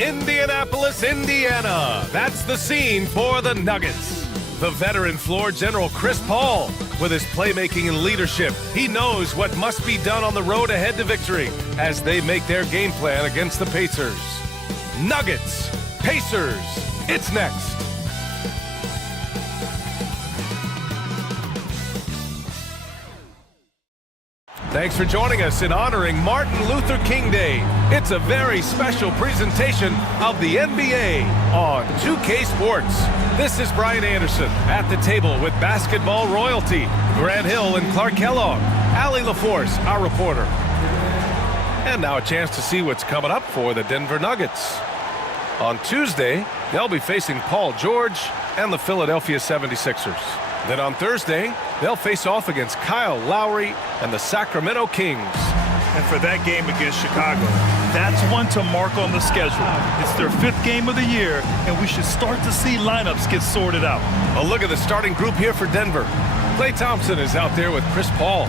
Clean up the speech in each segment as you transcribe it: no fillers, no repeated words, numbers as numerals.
Indianapolis, Indiana. That's the scene for the Nuggets. The veteran floor general Chris Paul, with his playmaking and leadership, he knows what must be done on the road ahead to victory as they make their game plan against the Pacers. Nuggets, Pacers, it's next. Thanks for joining us in honoring Martin Luther King Day. It's a very special presentation of the NBA on 2K Sports. This is Brian Anderson at the table with basketball royalty, Grant Hill and Clark Kellogg, Allie LaForce, our reporter. And now a chance to see what's coming up for the Denver Nuggets. On Tuesday, they'll be facing Paul George and the Philadelphia 76ers. Then on Thursday, they'll face off against Kyle Lowry and the Sacramento Kings. And for that game against Chicago, that's one to mark on the schedule. It's their 5th game of the year, and we should start to see lineups get sorted out. A look at the starting group here for Denver. Klay Thompson is out there with Chris Paul.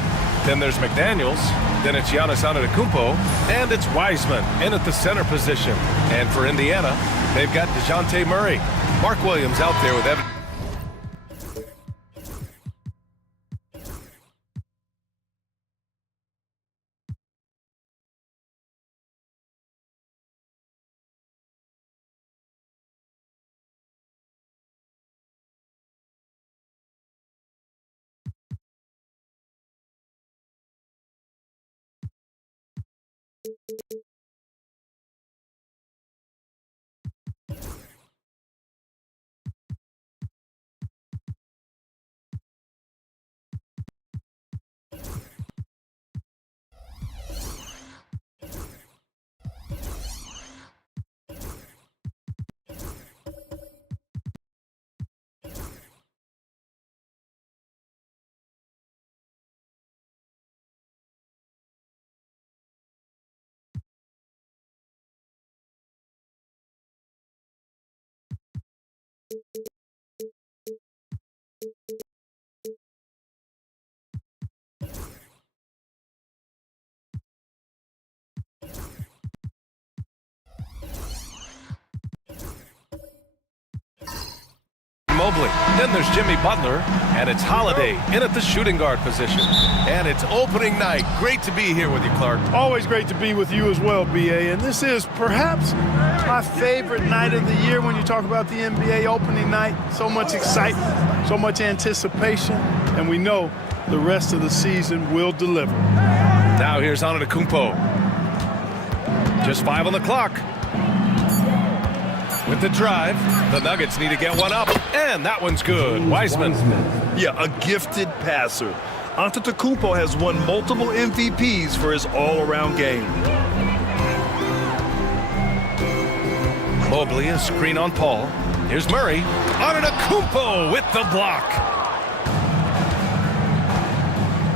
Then there's McDaniels. Then it's Giannis Antetokounmpo. And it's Wiseman in at the center position. And for Indiana, they've got DeJounte Murray. Mark Williams out there with Evan. Mobley. Then there's Jimmy Butler, and it's Holiday in at the shooting guard position. And it's opening night. Great to be here with you, Clark. Always great to be with you as well, B.A. And this is perhaps my favorite night of the year when you talk about the NBA opening night. So much excitement, so much anticipation, and we know the rest of the season will deliver. Now here's Antetokounmpo. Just 5 on the clock. With the drive, the Nuggets need to get one up, and that one's good. Wiseman. Yeah, a gifted passer. Antetokounmpo has won multiple MVPs for his all-around game. Mobley, a screen on Paul. Here's Murray. Antetokounmpo with the block.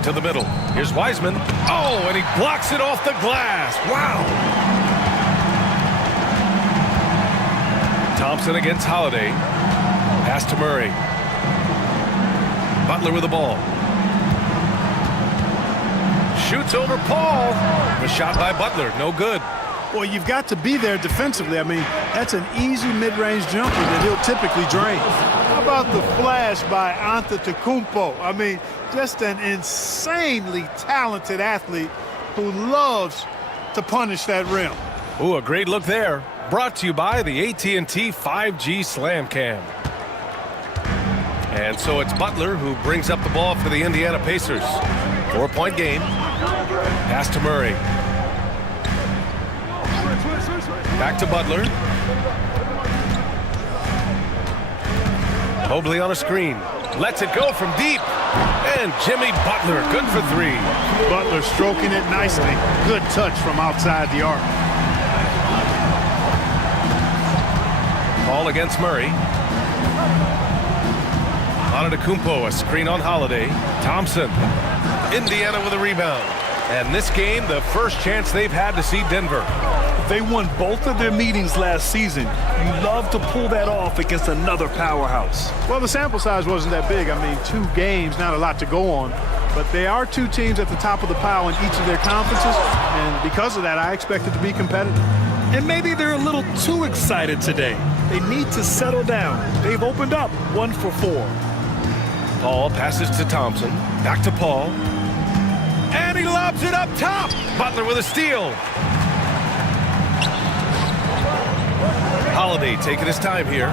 To the middle. Here's Wiseman. Oh, and he blocks it off the glass. Wow. Thompson against Holiday. Pass to Murray. Butler with the ball. Shoots over Paul. The shot by Butler, no good. Well, you've got to be there defensively. I mean, that's an easy mid-range jumper that he'll typically drain. How about the flash by Antetokounmpo? I mean, just an insanely talented athlete who loves to punish that rim. Ooh, a great look there. Brought to you by the AT&T 5G Slam Cam. And so it's Butler who brings up the ball for the Indiana Pacers. 4-point game. Pass to Murray. Back to Butler. Mobley on a screen. Lets it go from deep. And Jimmy Butler, good for 3. Butler stroking it nicely. Good touch from outside the arc. Paul against Murray. Antetokounmpo, a screen on Holiday. Thompson. Indiana with a rebound. And this game, the first chance they've had to see Denver. They won both of their meetings last season. You love to pull that off against another powerhouse. Well, the sample size wasn't that big. I mean, 2 games, not a lot to go on. But they are 2 teams at the top of the pile in each of their conferences. And because of that, I expect it to be competitive. And maybe they're a little too excited today. They need to settle down. They've opened up 1 for 4. Paul passes to Thompson. Back to Paul. And he lobs it up top. Butler with a steal. Holiday taking his time here.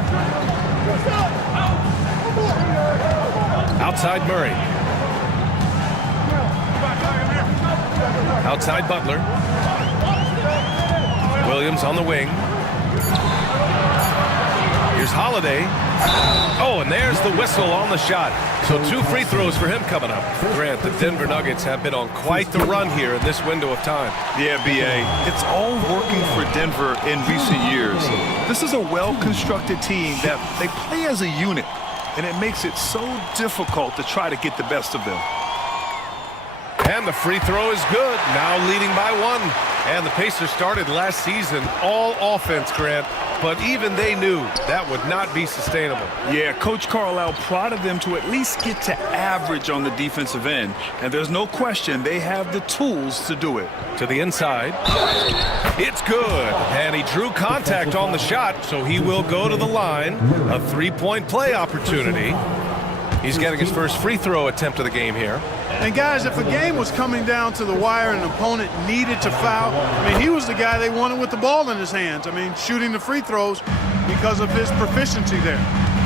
Outside Murray. Outside Butler. Williams on the wing. Here's Holiday. Oh, and there's the whistle on the shot. So 2 free throws for him coming up. Grant, the Denver Nuggets have been on quite the run here in this window of time. Yeah, B.A. It's all working for Denver in recent years. This is a well-constructed team that they play as a unit, and it makes it so difficult to try to get the best of them. And the free throw is good. Now leading by 1. And the Pacers started last season all offense, Grant. But even they knew that would not be sustainable. Yeah, Coach Carlisle prodded them to at least get to average on the defensive end. And there's no question they have the tools to do it. To the inside. It's good. And he drew contact on the shot, so he will go to the line. A 3-point play opportunity. He's getting his first free throw attempt of the game here. And guys, if a game was coming down to the wire and an opponent needed to foul, I mean, he was the guy they wanted with the ball in his hands. I mean, shooting the free throws because of his proficiency there.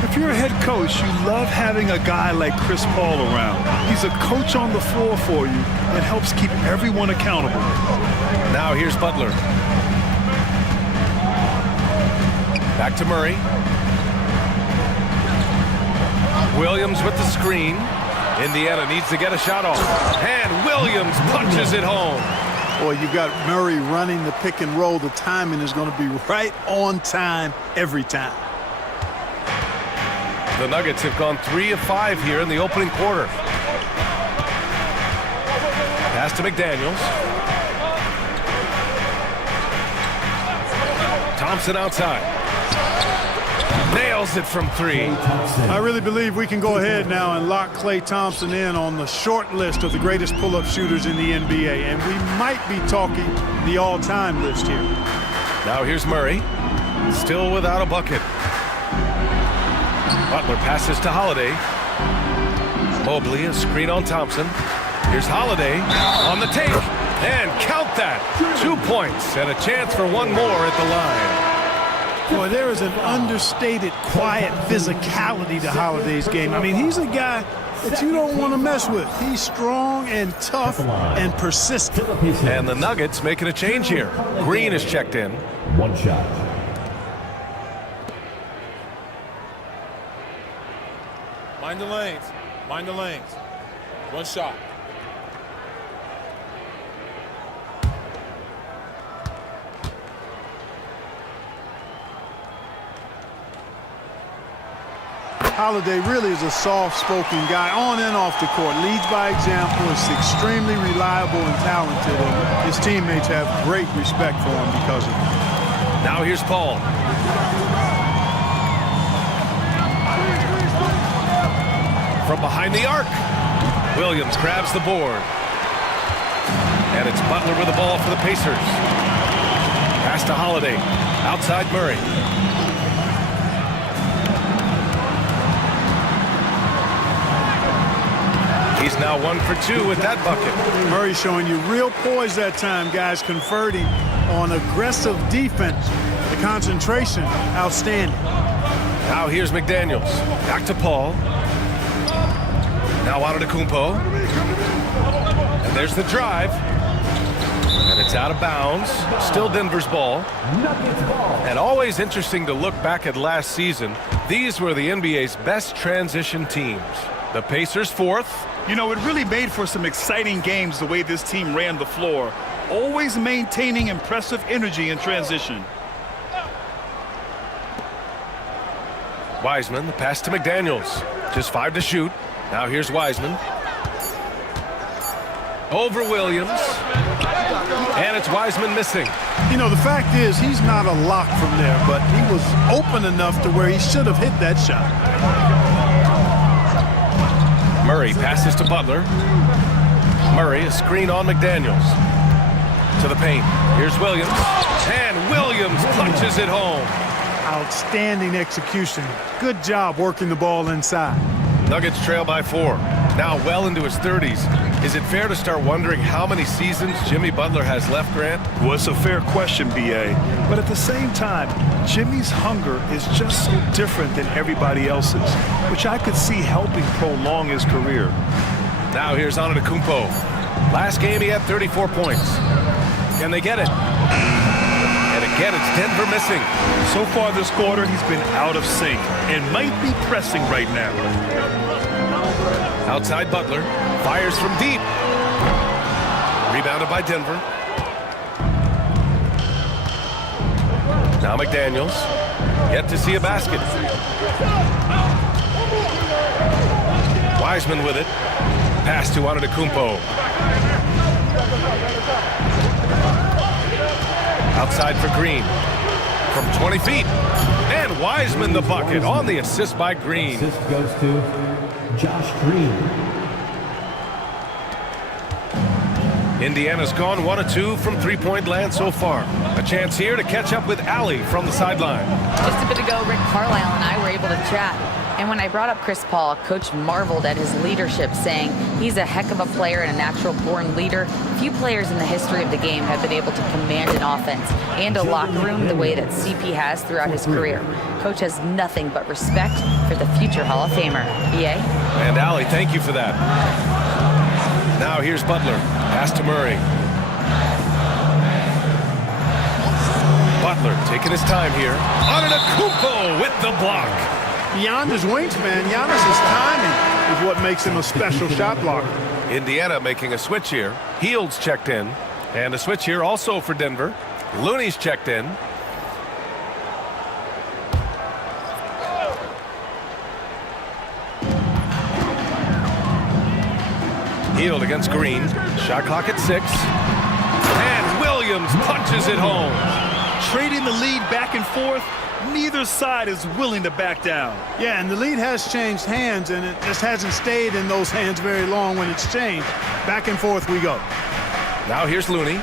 If you're a head coach, you love having a guy like Chris Paul around. He's a coach on the floor for you that helps keep everyone accountable. Now here's Butler. Back to Murray. Williams with the screen. Indiana needs to get a shot off. And Williams punches it home. Boy, you've got Murray running the pick and roll. The timing is going to be right on time every time. The Nuggets have gone 3 of 5 here in the opening quarter. Pass to McDaniels. Thompson outside. Nails it from 3. I really believe we can go ahead now and lock Klay Thompson in on the short list of the greatest pull-up shooters in the NBA, and we might be talking the all-time list here. Now here's Murray, still without a bucket. Butler passes to Holiday. Mobley, a screen on Thompson. Here's Holiday on the take, and count that. 2 points and a chance for one more at the line. Boy, there is an understated, quiet physicality to Holiday's game. I mean, he's a guy that you don't want to mess with. He's strong and tough and persistent. And the Nuggets making a change here. Green is checked in. 1 shot. Mind the lanes. Mind the lanes. 1 shot. Holiday really is a soft-spoken guy on and off the court. Leads by example, is extremely reliable and talented, and his teammates have great respect for him because of it. Now here's Paul. From behind the arc, Williams grabs the board. And it's Butler with the ball for the Pacers. Pass to Holiday. Outside Murray. He's now 1 for 2 with that bucket. Murray showing you real poise that time, guys, converting on aggressive defense. The concentration, outstanding. Now here's McDaniels. Back to Paul. Now Antetokounmpo. And there's the drive. And it's out of bounds. Still Denver's ball. And always interesting to look back at last season. These were the NBA's best transition teams. The Pacers 4th. You know, it really made for some exciting games the way this team ran the floor, always maintaining impressive energy in transition. Wiseman, the pass to McDaniels. Just 5 to shoot. Now here's Wiseman. Over Williams. And it's Wiseman missing. You know, the fact is he's not a lock from there, but he was open enough to where he should have hit that shot. Murray passes to Butler. Murray, a screen on McDaniels. To the paint. Here's Williams. And Williams punches it home. Outstanding execution. Good job working the ball inside. Nuggets trail by 4. Now well into his 30s. Is it fair to start wondering how many seasons Jimmy Butler has left, Grant? Well, it's a fair question, B.A. But at the same time, Jimmy's hunger is just so different than everybody else's, which I could see helping prolong his career. Now here's Antetokounmpo. Last game he had 34 points. Can they get it? And again, it's Denver missing. So far this quarter, he's been out of sync and might be pressing right now. Outside Butler. Fires from deep. Rebounded by Denver. Now McDaniels. Yet to see a basket. Wiseman with it. Pass to Antetokounmpo. Outside for Green. From 20 feet. And Wiseman the bucket on the assist by Green. Assist goes to Josh Green. Indiana's gone 1 of 2 from three-point land so far. A chance here to catch up with Allie from the sideline. Just a bit ago, Rick Carlisle and I were able to chat. And when I brought up Chris Paul, Coach marveled at his leadership, saying he's a heck of a player and a natural-born leader. Few players in the history of the game have been able to command an offense and a locker room the way that CP has throughout his career. Coach has nothing but respect for the future Hall of Famer. B.A.? And Allie, thank you for that. Now here's Butler. Pass to Murray. Butler taking his time here. Antetokounmpo with the block. Beyond his wingspan, Giannis's timing is what makes him a special shot blocker. Indiana making a switch here. Hields checked in. And a switch here also for Denver. Looney's checked in. Hield against Green. Shot clock at 6. And Williams punches it home. trading the lead back and forth. Neither side is willing to back down. Yeah, and the lead has changed hands, and it just hasn't stayed in those hands very long when it's changed. Back and forth we go. Now here's Looney.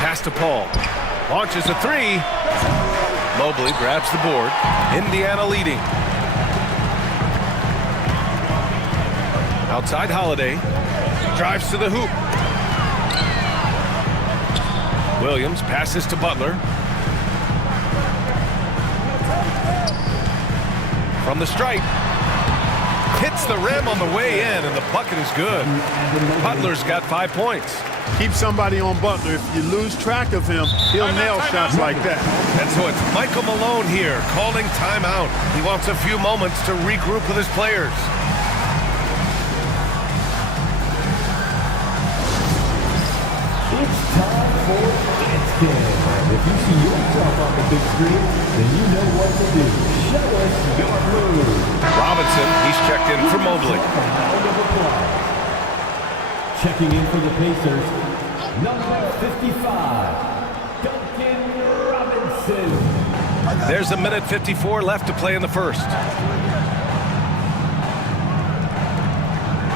Pass to Paul. Launches a three. Mobley grabs the board. Indiana leading. Outside Holiday. Drives to the hoop. Williams passes to Butler. From the stripe. Hits the rim on the way in, and the bucket is good. Butler's got 5 points. Keep somebody on Butler. If you lose track of him, he'll nail shots like that. And so it's Michael Malone here calling timeout. He wants a few moments to regroup with his players. It's time for Dance Cam. If you see yourself on the big screen, then you know what to do. Show us your move. Robinson, he's checked in for Mobley. Checking in for the Pacers, number 55, Duncan Robinson. There's a minute 54 left to play in the first.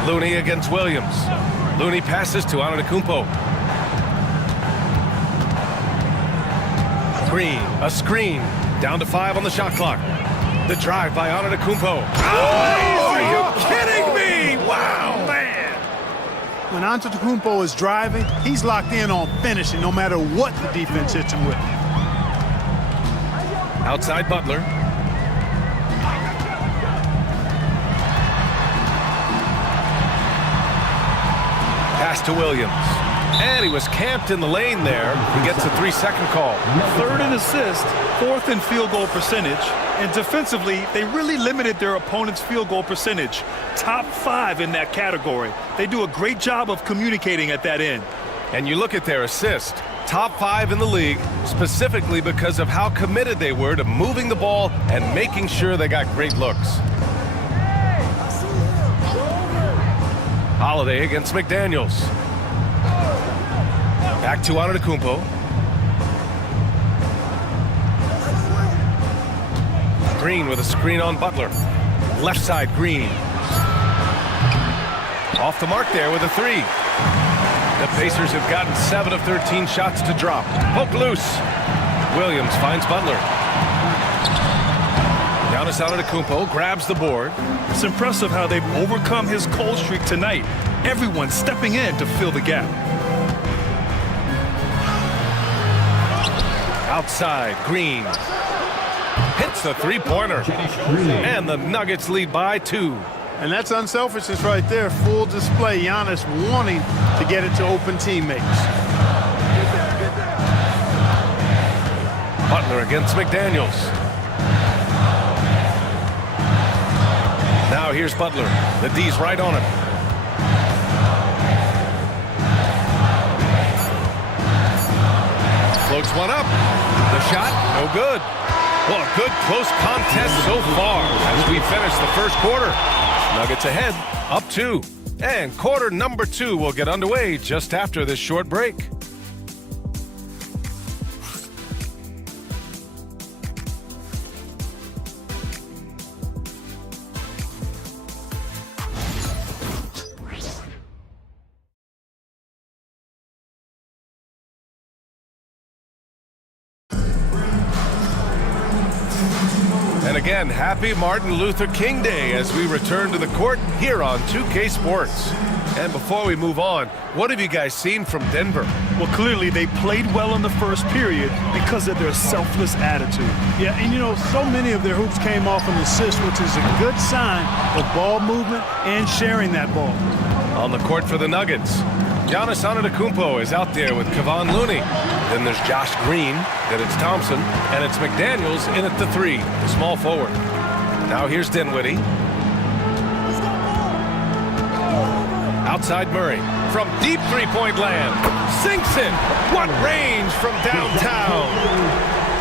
Looney against Williams. Looney passes to Antetokounmpo. Green, a screen. Down to 5 on the shot clock. The drive by Antetokounmpo. Oh, are you kidding me? Wow, man. When Antetokounmpo is driving, he's locked in on finishing no matter what the defense hits him with. Outside Butler. Pass to Williams. And he was camped in the lane there. He gets a 3-second call. Third in assist, fourth in field goal percentage, and defensively, they really limited their opponent's field goal percentage. Top 5 in that category. They do a great job of communicating at that end. And you look at their assist, top 5 in the league, specifically because of how committed they were to moving the ball and making sure they got great looks. Holiday against McDaniels. Back to Antetokounmpo. Green with a screen on Butler. Left side, Green. Off the mark there with a 3. The Pacers have gotten 7 of 13 shots to drop. Poke loose. Williams finds Butler. Giannis Antetokounmpo grabs the board. It's impressive how they've overcome his cold streak tonight. Everyone stepping in to fill the gap. Outside, Green. Hits the three-pointer. And the Nuggets lead by 2. And that's unselfishness right there. Full display. Giannis wanting to get it to open teammates. Butler against McDaniels. Now here's Butler. The D's right on him. Floats one up. The shot, no good. Well, a good close contest so far as we finish the first quarter. Nuggets ahead, up 2. And quarter number 2 will get underway just after this short break. And again, happy Martin Luther King Day as we return to the court here on 2K Sports. And before we move on, what have you guys seen from Denver? Well, clearly they played well in the first period because of their selfless attitude. Yeah, and you know, so many of their hoops came off an assist, which is a good sign of ball movement and sharing that ball. On the court for the Nuggets, Giannis Antetokounmpo is out there with Kevon Looney. Then there's Josh Green, then it's Thompson, and it's McDaniels in at the 3, the small forward. Now here's Dinwiddie. Outside Murray from deep three-point land. Sinks it. What range from downtown.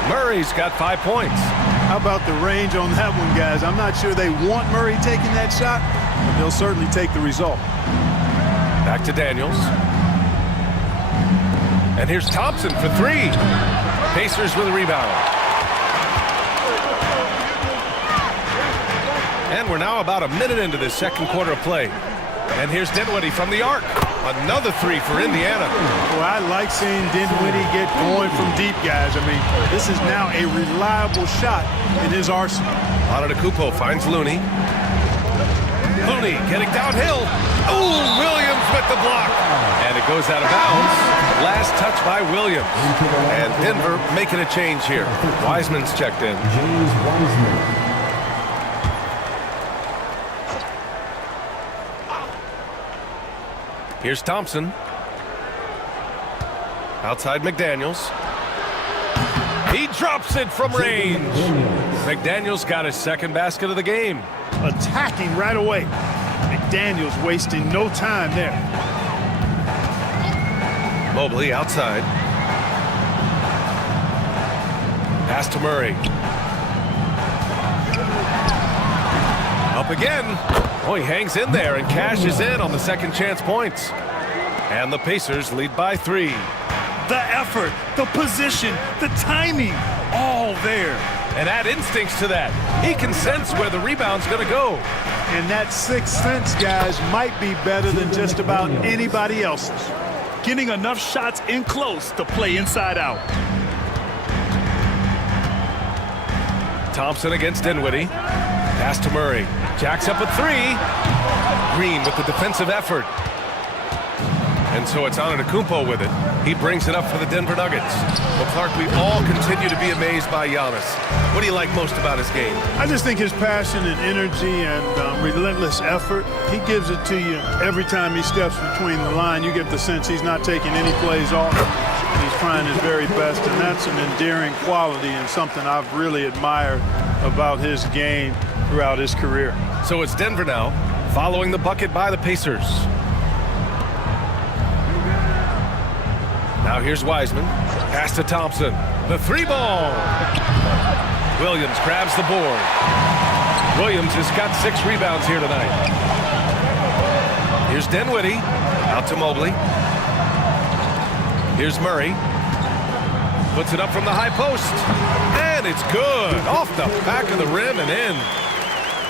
Murray's got 5 points. How about the range on that one, guys? I'm not sure they want Murray taking that shot, but they'll certainly take the result. Back to Daniels. And here's Thompson for three. Pacers with a rebound. And we're now about a minute into this second quarter of play. And here's Dinwiddie from the arc. Another three for Indiana. Well, I like seeing Dinwiddie get going from deep, guys. I mean, this is now a reliable shot in his arsenal. Antetokounmpo finds Looney. Looney getting downhill. Oh, Williams with the block. And it goes out of bounds. Last touch by Williams. And Denver making a change here. Wiseman's checked in. James Wiseman. Here's Thompson. Outside McDaniels. He drops it from range. McDaniels got his second basket of the game. Attacking right away. McDaniels wasting no time there. Mobley outside. Pass to Murray. Up again. Oh, he hangs in there and cashes in on the second chance points. And the Pacers lead by 3. The effort, the position, the timing, all there. And add instincts to that. He can sense where the rebound's going to go. And that sixth sense, guys, might be better than just about anybody else's. Getting enough shots in close to play inside out. Thompson against Dinwiddie. Pass to Murray. Jacks up a 3. Green with the defensive effort. And so it's Antetokounmpo with it. He brings it up for the Denver Nuggets. Well, Clark, we all continue to be amazed by Giannis. What do you like most about his game? I just think his passion and energy and relentless effort, he gives it to you every time he steps between the line. You get the sense he's not taking any plays off. He's trying his very best, and that's an endearing quality and something I've really admired about his game throughout his career. So it's Denver now, following the bucket by the Pacers. Now here's Wiseman. Pass to Thompson. The 3-ball. Williams grabs the board. Williams has got 6 rebounds here tonight. Here's Dinwiddie. Out to Mobley. Here's Murray. Puts it up from the high post. And it's good. Off the back of the rim and in.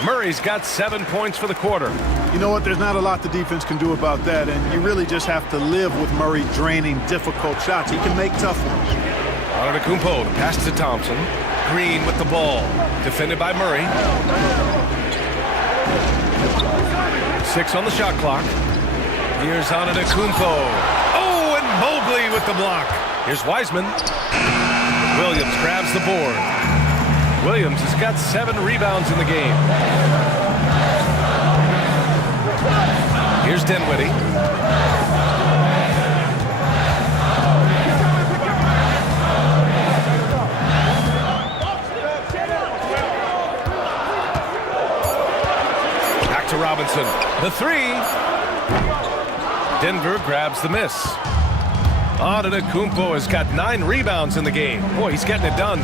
Murray's got 7 points for the quarter. You know what? There's not a lot the defense can do about that, and you really just have to live with Murray draining difficult shots. He can make tough ones. Antetokounmpo, the pass to Thompson. Green with the ball. Defended by Murray. 6 on the shot clock. Here's Antetokounmpo. Oh, and Mobley with the block. Here's Wiseman. Williams grabs the board. Williams has got 7 rebounds in the game. Here's Dinwiddie. Back to Robinson. The 3. Denver grabs the miss. Antetokounmpo has got 9 rebounds in the game. Boy, he's getting it done.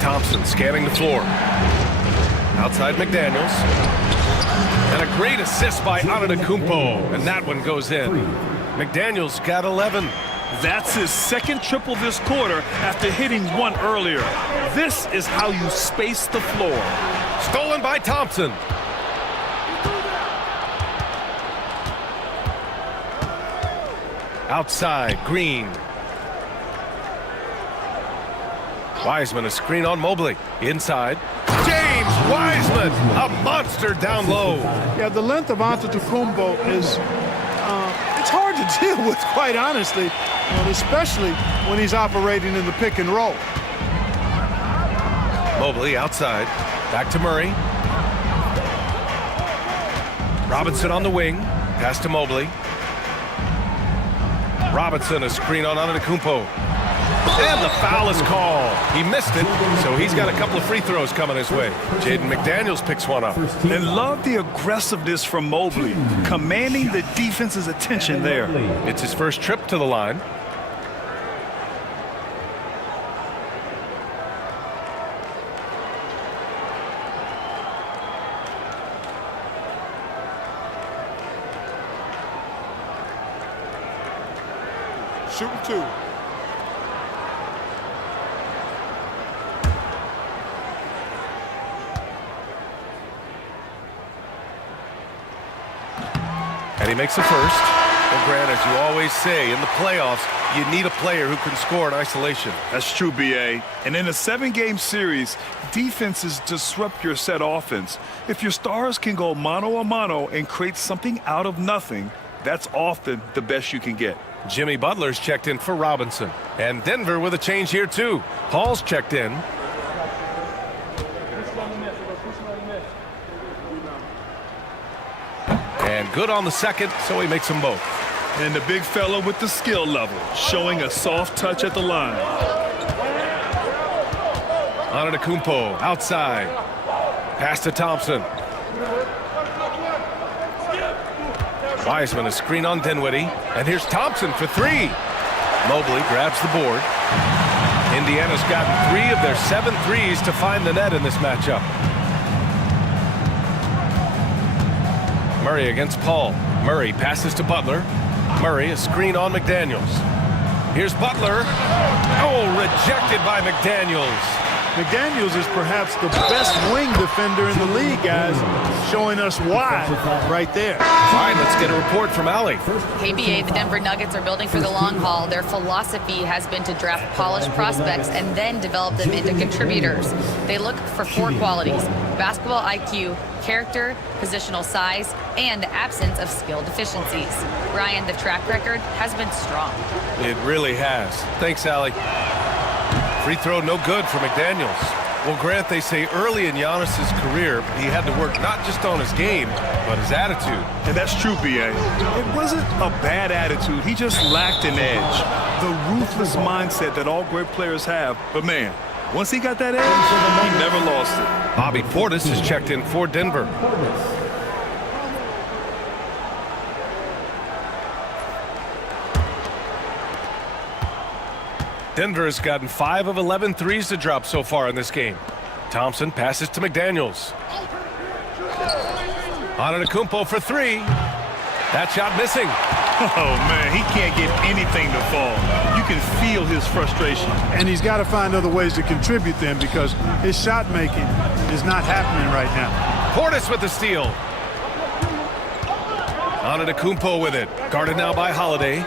Thompson scanning the floor. Outside McDaniels. And a great assist by Antetokounmpo. And that one goes in. McDaniels got 11. That's his second triple this quarter after hitting 1 earlier. This is how you space the floor. Stolen by Thompson. Outside, Green. Wiseman, a screen on Mobley. Inside. James Wiseman, a monster down low. Yeah, the length of Antetokounmpo is, it's hard to deal with, quite honestly, especially when he's operating in the pick and roll. Mobley outside. Back to Murray. Robinson on the wing. Pass to Mobley. Robinson, a screen on Antetokounmpo. And the foul is called. He missed it, so he's got a couple of free throws coming his way. Jaden McDaniels picks one up. And love the aggressiveness from Mobley, commanding the defense's attention there. It's his first trip to the line. Shooting 2. And he makes the first. Well, Grant, as you always say, in the playoffs, you need a player who can score in isolation. That's true, B.A. And in a 7-game series, defenses disrupt your set offense. If your stars can go mano-a-mano and create something out of nothing, that's often the best you can get. Jimmy Butler's checked in for Robinson. And Denver with a change here, too. Paul's checked in. And good on the second, so he makes them both. And the big fella with the skill level, showing a soft touch at the line. Antetokounmpo outside. Pass to Thompson. Wiseman a screen on Dinwiddie. And here's Thompson for 3. Mobley grabs the board. Indiana's gotten 3 of their 7 threes to find the net in this matchup. Murray against Paul. Murray passes to Butler. Murray a screen on McDaniels. Here's Butler. Oh, rejected by McDaniels. McDaniels is perhaps the best wing defender in the league, guys, showing us why right there. All right, let's get a report from Allie. KBA, the Denver Nuggets are building for the long haul. Their philosophy has been to draft polished prospects and then develop them into contributors. They look for 4 qualities: basketball IQ, character, positional size, and the absence of skill deficiencies. Ryan, the track record has been strong. It really has. Thanks, Allie. Free throw no good for McDaniels. Well, Grant, they say early in Giannis's career, he had to work not just on his game, but his attitude. And that's true, B.A. It wasn't a bad attitude. He just lacked an edge. The ruthless mindset that all great players have. But, man, once he got that edge, he never lost it. Bobby Portis is checked in for Denver. Denver has gotten 5 of 11 threes to drop so far in this game. Thompson passes to McDaniels. Antetokounmpo for 3. That shot missing. Oh, man, he can't get anything to fall. You can feel his frustration. And he's got to find other ways to contribute then, because his shot making is not happening right now. Portis with the steal. Antetokounmpo with it. Guarded now by Holiday.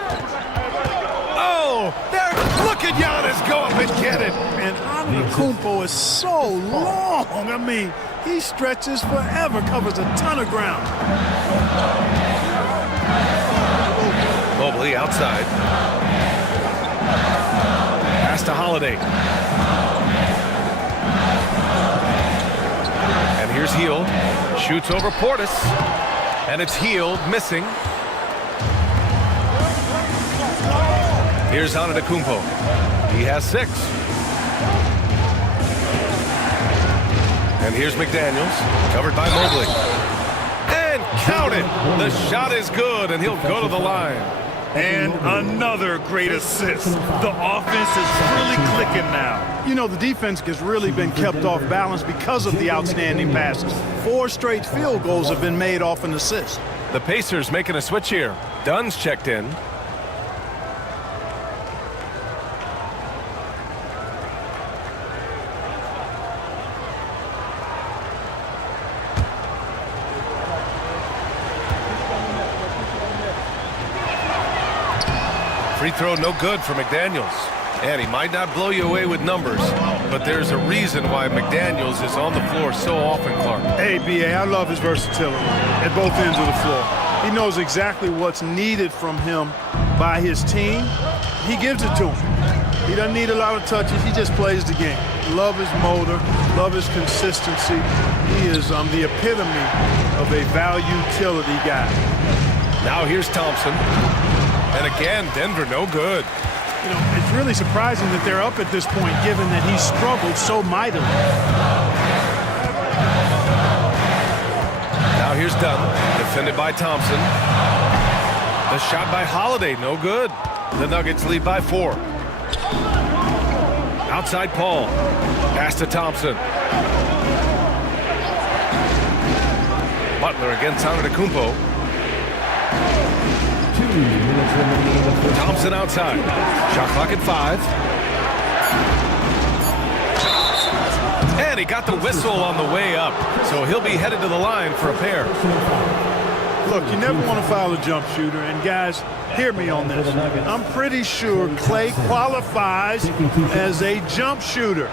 Oh, there! Look at Giannis go up and get it. And Antetokounmpo is so long. I mean, he stretches forever, covers a ton of ground. Mobley outside. Pass to Holiday. And here's Hield. Shoots over Portis. And it's Hield missing. Here's Antetokounmpo. He has 6. And here's McDaniels, covered by Mobley. And count it! The shot is good, and he'll go to the line. And another great assist. The offense is really clicking now. You know, the defense has really been kept off balance because of the outstanding passes. 4 straight field goals have been made off an assist. The Pacers making a switch here. Dunn's checked in. Free throw no good for McDaniels. And he might not blow you away with numbers, but there's a reason why McDaniels is on the floor so often, Clark. Hey, B.A., I love his versatility at both ends of the floor. He knows exactly what's needed from him by his team. He gives it to him. He doesn't need a lot of touches. He just plays the game. Love his motor, love his consistency. He is the epitome of a value utility guy. Now here's Thompson. And again, Denver no good. You know, it's really surprising that they're up at this point, given that he struggled so mightily. Now here's Dunn, defended by Thompson. The shot by Holiday, no good. The Nuggets lead by 4. Outside Paul. Pass to Thompson. Butler against Antetokounmpo. 2 minutes seconds remaining in the first. Thompson outside. Shot clock at 5. And he got the whistle on the way up, so he'll be headed to the line for a pair. Look, you never want to foul a jump shooter, and guys, hear me on this. I'm pretty sure Klay qualifies as a jump shooter.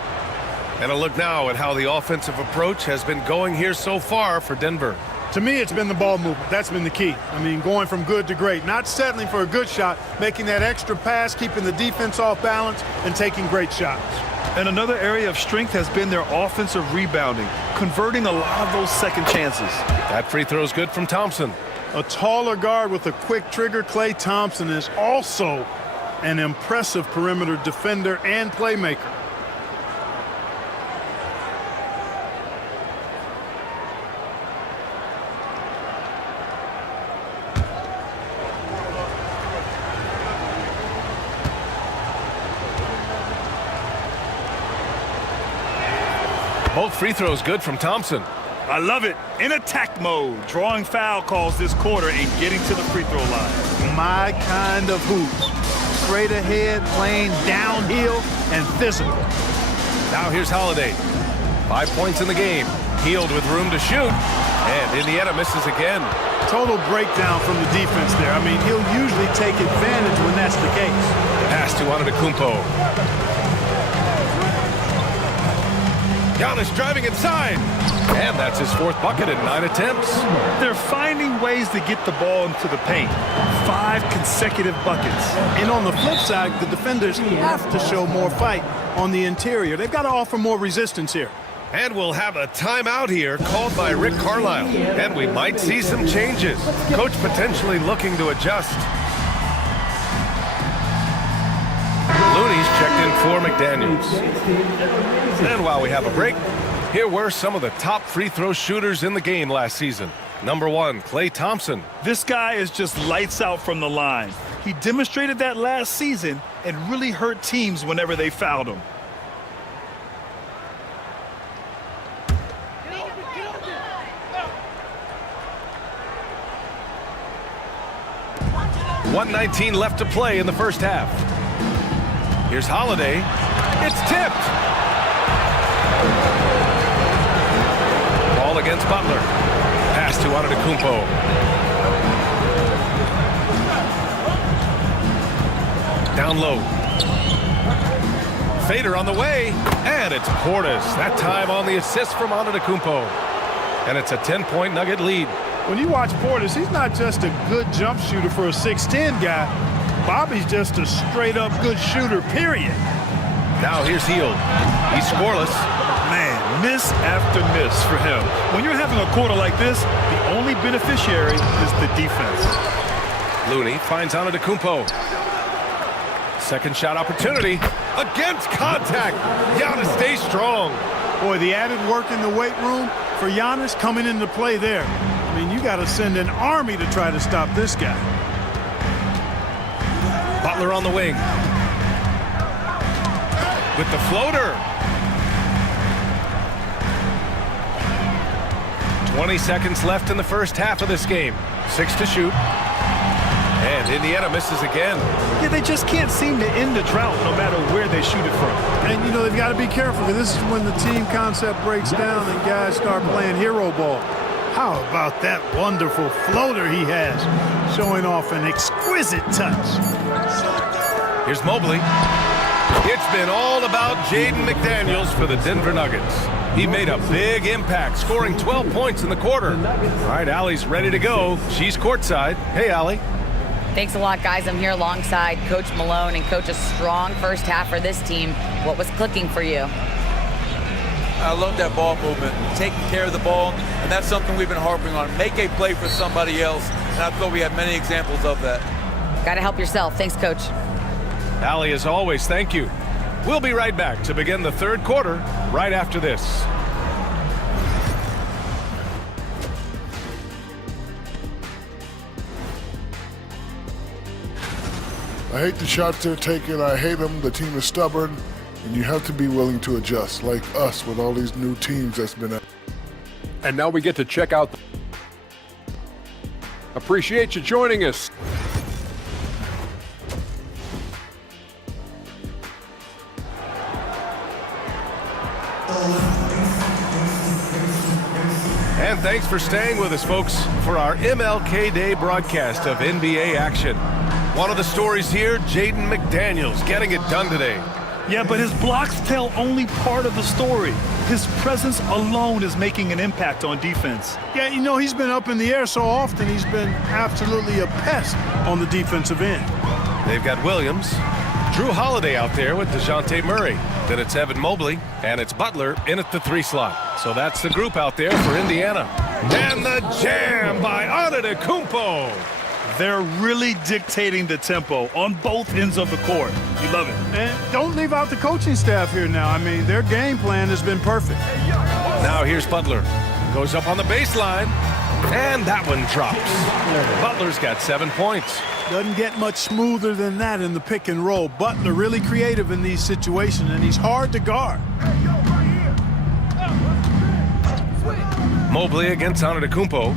And a look now at how the offensive approach has been going here so far for Denver. To me, it's been the ball movement. That's been the key. I mean, going from good to great. Not settling for a good shot, making that extra pass, keeping the defense off balance, and taking great shots. And another area of strength has been their offensive rebounding, converting a lot of those second chances. That free throw is good from Thompson. A taller guard with a quick trigger, Klay Thompson, is also an impressive perimeter defender and playmaker. Both free throws good from Thompson. I love it. In attack mode, drawing foul calls this quarter and getting to the free throw line. My kind of hoops. Straight ahead, playing downhill, and physical. Now here's Holiday. 5 points in the game. Healed with room to shoot. And Indiana misses again. Total breakdown from the defense there. I mean, he'll usually take advantage when that's the case. Pass to Antetokounmpo. Giannis driving inside. And that's his 4th bucket in 9 attempts. They're finding ways to get the ball into the paint. 5 consecutive buckets. And on the flip side, the defenders have to show more fight on the interior. They've got to offer more resistance here. And we'll have a timeout here called by Rick Carlisle. And we might see some changes. Coach potentially looking to adjust. Looney's checked in for McDaniels. And while we have a break, here were some of the top free throw shooters in the game last season. Number 1, Klay Thompson. This guy is just lights out from the line. He demonstrated that last season and really hurt teams whenever they fouled him. .119 left to play in the first half. Here's Holiday. It's tipped. Ball against Butler. Pass to Antetokounmpo. Down low. Fader on the way. And it's Portis. That time on the assist from Antetokounmpo. And it's a 10-point Nugget lead. When you watch Portis, he's not just a good jump shooter for a 6'10 guy. Bobby's just a straight-up good shooter, period. Now here's Hield. He's scoreless. Man, miss after miss for him. When you're having a quarter like this, the only beneficiary is the defense. Looney finds Antetokounmpo. Second shot opportunity. Against contact. Giannis stays strong. Boy, the added work in the weight room for Giannis coming into play there. I mean, you got to send an army to try to stop this guy. Butler on the wing. With the floater. 20 seconds left in the first half of this game. 6 to shoot. And Indiana misses again. Yeah, they just can't seem to end the drought no matter where they shoot it from. And, you know, they've got to be careful because this is when the team concept breaks down and guys start playing hero ball. How about that wonderful floater he has, showing off an exquisite touch. Here's Mobley. It's been all about Jaden McDaniels for the Denver Nuggets. He made a big impact, scoring 12 points in the quarter. All right, Allie's ready to go. She's courtside. Hey, Allie. Thanks a lot, guys. I'm here alongside Coach Malone, and Coach, a strong first half for this team. What was clicking for you? I love that ball movement, taking care of the ball, and that's something we've been harping on. Make a play for somebody else, and I thought we had many examples of that. Got to help yourself. Thanks, Coach. Allie, as always, thank you. We'll be right back to begin the third quarter right after this. I hate the shots they're taking. I hate them. The team is stubborn, and you have to be willing to adjust, like us with all these new teams that's been out. And now we get to check out. Appreciate you joining us. thanks for staying with us, folks, for our MLK Day broadcast of NBA action. One of the stories here, Jaden McDaniels getting it done today. Yeah, but his blocks tell only part of the story. His presence alone is making an impact on defense. Yeah, you know, he's been up in the air so often, he's been absolutely a pest on the defensive end. They've got Williams, Drew Holiday out there with DeJounte Murray. Then it's Evan Mobley, and it's Butler in at the 3 slot. So that's the group out there for Indiana. And the jam by Antetokounmpo. They're really dictating the tempo on both ends of the court. You love it. And don't leave out the coaching staff here now. I mean, their game plan has been perfect. Now here's Butler. Goes up on the baseline, and that one drops. Butler's got 7 points. Doesn't get much smoother than that in the pick and roll. Butler really creative in these situations, and he's hard to guard. Mobley against Antetokounmpo.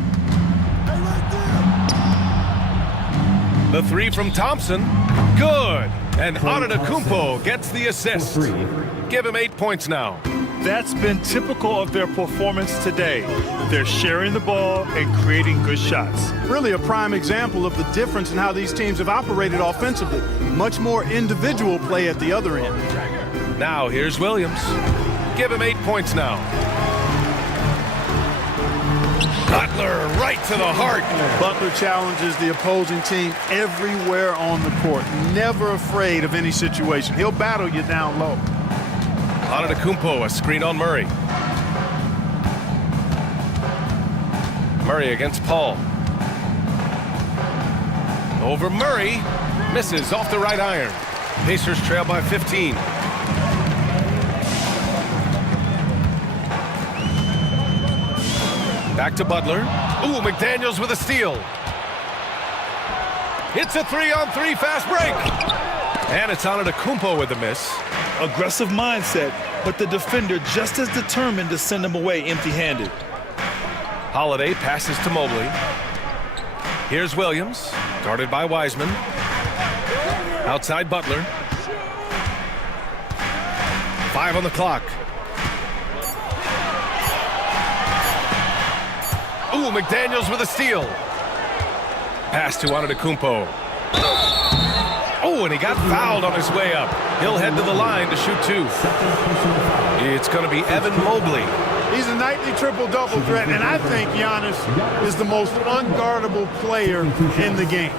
The 3 from Thompson. Good. And Antetokounmpo gets the assist. Give him 8 points now. That's been typical of their performance today. They're sharing the ball and creating good shots. Really a prime example of the difference in how these teams have operated offensively. Much more individual play at the other end. Now here's Williams. Give him 8 points now. Butler right to the heart. Butler challenges the opposing team everywhere on the court. Never afraid of any situation. He'll battle you down low. Antetokounmpo, a screen on Murray. Murray against Paul. Over Murray. Misses off the right iron. Pacers trail by 15. Back to Butler. Ooh, McDaniels with a steal. It's a 3-on-3 fast break. And it's Antetokounmpo with the miss. Aggressive mindset, but the defender just as determined to send him away empty-handed. Holiday passes to Mobley. Here's Williams, guarded by Wiseman. Outside Butler. 5 on the clock. Ooh, McDaniels with a steal. Pass to Antetokounmpo. Oh, and he got fouled on his way up. He'll head to the line to shoot 2. It's going to be Evan Mobley. He's a nightly triple-double threat, and I think Giannis is the most unguardable player in the game.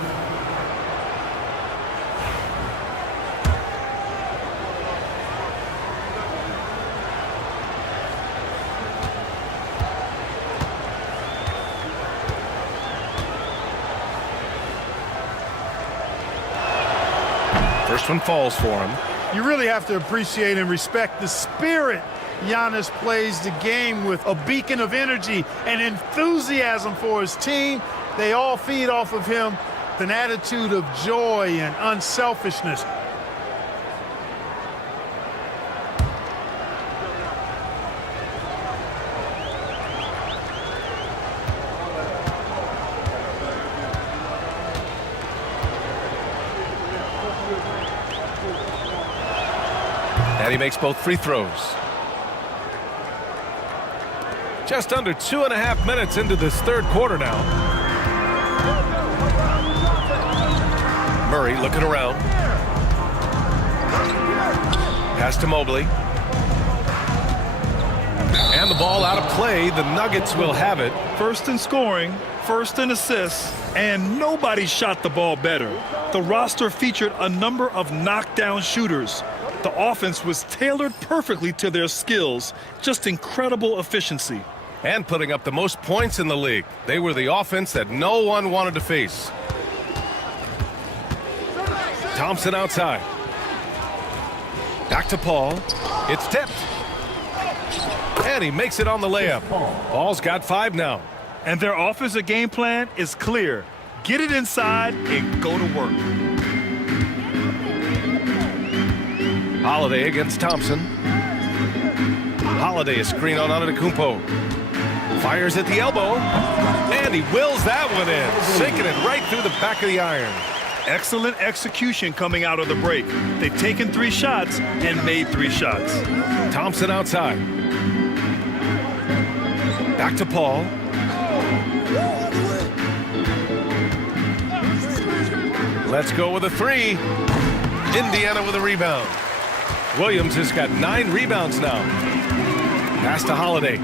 First one falls for him. You really have to appreciate and respect the spirit Giannis plays the game with, a beacon of energy and enthusiasm for his team. They all feed off of him, an attitude of joy and unselfishness. And he makes both free throws. Just under 2.5 minutes into this third quarter now. Murray looking around. Pass to Mobley. And the ball out of play. The Nuggets will have it. First in scoring, first in assists, and nobody shot the ball better. The roster featured a number of knockdown shooters. The offense was tailored perfectly to their skills. Just incredible efficiency. And putting up the most points in the league. They were the offense that no one wanted to face. Thompson outside. Back to Paul. It's tipped. And he makes it on the layup. Paul's got 5 now. And their offensive game plan is clear. Get it inside and go to work. Holiday against Thompson. Holiday, a screen on Antetokounmpo. Fires at the elbow. And he wills that one in. Sinking it right through the back of the iron. Excellent execution coming out of the break. They've taken 3 shots and made 3 shots. Thompson outside. Back to Paul. Let's go with a 3. Indiana with a rebound. Williams has got 9 rebounds now. Pass to Holiday.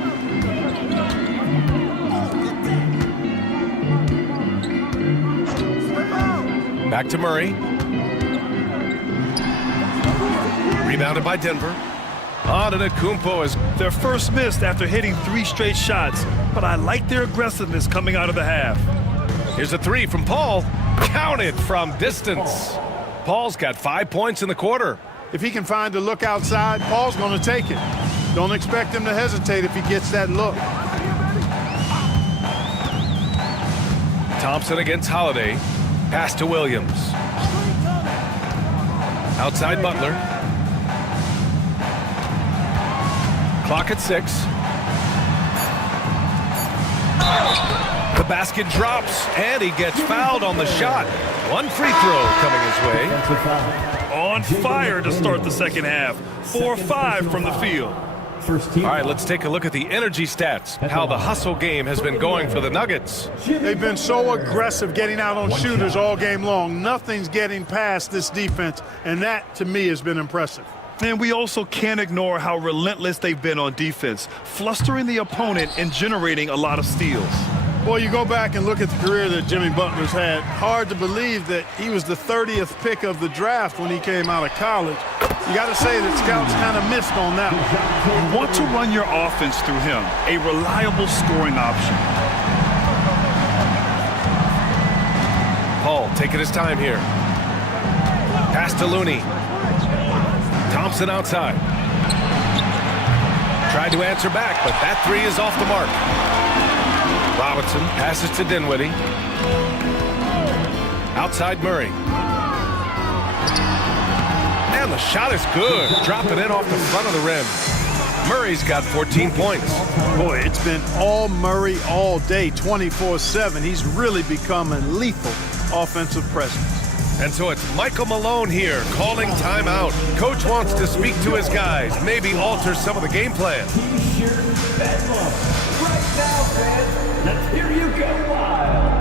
Back to Murray. Rebounded by Denver. Antetokounmpo is Their first miss after hitting 3 straight shots, but I like their aggressiveness coming out of the half. Here's a 3 from Paul. Counted from distance. Paul's got 5 points in the quarter. If he can find a look outside, Paul's going to take it. Don't expect him to hesitate if he gets that look. Thompson against Holiday. Pass to Williams. Outside Butler. Clock at 6. The basket drops, and he gets fouled on the shot. 1 free throw coming his way. On fire to start the second half. 4-5 from the field. First team. All right, let's take a look at the energy stats, how the hustle game has been going for the Nuggets. They've been so aggressive getting out on shooters all game long. Nothing's getting past this defense, and that, to me, has been impressive. And we also can't ignore how relentless they've been on defense, flustering the opponent and generating a lot of steals. Boy, you go back and look at the career that Jimmy Butler's had. Hard to believe that he was the 30th pick of the draft when he came out of college. You got to say that scouts kind of missed on that one. You want to run your offense through him, a reliable scoring option. Paul taking his time here. Pass to Looney. Thompson outside. Tried to answer back, but that 3 is off the mark. Robinson passes to Dinwiddie. Outside Murray. And the shot is good. Dropping it off the front of the rim. Murray's got 14 points. Boy, it's been all Murray all day, 24/7. He's really become a lethal offensive presence. And so it's Michael Malone here calling timeout. Coach wants to speak to his guys, maybe alter some of the game plan. T-shirt bedlam. Right now, fans, let's hear you go wild.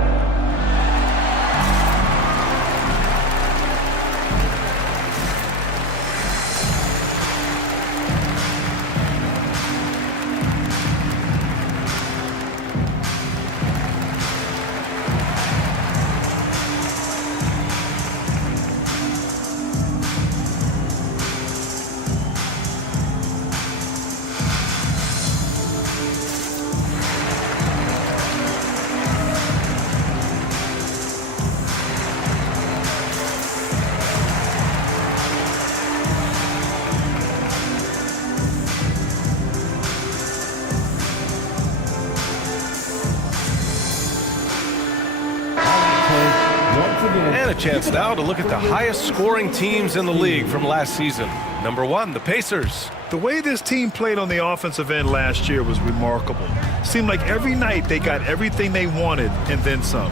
And a chance now to look at the highest scoring teams in the league from last season. Number 1, the Pacers. The way this team played on the offensive end last year was remarkable. Seemed like every night they got everything they wanted and then some.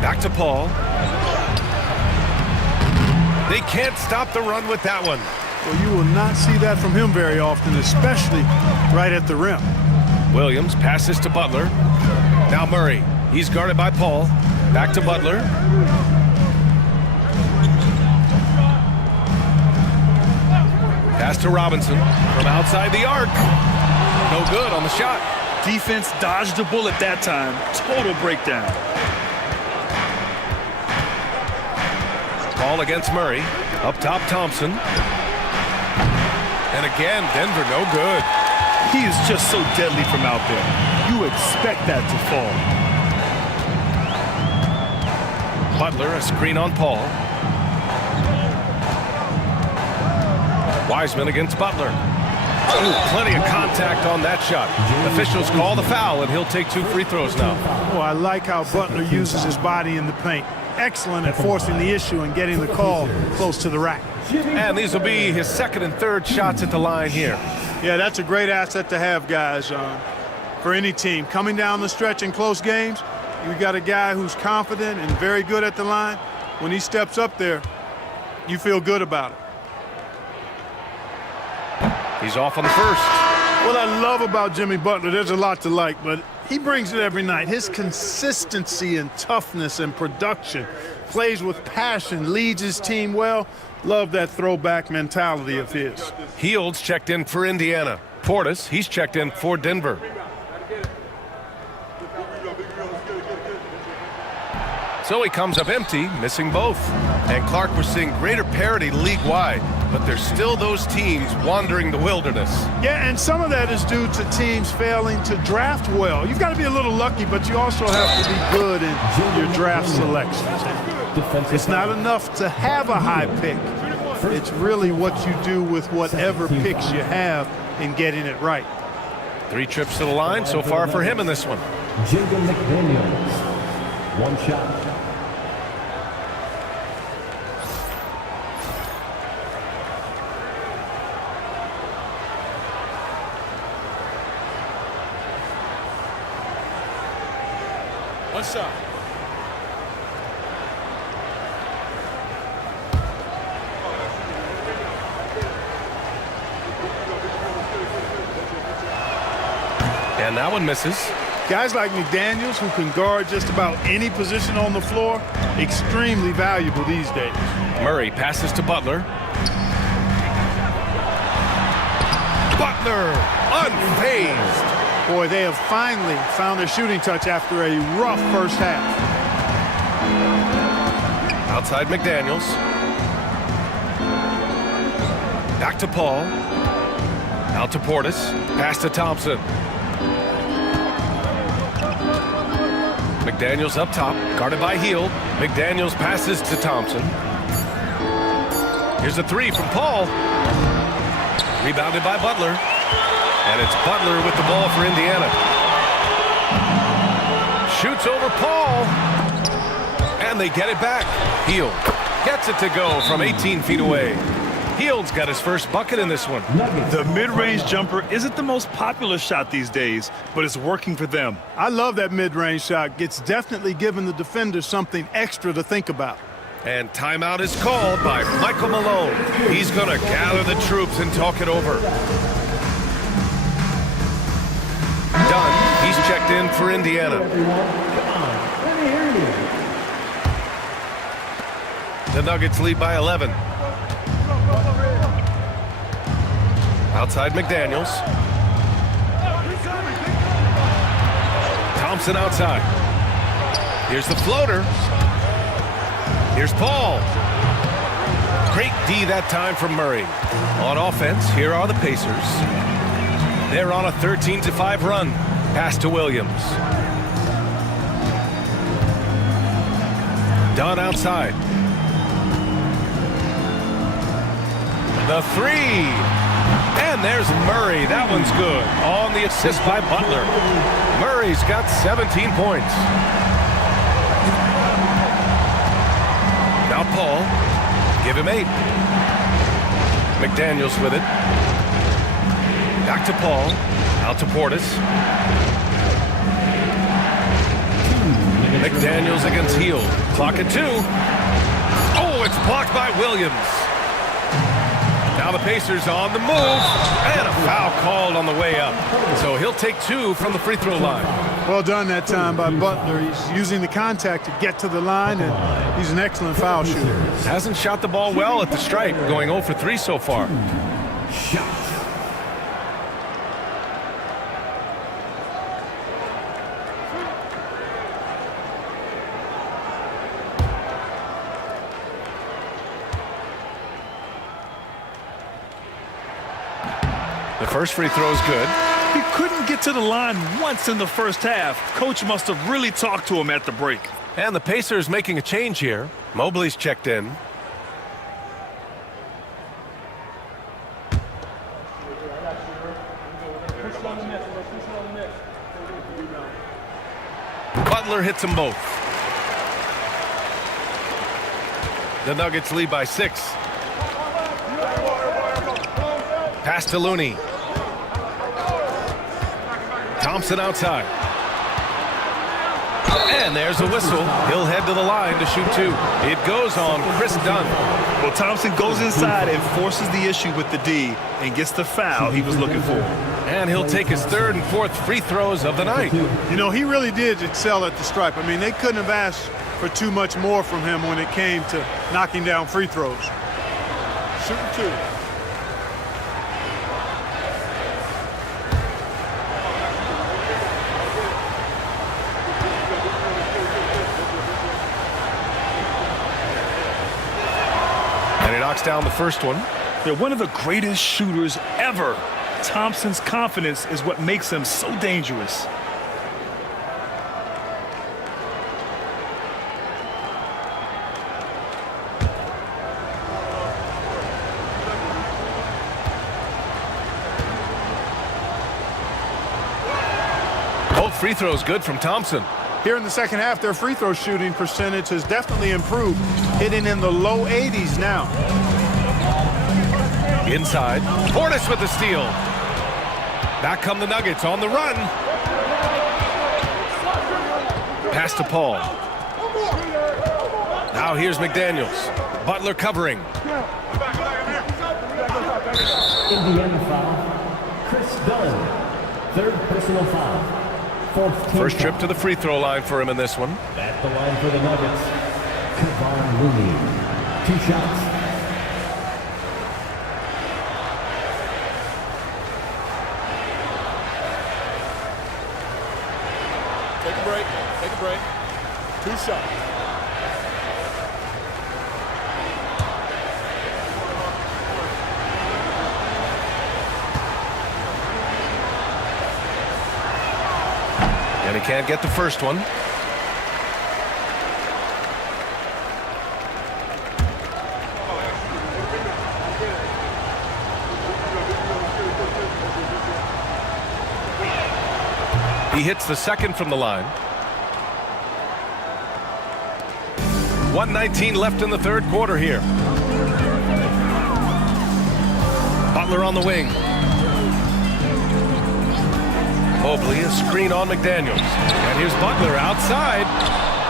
Back to Paul. They can't stop the run with that one. Well, you will not see that from him very often, especially right at the rim. Williams passes to Butler. Now Murray. He's guarded by Paul. Back to Butler. Pass to Robinson from outside the arc. No good on the shot. Defense dodged a bullet that time. Total breakdown. Ball against Murray. Up top, Thompson. And again, Denver no good. He is just so deadly from out there. You expect that to fall. Butler, a screen on Paul. Wiseman against Butler. Ooh, plenty of contact on that shot. Officials call the foul, and he'll take 2 free throws now. Oh, I like how Butler uses his body in the paint. Excellent at forcing the issue and getting the call close to the rack. And these will be his 2nd and 3rd shots at the line here. Yeah, that's a great asset to have, guys, for any team. Coming down the stretch in close games, you got a guy who's confident and very good at the line. When he steps up there, you feel good about it. He's off on the first. What I love about Jimmy Butler, there's a lot to like, but He brings it every night. His consistency and toughness and production. Plays with passion, leads his team well. Love that throwback mentality of his. Fields checked in for Indiana. Portis, he's checked in for Denver. So he comes up empty, missing both. And Clark, we're seeing greater parity league-wide, but there's still those teams wandering the wilderness. Yeah, and some of that is due to teams failing to draft well. You've got to be a little lucky, but you also have to be good in your draft selections. It's not enough to have a high pick. It's really what you do with whatever picks you have in getting it right. 3 trips to the line so far for him in this one. Jaden McDaniels. One shot. One shot. And that one misses. Guys like McDaniels, who can guard just about any position on the floor, extremely valuable these days. Murray passes to Butler. Butler, unfazed. Boy, they have finally found their shooting touch after a rough first half. Outside McDaniels. Back to Paul. Out to Portis. Pass to Thompson. McDaniels up top, guarded by Hield. McDaniels passes to Thompson. Here's a 3 from Paul. Rebounded by Butler. And it's Butler with the ball for Indiana. Shoots over Paul. And they get it back. Hield gets it to go from 18 feet away. Hield's got his first bucket in this one. The mid-range jumper isn't the most popular shot these days, but it's working for them. I love that mid-range shot. It's definitely given the defenders something extra to think about. And timeout is called by Michael Malone. He's going to gather the troops and talk it over. Dunn, he's checked in for Indiana. The Nuggets lead by 11. Outside McDaniels. Thompson outside. Here's the floater. Here's Paul. Great D that time from Murray. On offense, here are the Pacers. They're on a 13-5 run. Pass to Williams. Dunn outside. The 3. And there's Murray. That one's good. On the assist by Butler. Murray's got 17 points. Now Paul. Give him 8. McDaniels with it. Back to Paul. Out to Portis. McDaniels against Hield. Clock at 2. Oh, it's blocked by Williams. Now the Pacers on the move, and a foul called on the way up. So he'll take 2 from the free throw line. Well done that time by Butler. He's using the contact to get to the line, and he's an excellent foul shooter. Hasn't shot the ball well at the stripe, going 0 for 3 so far. The first free throw is good. He couldn't get to the line once in the first half. Coach must have really talked to him at the break. And the Pacers making a change here. Mobley's checked in. Butler hits them both. The Nuggets lead by 6. Pass to Looney. Thompson outside. And there's a whistle. He'll head to the line to shoot 2. It goes on Chris Dunn. Well, Thompson goes inside and forces the issue with the D and gets the foul he was looking for. And he'll take his third and fourth free throws of the night. You know, he really did excel at the stripe. I mean, they couldn't have asked for too much more from him when it came to knocking down free throws. Shooting 2. And he knocks down the first one. They're one of the greatest shooters ever. Thompson's confidence is what makes him so dangerous. Both free throws good from Thompson. Here in the second half, their free throw shooting percentage has definitely improved, hitting in the low 80s now. Inside, Portis with the steal. Back come the Nuggets on the run. Pass to Paul. Now here's McDaniels. Butler covering. Indiana foul. Chris Dunn. Third personal foul. Fourth team First trip foul. to the free throw line for him in this one. At the line for the Nuggets, Kevon Looney. 2 shots. Take a break. Take a break. 2 shots. And he can't get the first one. He hits the second from the line. 1:19 left in the third quarter here. Butler on the wing. Mobley, a screen on McDaniels. And here's Butler outside.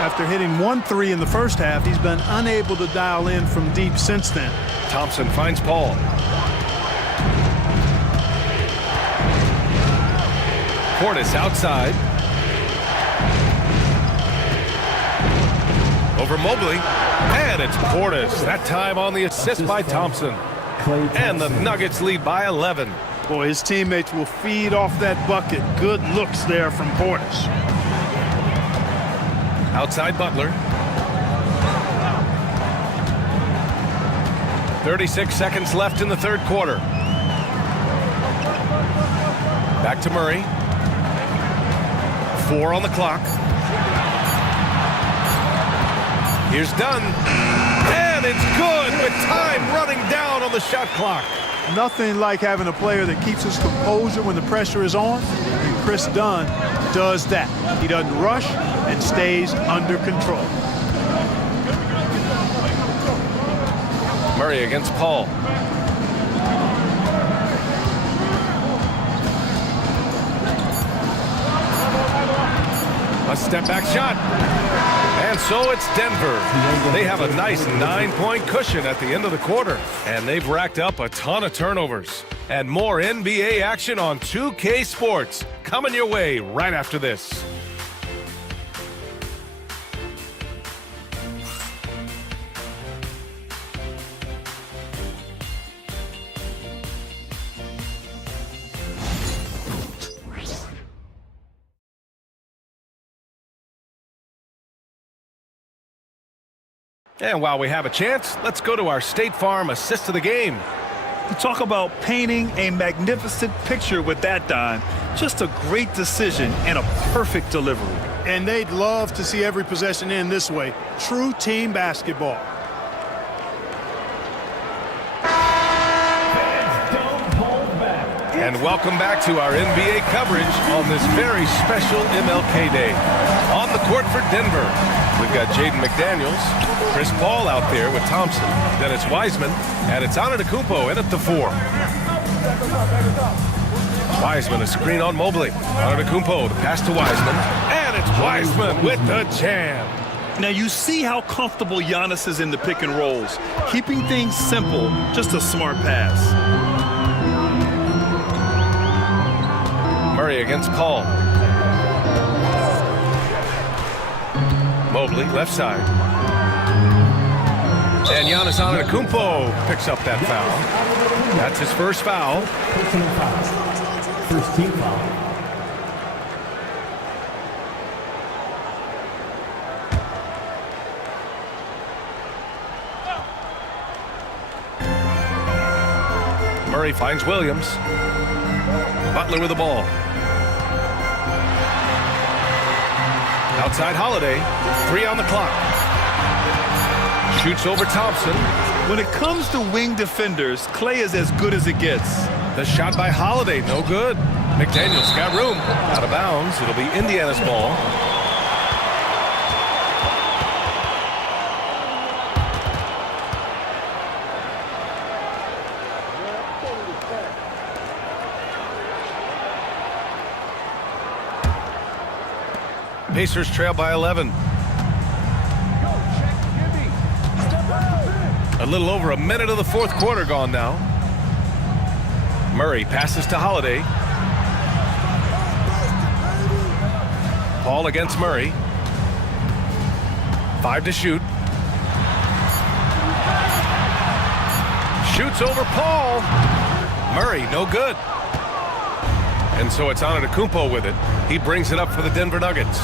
After hitting 1 3 in the first half, he's been unable to dial in from deep since then. Thompson finds Paul. Portis outside. Over Mobley. And it's Portis. That time on the assist by Thompson. And the Nuggets lead by 11. Boy, his teammates will feed off that bucket. Good looks there from Portis. Outside Butler. 36 seconds left in the third quarter. Back to Murray. 4 on the clock. Here's Dunn. And it's good with time running down on the shot clock. Nothing like having a player that keeps his composure when the pressure is on. And Chris Dunn does that. He doesn't rush and stays under control. Murray against Paul. A step back shot. And so it's Denver. They have a nice 9-point cushion at the end of the quarter. And they've racked up a ton of turnovers. And more NBA action on 2K Sports coming your way right after this. And while we have a chance, let's go to our State Farm assist of the game. You talk about painting a magnificent picture with that, Don. Just a great decision and a perfect delivery. And they'd love to see every possession end this way. True team basketball. And welcome back to our NBA coverage on this very special MLK Day. On the court for Denver, we've got Jaden McDaniels, Chris Paul out there with Thompson, Dennis Wiseman, and it's Antetokounmpo in at the 4. Wiseman, a screen on Mobley. Antetokounmpo, the pass to Wiseman, and it's Wiseman with the jam. Now you see how comfortable Giannis is in the pick and rolls. Keeping things simple, just a smart pass. Murray against Paul. Mobley, left side. And Giannis Antetokounmpo picks up that foul. That's his first foul. Personal foul. First team foul. Murray finds Williams. Butler with the ball. Outside Holiday. 3 on the clock. Shoots over Thompson. When it comes to wing defenders, Clay is as good as it gets. The shot by Holiday, no good. McDaniels got room. Out of bounds. It'll be Indiana's ball. Pacers trail by 11. A little over a minute of the fourth quarter gone now. Murray passes to Holiday. Paul against Murray. 5 to shoot. Shoots over Paul. Murray, no good. And so it's Antetokounmpo with it. He brings it up for the Denver Nuggets.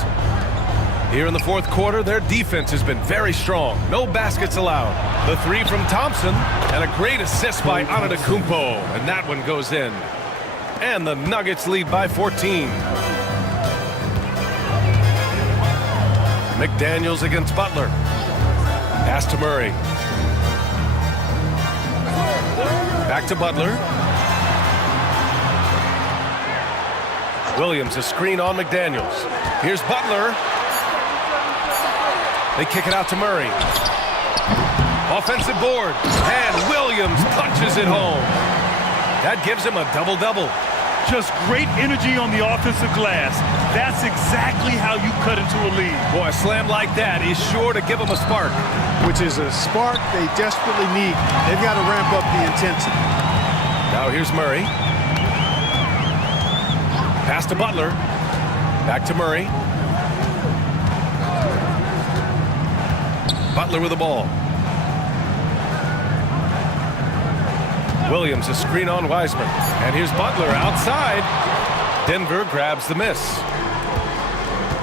Here in the fourth quarter, their defense has been very strong. No baskets allowed. The 3 from Thompson, and a great assist by Antetokounmpo. And that one goes in. And the Nuggets lead by 14. McDaniels against Butler. Pass to Murray. Back to Butler. Williams, a screen on McDaniels. Here's Butler. They kick it out to Murray. Offensive board. And Williams punches it home. That gives him a double-double. Just great energy on the offensive glass. That's exactly how you cut into a lead. Boy, a slam like that is sure to give them a spark. Which is a spark they desperately need. They've got to ramp up the intensity. Now here's Murray. Pass to Butler. Back to Murray. Butler with the ball. Williams, a screen on Wiseman. And here's Butler outside. Denver grabs the miss.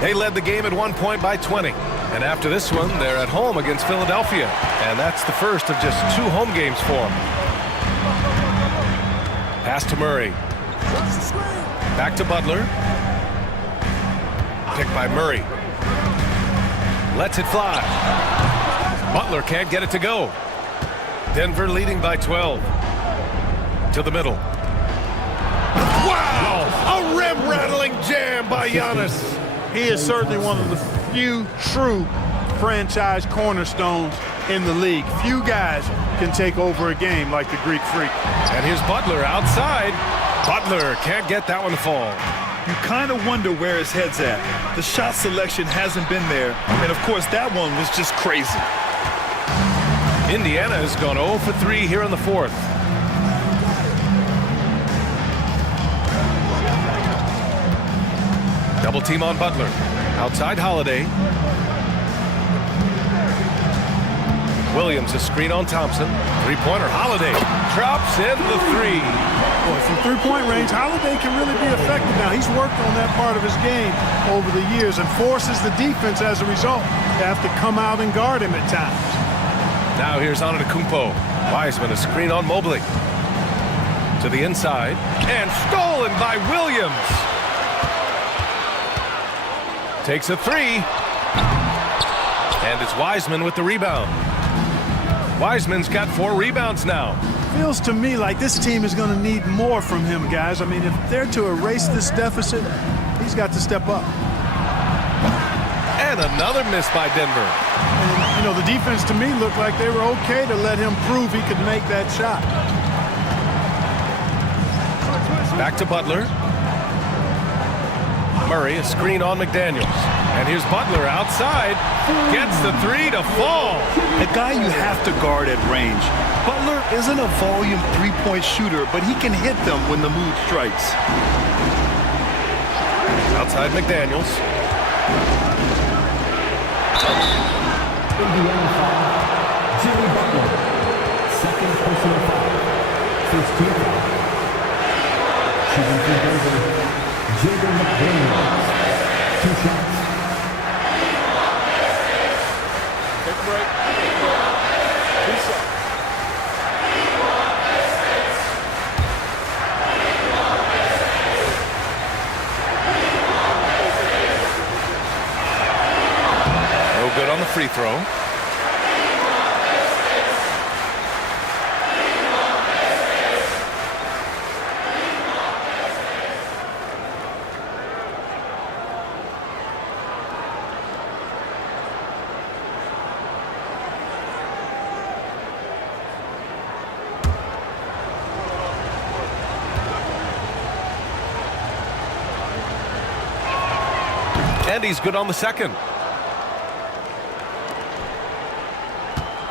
They led the game at one point by 20. And after this one, they're at home against Philadelphia. And that's the first of just 2 home games for them. Pass to Murray. Back to Butler. Picked by Murray. Lets it fly. Butler can't get it to go. Denver leading by 12. To the middle. Wow! A rim-rattling jam by Giannis. He is certainly one of the few true franchise cornerstones in the league. Few guys can take over a game like the Greek Freak. And here's Butler outside. Butler can't get that one to fall. You kind of wonder where his head's at. The shot selection hasn't been there. And, of course, that one was just crazy. Indiana has gone 0 for 3 here in the fourth. Double team on Butler. Outside Holiday. Williams, a screen on Thompson. Three-pointer, Holiday. Drops in the 3. Boy, from three-point range, Holiday can really be effective now. He's worked on that part of his game over the years and forces the defense as a result to have to come out and guard him at times. Now here's Antetokounmpo. Wiseman, a screen on Mobley. To the inside. And stolen by Williams. Takes a 3. And it's Wiseman with the rebound. Wiseman's got 4 rebounds now. Feels to me like this team is going to need more from him, guys. I mean, if they're to erase this deficit, he's got to step up. And another miss by Denver. And, you know, the defense to me looked like they were okay to let him prove he could make that shot. Back to Butler. Murray, a screen on McDaniels. And here's Butler outside. Gets the 3 to fall. A guy you have to guard at range. Butler isn't a volume three-point shooter, but he can hit them when the mood strikes. Outside McDaniels. Indiana foul. Jimmy Butler. Second personal foul. First team foul. Shooting for Denver, Jaden McDaniels. 2 shots. Take a break. 2 shots. No good on the free throw. And he's good on the second.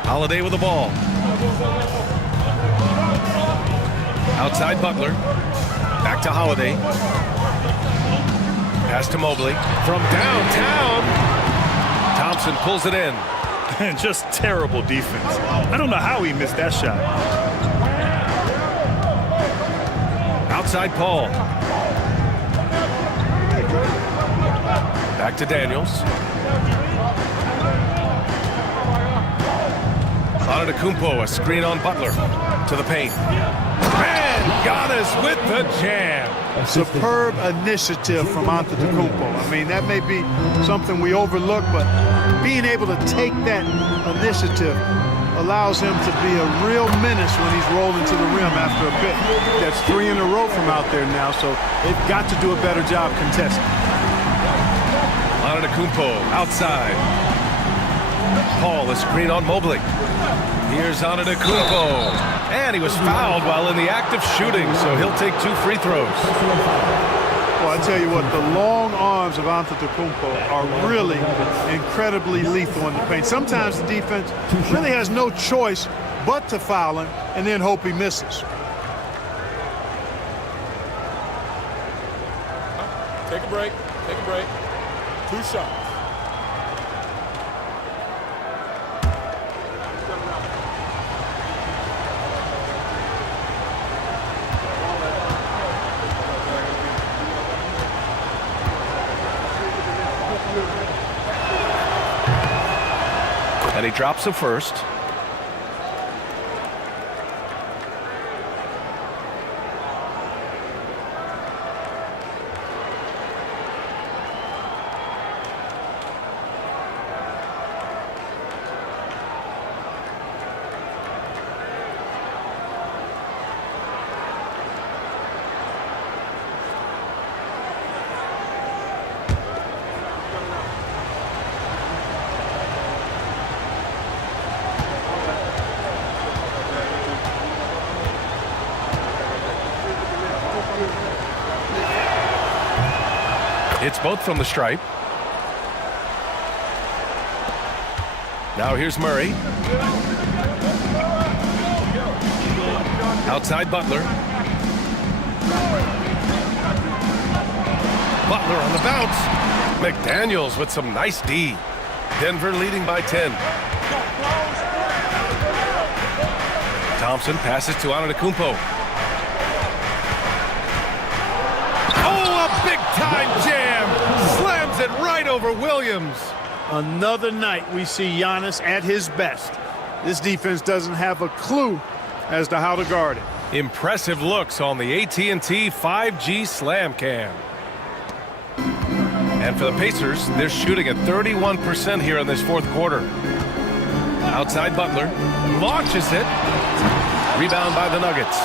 Holiday with the ball. Outside Butler. Back to Holiday. Pass to Mobley. From downtown. Thompson pulls it in. Just terrible defense. I don't know how he missed that shot. Outside Paul. Back to Daniels. Antetokounmpo, a screen on Butler. To the paint. And Giannis with the jam. Superb initiative from Antetokounmpo. I mean, that may be something we overlook, but being able to take that initiative allows him to be a real menace when he's rolling to the rim after a bit. That's 3 in a row from out there now, so they've got to do a better job contesting. Antetokounmpo outside. Paul, a screen on Mobley. Here's Antetokounmpo. And he was fouled while in the act of shooting, so he'll take 2 free throws. Well, I tell you what, the long arms of Antetokounmpo are really incredibly lethal in the paint. Sometimes the defense really has no choice but to foul him and then hope he misses. Take a break. Take a break. 2 shots. And he drops the first. It's both from the stripe. Now here's Murray. Outside Butler. Butler on the bounce. McDaniels with some nice D. Denver leading by 10. Thompson passes to Antetokounmpo. Oh, a big-time jam! Slams it right over Williams. Another night we see Giannis at his best. This defense doesn't have a clue as to how to guard it. Impressive looks on the AT&T 5G Slam Cam. And for the Pacers, they're shooting at 31% here in this fourth quarter. Outside Butler, launches it. Rebound by the Nuggets.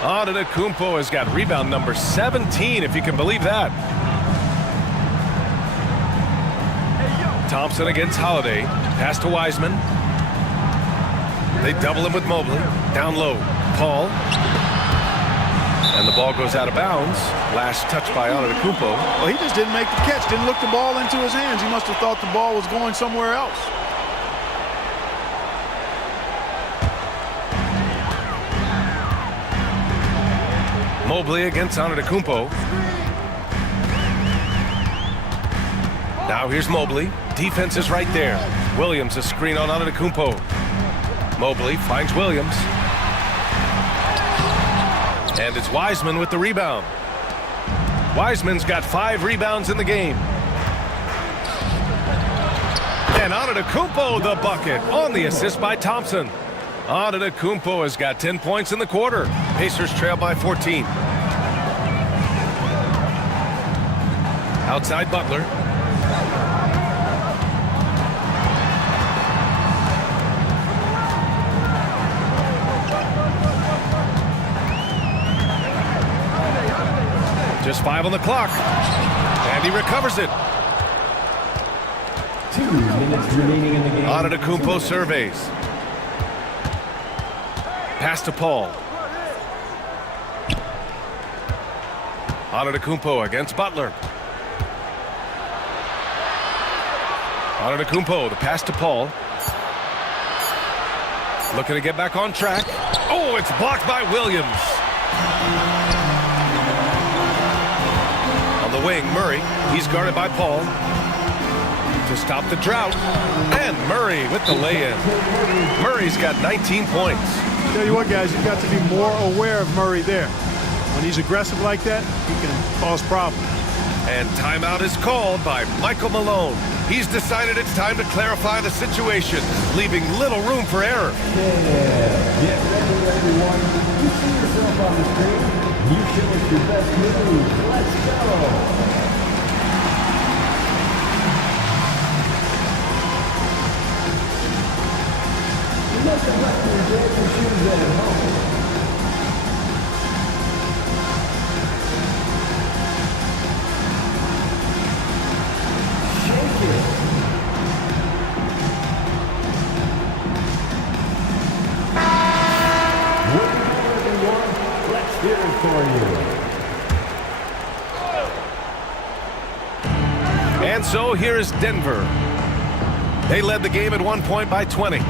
Antetokounmpo has got rebound number 17, if you can believe that. Thompson against Holiday. Pass to Wiseman. They double him with Mobley. Down low. Paul. And the ball goes out of bounds. Last touch by Antetokounmpo. Well, he just didn't make the catch. Didn't look the ball into his hands. He must have thought the ball was going somewhere else. Mobley against Antetokounmpo. Now here's Mobley. Defense is right there. Williams, a screen on Antetokounmpo. Mobley finds Williams. And it's Wiseman with the rebound. Wiseman's got 5 rebounds in the game. And Antetokounmpo the bucket on the assist by Thompson. Antetokounmpo has got 10 points in the quarter. Pacers trail by 14. Outside Butler. Just 5 on the clock. And he recovers it. 2 minutes remaining in the game. Antetokounmpo surveys. Pass to Paul. Antetokounmpo against Butler. Antetokounmpo, the pass to Paul. Looking to get back on track. Oh, it's blocked by Williams. On the wing, Murray. He's guarded by Paul. To stop the drought. And Murray with the lay-in. Murray's got 19 points. Tell you what, guys, you've got to be more aware of Murray there. When he's aggressive like that, he can cause problems. And timeout is called by Michael Malone. He's decided it's time to clarify the situation, leaving little room for error. Yeah, get ready, everyone. You see yourself on the screen. You show us your best move. Let's go. Let the record get your shoes at home. Shake it. Everyone, let's hear it for you. And so here is Denver. They led the game at one point by 20.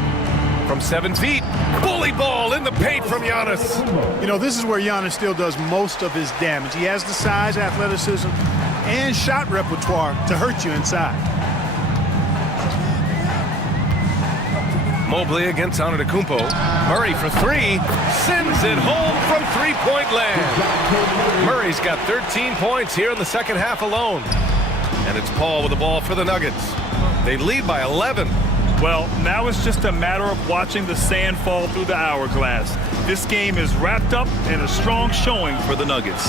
From 7 feet, bully ball in the paint from Giannis. You know, this is where Giannis still does most of his damage. He has the size, athleticism, and shot repertoire to hurt you inside. Mobley against Antetokounmpo. Murray for 3. Sends it home from three-point land. Murray's got 13 points here in the second half alone. And it's Paul with the ball for the Nuggets. They lead by 11. Well, now it's just a matter of watching the sand fall through the hourglass. This game is wrapped up in a strong showing for the Nuggets.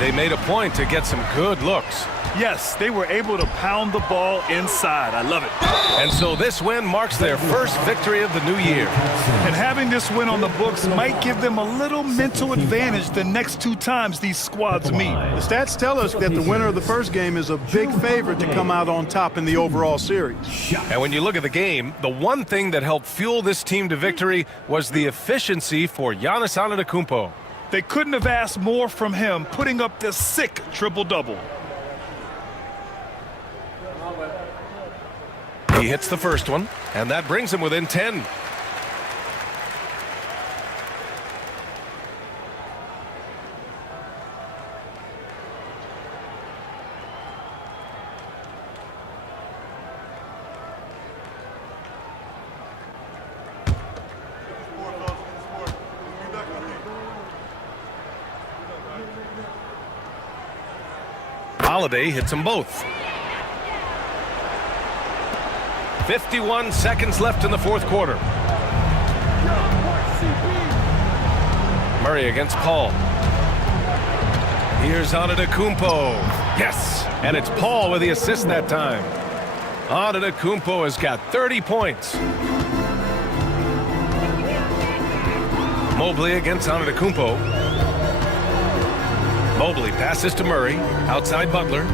They made a point to get some good looks. Yes, they were able to pound the ball inside. I love it. And so this win marks their first victory of the new year. And having this win on the books might give them a little mental advantage the next 2 times these squads meet. The stats tell us that the winner of the first game is a big favorite to come out on top in the overall series. And when you look at the game, the one thing that helped fuel this team to victory was the efficiency for Giannis Antetokounmpo. They couldn't have asked more from him, putting up this sick triple-double. He hits the first one, and that brings him within 10. Holiday hits them both. 51 seconds left in the fourth quarter. Murray against Paul. Here's Antetokounmpo. Yes! And it's Paul with the assist that time. Antetokounmpo has got 30 points. Mobley against Antetokounmpo. Mobley passes to Murray. Outside Butler.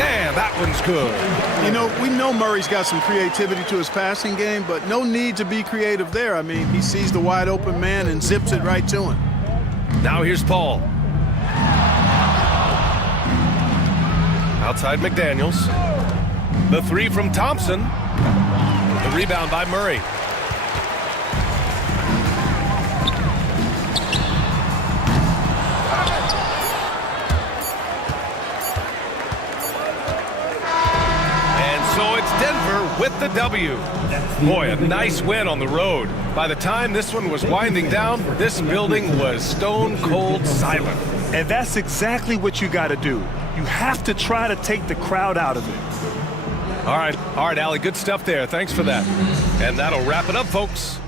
And that one's good. You know, we know Murray's got some creativity to his passing game, but no need to be creative there. I mean, he sees the wide open man and zips it right to him. Now here's Paul. Outside McDaniels. The 3 from Thompson. The rebound by Murray. it's Denver with the W. Boy, a nice win on the road. By the time this one was winding down, this building was stone cold silent. And that's exactly what you got to do. You have to try to take the crowd out of it. All right, Allie, good stuff there. Thanks for that. And that'll wrap it up, folks.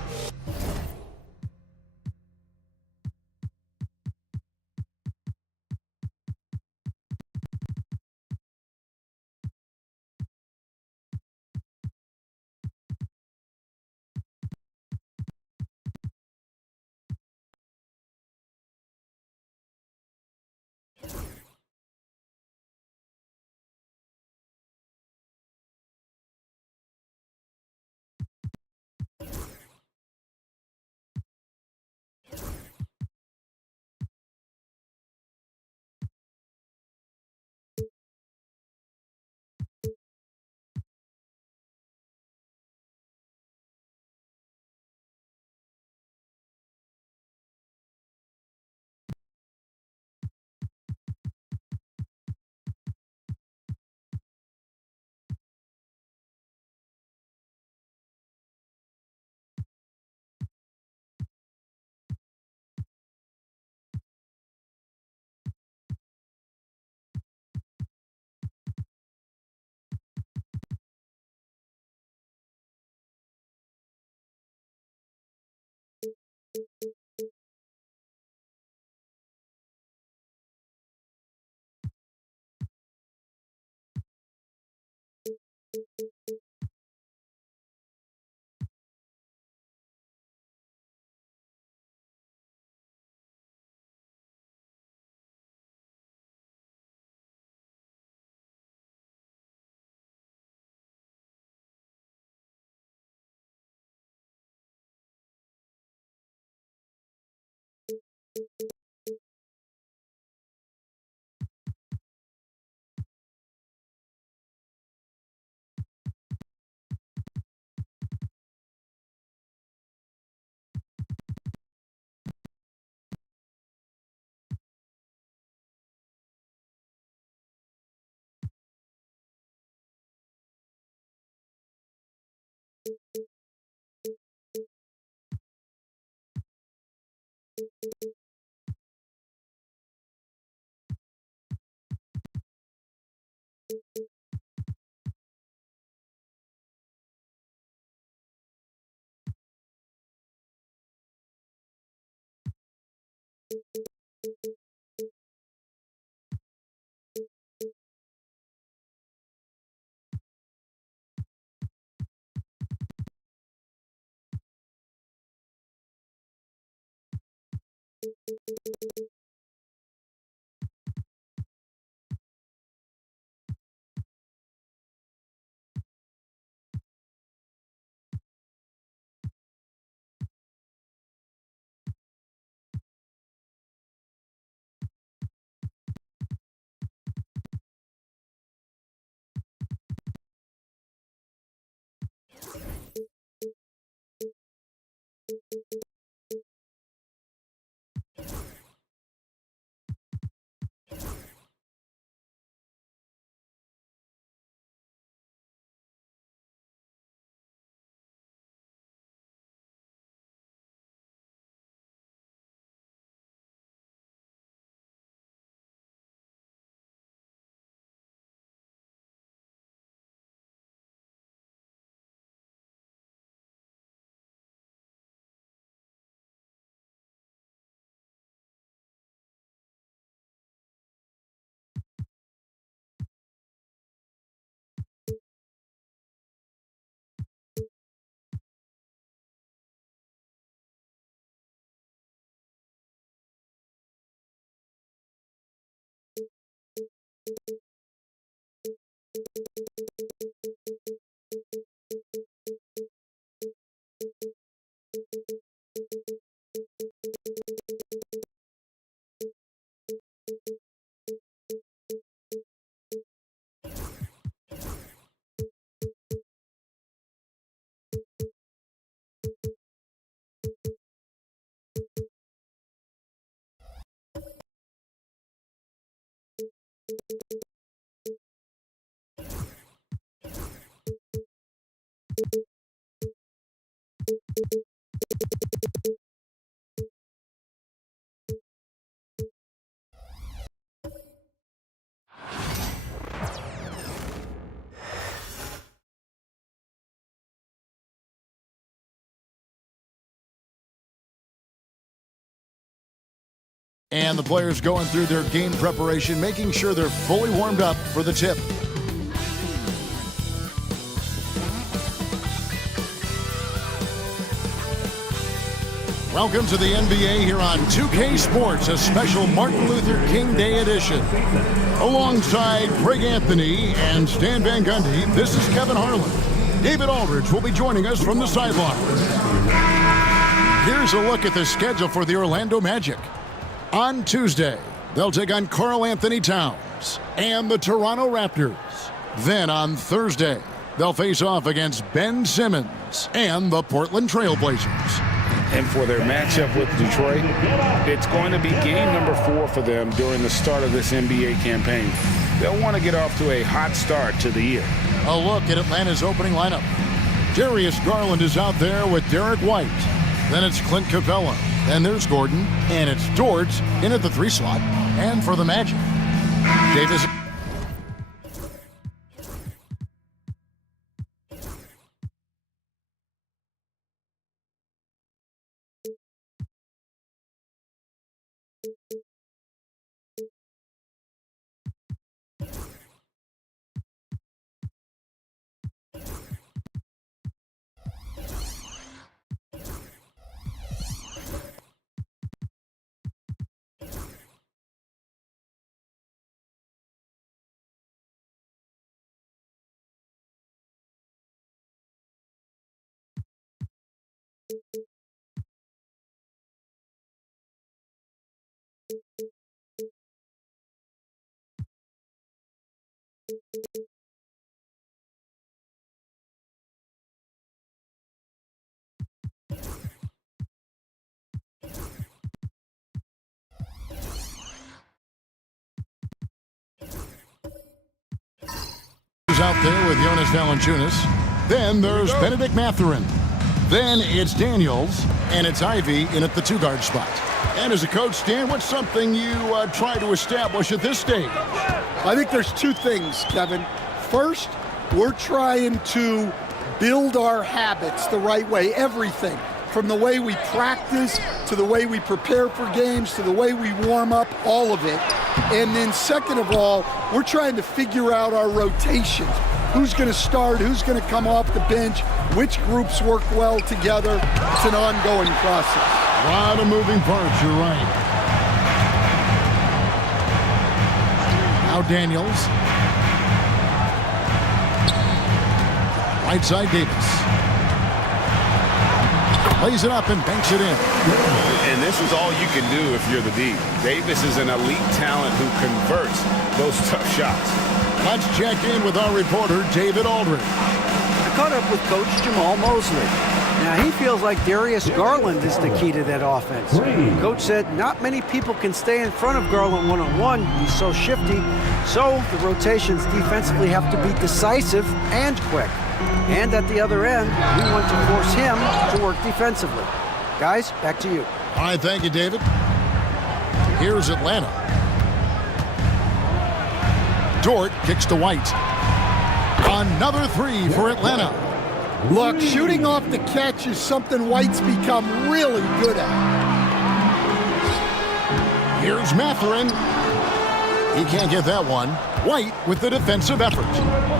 And the players going through their game preparation, making sure they're fully warmed up for the tip. Welcome to the NBA here on 2K Sports, a special Martin Luther King Day edition. Alongside Greg Anthony and Stan Van Gundy, this is Kevin Harlan. David Aldridge will be joining us from the sidelines. Here's a look at the schedule for the Orlando Magic. On Tuesday, they'll take on Karl Anthony Towns and the Toronto Raptors. Then on Thursday, they'll face off against Ben Simmons and the Portland Trail Blazers. And for their matchup with Detroit, it's going to be game number 4 for them during the start of this NBA campaign. They'll want to get off to a hot start to the year. A look at Atlanta's opening lineup. Darius Garland is out there with Derek White. Then it's Clint Capella. And there's Gordon. And it's Dort in at the 3 slot. And for the Magic, Davis. Out there with Jonas Valanciunas. Then there's Benedict Mathurin. Then it's Daniels, and it's Ivy in at the 2-guard spot. And as a coach, Stan, what's something you try to establish at this stage? I think there's 2 things, Kevin. First, we're trying to build our habits the right way, everything. From the way we practice, to the way we prepare for games, to the way we warm up, all of it. And then second of all, we're trying to figure out our rotations. Who's going to start, who's going to come off the bench, which groups work well together. It's an ongoing process. A lot of moving parts, you're right. Now Daniels. Right side Davis. Lays it up and banks it in. And this is all you can do if you're the D. Davis is an elite talent who converts those tough shots. Let's check in with our reporter, David Aldridge. I caught up with Coach Jamal Mosley. Now, he feels like Darius Garland is the key to that offense. Coach said not many people can stay in front of Garland one-on-one. He's so shifty. So the rotations defensively have to be decisive and quick. And at the other end, we want to force him to work defensively. Guys, back to you. All right, thank you, David. Here's Atlanta. Dort kicks to White. Another 3 for Atlanta. Look, shooting off the catch is something White's become really good at. Here's Mathurin. He can't get that one. White with the defensive effort.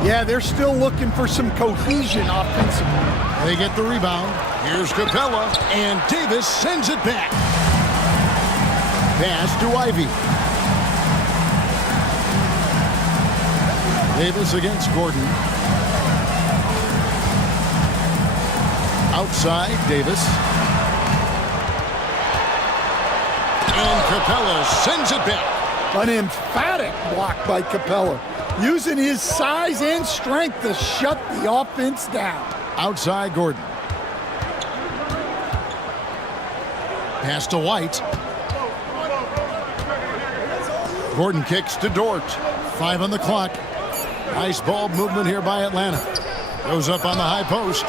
Yeah, they're still looking for some cohesion offensively. They get the rebound. Here's Capella, and Davis sends it back. Pass to Ivy. Davis against Gordon. Outside, Davis. And Capella sends it back. An emphatic block by Capella, using his size and strength to shut the offense down. Outside, Gordon. Pass to White. Gordon kicks to Dort. 5 on the clock. Nice ball movement here by Atlanta. Goes up on the high post.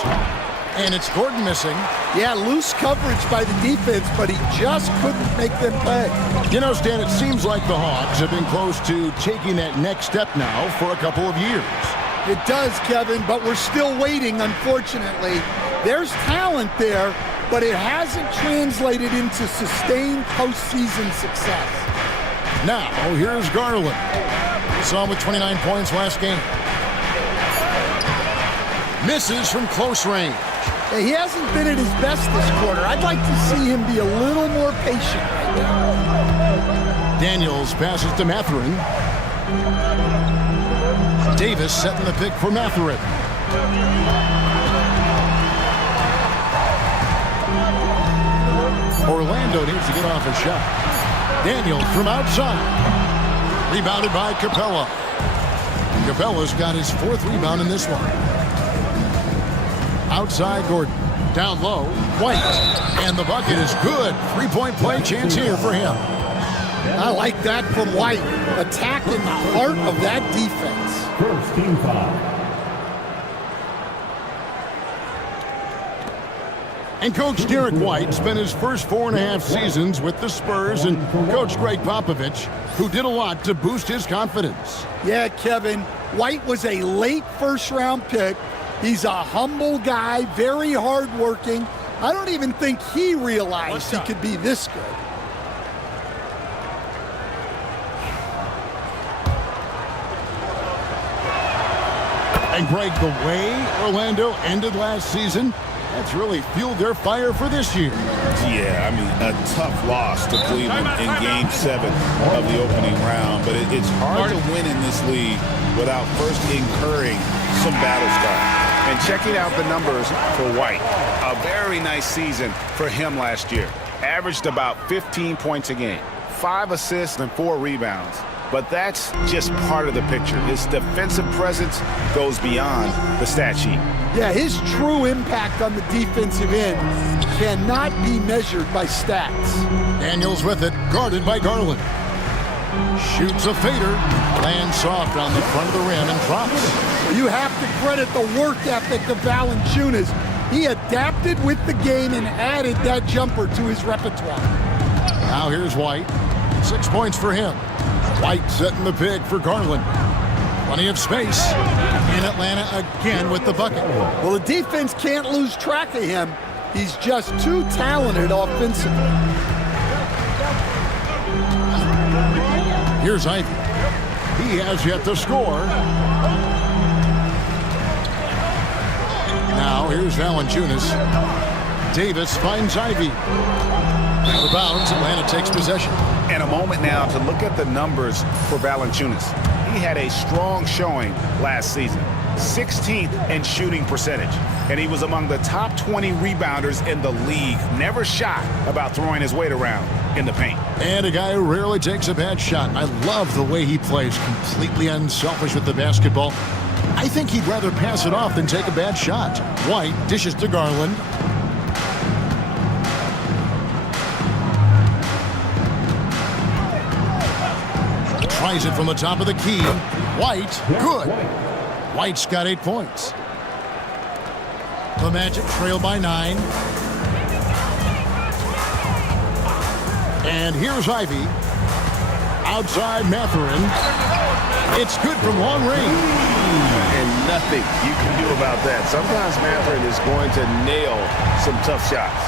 And it's Gordon missing. Yeah, loose coverage by the defense, but he just couldn't make them pay. You know, Stan, it seems like the Hawks have been close to taking that next step now for a couple of years. It does, Kevin, but we're still waiting, unfortunately. There's talent there, but it hasn't translated into sustained postseason success. Now, here's Garland. Saw him with 29 points last game. Misses from close range. He hasn't been at his best this quarter. I'd like to see him be a little more patient right now. Daniels passes to Mathurin. Davis setting the pick for Mathurin. Orlando needs to get off a shot. Daniels from outside. Rebounded by Capella. Capella's got his 4th rebound in this one. Outside Gordon. Down low. White. And the bucket is good. 3-point play chance here for him. I like that from White. Attacking the heart of that defense. First team foul. And Coach Derek White spent his first 4.5 seasons with the Spurs and Coach Greg Popovich, who did a lot to boost his confidence. Yeah, Kevin. White was a late first-round pick. He's a humble guy, very hardworking. I don't even think he realized he could be this good. And Greg, the way Orlando ended last season, that's really fueled their fire for this year. Yeah, I mean, a tough loss to Cleveland in Game 7 of the opening round. But it's hard to win in this league without first incurring some battle scars. And checking out the numbers for White, a very nice season for him last year. Averaged about 15 points a game, 5 assists and 4 rebounds. But that's just part of the picture. His defensive presence goes beyond the stat sheet. Yeah, his true impact on the defensive end cannot be measured by stats. Daniels with it, guarded by Garland. Shoots a fader, lands soft on the front of the rim and drops. You have to credit the work ethic of Valanciunas. He adapted with the game and added that jumper to his repertoire. Now here's White. 6 points for him. White setting the pick for Garland. Plenty of space. In Atlanta again with the bucket. Well, the defense can't lose track of him. He's just too talented offensively. Here's Ivy. He has yet to score. Now here's Valanciunas. Davis finds Ivy. Out of bounds, Atlanta takes possession. And a moment now to look at the numbers for Valanciunas. He had a strong showing last season. 16th in shooting percentage. And he was among the top 20 rebounders in the league. Never shy about throwing his weight around in the paint. And a guy who rarely takes a bad shot. I love the way he plays. Completely unselfish with the basketball. I think he'd rather pass it off than take a bad shot. White dishes to Garland. Tries it from the top of the key. White, good. White's got 8 points. The Magic trail by 9. And here's Ivy. Outside Mathurin. It's good from long range. And nothing you can do about that. Sometimes Mathurin is going to nail some tough shots.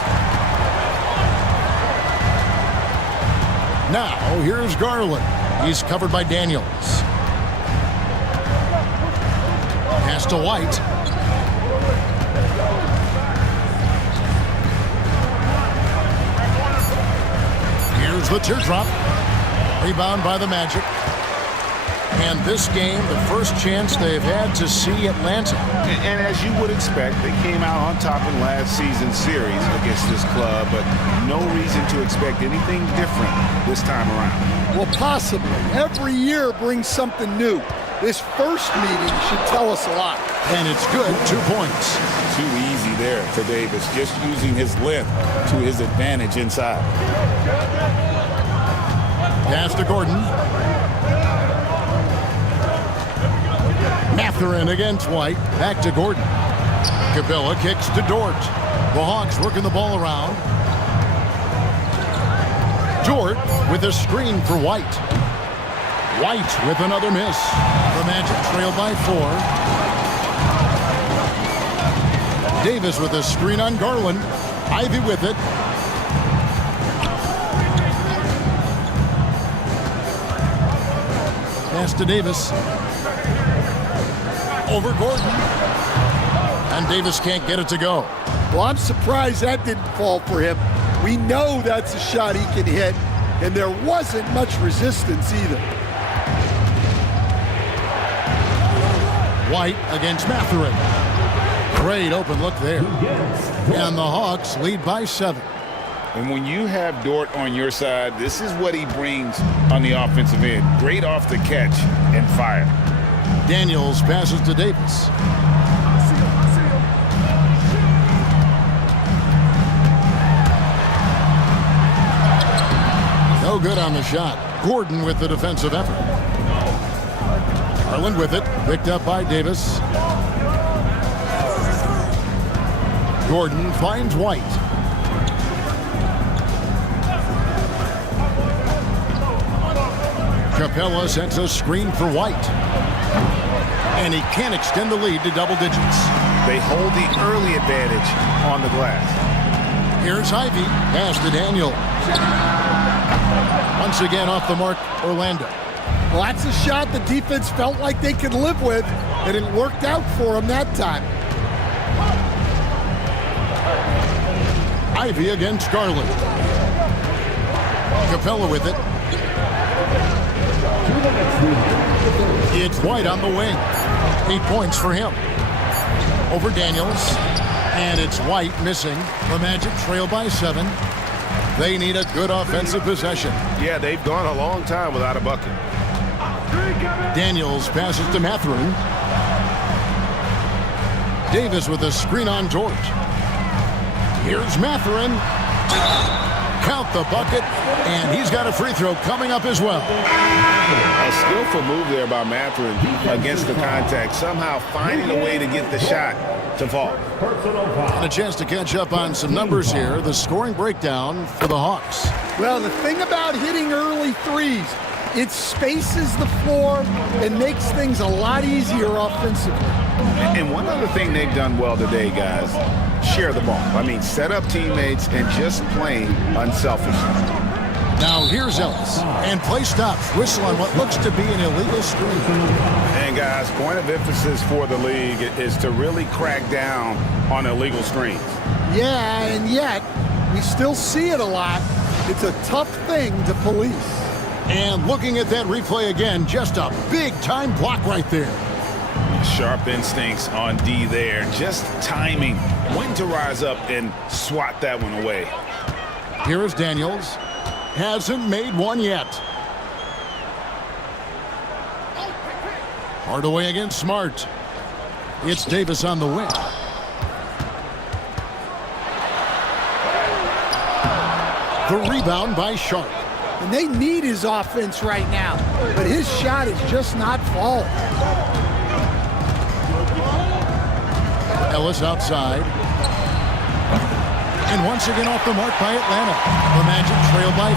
Now, here's Garland. He's covered by Daniels. Pass to White. Here's the teardrop. Rebound by the Magic. And this game, the first chance they've had to see Atlanta. And as you would expect, they came out on top in last season's series against this club, but no reason to expect anything different this time around. Well, possibly. Every year brings something new. This first meeting should tell us a lot. And it's good, 2 points. Too easy there for Davis, just using his length to his advantage inside. Pass to Gordon. Mathurin against White. Back to Gordon. Capella kicks to Dort. The Hawks working the ball around. Dort with a screen for White. White with another miss. The Magic trail by 4. Davis with a screen on Garland. Ivy with it. Pass to Davis. Over Gordon. And Davis can't get it to go. Well, I'm surprised that didn't fall for him. We know that's a shot he can hit, and there wasn't much resistance either. White against Mathurin. Great open look there. And the Hawks lead by 7. And when you have Dort on your side, this is what he brings on the offensive end. Great off the catch and fire. Daniels passes to Davis. No good on the shot. Gordon with the defensive effort. Garland with it. Picked up by Davis. Gordon finds White. Capella sets a screen for White. And he can't extend the lead to double digits. They hold the early advantage on the glass. Here's Ivy. Pass to Daniel. Once again off the mark, Orlando. Well, that's a shot the defense felt like they could live with, and it worked out for them that time. Ivy against Garland. Capella with it. It's White on the wing. 8 points for him. Over Daniels. And it's White missing. The Magic trail by 7. They need a good offensive possession. Yeah, they've gone a long time without a bucket. Daniels passes to Mathurin. Davis with a screen on Dort. Here's Mathurin. Count the bucket, and he's got a free throw coming up as well. A skillful move there by Mathurin against the contact, somehow finding a way to get the shot to fall. And a chance to catch up on some numbers here. The scoring breakdown for the Hawks. Well, the thing about hitting early threes, it spaces the floor and makes things a lot easier offensively. And one other thing they've done well today, guys, share the ball. I mean, set up teammates and just playing unselfishly. Now here's Ellis. And play stops. Whistle on what looks to be an illegal screen. And guys, point of emphasis for the league is to really crack down on illegal screens. Yeah, and yet we still see it a lot. It's a tough thing to police. And looking at that replay again, just a big-time block right there. Sharp instincts on D there. Just timing when to rise up and swat that one away. Here is Daniels. Hasn't made one yet. Hardaway against Smart. It's Davis on the wing. The rebound by Sharp. And they need his offense right now, but his shot is just not falling. Ellis outside. And once again off the mark by Atlanta. The Magic trail by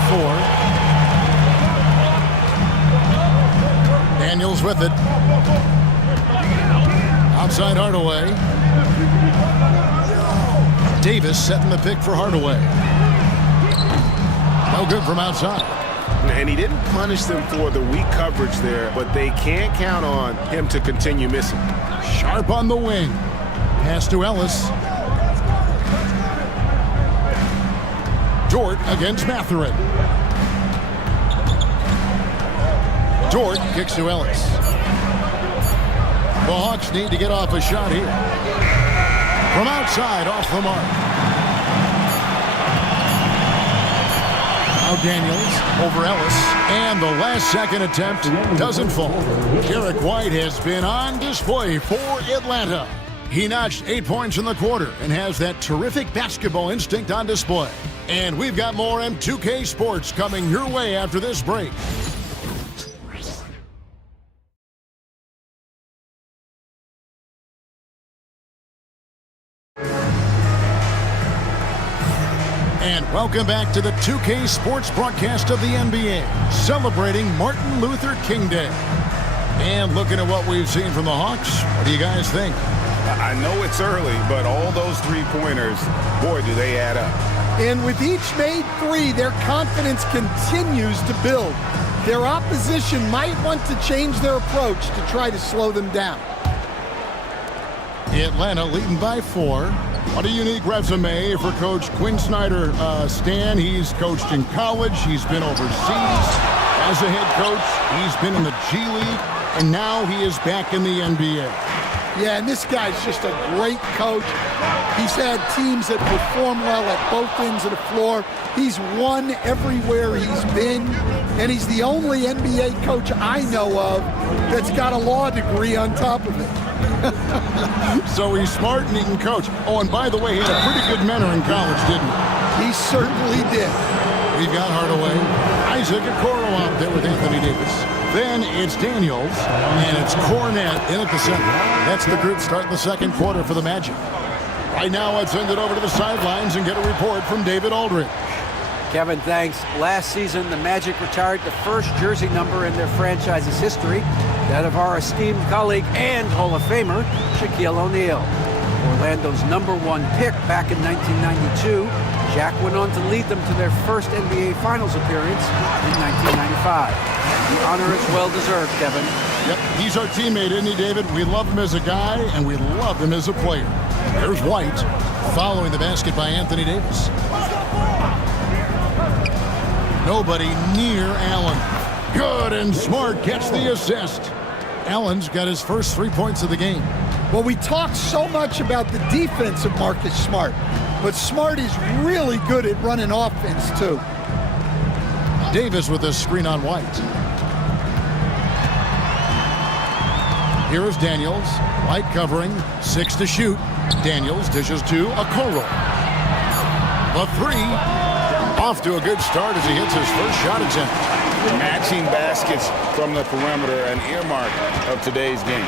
4. Daniels with it. Outside Hardaway. Davis setting the pick for Hardaway. No good from outside. And he didn't punish them for the weak coverage there, but they can't count on him to continue missing. Sharp on the wing. Pass to Ellis. Dort against Mathurin. Dort kicks to Ellis. The Hawks need to get off a shot here. From outside, off the mark. Now Daniels over Ellis. And the last second attempt doesn't fall. Derek White has been on display for Atlanta. He notched 8 points in the quarter and has that terrific basketball instinct on display. And we've got more M2K Sports coming your way after this break. And welcome back to the 2K Sports broadcast of the NBA, celebrating Martin Luther King Day. And looking at what we've seen from the Hawks, what do you guys think? I know it's early, but all those three-pointers, boy, do they add up. And with each made three, their confidence continues to build. Their opposition might want to change their approach to try to slow them down. Atlanta leading by 4. What a unique resume for Coach Quinn Snyder. Stan, he's coached in college. He's been overseas as a head coach. He's been in the G League, and now he is back in the NBA. Yeah, and this guy's just a great coach. He's had teams that perform well at both ends of the floor. He's won everywhere he's been, and he's the only NBA coach I know of that's got a law degree on top of it. So he's smart and he can coach. Oh, and by the way, he had a pretty good mentor in college, didn't he? He certainly did. We've got Hardaway, Isaac Okoro out there with Anthony Davis. Then it's Daniels, and it's Cornette in at the center. That's the group starting the second quarter for the Magic. Right now, let's send it over to the sidelines and get a report from David Aldridge. Kevin, thanks. Last season, the Magic retired the first jersey number in their franchise's history, that of our esteemed colleague and Hall of Famer, Shaquille O'Neal. Orlando's #1 pick back in 1992, Shaq went on to lead them to their first NBA Finals appearance in 1995. The honor is well-deserved, Kevin. Yep, he's our teammate, isn't he, David? We love him as a guy, and we love him as a player. There's White, following the basket by Anthony Davis. Nobody near Allen. Good, and Smart gets the assist. Allen's got his first 3 points of the game. Well, we talk so much about the defense of Marcus Smart, but Smart is really good at running offense, too. Davis with a screen on White. Here is Daniels. White covering. 6 to shoot. Daniels dishes to Okoro. The 3. Off to a good start as he hits his first shot attempt. Matching baskets from the perimeter, an earmark of today's game.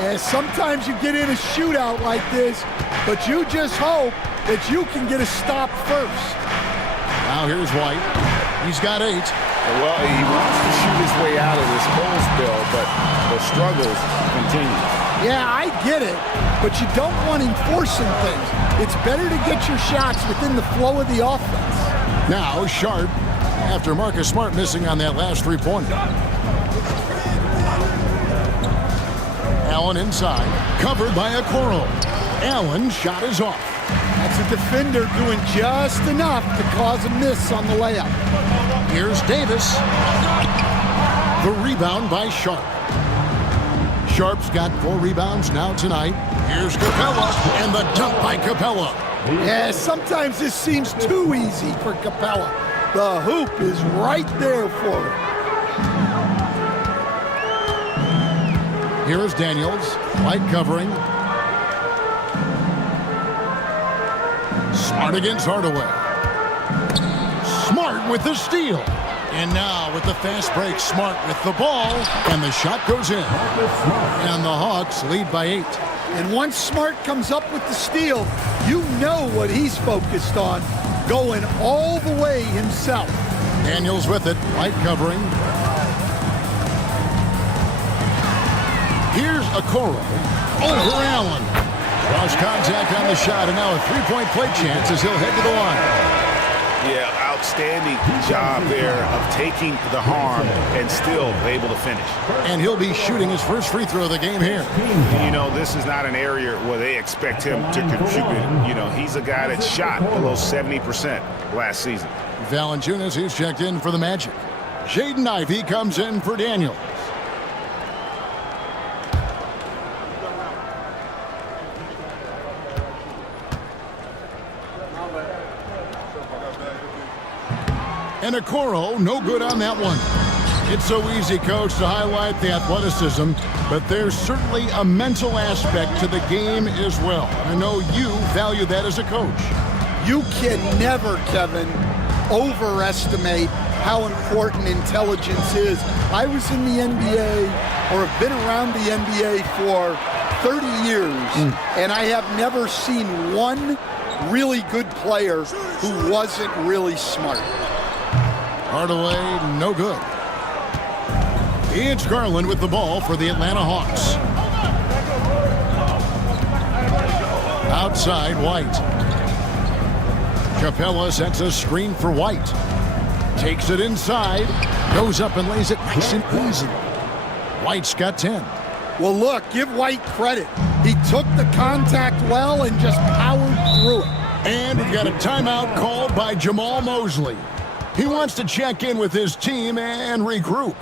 Yeah, sometimes you get in a shootout like this, but you just hope that you can get a stop first. Now here's White. He's got 8. Well, he wants to shoot his way out of this cold spell, but the struggles continue. Yeah, I get it, but you don't want him forcing things. It's better to get your shots within the flow of the offense. Now Sharp, after Marcus Smart missing on that last 3-pointer. Allen inside, covered by Okoro. Allen's shot is off. That's a defender doing just enough to cause a miss on the layup. Here's Davis. The rebound by Sharp. Sharp's got 4 rebounds now tonight. Here's Capella, and the dunk by Capella. Yeah, sometimes this seems too easy for Capella. The hoop is right there for him. Here is Daniels, White covering. Smart against Hardaway. Smart with the steal. And now with the fast break, Smart with the ball, and the shot goes in. And the Hawks lead by 8. And once Smart comes up with the steal, you know what he's focused on, going all the way himself. Daniels with it, White covering. Here's Okoro over Allen. Cross contact on the shot, and now a 3-point play chance as he'll head to the line. Yeah, outstanding job there of taking the harm and still able to finish. And he'll be shooting his first free throw of the game here. You know, this is not an area where they expect him to contribute. You know, he's a guy that shot below 70% last season. Valanciunas, who's checked in for the Magic. Jaden Ivey comes in for Daniels. And Okoro, no good on that one. It's so easy, Coach, to highlight the athleticism, but there's certainly a mental aspect to the game as well. I know you value that as a coach. You can never, Kevin, overestimate how important intelligence is. I was in the NBA, or have been around the NBA for 30 years, and I have never seen one really good player who wasn't really smart. Hardaway, no good. It's Garland with the ball for the Atlanta Hawks. Outside, White. Capella sets a screen for White. Takes it inside. Goes up and lays it nice and easy. White's got 10. Well, look, give White credit. He took the contact well and just powered through it. And we've got a timeout called by Jamal Mosley. He wants to check in with his team and regroup.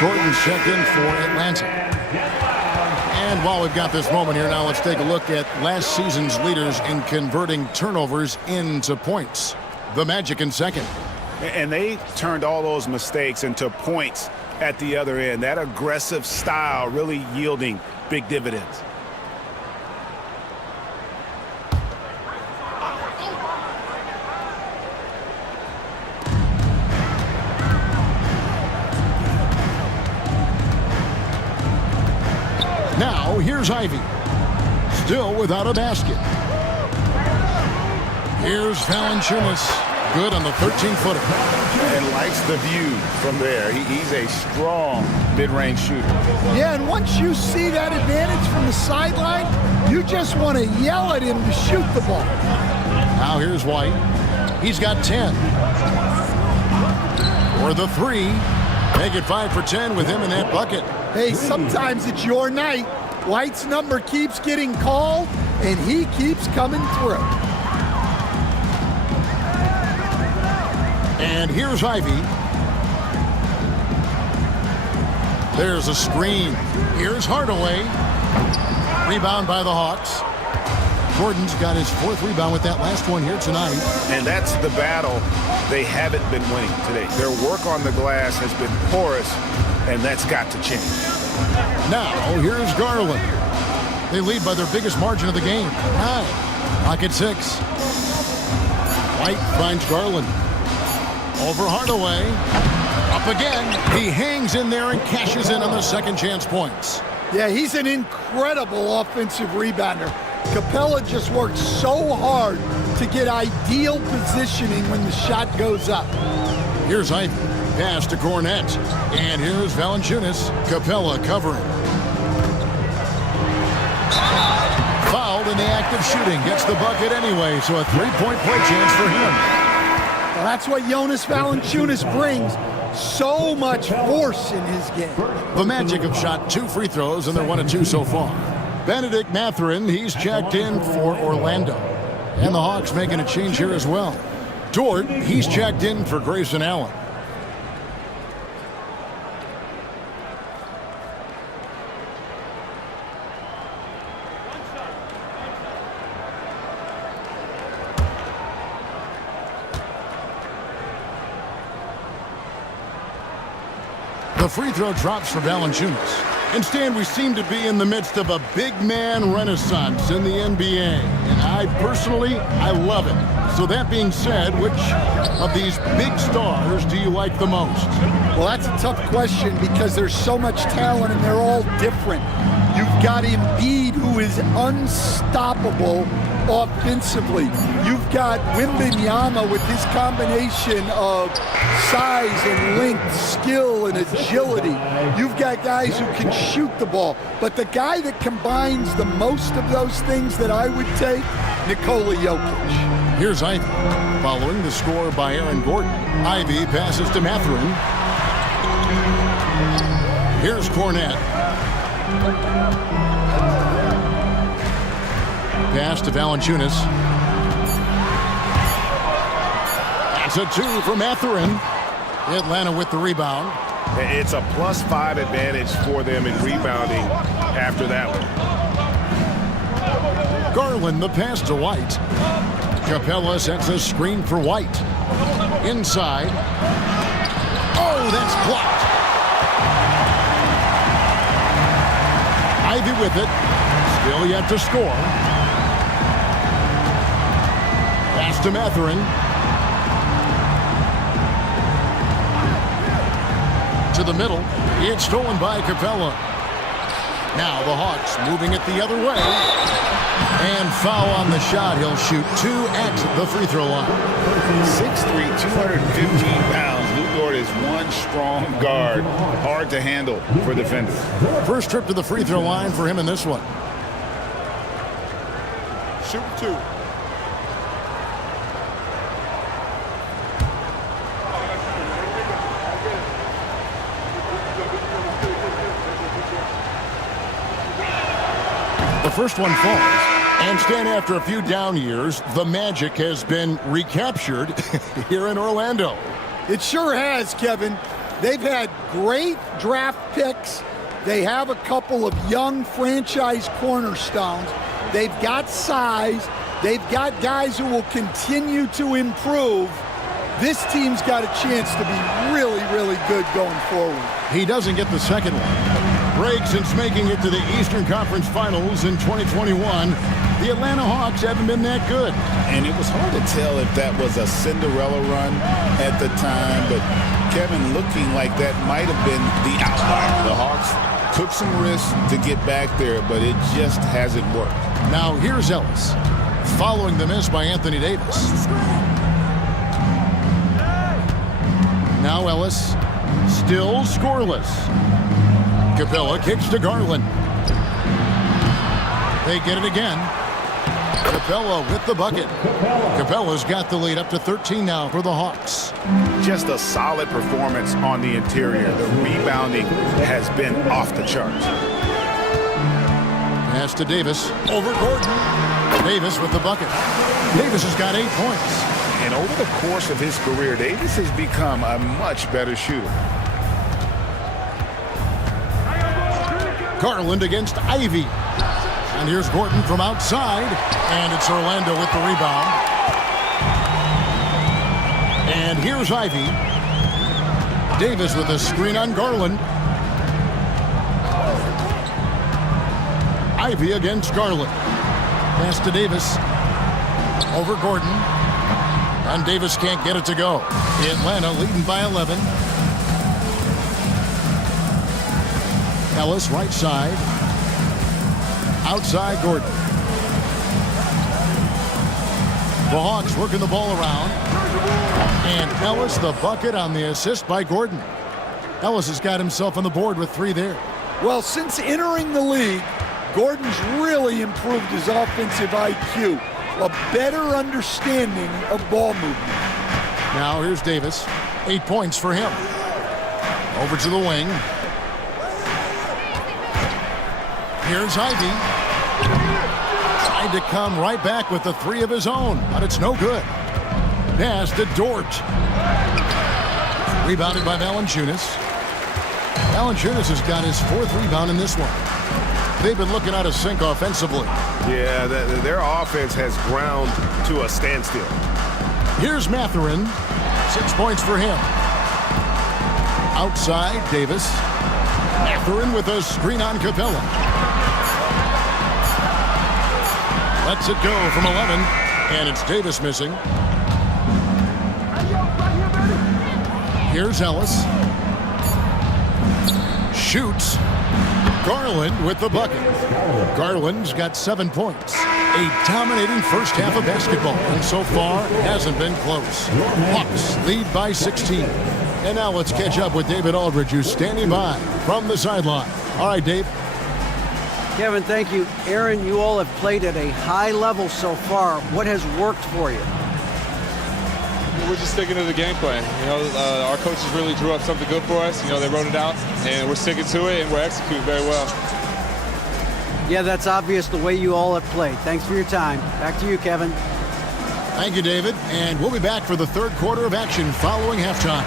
Gordon's checked in for Atlanta. And while we've got this moment here, now let's take a look at last season's leaders in converting turnovers into points. The Magic in second. And they turned all those mistakes into points at the other end. That aggressive style really yielding big dividends. Now, here's Ivy. Still without a basket. Here's Valanciunas. Good on the 13-footer. And likes the view from there. He's a strong mid-range shooter. Yeah, and once you see that advantage from the sideline, you just want to yell at him to shoot the ball. Now here's White. He's got 10. For the three. Make it 5 for 10 with him in that bucket. Hey, sometimes it's your night. White's number keeps getting called, and he keeps coming through. And here's Ivy. There's a screen. Here's Hardaway. Rebound by the Hawks. Gordon's got his 4th rebound with that last one here tonight. And that's the battle they haven't been winning today. Their work on the glass has been porous, and that's got to change. Now, here's Garland. They lead by their biggest margin of the game, 9. Pocket 6. White finds Garland. Over Hardaway. Up again. He hangs in there and cashes in on the second chance points. Yeah, he's an incredible offensive rebounder. Capella just works so hard to get ideal positioning when the shot goes up. Here's Ivy. Pass to Cornette. And here's Valanciunas. Capella covering. Fouled in the act of shooting. Gets the bucket anyway, so a 3-point play chance for him. Well, that's what Jonas Valanciunas brings. So much force in his game. The Magic have shot 2 free throws, and they're 1 of 2 so far. Benedict Mathurin, he's checked in for Orlando. And the Hawks making a change here as well. Dort, he's checked in for Grayson Allen. The free throw drops for Valanciunas. And Stan, we seem to be in the midst of a big man renaissance in the NBA. And I love it. So that being said, which of these big stars do you like the most? Well, that's a tough question because there's so much talent and they're all different. You've got Embiid, who is unstoppable offensively. You've got Wembanyama with his combination of size and length, skill and agility. You've got guys who can shoot the ball. But the guy that combines the most of those things that I would take, Nikola Jokic. Here's Ivy, following the score by Aaron Gordon. Ivy passes to Mathurin. Here's Cornette. Pass to Valanciunas. That's a 2 for Mathurin. Atlanta with the rebound. It's a +5 advantage for them in rebounding after that one. Garland the pass to White. Capella sets a screen for White. Inside. Oh, that's blocked. Ivy with it. Still yet to score. Pass to Mathurin. To the middle. It's stolen by Capella. Now the Hawks moving it the other way. And foul on the shot. He'll shoot 2 at the free throw line. 6'3", 215 pounds. Luke Dort is one strong guard. Hard to handle for defenders. First trip to the free throw line for him in this one. Shoot 2. The first one falls. And Stan, after a few down years, the magic has been recaptured here in Orlando. It sure has, Kevin. They've had great draft picks. They have a couple of young franchise cornerstones. They've got size. They've got guys who will continue to improve. This team's got a chance to be really, really good going forward. He doesn't get the second one. Break since making it to the Eastern Conference Finals in 2021. The Atlanta Hawks haven't been that good. And it was hard to tell if that was a Cinderella run at the time, but Kevin, looking like that might have been the outlier. The Hawks took some risks to get back there, but it just hasn't worked. Now here's Ellis, following the miss by Anthony Davis. Now Ellis, still scoreless. Capella kicks to Garland. They get it again. Capella with the bucket. Capella's got the lead up to 13 now for the Hawks. Just a solid performance on the interior. The rebounding has been off the charts. Pass to Davis. Over Gordon. Davis with the bucket. Davis has got 8 points. And over the course of his career, Davis has become a much better shooter. Garland against Ivy. And here's Gordon from outside. And it's Orlando with the rebound. And here's Ivy. Davis with a screen on Garland. Ivy against Garland. Pass to Davis. Over Gordon. And Davis can't get it to go. Atlanta leading by 11. Ellis right side. Outside Gordon. The Hawks working the ball around. And Ellis the bucket on the assist by Gordon. Ellis has got himself on the board with 3 there. Well, since entering the league, Gordon's really improved his offensive IQ. A better understanding of ball movement. Now here's Davis. 8 points for him. Over to the wing. Here's Ivy. Tried to come right back with the 3 of his own, but it's no good. Pass to Dort. Rebounded by Valanciunas. Valanciunas has got his 4th rebound in this one. They've been looking out of sync offensively. Yeah, their offense has ground to a standstill. Here's Mathurin. 6 points for him. Outside, Davis. Mathurin with a screen on Capella. Lets it go from 11, and it's Davis missing. Here's Ellis. Shoots. Garland with the bucket. Garland's got 7 points. A dominating first half of basketball, and so far hasn't been close. Hawks lead by 16. And now let's catch up with David Aldridge, who's standing by from the sideline. All right, Dave. Kevin, thank you. Aaron, you all have played at a high level so far. What has worked for you? We're just sticking to the game plan. Our coaches really drew up something good for us. They wrote it out, and we're sticking to it, and we're executing very well. Yeah, that's obvious the way you all have played. Thanks for your time. Back to you, Kevin. Thank you, David. And we'll be back for the third quarter of action following halftime.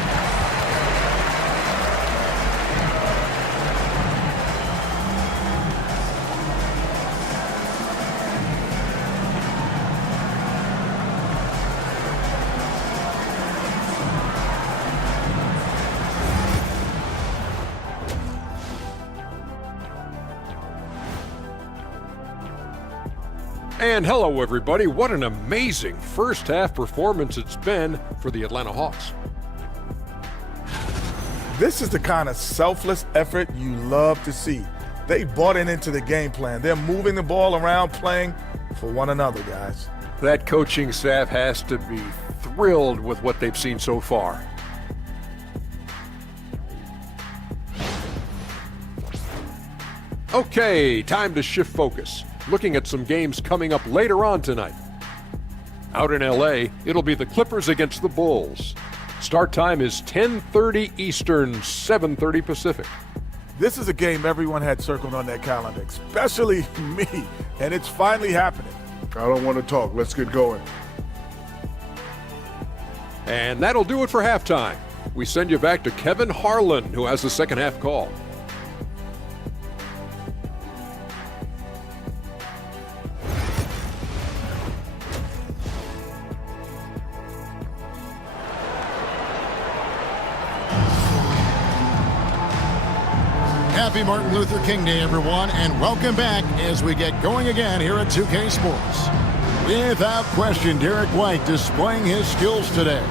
And hello, everybody. What an amazing first half performance it's been for the Atlanta Hawks. This is the kind of selfless effort you love to see. They bought into the game plan. They're moving the ball around, playing for one another, guys. That coaching staff has to be thrilled with what they've seen so far. Okay, time to shift focus. Looking at some games coming up later on tonight. Out in LA, it'll be the Clippers against the Bulls. Start time is 10:30 Eastern, 7:30 Pacific. This is a game everyone had circled on their calendar, especially me, and it's finally happening. I don't want to talk. Let's get going. And that'll do it for halftime. We send you back to Kevin Harlan, who has the second half call. Happy Martin Luther King Day, everyone, and welcome back as we get going again here at 2K Sports. Without question, Derek White displaying his skills today.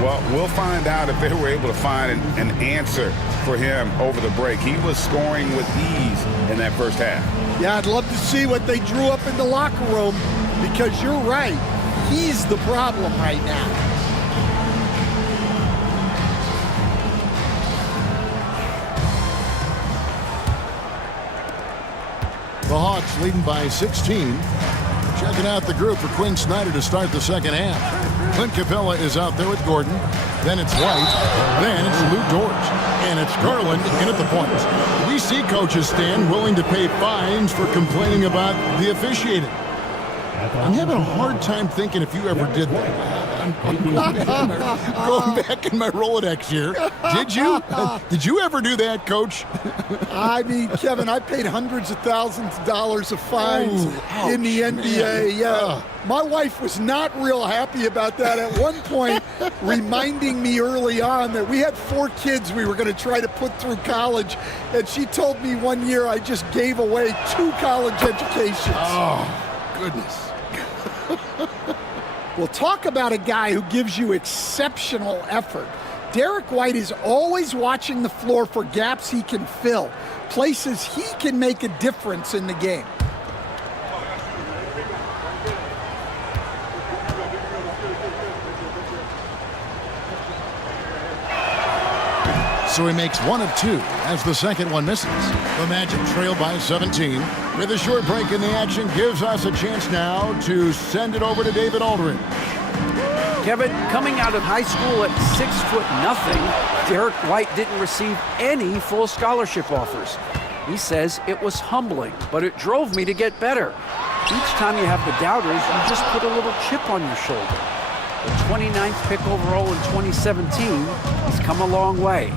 Well, we'll find out if they were able to find an answer for him over the break. He was scoring with ease in that first half. Yeah, I'd love to see what they drew up in the locker room, because you're right. He's the problem right now. The Hawks leading by 16. Checking out the group for Quinn Snyder to start the second half. Clint Capella is out there with Gordon. Then it's White. Then it's Lou Dort. And it's Garland in at the point. We see coaches stand willing to pay fines for complaining about the officiating. I'm having a hard time thinking if you ever did that. I'm going back in my Rolodex here. Did you? Did you ever do that, Coach? I mean, Kevin, I paid hundreds of thousands of dollars of fines in the NBA. Yeah. My wife was not real happy about that at one point, reminding me early on that we had 4 kids we were going to try to put through college, and she told me one year I just gave away 2 college educations. Oh, goodness. Well, talk about a guy who gives you exceptional effort. Derek White is always watching the floor for gaps he can fill, places he can make a difference in the game. So he makes 1 of 2 as the second one misses. The Magic trail by 17. With a short break in the action, gives us a chance now to send it over to David Aldridge. Kevin, coming out of high school at 6'0", Derek White didn't receive any full scholarship offers. He says it was humbling, but it drove me to get better. Each time you have the doubters, you just put a little chip on your shoulder. The 29th pick overall in 2017, he's come a long way.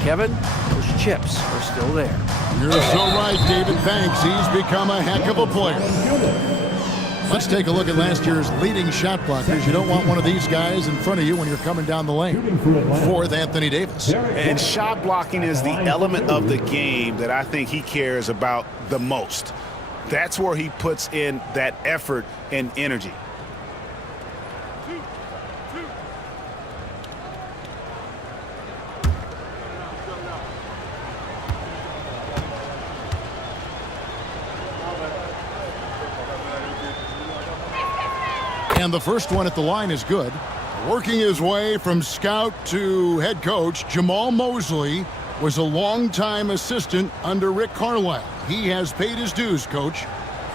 Kevin, those chips are still there. You're so right, David. Thanks. He's become a heck of a player. Let's take a look at last year's leading shot blockers. You don't want one of these guys in front of you when you're coming down the lane. 4th, Anthony Davis. And shot blocking is the element of the game that I think he cares about the most. That's where he puts in that effort and energy. And the first one at the line is good. Working his way from scout to head coach, Jamal Mosley was a longtime assistant under Rick Carlisle. He has paid his dues, Coach.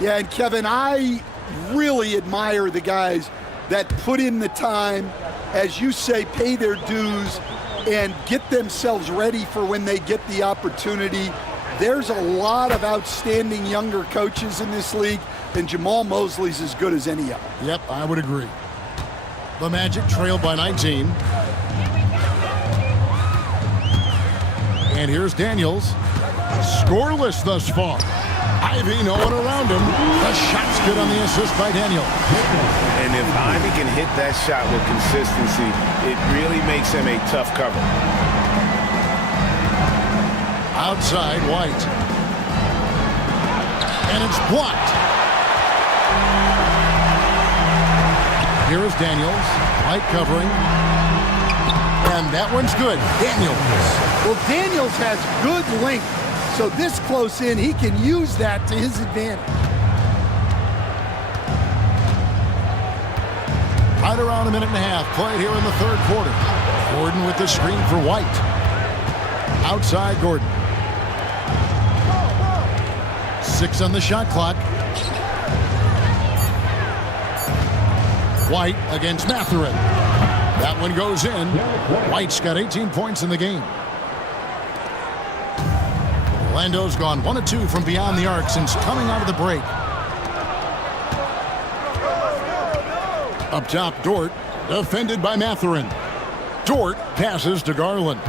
Yeah, and Kevin, I really admire the guys that put in the time, as you say, pay their dues and get themselves ready for when they get the opportunity. There's a lot of outstanding younger coaches in this league, and Jamal Mosley's as good as any of them. Yep, I would agree. The Magic trail by 19. And here's Daniels. Scoreless thus far. Ivy, no one around him. The shot's good on the assist by Daniels. And if Ivy can hit that shot with consistency, it really makes him a tough cover. Outside, White. And it's blocked. Here is Daniels. White covering. And that one's good. Daniels. Well, Daniels has good length, so this close in, he can use that to his advantage. Right around a minute and a half played here in the third quarter. Gordon with the screen for White. Outside, Gordon. 6 on the shot clock. White against Mathurin. That one goes in. White's got 18 points in the game. Orlando's gone 1 of 2 from beyond the arc since coming out of the break. Up top, Dort, defended by Mathurin. Dort passes to Garland.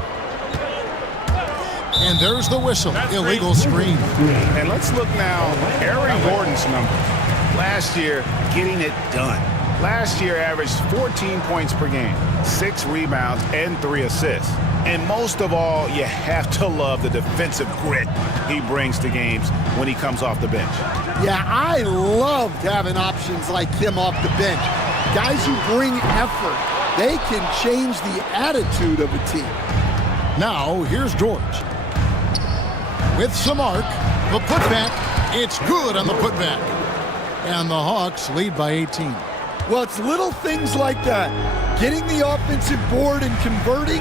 And there's the whistle. Illegal screen. And let's look now, Aaron Gordon's number. Last year, getting it done. Last year averaged 14 points per game, 6 rebounds, and 3 assists. And most of all, you have to love the defensive grit he brings to games when he comes off the bench. Yeah, I loved having options like him off the bench. Guys who bring effort. They can change the attitude of a team. Now, here's George. With some arc, the putback, it's good on the putback. And the Hawks lead by 18. Well, it's little things like that. Getting the offensive board and converting,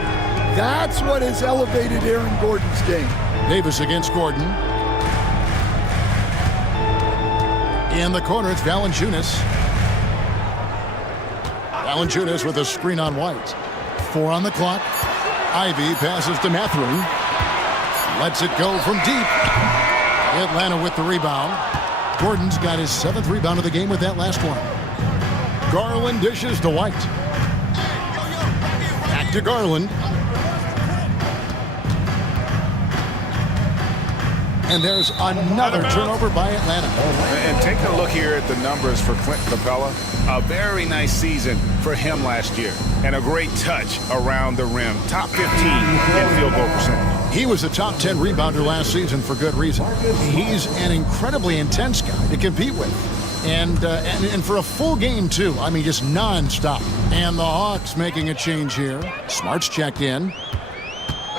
that's what has elevated Aaron Gordon's game. Davis against Gordon. In the corner, it's Valanciunas. Valanciunas with a screen on White. 4 on the clock. Ivy passes to Mathurin. Lets it go from deep. Atlanta with the rebound. Gordon's got his 7th rebound of the game with that last one. Garland dishes to White. Back to Garland. And there's another turnover by Atlanta. And take a look here at the numbers for Clint Capella. A very nice season for him last year. And a great touch around the rim. Top 15 in field goal percentage. He was a top 10 rebounder last season for good reason. He's an incredibly intense guy to compete with. And for a full game, too. I mean, just nonstop. And the Hawks making a change here. Smart's checked in.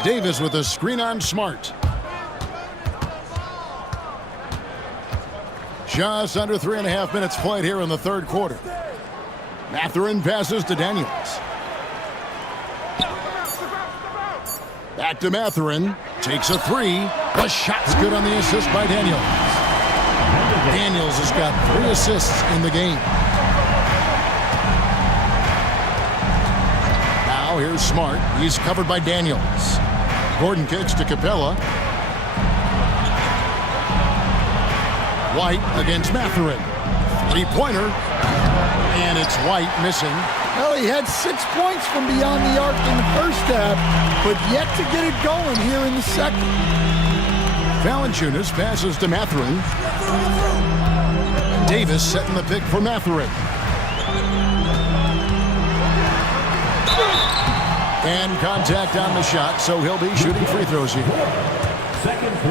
Davis with a screen on Smart. Just under 3.5 minutes played here in the third quarter. Mathurin passes to Daniels. Back to Mathurin. Takes a 3. The shot's good on the assist by Daniels. Daniels has got 3 assists in the game. Now here's Smart. He's covered by Daniels. Gordon kicks to Capella. White against Mathurin. 3-pointer. And it's White missing. Well, he had 6 points from beyond the arc in the first half, but yet to get it going here in the second. Valanciunas passes to Mathurin. Davis setting the pick for Mathurin. And contact on the shot, so he'll be shooting free throws here.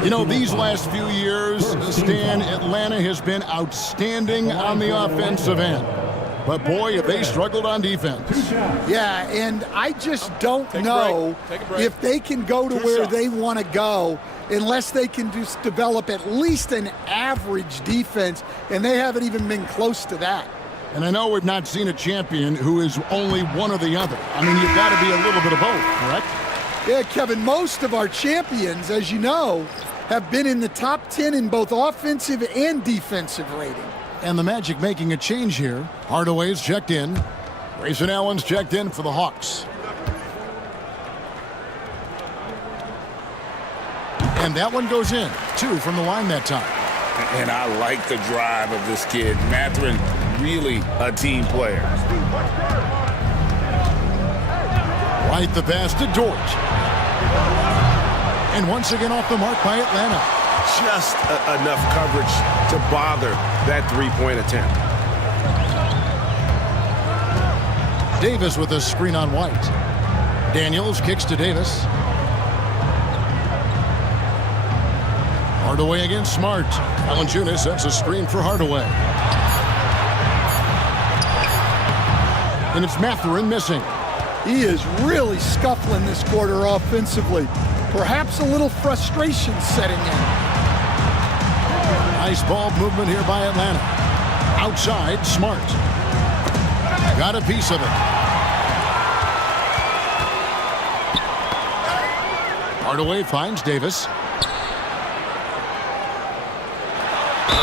You know, these last few years, Stan, Atlanta has been outstanding on the offensive end. But boy, have they struggled on defense. Yeah, and I just don't know if they can go to where they want to go unless they can just develop at least an average defense, and they haven't even been close to that. And I know we've not seen a champion who is only one or the other. I mean, you've got to be a little bit of both, correct? Yeah, Kevin, most of our champions, as you know, have been in the top 10 in both offensive and defensive rating. And the Magic making a change here. Hardaway's checked in. Grayson Allen's checked in for the Hawks. And that one goes in. 2 from the line that time. And I like the drive of this kid. Mathurin, really a team player. Right the pass to Dort. And once again off the mark by Atlanta. Just enough coverage to bother that three-point attempt. Davis with a screen on White. Daniels kicks to Davis. Hardaway against Smart. Valanciunas sets a screen for Hardaway. And it's Mathurin missing. He is really scuffling this quarter offensively. Perhaps a little frustration setting in. Nice ball movement here by Atlanta. Outside, Smart. Got a piece of it. Hardaway finds Davis.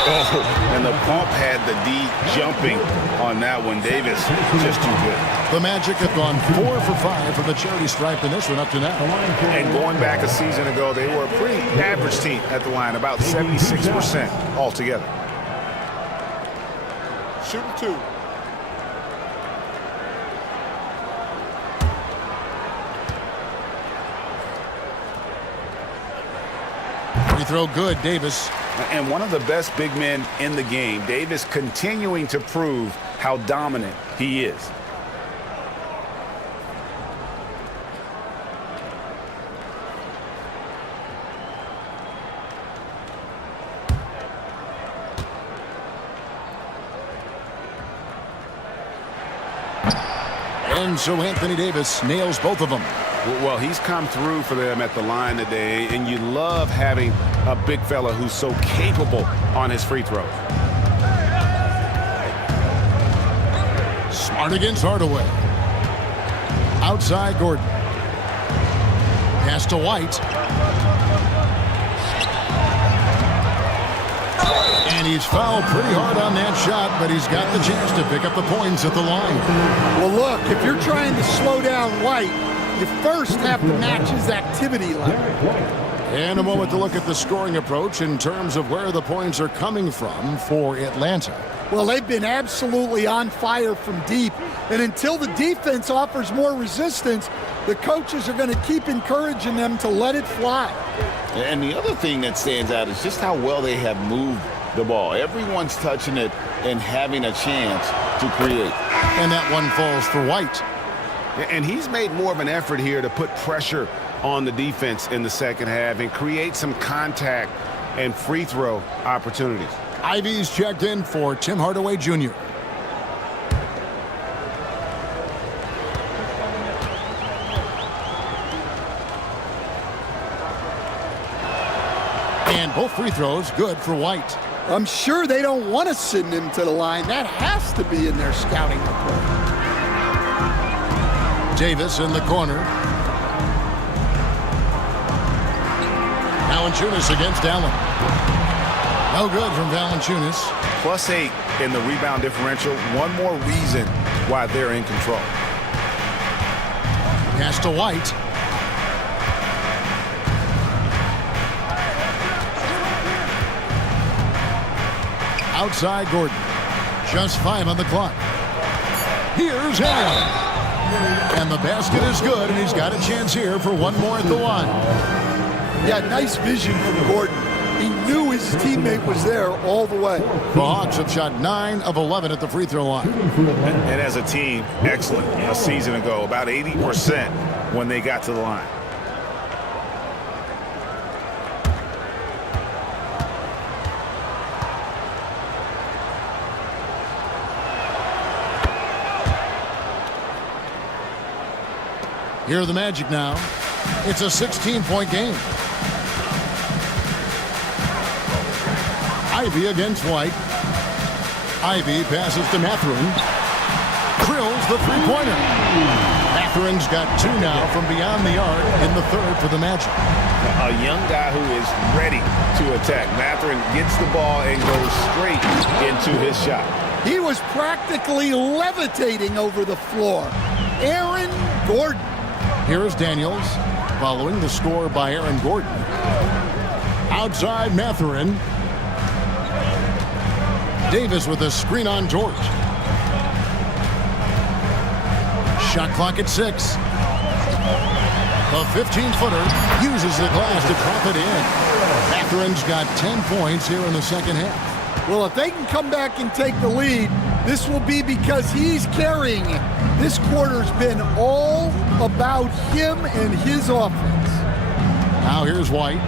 Oh, and the pump had the D jumping on that one. Davis just too good. The Magic have gone 4 for 5 from the charity stripe in this one up to now. And going back a season ago, they were a pretty average team at the line, about 76% altogether. Shooting 2. Free throw good, Davis. And one of the best big men in the game, Davis continuing to prove how dominant he is. And so Anthony Davis nails both of them. Well, he's come through for them at the line today, and you love having a big fella who's so capable on his free throws. Smart against Hardaway. Outside Gordon. Pass to White. And he's fouled pretty hard on that shot, but he's got the chance to pick up the points at the line. Well, look, if you're trying to slow down White, you first have to match his activity level. And a moment to look at the scoring approach in terms of where the points are coming from for Atlanta. Well, they've been absolutely on fire from deep. And until the defense offers more resistance, the coaches are going to keep encouraging them to let it fly. And the other thing that stands out is just how well they have moved the ball. Everyone's touching it and having a chance to create. And that one falls for White. And he's made more of an effort here to put pressure on the defense in the second half and create some contact and free throw opportunities. Ivy's checked in for Tim Hardaway Jr. And both free throws good for White. I'm sure they don't want to send him to the line. That has to be in their scouting report. Davis in the corner. Valanciunas against Allen. No good from Valanciunas. +8 in the rebound differential. One more reason why they're in control. Pass to White. Outside Gordon. Just 5 on the clock. Here's Allen. And the basket is good, and he's got a chance here for one more at the line. Yeah, nice vision from Gordon. He knew his teammate was there all the way. The Hawks have shot 9 of 11 at the free throw line. And as a team, excellent. A season ago, about 80% when they got to the line. Here are the Magic now. It's a 16-point game. Ivy against White. Ivy passes to Mathurin. Drills the three-pointer. Matherin's got 2 now from beyond the arc in the third for the Magic. A young guy who is ready to attack. Mathurin gets the ball and goes straight into his shot. He was practically levitating over the floor. Aaron Gordon. Here's Daniels following the score by Aaron Gordon. Outside Mathurin. Davis with a screen on George. Shot clock at 6. A 15-footer uses the glass to trap it in. Matherin's got 10 points here in the second half. Well, if they can come back and take the lead, this will be because he's carrying it. This quarter's been all about him and his offense. Now here's White.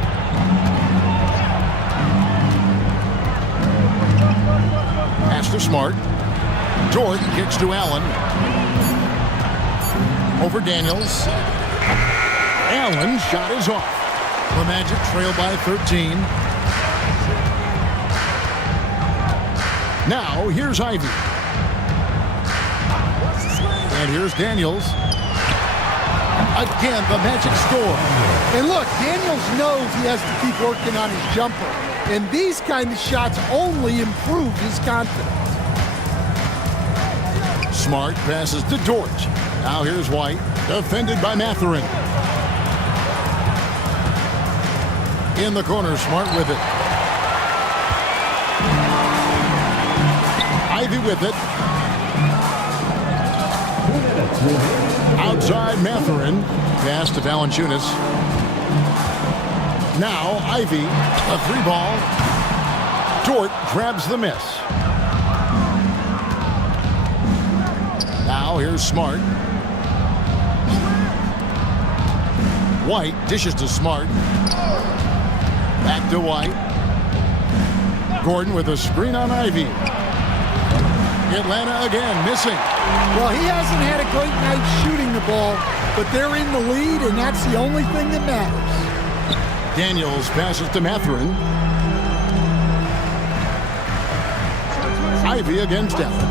Pass to Smart. Jordan kicks to Allen. Over Daniels. Allen's shot is off. The Magic trail by 13. Now here's Ivy. And here's Daniels. Again, the Magic score. And look, Daniels knows he has to keep working on his jumper. And these kind of shots only improve his confidence. Smart passes to George. Now here's White. Defended by Mathurin. In the corner, Smart with it. Ivy with it. Outside Mathurin. Pass to Valanciunas. Now Ivy. A 3-ball. Dort grabs the miss. Now here's Smart. White dishes to Smart. Back to White. Gordon with a screen on Ivy. Atlanta again missing. Well, he hasn't had a great night shooting the ball, but they're in the lead, and that's the only thing that matters. Daniels passes to Mathurin. Ivy against Allen.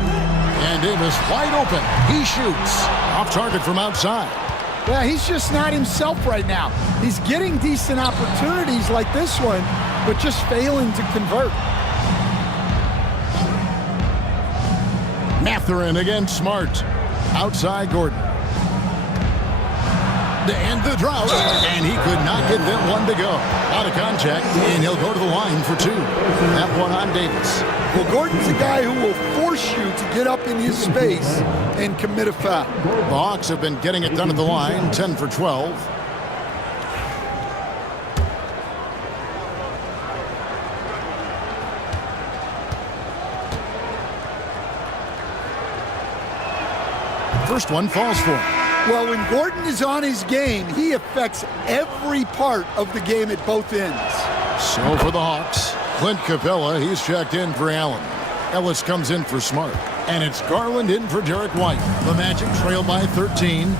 And Davis wide open. He shoots. Off target from outside. Yeah, he's just not himself right now. He's getting decent opportunities like this one, but just failing to convert. Mathurin against Smart. Outside Gordon. To end the drought. And he could not get that one to go. Out of contact, and he'll go to the line for 2. That one on Davis. Well, Gordon's a guy who will force you to get up in his space and commit a foul. The Hawks have been getting it done at the line, 10 for 12. First one falls for him. Well, when Gordon is on his game, he affects every part of the game at both ends. So for the Hawks, Clint Capella, he's checked in for Allen. Ellis comes in for Smart. And it's Garland in for Derek White. The Magic trail by 13.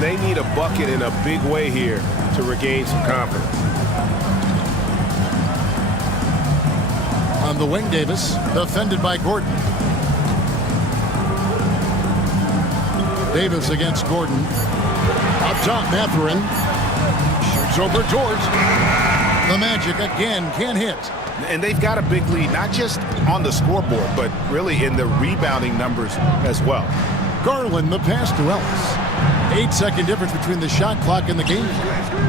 They need a bucket in a big way here to regain some confidence. On the wing, Davis, defended by Gordon. Davis against Gordon. Up top, Mathurin. Shoots over George. The Magic again can't hit. And they've got a big lead, not just on the scoreboard, but really in the rebounding numbers as well. Garland, the pass to Ellis. 8-second difference between the shot clock and the game.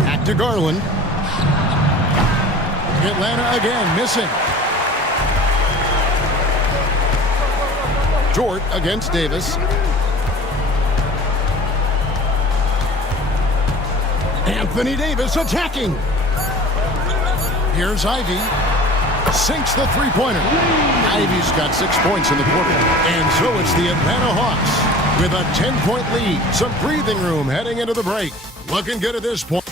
Back to Garland. Atlanta again missing. Jort against Davis. Anthony Davis attacking. Here's Ivy. Sinks the three-pointer. Ivy's got 6 points in the quarter. And so it's the Atlanta Hawks with a 10-point lead. Some breathing room heading into the break. Looking good at this point.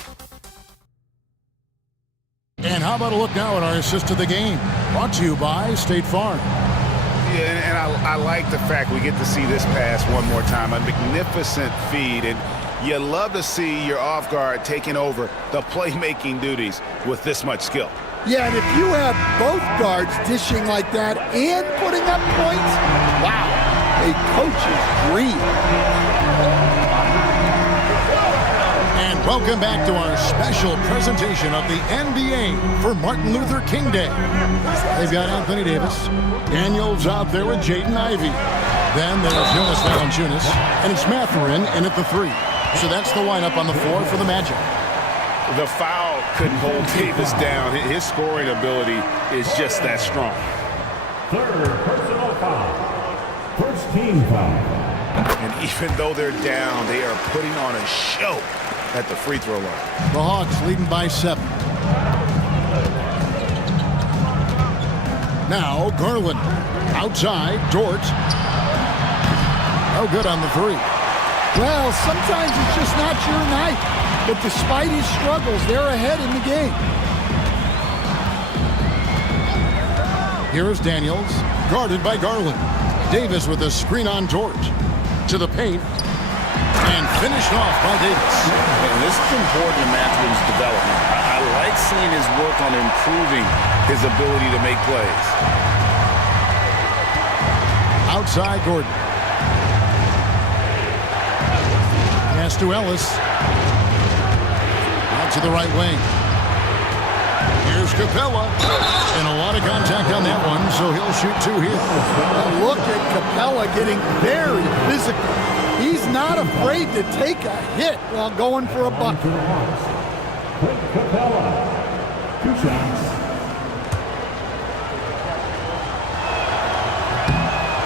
And how about a look now at our assist to the game? Brought to you by State Farm. Yeah, and I like the fact we get to see this pass one more time. A magnificent feed. And you love to see your off guard taking over the playmaking duties with this much skill. Yeah, and if you have both guards dishing like that and putting up points, wow, a coach's dream. And welcome back to our special presentation of the NBA for Martin Luther King Day. They've got Anthony Davis. Daniels out there with Jaden Ivey. Then there's Jonas Valanciunas, and it's Mathurin in at the 3. So that's the lineup on the floor for the Magic. The foul couldn't hold Davis down. His scoring ability is just that strong. Third personal foul. First team foul. And even though they're down, they are putting on a show at the free throw line. The Hawks leading by 7. Now Garland outside. Dort. No good on the 3. Well, sometimes it's just not your night. But despite his struggles, they're ahead in the game. Here's Daniels, guarded by Garland. Davis with a screen on Dort. To the paint. And finished off by Davis. And this is important in Mathurin's development. I like seeing his work on improving his ability to make plays. Outside Gordon. Pass to Ellis. Out to the right wing. Here's Capella. And a lot of contact on that one, so he'll shoot 2 here. Look at Capella getting very physical. He's not afraid to take a hit while going for a bucket. Capella. 2 shots.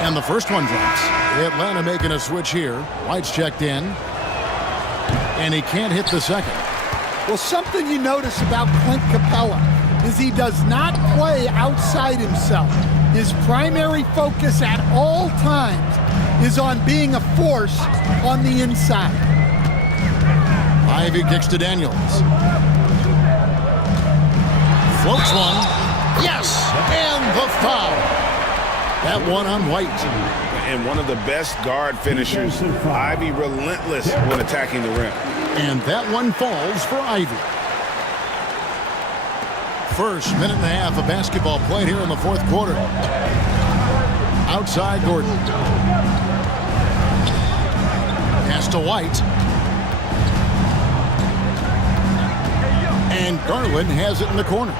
And the first one drops. Atlanta making a switch here. White's checked in. And he can't hit the second. Well, something you notice about Clint Capella is he does not play outside himself. His primary focus at all times is on being a force on the inside. Ivey kicks to Daniels. Floats one. Yes! And the foul. That one on White. And one of the best guard finishers. Ivey relentless when attacking the rim. And that one falls for Ivey. First minute and a half of basketball played here in the 4th quarter. Outside Gordon. Pass to White. And Garland has it in the corner.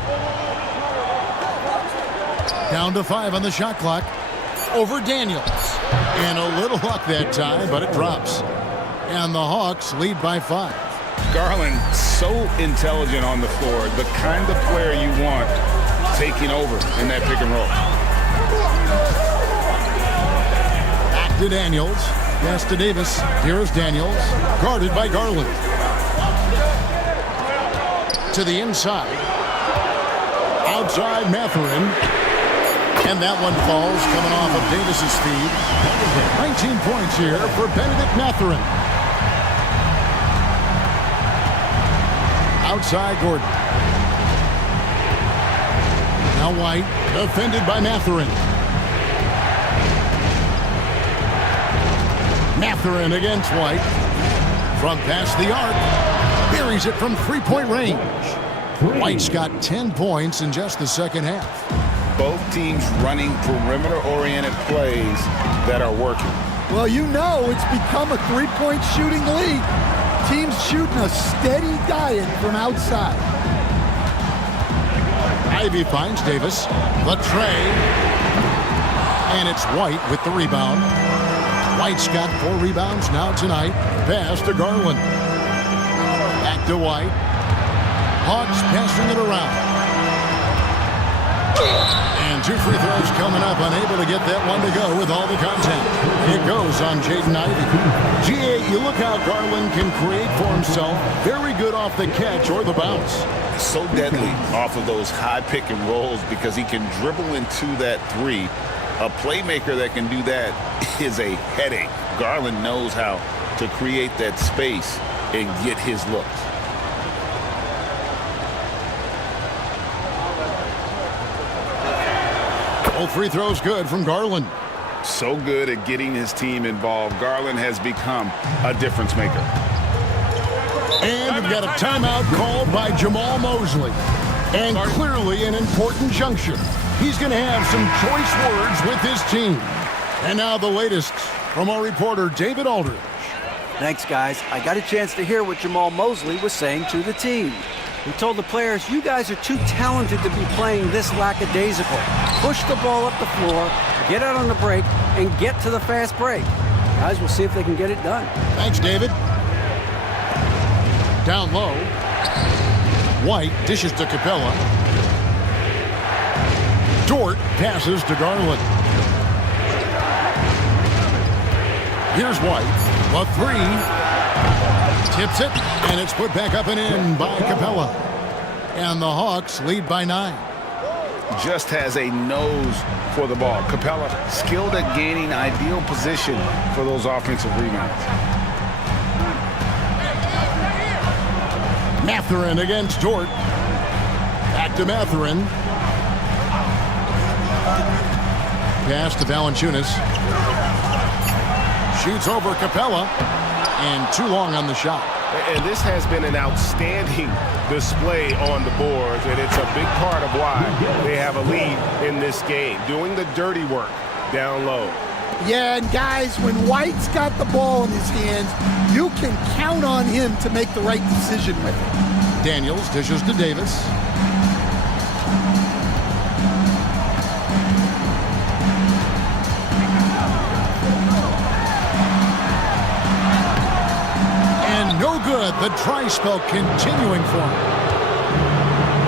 Down to 5 on the shot clock. Over Daniels. And a little luck that time, but it drops. And the Hawks lead by 5. Garland, so intelligent on the floor. The kind of player you want taking over in that pick and roll. Back to Daniels. Pass to Davis. Here's Daniels. Guarded by Garland. To the inside. Outside Mathurin. And that one falls coming off of Davis's feed. 19 points here for Benedict Mathurin. Outside Gordon. Now White, defended by Mathurin. Mathurin against White. From past the arc. Buries it from 3-point range. White's got 10 points in just the second half. Both teams running perimeter-oriented plays that are working. Well, you know it's become a 3-point shooting league. Teams shooting a steady diet from outside. Ivey finds Davis. The tray. And it's White with the rebound. White's got 4 rebounds now tonight. Pass to Garland. Back to White. Hawks passing it around. And 2 free throws coming up, unable to get that one to go with all the contact. It goes on Jaden Ivey. GA, you look how Garland can create for himself. Very good off the catch or the bounce. So deadly off of those high pick and rolls because he can dribble into that 3. A playmaker that can do that is a headache. Garland knows how to create that space and get his looks. All free throws good from Garland. So good at getting his team involved. Garland has become a difference maker. And we've got a timeout called by Jamal Mosley. And clearly an important juncture. He's going to have some choice words with his team. And now the latest from our reporter, David Aldridge. Thanks, guys. I got a chance to hear what Jamal Mosley was saying to the team. He told the players, you guys are too talented to be playing this lackadaisical. Push the ball up the floor, get out on the break, and get to the fast break. Guys, we'll see if they can get it done. Thanks, David. Down low. White dishes to Capella. Dort passes to Garland. Here's White. A three. Tips it, and it's put back up and in by Capella. And the Hawks lead by 9. Just has a nose for the ball. Capella skilled at gaining ideal position for those offensive rebounds. Mathurin against Dort. Back to Mathurin. Pass to Valanciunas. Shoots over Capella. And too long on the shot. And this has been an outstanding display on the boards, and it's a big part of why they have a lead in this game, doing the dirty work down low. Yeah, and guys, when White's got the ball in his hands, you can count on him to make the right decision with it. Daniels dishes to Davis. And no good. The dry spell continuing for him.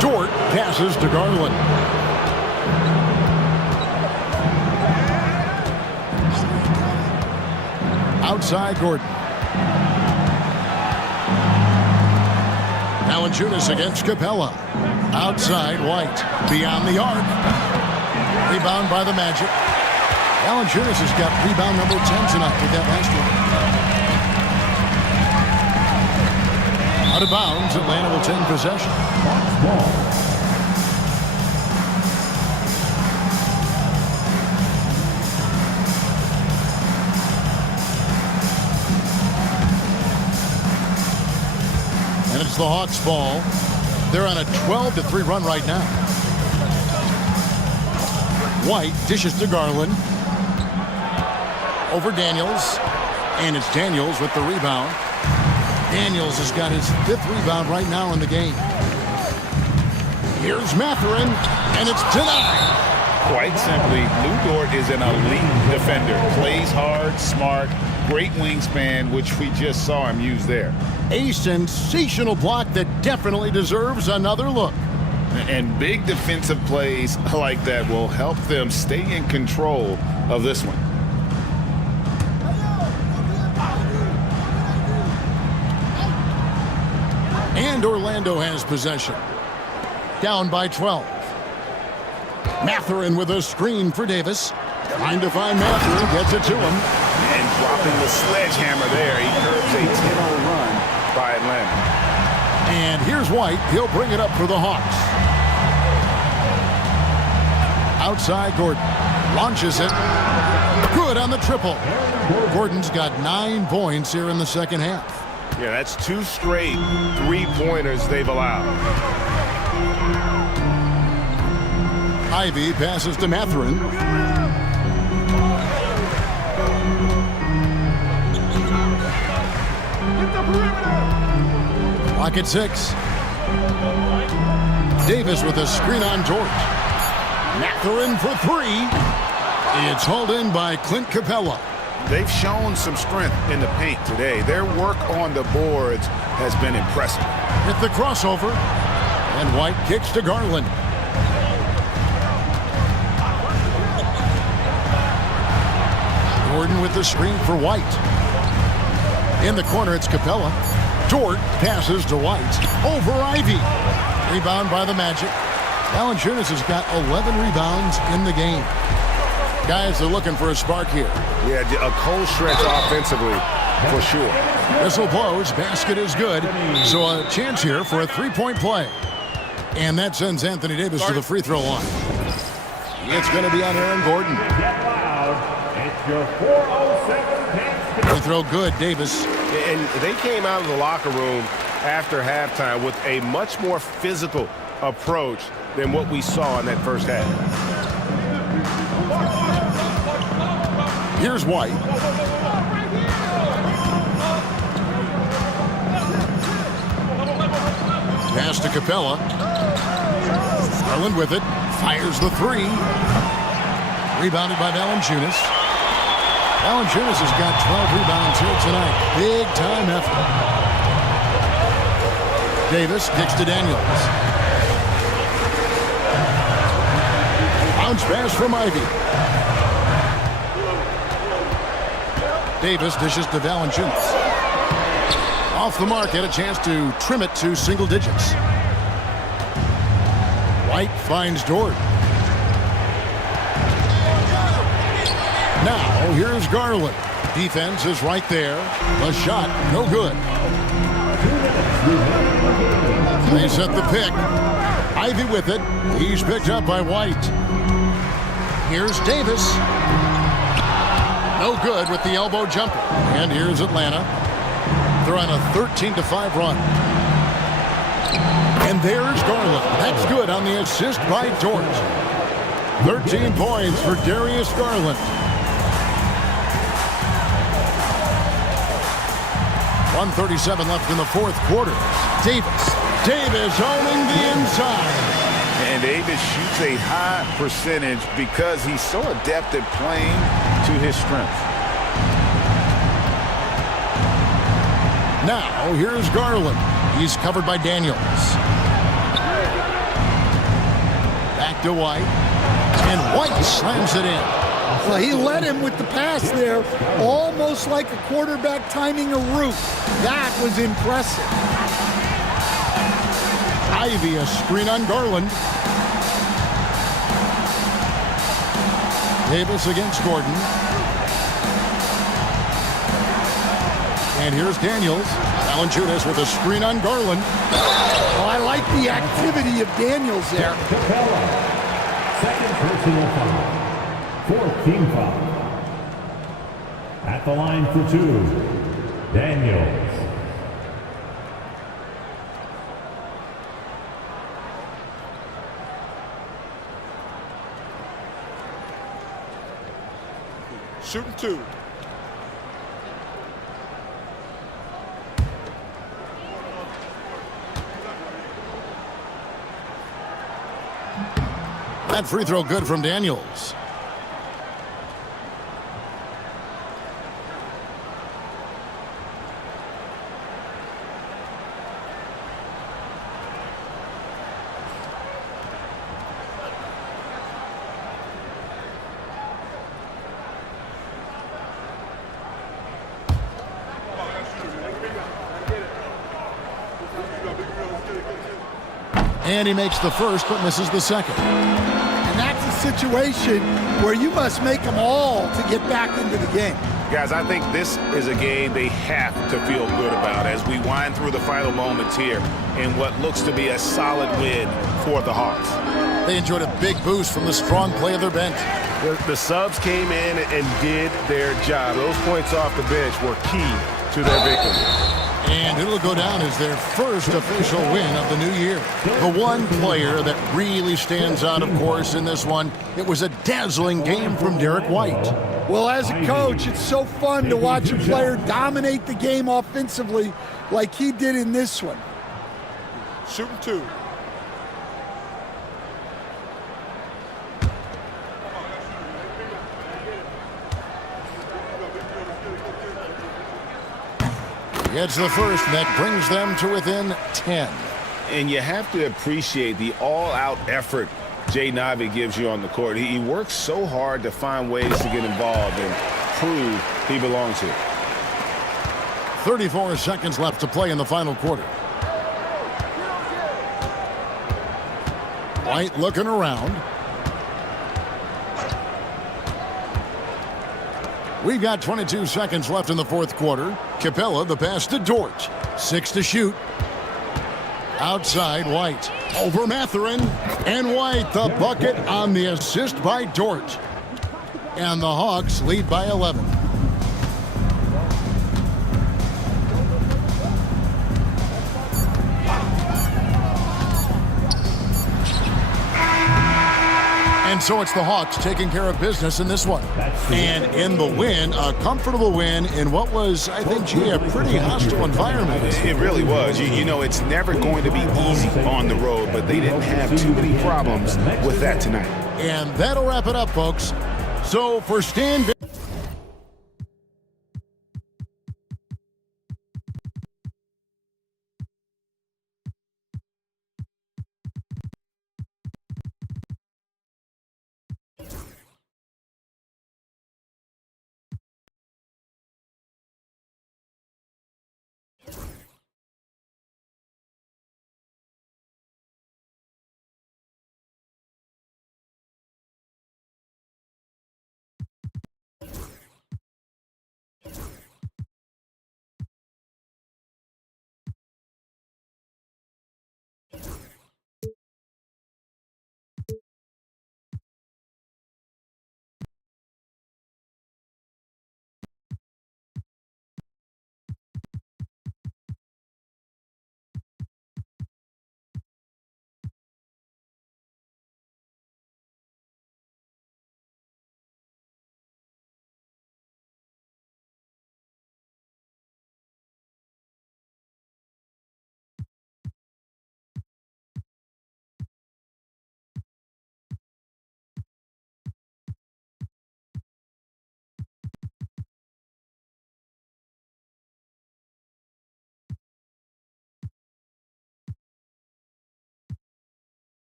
Dort passes to Garland. Outside Gordon. Valanciunas against Capella. Outside White. Beyond the arc. Rebound by the Magic. Valanciunas has got rebound number 10 tonight with that last one. Out of bounds. Atlanta will take possession. It's the Hawks ball. They're on a 12-3 run right now. White dishes to Garland. Over Daniels. And it's Daniels with the rebound. Daniels has got his 5th rebound right now in the game. Here's Mathurin, and it's denied. Quite simply, Lou Dort is an elite defender. Plays hard, smart, great wingspan, which we just saw him use there. A sensational block that definitely deserves another look. And big defensive plays like that will help them stay in control of this one. And Orlando has possession. Down by 12. Mathurin with a screen for Davis. Trying to find Mathurin, gets it to him. And dropping the sledgehammer there. He curves a 10-0 run by Atlanta. And here's White. He'll bring it up for the Hawks. Outside Gordon. Launches it. Good on the triple. Gordon's got 9 points here in the second half. Yeah, that's 2 straight 3-pointers they've allowed. Ivy passes to Mathurin. Lock at 6. Davis with a screen on Dort. Mathurin for 3. It's hauled in by Clint Capella. They've shown some strength in the paint today. Their work on the boards has been impressive. Hit the crossover. And White kicks to Garland. Gordon with the screen for White. In the corner, it's Capella. Dort passes to White. Over Ivy. Rebound by the Magic. Valanciunas has got 11 rebounds in the game. Guys are looking for a spark here. Yeah, a cold stretch offensively, for sure. Whistle blows. Basket is good. So a chance here for a 3-point play. And that sends Anthony Davis to the free throw line. It's going to be on Aaron Gordon. Free throw good, Davis. And they came out of the locker room after halftime with a much more physical approach than what we saw in that first half. Here's White. Pass to Capella. Garland with it. Fires the three. Rebounded by Valanciunas. Valanciunas has got 12 rebounds here tonight. Big time effort. Davis kicks to Daniels. Bounce pass from Ivy. Davis dishes to Valanciunas. Off the mark, had a chance to trim it to single digits. White finds Dort. Now, here's Garland. Defense is right there. The shot, no good. They set the pick. Ivy with it. He's picked up by White. Here's Davis. No good with the elbow jumper. And here's Atlanta. They're on a 13-5 run. And there's Garland. That's good on the assist by Dort. 13 points for Darius Garland. 1:37 left in the fourth quarter. Davis owning the inside. And Davis shoots a high percentage because he's so adept at playing to his strengths. Now, here's Garland. He's covered by Daniels. Back to White. And White slams it in. Well, he led him with the pass there, almost like a quarterback timing a route. That was impressive. Ivy, a screen on Garland. Davis against Gordon. And here's Daniels. Valanciunas with a screen on Garland. Oh, I like the activity of Daniels there. Second personal foul. Fourth team foul. At the line for two, Daniels. Shooting two. That free throw good from Daniels. And he makes the first, but misses the second. And that's a situation where you must make them all to get back into the game. Guys, I think this is a game they have to feel good about as we wind through the final moments here in what looks to be a solid win for the Hawks. They enjoyed a big boost from the strong play of their bench. The subs came in and did their job. Those points off the bench were key to their victory. And it'll go down as their first official win of the new year. The one player that really stands out, of course, in this one, it was a dazzling game from Derek White. Well, as a coach, it's so fun to watch a player dominate the game offensively like he did in this one. Shooting two. It's the first, and that brings them to within 10. And you have to appreciate the all-out effort Jaden Ivey gives you on the court. He works so hard to find ways to get involved and prove he belongs here. 34 seconds left to play in the final quarter. White looking around. We've got 22 seconds left in the fourth quarter. Capella, the pass to Dort. 6 to shoot. Outside, White. Over Mathurin. And White, the bucket on the assist by Dort. And the Hawks lead by 11. And so it's the Hawks taking care of business in this one. And in the win, a comfortable win in what was, I think, gee, a pretty hostile environment. It really was. You know, it's never going to be easy on the road, but they didn't have too many problems with that tonight. And that'll wrap it up, folks. So for Stan...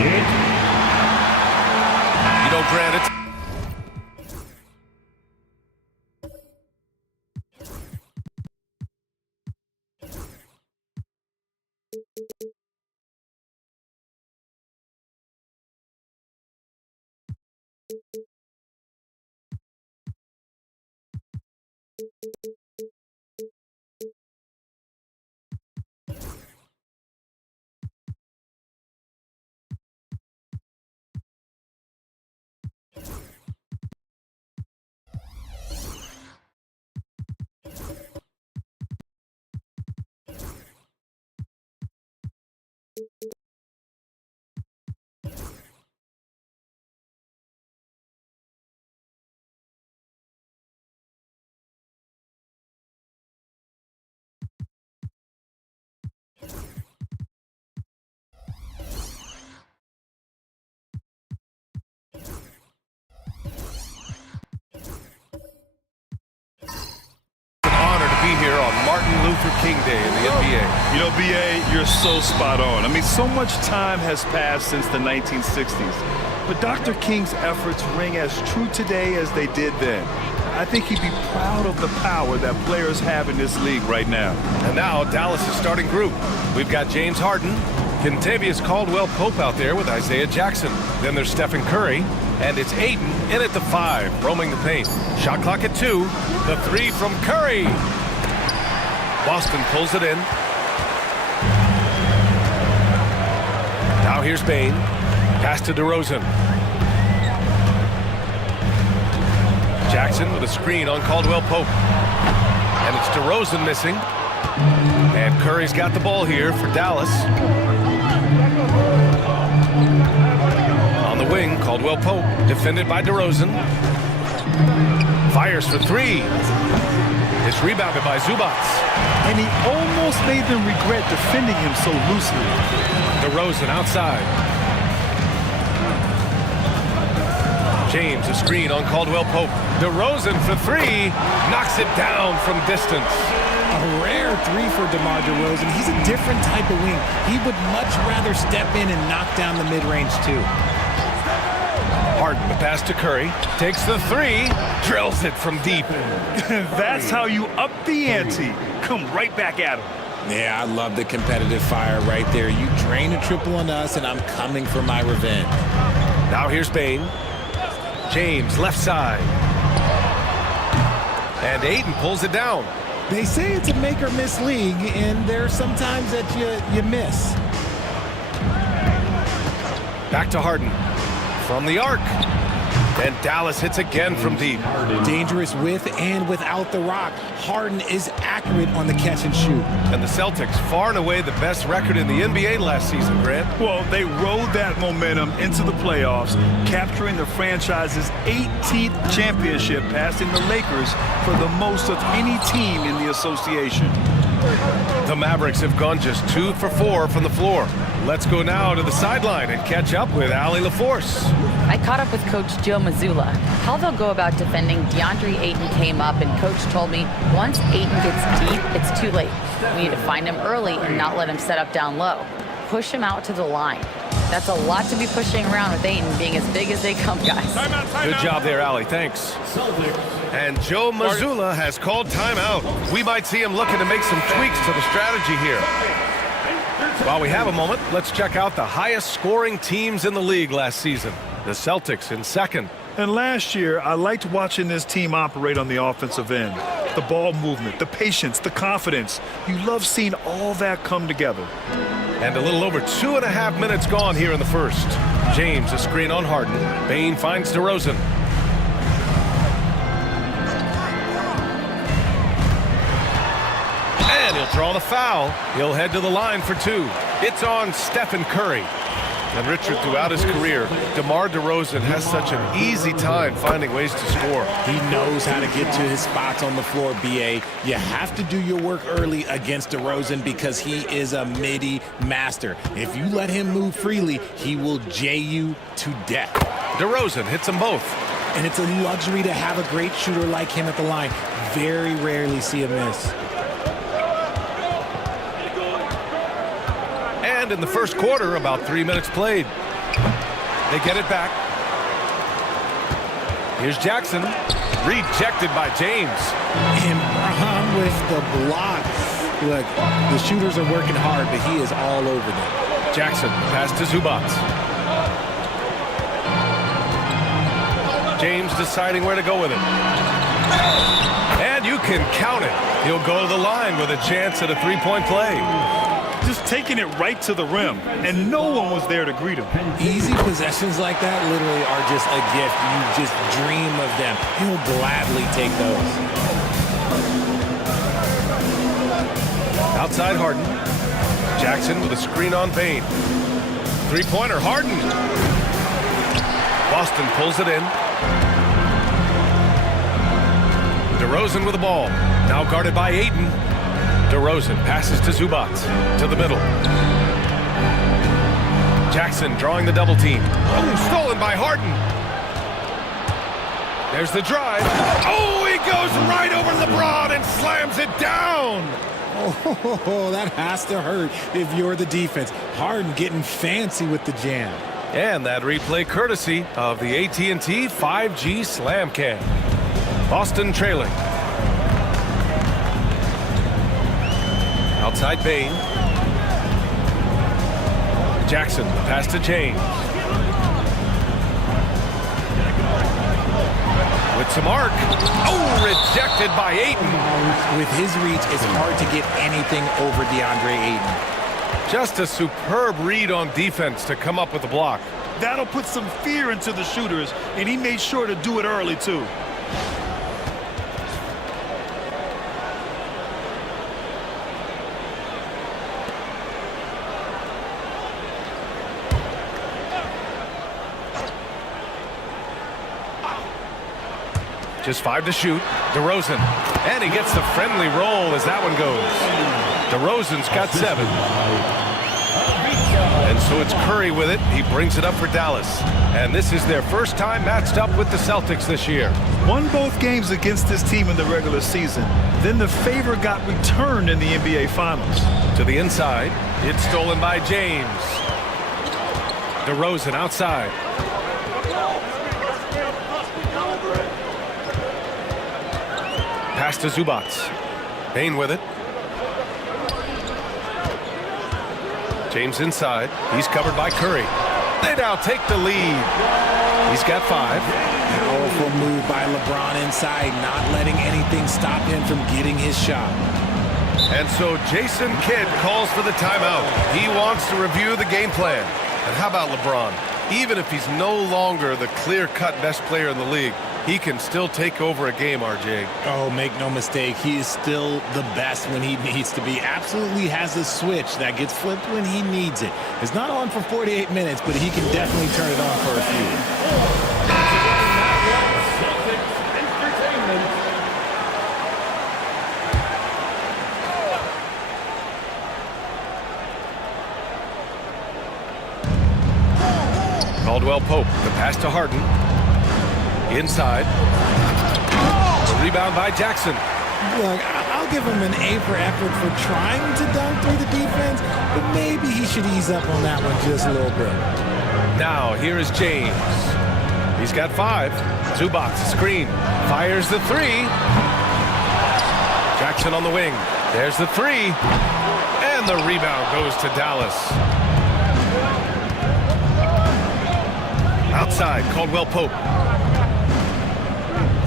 You know, Grant, it's Luther King Day in the NBA. You know, B.A., you're so spot on. I mean, so much time has passed since the 1960s. But Dr. King's efforts ring as true today as they did then. I think he'd be proud of the power that players have in this league right now. And now Dallas' starting group. We've got James Harden, Kentavious Caldwell-Pope out there with Isaiah Jackson. Then there's Stephen Curry, and it's Ayton in at the 5, roaming the paint. Shot clock at 2. The 3 from Curry. Boston pulls it in. Now here's Bane. Pass to DeRozan. Jackson with a screen on Caldwell-Pope. And it's DeRozan missing. And Curry's got the ball here for Dallas. On the wing, Caldwell-Pope, defended by DeRozan. Fires for 3. It's rebounded by Zubac. And he almost made them regret defending him so loosely. DeRozan outside. James, a screen on Caldwell-Pope. DeRozan for 3. Knocks it down from distance. A rare 3 for DeMar DeRozan. He's a different type of wing. He would much rather step in and knock down the mid-range too. Harden, the pass to Curry. Takes the 3. Drills it from deep. That's how you up the ante. Come right back at him. Yeah, I love the competitive fire right there. You drain a triple on us, and I'm coming for my revenge. Now here's Bane. James, left side. And Ayton pulls it down. They say it's a make-or-miss league, and there's sometimes that you miss. Back to Harden. From the arc. And Dallas hits again from deep. Dangerous with and without the rock. Harden is accurate on the catch and shoot. And the Celtics, far and away the best record in the NBA last season, Grant. Well, they rode that momentum into the playoffs, capturing the franchise's 18th championship, passing the Lakers for the most of any team in the association. The Mavericks have gone just 2 for 4 from the floor. Let's go now to the sideline and catch up with Allie LaForce. I caught up with Coach Joe Mazzulla. How they'll go about defending DeAndre Ayton came up, and Coach told me once Ayton gets deep, it's too late. We need to find him early and not let him set up down low. Push him out to the line. That's a lot to be pushing around with Ayton being as big as they come, guys. Good job there, Allie. Thanks. And Joe Mazzulla has called timeout. We might see him looking to make some tweaks to the strategy here. While we have a moment, let's check out the highest scoring teams in the league last season. The Celtics in second. And last year, I liked watching this team operate on the offensive end. The ball movement, the patience, the confidence. You love seeing all that come together. And a little over 2.5 minutes gone here in the first. James, a screen on Harden. Bane finds DeRozan. And he'll draw the foul. He'll head to the line for 2. It's on Stephen Curry. And Richard, throughout his career, DeMar DeRozan has such an easy time finding ways to score. He knows how to get to his spots on the floor, B.A. You have to do your work early against DeRozan because he is a midi master. If you let him move freely, he will J you to death. DeRozan hits them both. And it's a luxury to have a great shooter like him at the line. Very rarely see a miss. And in the first quarter, about 3 minutes played. They get it back. Here's Jackson. Rejected by James. And Braun with the block. Look, the shooters are working hard, but he is all over them. Jackson, pass to Zubac. James deciding where to go with it. And you can count it. He'll go to the line with a chance at a three-point play. Just taking it right to the rim, and no one was there to greet him. Easy possessions like that literally are just a gift. You just dream of them. He'll gladly take those. Outside Harden. Jackson with a screen on Bane. Three-pointer, Harden. Boston pulls it in. DeRozan with the ball. Now guarded by Ayton. DeRozan passes to Zubac. To the middle. Jackson drawing the double team. Oh, stolen by Harden. There's the drive. Oh, he goes right over LeBron and slams it down. Oh, that has to hurt if you're the defense. Harden getting fancy with the jam. And that replay courtesy of the AT&T 5G Slam Cam. Boston trailing. Outside Bane. Jackson, pass to James. With some arc. Oh, rejected by Ayton. With his reach, it's hard to get anything over DeAndre Ayton. Just a superb read on defense to come up with the block. That'll put some fear into the shooters, and he made sure to do it early, too. Just 5 to shoot. DeRozan. And he gets the friendly roll as that one goes. DeRozan's got 7. And so it's Curry with it. He brings it up for Dallas. And this is their first time matched up with the Celtics this year. Won both games against this team in the regular season. Then the favor got returned in the NBA Finals. To the inside. It's stolen by James. DeRozan outside. Pass to Zubac. Bane with it. James inside. He's covered by Curry. They now take the lead. He's got 5. Powerful move by LeBron inside, not letting anything stop him from getting his shot. And so Jason Kidd calls for the timeout. He wants to review the game plan. And how about LeBron? Even if he's no longer the clear-cut best player in the league, he can still take over a game, RJ. Oh, make no mistake. He is still the best when he needs to be. Absolutely has a switch that gets flipped when he needs it. It's not on for 48 minutes, but he can definitely turn it on for a few. Caldwell Pope, the pass to Harden. Inside. The rebound by Jackson. Look, I'll give him an A for effort for trying to dunk through the defense, but maybe he should ease up on that one just a little bit. Now, here is James. He's got 5. Zubac, screen. Fires the 3. Jackson on the wing. There's the 3. And the rebound goes to Dallas. Outside, Caldwell Pope.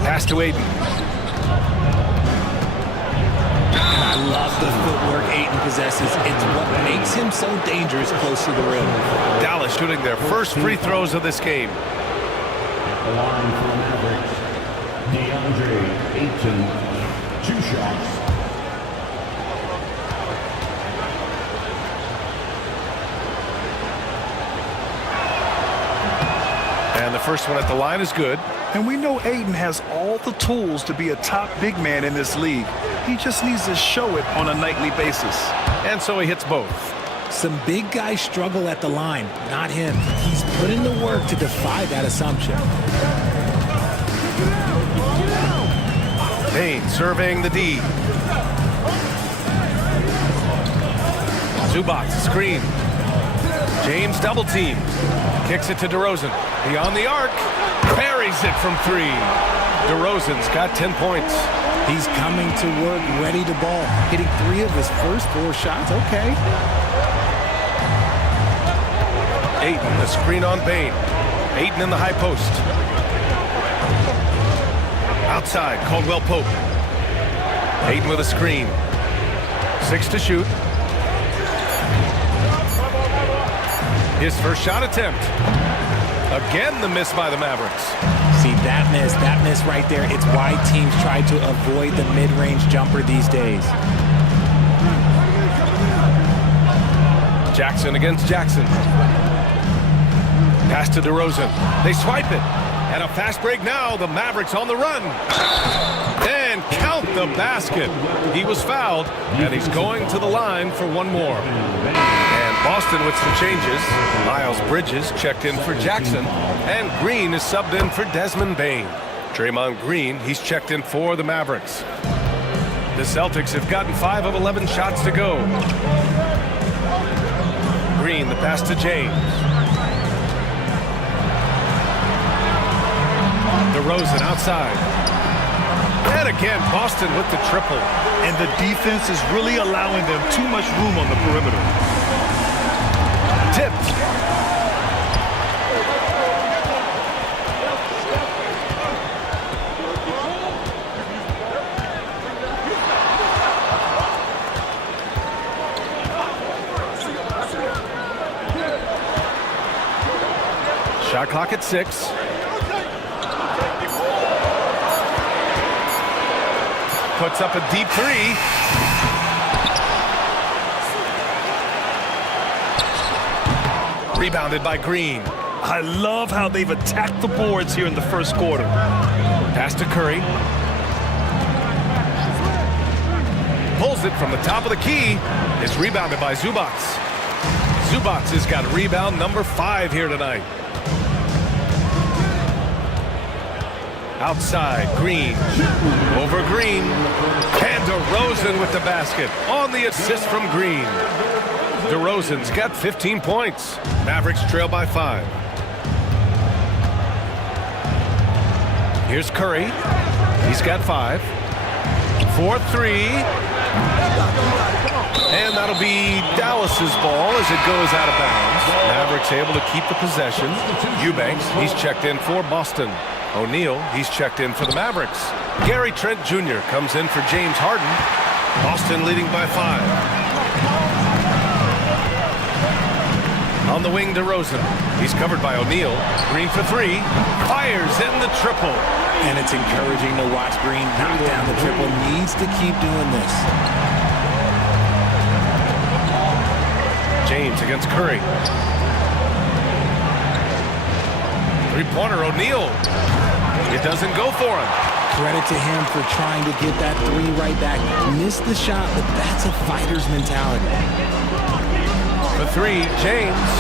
Pass to Ayton. And I love the footwork Ayton possesses. It's what makes him so dangerous close to the rim. Dallas shooting their first free throws of this game. At the line for the Mavericks, DeAndre Ayton, 2 shots. And the first one at the line is good. And we know Ayton has all the tools to be a top big man in this league. He just needs to show it on a nightly basis. And so he hits both. Some big guys struggle at the line, not him. He's put in the work to defy that assumption. Bane serving the D. Zubac, screen. James double team. Kicks it to DeRozan. Beyond the arc. Buries it from 3. DeRozan's got 10 points. He's coming to work, ready to ball. Hitting 3 of his first 4 shots. Okay. Ayton, the screen on Bane. Ayton in the high post. Outside, Caldwell Pope. Ayton with a screen. 6 to shoot. His first shot attempt. Again, the miss by the Mavericks. See, that miss right there, it's why teams try to avoid the mid-range jumper these days. Jackson against Jackson. Pass to DeRozan. They swipe it. And a fast break now. The Mavericks on the run. And count the basket. He was fouled, and he's going to the line for one more. And Boston with some changes. Miles Bridges checked in for Jackson, and Green is subbed in for Desmond Bane. Draymond Green, he's checked in for the Mavericks. The Celtics have gotten 5 of 11 shots to go. Green, the pass to James. DeRozan outside. And again, Boston with the triple. And the defense is really allowing them too much room on the perimeter. Tipped. Shot clock at 6. Puts up a deep 3. Rebounded by Green. I love how they've attacked the boards here in the first quarter. Pass to Curry. Pulls it from the top of the key. It's rebounded by Zubac. Zubac has got rebound number 5 here tonight. Outside, Green. Over Green. And DeRozan with the basket on the assist from Green. DeRozan's got 15 points. Mavericks trail by 5. Here's Curry. He's got 5. 4-3. And that'll be Dallas's ball as it goes out of bounds. Mavericks able to keep the possession. Eubanks, he's checked in for Boston. O'Neal, he's checked in for the Mavericks. Gary Trent Jr. comes in for James Harden. Boston leading by 5. On the wing, DeRozan. He's covered by O'Neal. Green for 3. Fires in the triple. And it's encouraging to watch Green knock down the triple. Needs to keep doing this. James against Curry. Three-pointer, O'Neal. It doesn't go for him. Credit to him for trying to get that 3 right back. Missed the shot, but that's a fighter's mentality. The 3, James.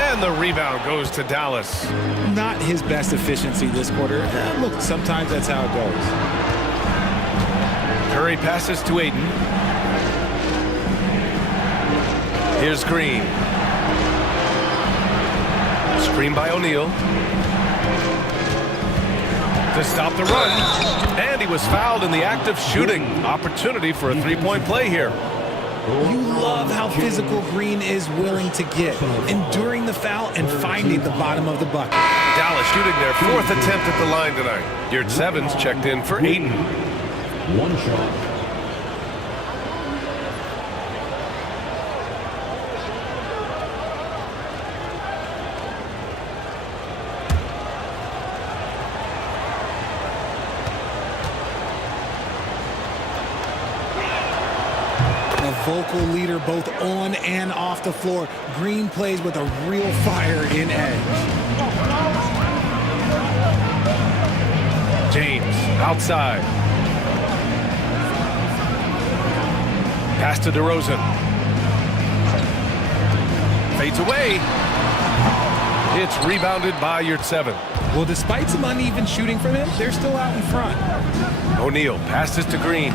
And the rebound goes to Dallas. Not his best efficiency this quarter. Look, sometimes that's how it goes. Curry passes to Ayton. Here's Green. Screen by O'Neal. To stop the run. And he was fouled in the act of shooting. Opportunity for a 3-point play here. You love how physical Green is willing to get, enduring the foul and finding the bottom of the bucket. Dallas shooting their 4th attempt at the line tonight. Yurt Sevens checked in for Ayton. 1 shot. Vocal leader both on and off the floor. Green plays with a real fire in edge. James outside. Pass to DeRozan. Fades away. It's rebounded by Yurtseven. Well, despite some uneven shooting from him, they're still out in front. O'Neal passes to Green.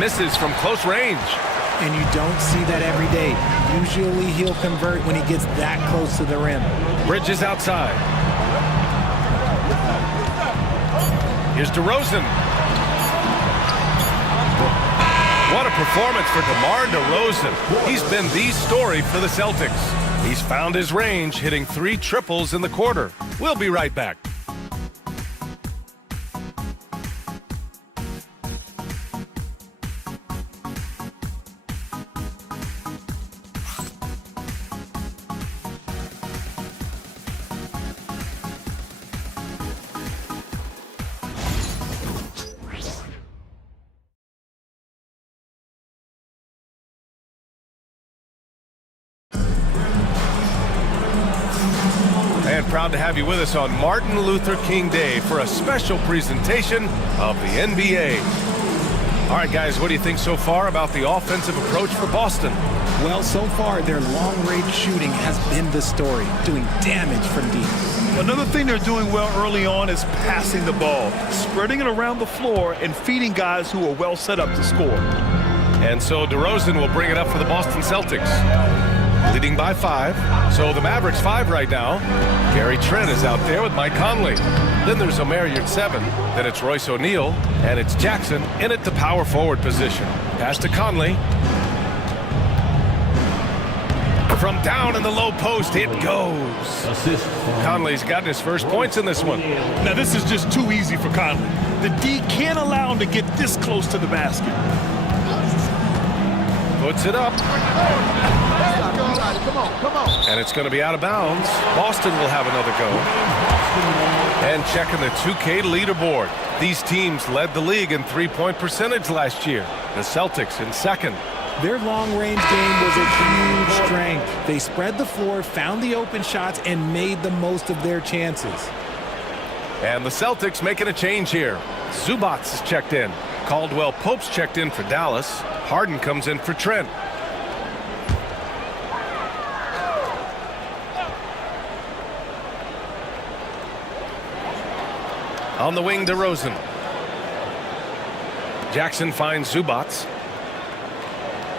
Misses from close range. And you don't see that every day. Usually he'll convert when he gets that close to the rim. Bridges outside. Here's DeRozan. What a performance for DeMar DeRozan. He's been the story for the Celtics. He's found his range, hitting 3 triples in the quarter. We'll be right back. And proud to have you with us on Martin Luther King Day for a special presentation of the NBA. All right, guys, what do you think so far about the offensive approach for Boston? Well, so far, their long-range shooting has been the story, doing damage from deep. Another thing they're doing well early on is passing the ball, spreading it around the floor and feeding guys who are well set up to score. And so DeRozan will bring it up for the Boston Celtics, leading by 5. So the Mavericks 5 right now. Gary Trent is out there with Mike Conley. Then there's Omer Yurtseven. Then it's Royce O'Neal. And it's Jackson in at the power forward position. Pass to Conley. From down in the low post, it goes. Conley's gotten his first points in this one. Now, this is just too easy for Conley. The D can't allow him to get this close to the basket. Puts it up. Come on. And it's going to be out of bounds. Boston will have another go. And checking the 2K leaderboard. These teams led the league in three-point percentage last year. The Celtics in second. Their long-range game was a huge strength. They spread the floor, found the open shots, and made the most of their chances. And the Celtics making a change here. Zubac is checked in. Caldwell Pope's checked in for Dallas. Harden comes in for Trent. On the wing, DeRozan. Jackson finds Zubac.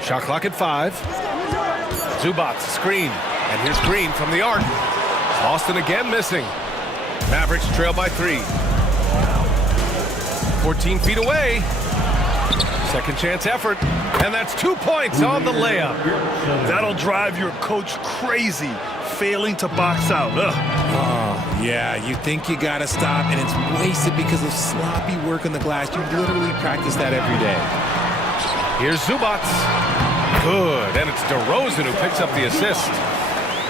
Shot clock at 5. Zubac screen. And here's Green from the arc. Boston again missing. Mavericks trail by 3. 14 feet away. Second chance effort. And that's 2 points on the layup. That'll drive your coach crazy, failing to box out. Oh, yeah, you think you got to stop, and it's wasted because of sloppy work on the glass. You literally practice that every day. Here's Zubac. Good. And it's DeRozan who picks up the assist.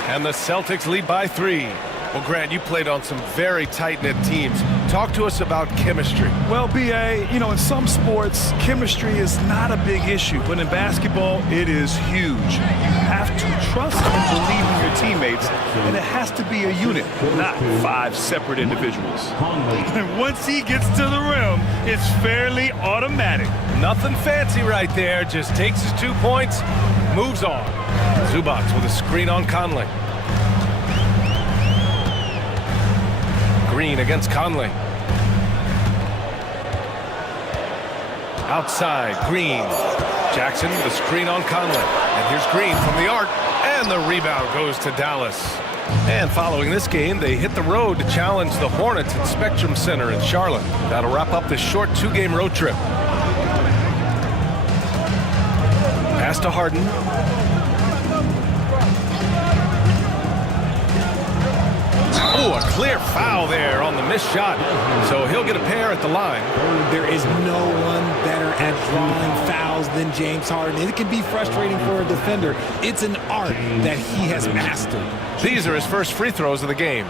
And the Celtics lead by 3. Well, Grant, you played on some very tight-knit teams. Talk to us about chemistry. Well, B.A., in some sports, chemistry is not a big issue. But in basketball, it is huge. You have to trust and believe in your teammates. And it has to be a unit, not 5 separate individuals. And once he gets to the rim, it's fairly automatic. Nothing fancy right there. Just takes his 2 points, moves on. Zubac with a screen on Conley. Green against Conley. Outside, Green. Jackson with a screen on Conley. And here's Green from the arc. And the rebound goes to Dallas. And following this game, they hit the road to challenge the Hornets at Spectrum Center in Charlotte. That'll wrap up this short 2-game road trip. Pass to Harden. Oh, a clear foul there on the missed shot. So he'll get a pair at the line. There is no one better at drawing fouls than James Harden. It can be frustrating for a defender. It's an art that he has mastered. These are his first free throws of the game.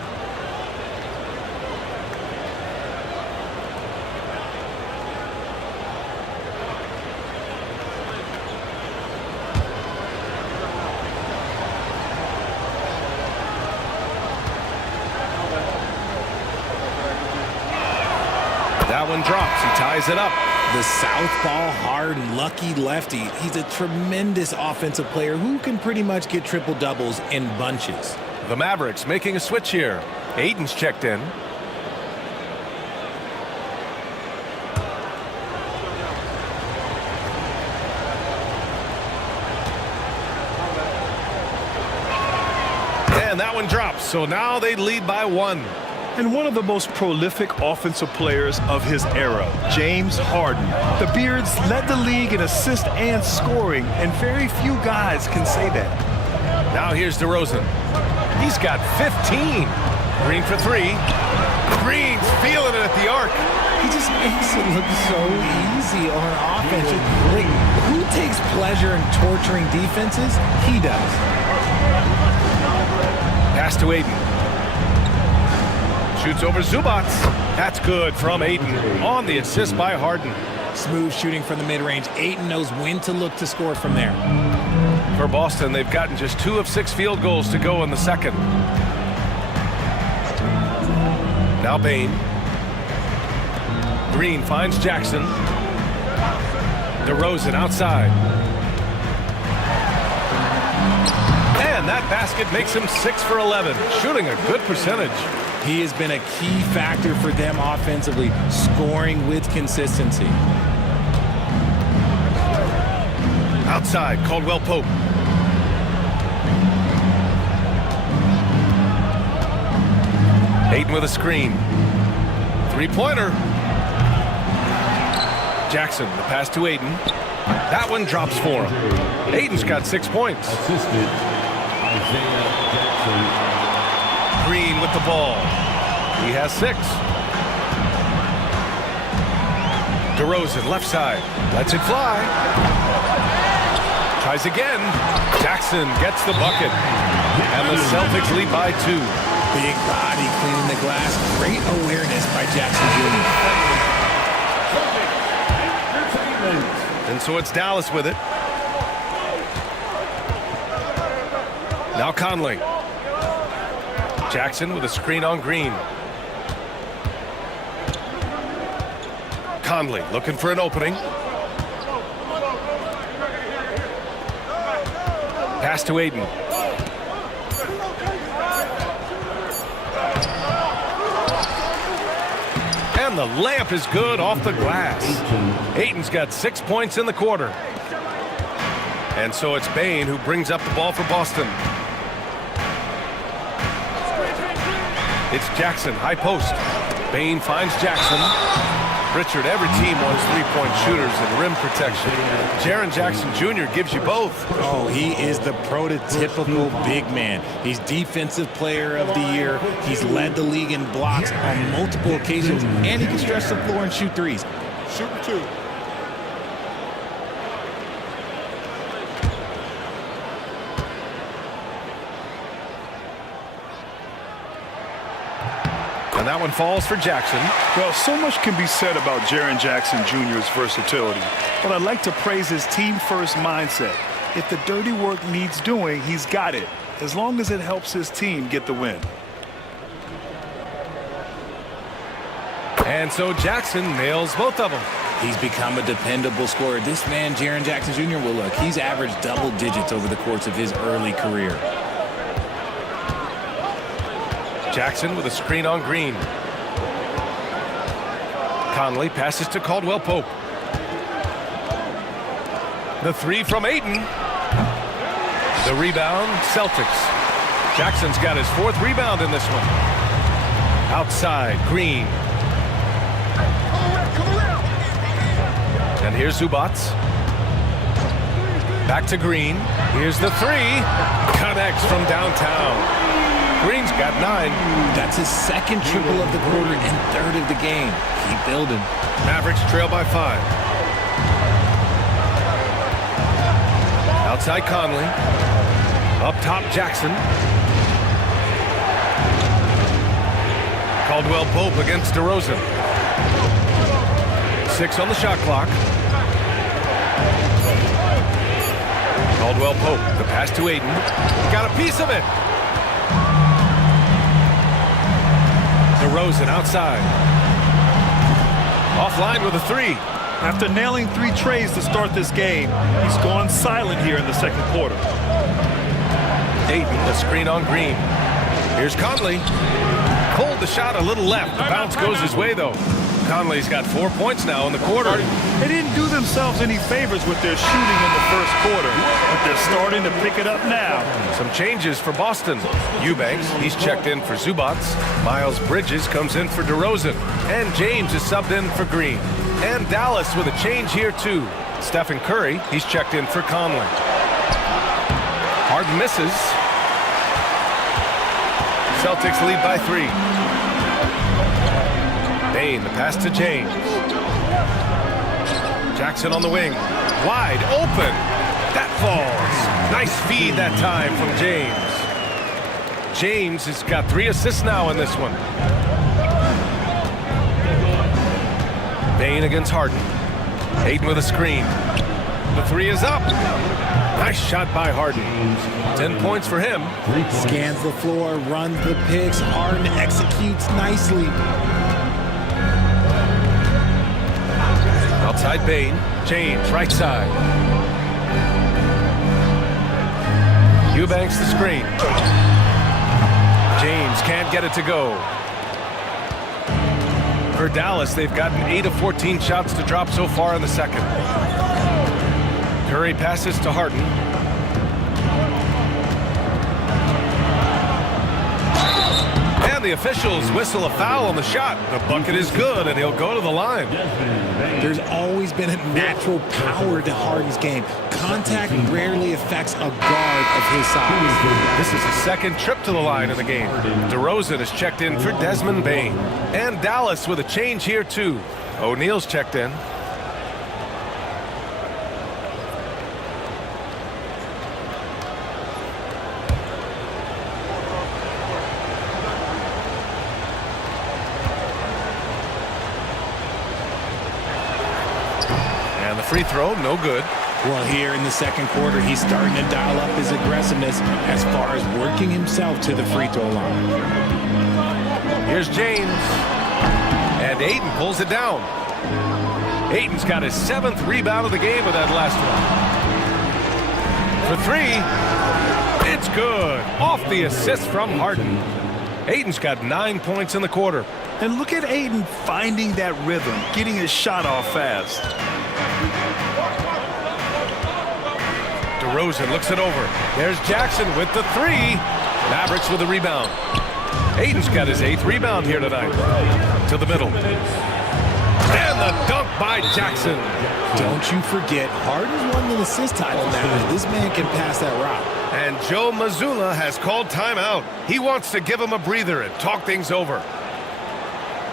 That one drops. He ties it up. The southpaw, hard, lucky lefty. He's a tremendous offensive player who can pretty much get triple-doubles in bunches. The Mavericks making a switch here. Ayton's checked in. And that one drops. So now they lead by 1. And one of the most prolific offensive players of his era, James Harden. The Beards led the league in assists and scoring, and very few guys can say that. Now here's DeRozan. He's got 15. Green for 3. Green's feeling it at the arc. He just makes it look so easy on offense. Like, who takes pleasure in torturing defenses? He does. Pass to Ayton. Shoots over Zubac. That's good from Ayton on the assist by Harden. Smooth shooting from the mid-range. Ayton knows when to look to score from there. For Boston, they've gotten just 2 of 6 field goals to go in the second. Now Bane. Green finds Jackson. DeRozan outside. And that basket makes him 6 for 11, shooting a good percentage. He has been a key factor for them offensively, scoring with consistency. Outside, Caldwell Pope. Ayton with a screen. Three-pointer. Jackson, the pass to Ayton. That one drops for him. Ayton's got 6 points. Assistant Isaiah Jackson. Green with the ball. He has 6. DeRozan, left side. Lets it fly. Tries again. Jackson gets the bucket. And the Celtics lead by 2. Big body cleaning the glass. Great awareness by Jackson Jr. And so it's Dallas with it. Now Conley. Jackson with a screen on Green. Conley looking for an opening. Pass to Ayton. And the layup is good off the glass. Ayton's got 6 points in the quarter. And so it's Bane who brings up the ball for Boston. It's Jackson, high post. Bane finds Jackson. Richard, every team wants three-point shooters and rim protection. Jaren Jackson Jr. gives you both. Oh, he is the prototypical big man. He's Defensive Player of the Year. He's led the league in blocks on multiple occasions, and he can stretch the floor and shoot threes. Shooting 2. And that one falls for Jackson. Well, so much can be said about Jaren Jackson Jr.'s versatility, but I'd like to praise his team-first mindset. If the dirty work needs doing, he's got it, as long as it helps his team get the win. And so Jackson nails both of them. He's become a dependable scorer. This man, Jaren Jackson Jr., well, look, he's averaged double digits over the course of his early career. Jackson with a screen on Green. Conley passes to Caldwell Pope. The three from Ayton. The rebound, Celtics. Jackson's got his 4th rebound in this one. Outside, Green. And here's Zubats. Back to Green. Here's the 3. Connects from downtown. Green's got 9. That's his 2nd triple of the quarter and 3rd of the game. Keep building. Mavericks trail by 5. Outside Conley. Up top Jackson. Caldwell Pope against DeRozan. 6 on the shot clock. Caldwell Pope, the pass to Ayton. Got a piece of it. DeRozan outside. Offline with a 3. After nailing 3 trays to start this game, he's gone silent here in the 2nd quarter. Ayton, the screen on Green. Here's Conley. Pulled the shot a little left. The bounce goes his way, though. Conley's got 4 points now in the quarter. They didn't do themselves any favors with their shooting in the 1st quarter, but they're starting to pick it up now. Some changes for Boston. Eubanks, he's checked in for Zubats. Miles Bridges comes in for DeRozan. And James is subbed in for Green. And Dallas with a change here, too. Stephen Curry, he's checked in for Conley. Harden misses. Celtics lead by 3. Bane, the pass to James. Jackson on the wing. Wide open. That falls. Nice feed that time from James. James has got 3 assists now in this one. Bane against Harden. Ayton with a screen. The 3 is up. Nice shot by Harden. 10 points for him. Scans the floor, runs the picks. Harden executes nicely. Outside Bain. James, right side. Eubanks the screen. James can't get it to go. For Dallas, they've gotten 8 of 14 shots to drop so far in the second. Curry passes to Harden. And the officials whistle a foul on the shot. The bucket is good, and he'll go to the line. There's always been a natural power to Harden's game. Contact rarely affects a guard of his size. This is his second trip to the line in the game. DeRozan is checked in for Desmond Bain. And Dallas with a change here, too. O'Neal's checked in. And the free throw, no good. Well, here in the second quarter, he's starting to dial up his aggressiveness as far as working himself to the free throw line. Here's James. And Ayton pulls it down. Ayton's got his 7th rebound of the game with that last one. For 3. It's good. Off the assist from Harden. Ayton's got 9 points in the quarter. And look at Ayton finding that rhythm, getting his shot off fast. DeRozan looks it over. There's Jackson with the 3. Mavericks with the rebound. Ayton's got his 8th rebound here tonight. To the middle. And the dunk by Jackson. Don't you forget, Harden's won the assist title now. This man can pass that rock. And Joe Mazzulla has called timeout. He wants to give him a breather and talk things over.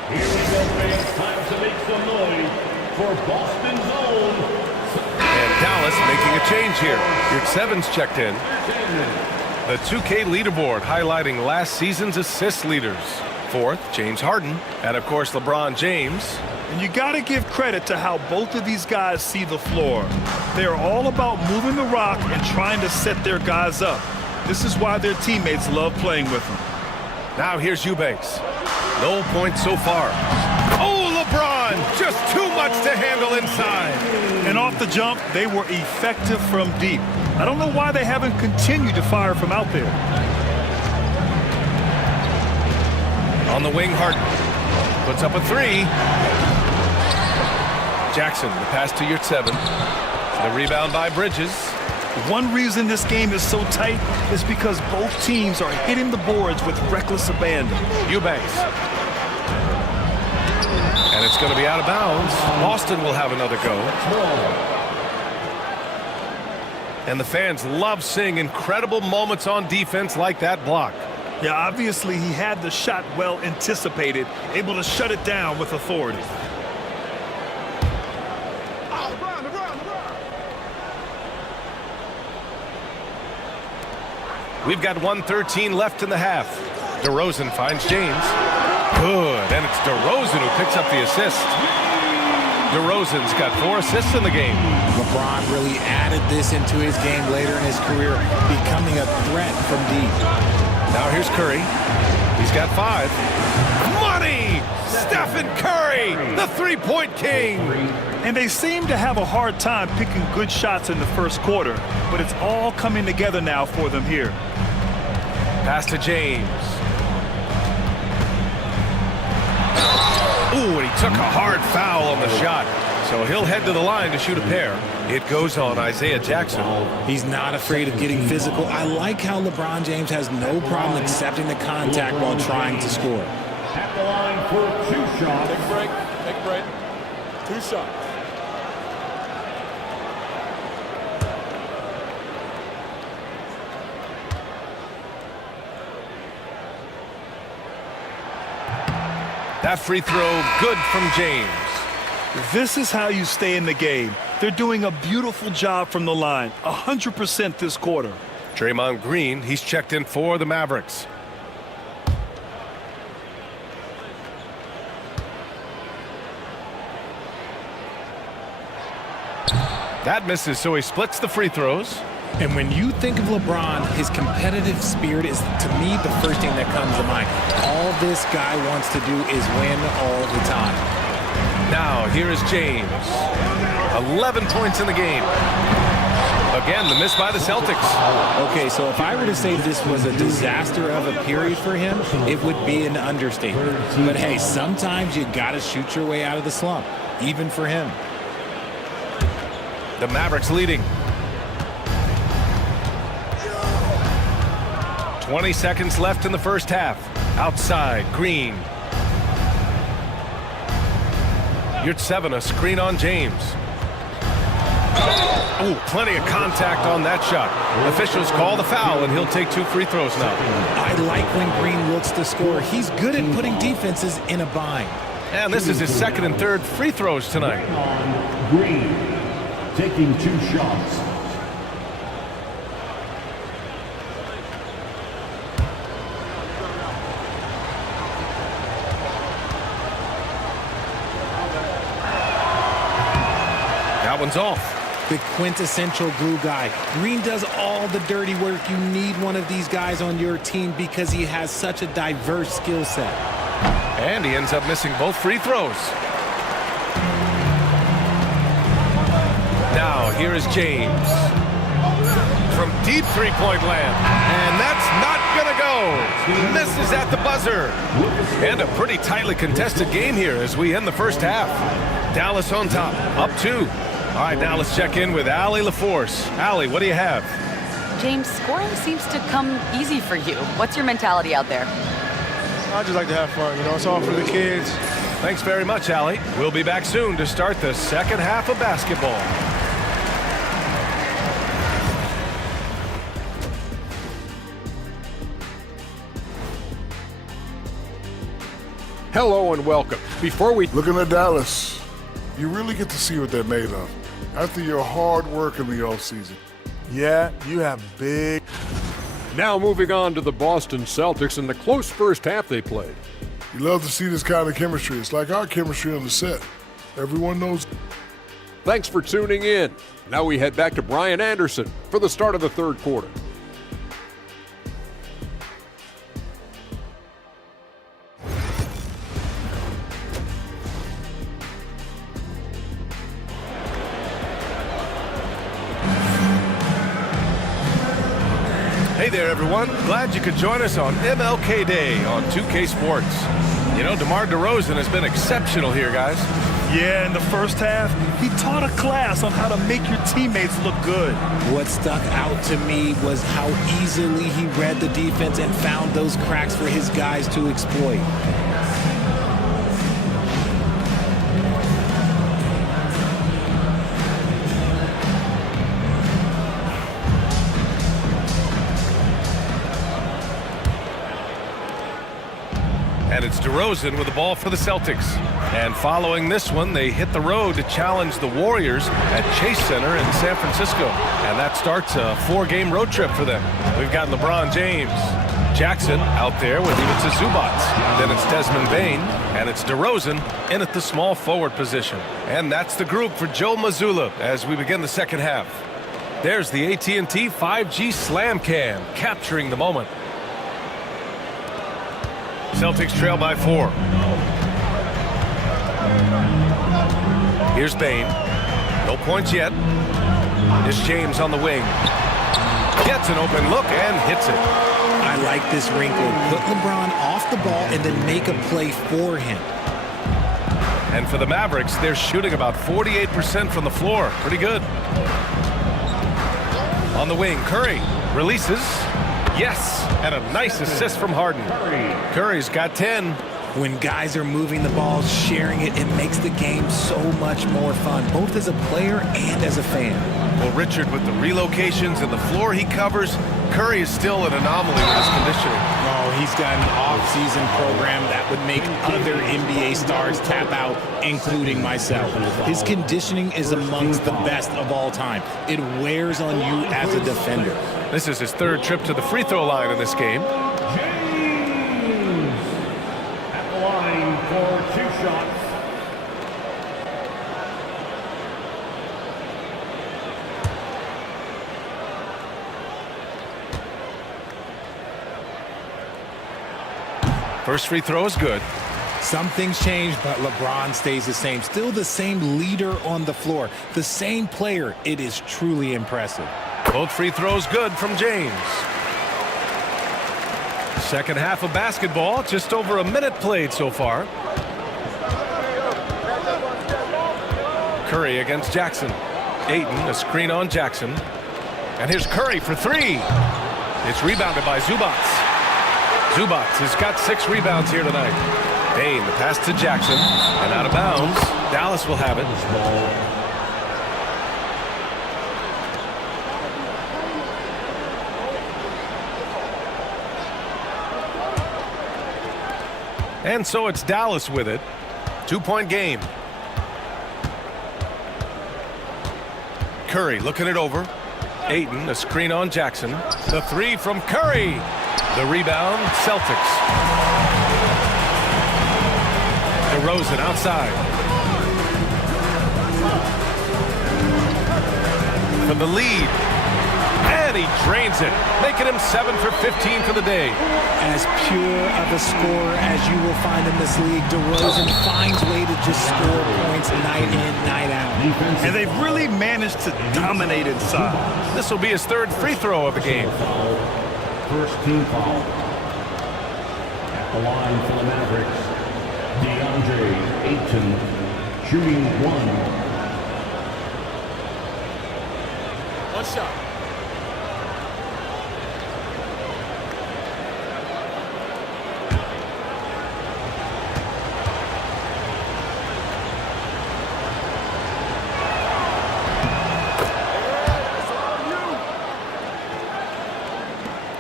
Here we go, fans. Time to make some noise for Boston's own. And Dallas making a change here. Yurtseven's checked in. The 2K leaderboard highlighting last season's assist leaders. 4th, James Harden. And, of course, LeBron James. And you got to give credit to how both of these guys see the floor. They're all about moving the rock and trying to set their guys up. This is why their teammates love playing with them. Now here's Eubanks. No points so far. Oh, LeBron! Just too much to handle inside. And off the jump, they were effective from deep. I don't know why they haven't continued to fire from out there. On the wing, Harden puts up a 3. Jackson, the pass to Yurtseven. The rebound by Bridges. One reason this game is so tight is because both teams are hitting the boards with reckless abandon. Eubanks. And it's going to be out of bounds. Boston will have another go. And the fans love seeing incredible moments on defense like that block. Yeah, obviously he had the shot well anticipated, able to shut it down with authority. We've got 1:13 left in the half. DeRozan finds James. Good, and it's DeRozan who picks up the assist. DeRozan's got 4 assists in the game. LeBron really added this into his game later in his career, becoming a threat from deep. Now here's Curry. He's got 5. Money! Stephen Curry, the three-point king. And they seem to have a hard time picking good shots in the first quarter, but it's all coming together now for them here. Pass to James. Ooh, and he took a hard foul on the shot. So he'll head to the line to shoot a pair. It goes on Isaiah Jackson. He's not afraid of getting physical. I like how LeBron James has no problem accepting the contact while trying to score. At the line for 2 shots. Take a break. Take a break. 2 shots. That free throw, good from James. This is how you stay in the game. They're doing a beautiful job from the line, 100% this quarter. Draymond Green, he's checked in for the Mavericks. That misses, so he splits the free throws. And when you think of LeBron, his competitive spirit is, to me, the first thing that comes to mind. All this guy wants to do is win all the time. Now, here is James. 11 points in the game. Again, the miss by the Celtics. Okay, so if I were to say this was a disaster of a period for him, it would be an understatement. But hey, sometimes you got to shoot your way out of the slump, even for him. The Mavericks leading. 20 seconds left in the first half. Outside, Green. Yurtseven, a screen on James. Oh, plenty of contact on that shot. Officials call the foul, and he'll take 2 free throws now. I like when Green looks to score. He's good at putting defenses in a bind. And this is his second and third free throws tonight. Green taking 2 shots. That one's off. The quintessential glue guy. Green does all the dirty work. You need one of these guys on your team because he has such a diverse skill set. And he ends up missing both free throws. Now, here is James. From deep three-point land. And that's not going to go. Misses at the buzzer. And a pretty tightly contested game here as we end the first half. Dallas on top, up 2. All right, now let's check in with Allie LaForce. Allie, what do you have? James, scoring seems to come easy for you. What's your mentality out there? I just like to have fun. You know, it's all for the kids. Thanks very much, Allie. We'll be back soon to start the second half of basketball. Hello and welcome. Before we... Looking at Dallas, you really get to see what they're made of after your hard work in the offseason. Yeah, you have big... Now moving on to the Boston Celtics and the close first half they played. You love to see this kind of chemistry. It's like our chemistry on the set. Everyone knows. Thanks for tuning in. Now we head back to Brian Anderson for the start of the third quarter. Hey there, everyone. Glad you could join us on MLK Day on 2K Sports. You know, DeMar DeRozan has been exceptional here, guys. Yeah, in the first half, he taught a class on how to make your teammates look good. What stuck out to me was how easily he read the defense and found those cracks for his guys to exploit. And it's DeRozan with the ball for the Celtics. And following this one, they hit the road to challenge the Warriors at Chase Center in San Francisco. And that starts a 4-game road trip for them. We've got LeBron James, Jackson out there with Ivica Zubac. Then it's Desmond Bane, and it's DeRozan in at the small forward position. And that's the group for Joe Mazzulla as we begin the second half. There's the AT&T 5G Slam Cam capturing the moment. Celtics trail by 4. Here's Bane. No points yet. Here's James on the wing. Gets an open look and hits it. I like this wrinkle. Put LeBron off the ball and then make a play for him. And for the Mavericks, they're shooting about 48% from the floor. Pretty good. On the wing, Curry releases. Yes, and a nice assist from Harden. Curry's got 10. When guys are moving the ball, sharing it, it makes the game so much more fun, both as a player and as a fan. Well, Richard, with the relocations and the floor he covers, Curry is still an anomaly with his conditioning. Oh, he's got an off-season program that would make other NBA stars tap out, including myself. His conditioning is amongst the best of all time. It wears on you as a defender. This is his third trip to the free throw line in this game. James at the line for 2 shots. First free throw is good. Some things change, but LeBron stays the same. Still the same leader on the floor, the same player. It is truly impressive. Both free throws good from James. Second half of basketball, just over a minute played so far. Curry against Jackson. Ayton, a screen on Jackson. And here's Curry for three. It's rebounded by Zubac. Zubac has got 6 rebounds here tonight. Bane, the pass to Jackson. And out of bounds. Dallas will have it. And so it's Dallas with it. 2-point game. Curry looking it over. Ayton, a screen on Jackson. The three from Curry. The rebound, Celtics. DeRozan outside. For the lead. And he drains it, making him 7 for 15 for the day. As pure of a scorer as you will find in this league, DeRozan finds way to just score points night in, night out. And they've really managed to dominate inside. This will be his 3rd free throw of the game. First team foul. At the line for the Mavericks, DeAndre Ayton, shooting 1. One shot.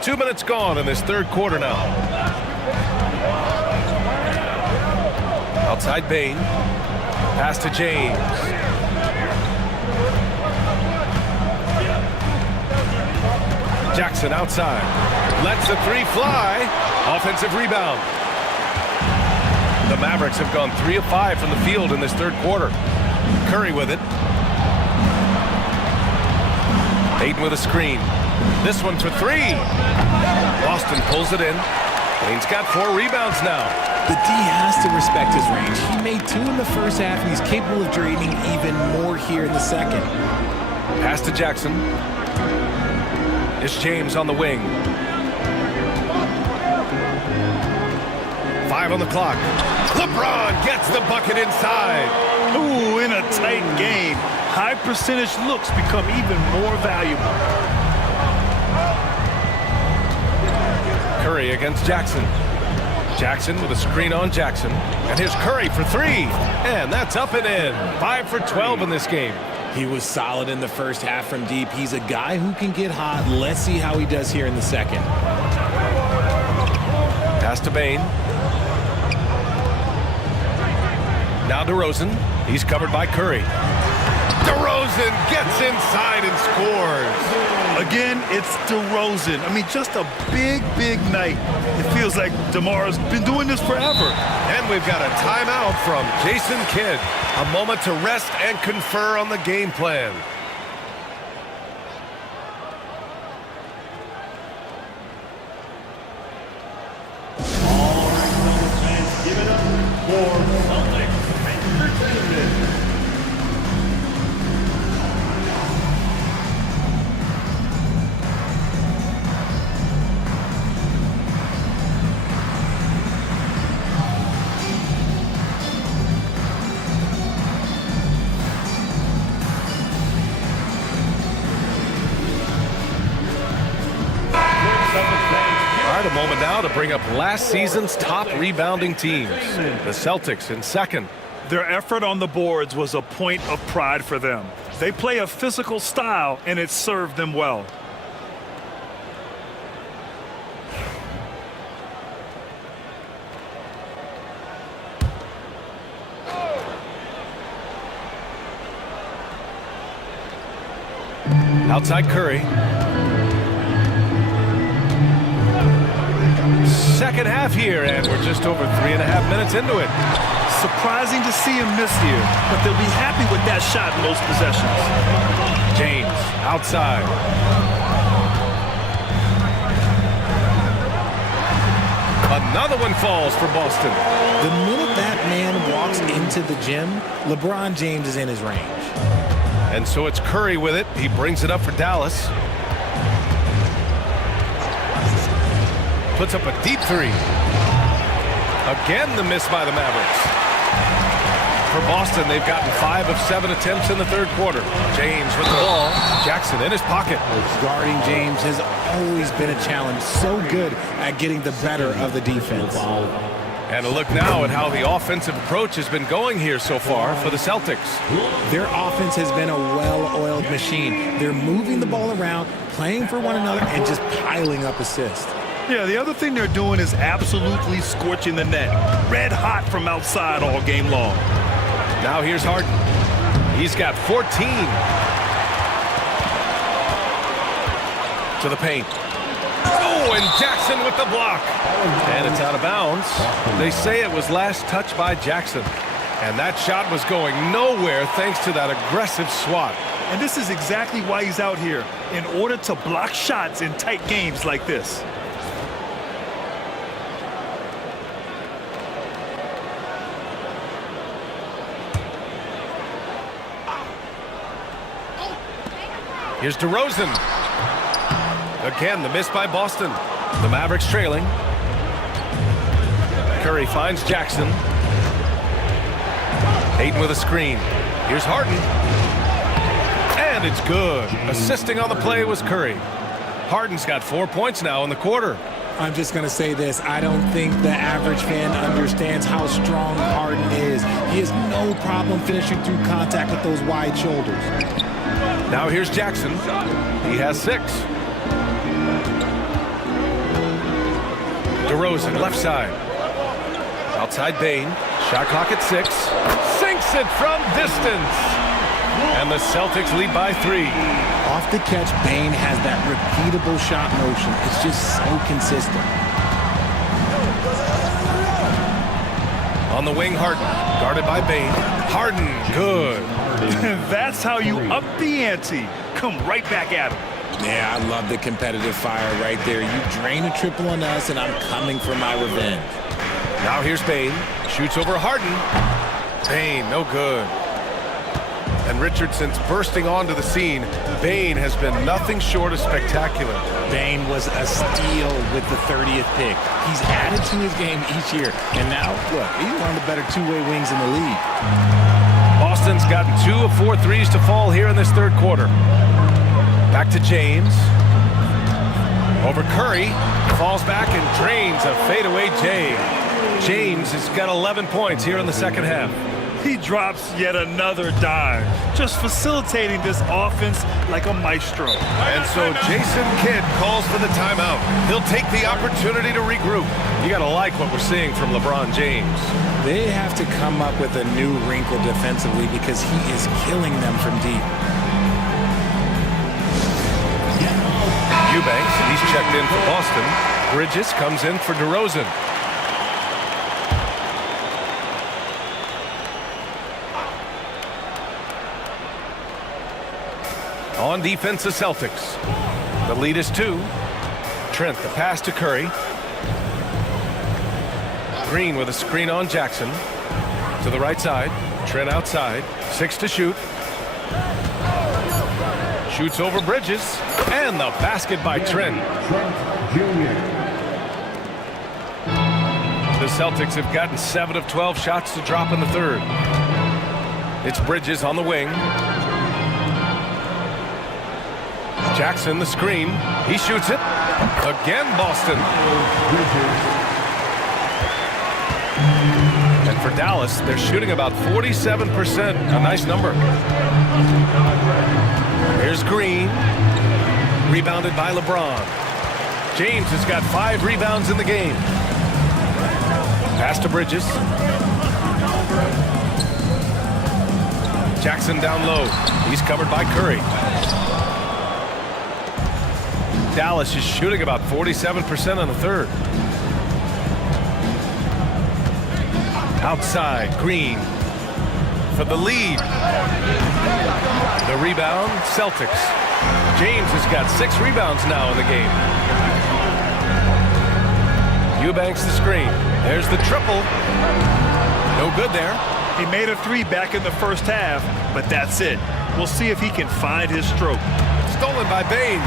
Two minutes gone in this 3rd quarter now. Outside Bane. Pass to James. Jackson outside. Lets the three fly. Offensive rebound. The Mavericks have gone 3 of 5 from the field in this 3rd quarter. Curry with it. Ayton with a screen. This one for 3. Boston pulls it in. Bane's got 4 rebounds now. The D has to respect his range. He made 2 in the first half, and he's capable of draining even more here in the second. Pass to Jackson. It's James on the wing. 5 on the clock. LeBron gets the bucket inside. Ooh, in a tight game, high percentage looks become even more valuable. Curry against Jackson. Jackson with a screen on Jackson. And here's Curry for 3. And that's up and in. 5 for 12 in this game. He was solid in the first half from deep. He's a guy who can get hot. Let's see how he does here in the second. Pass to Bane. Now DeRozan. He's covered by Curry. DeRozan gets inside and scores. Again, it's DeRozan. I mean, just a big, big night. It feels like DeMar's been doing this forever. And we've got a timeout from Jason Kidd. A moment to rest and confer on the game plan. All right, Celtics fans, give it up for Celtics Entertainment. A moment now to bring up last season's top rebounding teams. The Celtics in second. Their effort on the boards was a point of pride for them. They play a physical style, and it served them well. Outside Curry. Second half here, and we're just over 3.5 minutes into it. Surprising to see him miss here, but they'll be happy with that shot in most possessions. James outside. Another one falls for Boston. The minute to the gym, LeBron James is in his range. And so it's Curry with it. He brings it up for Dallas. Puts up a deep three. Again, the miss by the Mavericks. For Boston, they've gotten 5 of 7 attempts in the third quarter. James with the ball. Jackson in his pocket. Guarding James has always been a challenge. So good at getting the better of the defense. And a look now at how the offensive approach has been going here so far for the Celtics. Their offense has been a well-oiled machine. They're moving the ball around, playing for one another, and just piling up assists. Yeah, the other thing they're doing is absolutely scorching the net. Red hot from outside all game long. Now here's Harden. He's got 14. To the paint. Oh, and Jackson with the block. And it's out of bounds. They say it was last touched by Jackson. And that shot was going nowhere thanks to that aggressive swat. And this is exactly why he's out here, in order to block shots in tight games like this. Here's DeRozan. Again, the miss by Boston. The Mavericks trailing. Curry finds Jackson. Ayton with a screen. Here's Harden. And it's good. Assisting on the play was Curry. Harden's got 4 points now in the quarter. I'm just going to say this. I don't think the average fan understands how strong Harden is. He has no problem finishing through contact with those wide shoulders. Now here's Jackson. He has 6. DeRozan, left side. Outside Bane. Shot clock at 6. Sinks it from distance. And the Celtics lead by 3. Off the catch, Bane has that repeatable shot motion. It's just so consistent. On the wing, Harden. Guarded by Bane. Harden, good. That's how you up the ante. Come right back at him. Yeah, I love the competitive fire right there. You drain a triple on us, and I'm coming for my revenge. Now here's Bane. Shoots over Harden. Bane, no good. And Richardson's bursting onto the scene. Bane has been nothing short of spectacular. Bane was a steal with the 30th pick. He's added to his game each year. And now, look, he's one of the better two-way wings in the league. Boston's gotten 2 of 4 threes to fall here in this third quarter. Back to James. Over Curry. Falls back and drains a fadeaway J. James has got 11 points here in the second half. He drops yet another dime, just facilitating this offense like a maestro. And so Jason Kidd calls for the timeout. He'll take the opportunity to regroup. You got to like what we're seeing from LeBron James. They have to come up with a new wrinkle defensively because he is killing them from deep. Eubanks, he's checked in for Boston. Bridges comes in for DeRozan. On defense, the Celtics. The lead is 2. Trent, the pass to Curry. Green with a screen on Jackson. To the right side. Trent outside. 6 to shoot. Shoots over Bridges. And the basket by Trent. The Celtics have gotten 7 of 12 shots to drop in the third. It's Bridges on the wing. Jackson, the screen. He shoots it. Again, Boston. And for Dallas, they're shooting about 47%. A nice number. Here's Green. Rebounded by LeBron. James has got 5 rebounds in the game. Pass to Bridges. Jackson down low. He's covered by Curry. Dallas is shooting about 47% on the third. Outside, Green for the lead. The rebound, Celtics. James has got 6 rebounds now in the game. Eubanks the screen. There's the triple. No good there. He made a three back in the first half, but that's it. We'll see if he can find his stroke. Stolen by Bane.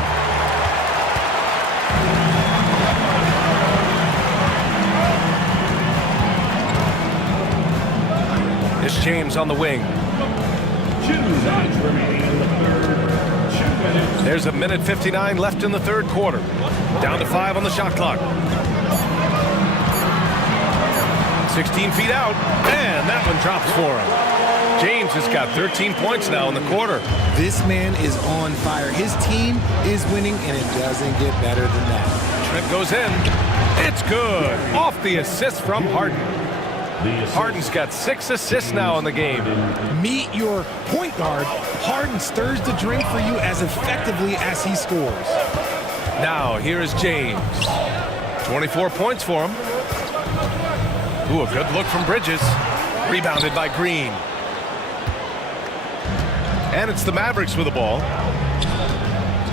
It's James on the wing. There's 1:59 left in the third quarter. Down to 5 on the shot clock. 16 feet out, and that one drops for him. James has got 13 points now in the quarter. This man is on fire. His team is winning, and it doesn't get better than that. Trip goes in. It's good. Off the assist from Harden. Harden's got 6 assists now in the game. Meet your point guard. Harden stirs the drink for you as effectively as he scores. Now, here is James. 24 points for him. Ooh, a good look from Bridges. Rebounded by Green. And it's the Mavericks with the ball.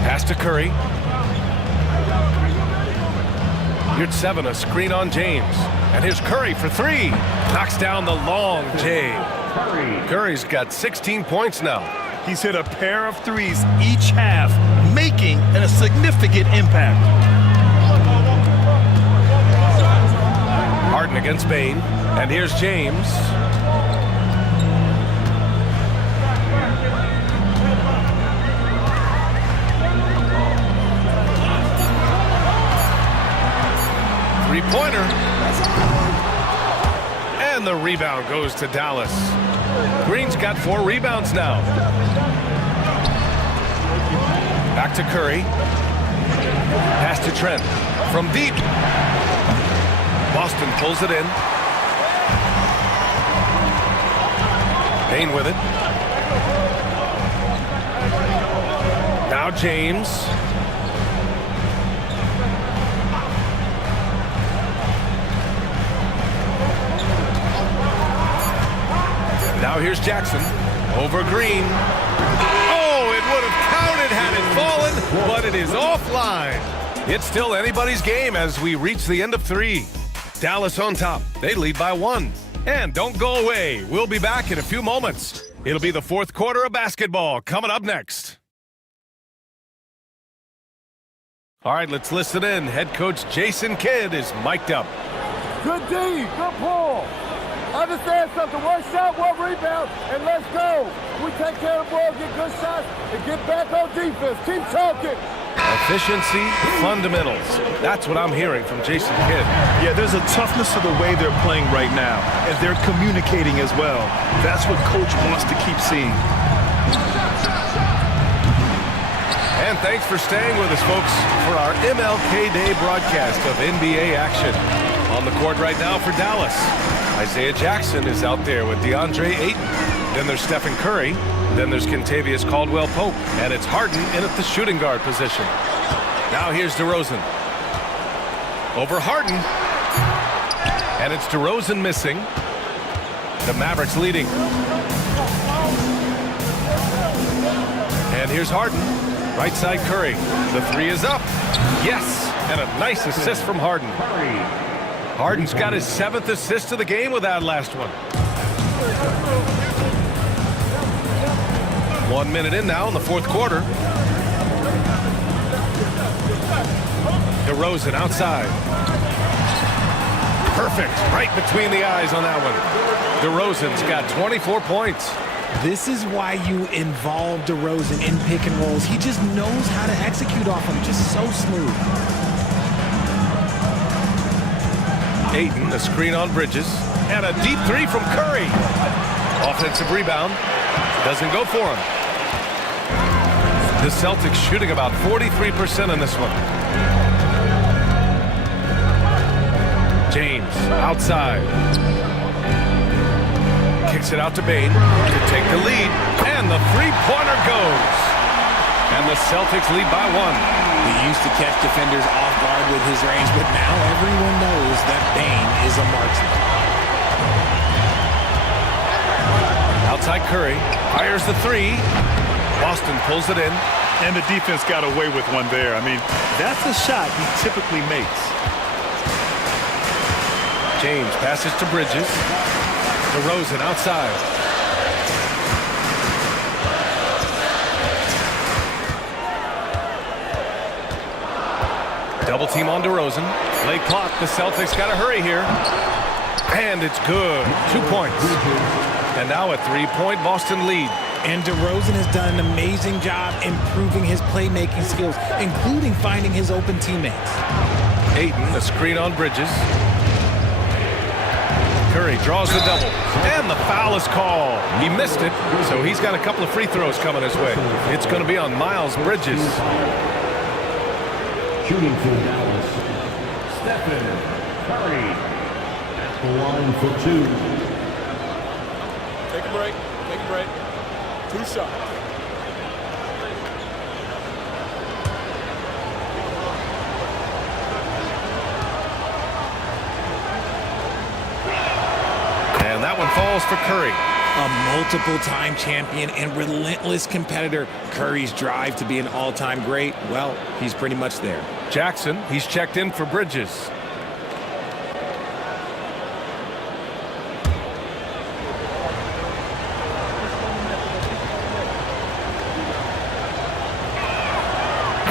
Pass to Curry. Here's 7, a screen on James. And here's Curry for 3. Knocks down the long J. Curry's got 16 points now. He's hit a pair of threes each half, making a significant impact. Harden against Bane. And here's James. Three-pointer. And the rebound goes to Dallas. Green's got 4 rebounds now. Back to Curry. Pass to Trent. From deep. Boston pulls it in. Bane with it. Now James. Now here's Jackson. Over Green. Oh, it would have counted had it fallen, but it is offline. It's still anybody's game as we reach the end of 3. Dallas on top. They lead by 1. And don't go away. We'll be back in a few moments. It'll be the fourth quarter of basketball coming up next. All right, let's listen in. Head coach Jason Kidd is mic'd up. Good D, good pull. Understand something, 1 shot, 1 rebound, and let's go. We take care of the ball, get good shots, and get back on defense. Keep talking. Efficiency, fundamentals. That's what I'm hearing from Jason Kidd. Yeah, there's a toughness to the way they're playing right now, and they're communicating as well. That's what Coach wants to keep seeing. And thanks for staying with us, folks, for our MLK Day broadcast of NBA action. On the court right now for Dallas, Isaiah Jackson is out there with DeAndre Ayton. Then there's Stephen Curry. Then there's Kentavious Caldwell-Pope. And it's Harden in at the shooting guard position. Now here's DeRozan. Over Harden. And it's DeRozan missing. The Mavericks leading. And here's Harden. Right side Curry. The 3 is up. Yes. And a nice assist from Harden. Harden's got his 7th assist of the game with that last one. 1 minute in now in the fourth quarter. DeRozan outside. Perfect. Right between the eyes on that one. DeRozan's got 24 points. This is why you involve DeRozan in pick and rolls. He just knows how to execute off them. Just so smooth. Ayton, a screen on Bridges, and a deep 3 from Curry. Offensive rebound. Doesn't go for him. The Celtics shooting about 43% in this one. James, outside. Kicks it out to Bane to take the lead, and the 3-pointer goes. And the Celtics lead by 1. He used to catch defenders off guard with his range, but now everyone knows that Bane is a marksman. Outside Curry, fires the 3. Boston pulls it in. And the defense got away with one there. I mean, that's a shot he typically makes. James passes to Bridges. DeRozan outside. Double team on DeRozan. Late clock. The Celtics got to hurry here. And it's good. 2 points. And now a 3-point Boston lead. And DeRozan has done an amazing job improving his playmaking skills, including finding his open teammates. Ayton, a screen on Bridges. Curry draws the double. And the foul is called. He missed it, so he's got a couple of free throws coming his way. It's going to be on Miles Bridges. Shooting for Dallas, Stephen Curry at the line for 2. Take a break. Take a break. 2 shots. And that one falls for Curry. A multiple-time champion and relentless competitor. Curry's drive to be an all-time great, well, he's pretty much there. Jackson, he's checked in for Bridges.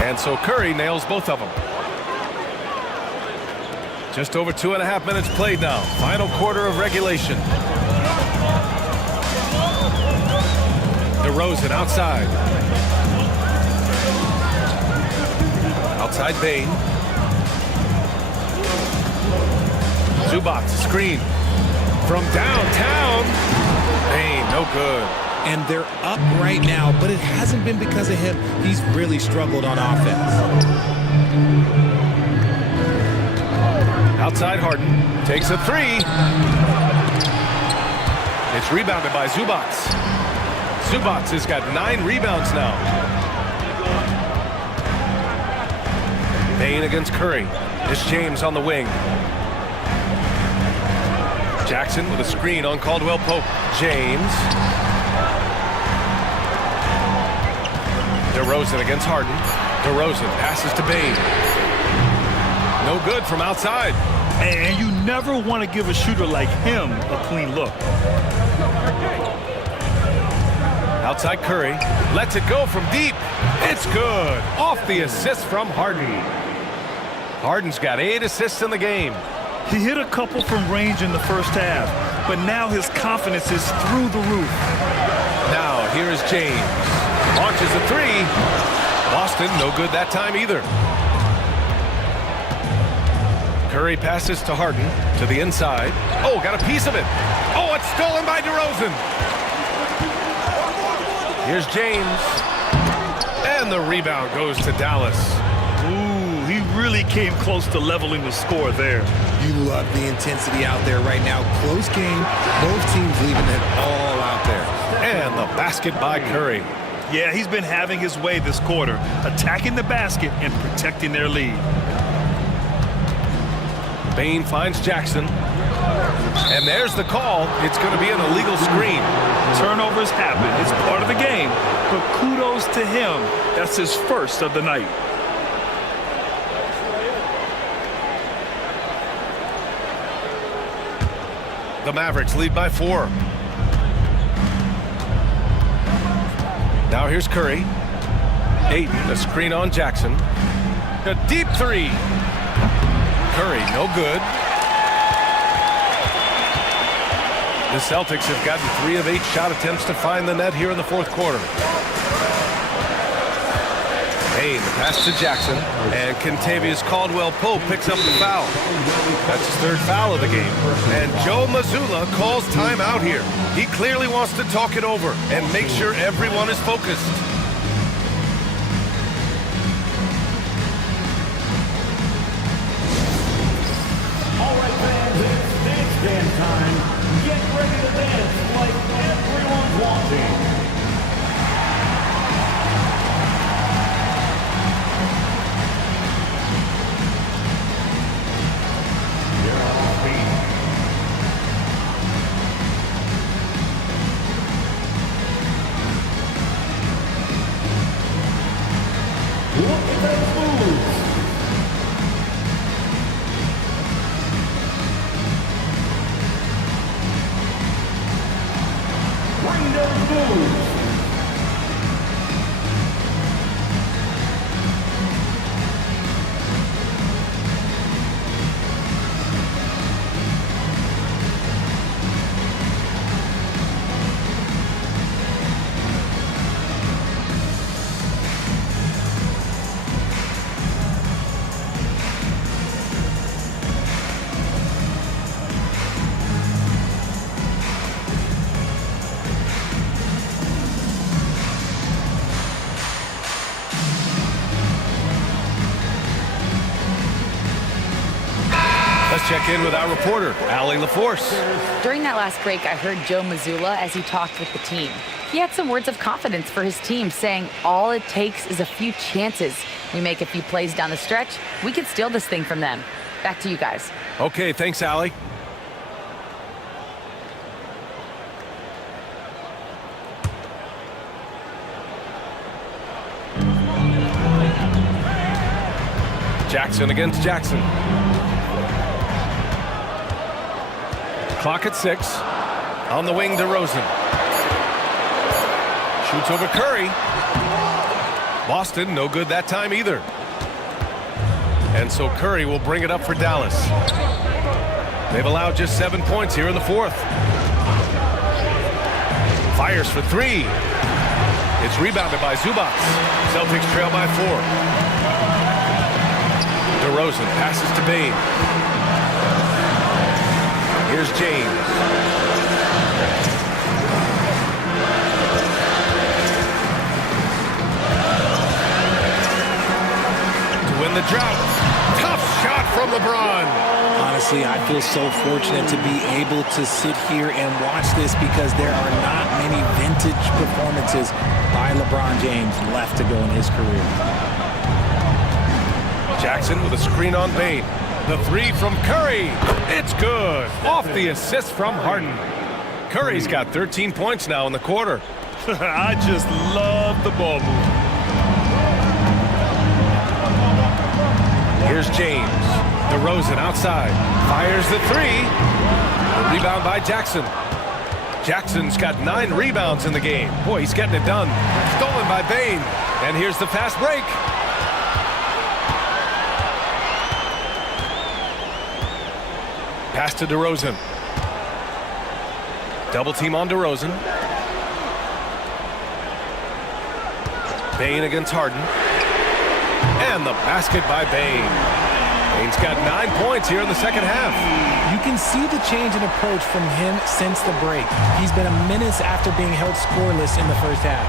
And so Curry nails both of them. Just over 2.5 minutes played now. Final quarter of regulation. DeRozan outside. Outside Bane. Zubac screen from downtown. Bane, no good. And they're up right now, but it hasn't been because of him. He's really struggled on offense. Outside Harden takes a 3. It's rebounded by Zubac. Zubac has got 9 rebounds now. Bane against Curry. It's James on the wing. Jackson with a screen on Caldwell Pope. James. DeRozan against Harden. DeRozan passes to Bane. No good from outside. And you never want to give a shooter like him a clean look. Outside Curry. Lets it go from deep. It's good. Off the assist from Harden. Harden's got 8 assists in the game. He hit a couple from range in the first half, but now his confidence is through the roof. Now here is James. Launches a 3. Boston no good that time either. Curry passes to Harden to the inside. Oh, got a piece of it. Oh, it's stolen by DeRozan. Here's James. And the rebound goes to Dallas. Ooh, he really came close to leveling the score there. You love the intensity out there right now. Close game. Both teams leaving it all out there. And the basket by Curry. Yeah, he's been having his way this quarter, attacking the basket and protecting their lead. Bane finds Jackson. And there's the call. It's going to be an illegal screen. Turnovers happen. It's part of the game. But kudos to him. That's his first of the night. The Mavericks lead by 4. Now here's Curry. Ayton, a screen on Jackson. A deep 3. Curry, no good. The Celtics have gotten 3 of 8 shot attempts to find the net here in the fourth quarter. Bane, the pass to Jackson, and Kentavious Caldwell-Pope picks up the foul. That's his 3rd foul of the game. And Joe Mazzulla calls timeout here. He clearly wants to talk it over and make sure everyone is focused. All right, fans, it's dance time. Get ready to dance like everyone's watching. Look at those moves. Thunderbolts. Let's check in with our reporter, Allie LaForce. During that last break, I heard Joe Mazzulla as he talked with the team. He had some words of confidence for his team, saying all it takes is a few chances. We make a few plays down the stretch, we could steal this thing from them. Back to you guys. Okay, thanks, Allie. Jackson against Jackson. Clock at 6. On the wing, DeRozan. Shoots over Curry. Boston, no good that time either. And so Curry will bring it up for Dallas. They've allowed just 7 points here in the fourth. Fires for 3. It's rebounded by Zubac. Celtics trail by 4. DeRozan passes to Bane. Here's James. To win the drought. Tough shot from LeBron. Honestly, I feel so fortunate to be able to sit here and watch this because there are not many vintage performances by LeBron James left to go in his career. Jackson with a screen on Bane. The 3 from Curry. It's good. Off the assist from Harden. Curry's got 13 points now in the quarter. I just love the ball move. Here's James. DeRozan outside. Fires the 3. The rebound by Jackson. Jackson's got 9 rebounds in the game. Boy, he's getting it done. Stolen by Bane. And here's the fast break. Pass to DeRozan. Double team on DeRozan. Bane against Harden. And the basket by Bane. Bane's got 9 points here in the second half. You can see the change in approach from him since the break. He's been a menace after being held scoreless in the first half.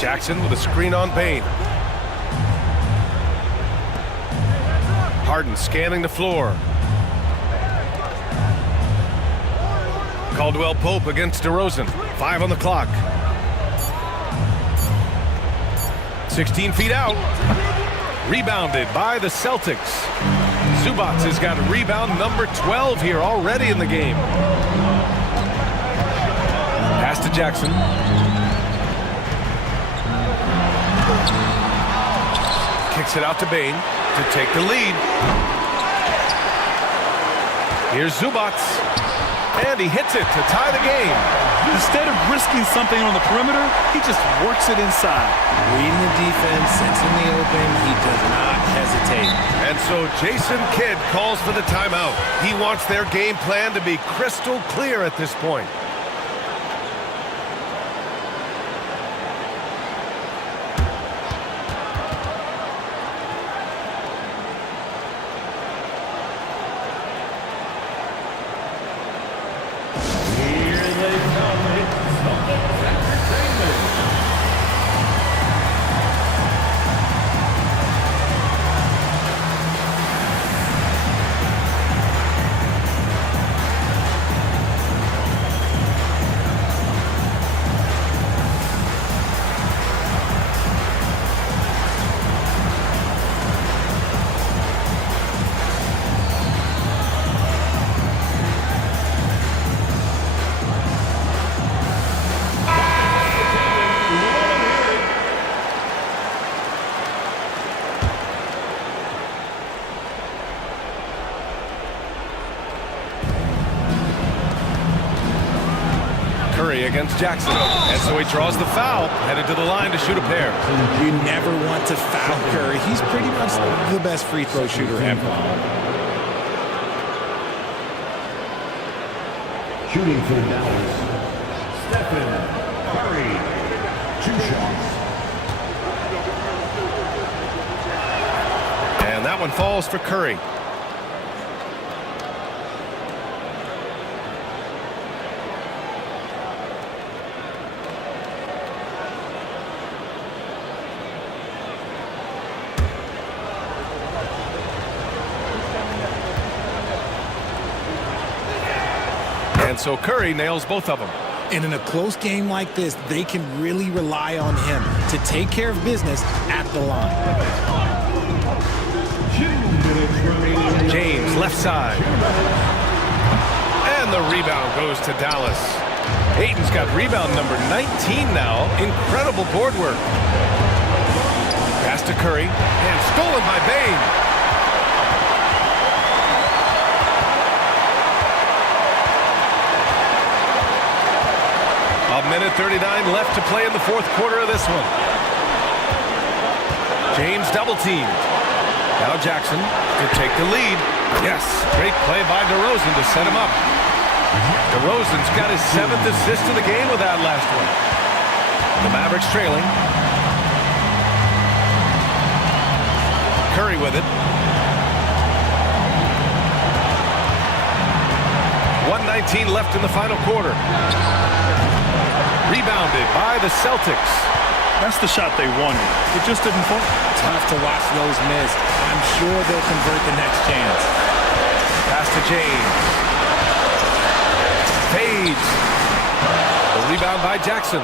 Jackson with a screen on Bane. Harden scanning the floor. Caldwell Pope against DeRozan. 5 on the clock. 16 feet out. Rebounded by the Celtics. Zubac has got rebound number 12 here already in the game. Pass to Jackson. Kicks it out to Bane to take the lead. Here's Zubac. And he hits it to tie the game. Instead of risking something on the perimeter, he just works it inside. Reading the defense, sensing the open, he does not hesitate. And so Jason Kidd calls for the timeout. He wants their game plan to be crystal clear at this point. Curry against Jackson. And so he draws the foul, headed to the line to shoot a pair. You never want to foul Curry. He's pretty much the best free throw shooter ever. Shooting for Dallas, Stephen Curry. 2 shots. And that one falls for Curry. And so Curry nails both of them. And in a close game like this, they can really rely on him to take care of business at the line. James, left side. And the rebound goes to Dallas. Ayton's got rebound number 19 now. Incredible board work. Pass to Curry. And stolen by Bane. A minute 39 left to play in the fourth quarter of this one. James double teamed. Now Jackson to take the lead. Yes, great play by DeRozan to set him up. DeRozan's got his 7th assist of the game with that last one. The Mavericks trailing. Curry with it. 1:19 left in the final quarter. Rebounded by the Celtics. That's the shot they wanted. It just didn't fall. Tough to watch those miss. I'm sure they'll convert the next chance. Pass to James. Fades. The rebound by Jackson.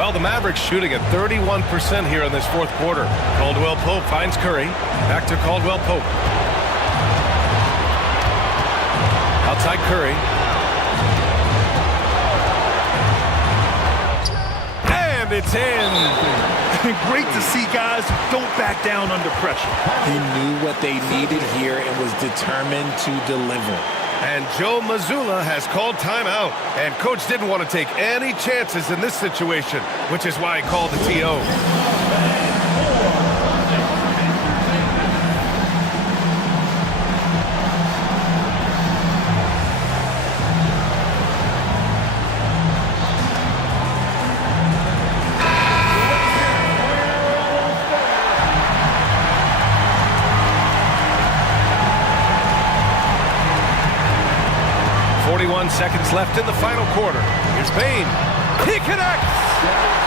Well, the Mavericks shooting at 31% here in this fourth quarter. Caldwell Pope finds Curry. Back to Caldwell Pope. Outside Curry. It's in. Great to see guys who don't back down under pressure. He knew what they needed here and was determined to deliver. And Joe Mazzulla has called timeout. And coach didn't want to take any chances in this situation, which is why he called the TO. Seconds left in the final quarter. Here's Bane. He connects!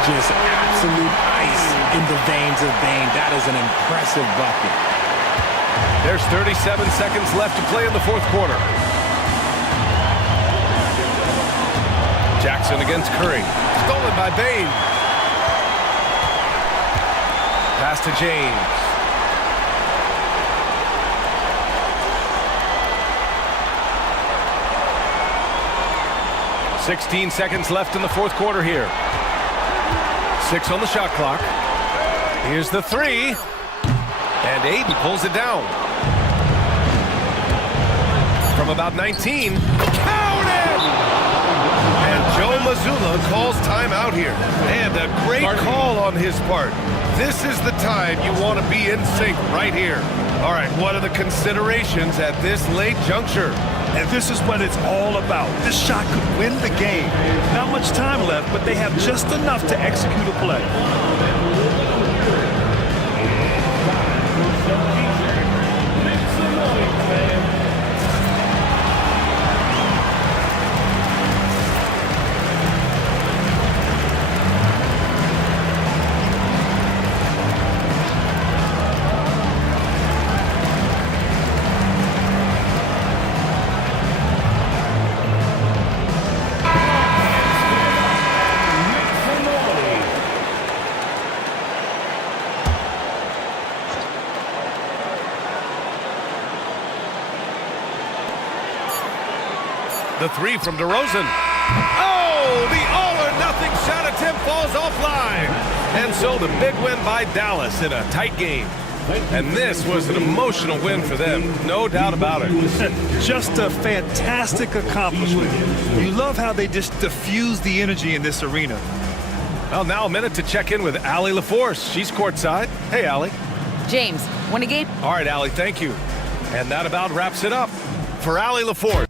Just absolute ice in the veins of Bane. That is an impressive bucket. There's 37 seconds left to play in the fourth quarter. Jackson against Curry. Stolen by Bane. Pass to James. 16 seconds left in the fourth quarter here. 6 on the shot clock. Here's the 3. And Ayton pulls it down. From about 19. Counted! And Joe Mazzulla calls timeout here. And a great call on his part. This is the time you want to be in sync right here. All right, what are the considerations at this late juncture? And this is what it's all about. This shot could win the game. Not much time left, but they have just enough to execute a play. The 3 from DeRozan. Oh, the all-or-nothing shot attempt falls offline. And so the big win by Dallas in a tight game. And this was an emotional win for them, no doubt about it. Just a fantastic accomplishment. You love how they just diffuse the energy in this arena. Well, now a minute to check in with Allie LaForce. She's courtside. Hey, Allie. James, win a game? All right, Allie, thank you. And that about wraps it up for Allie LaForce.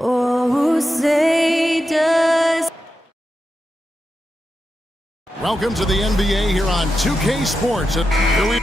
Oh, say does. Welcome to the NBA here on 2K Sports. Here we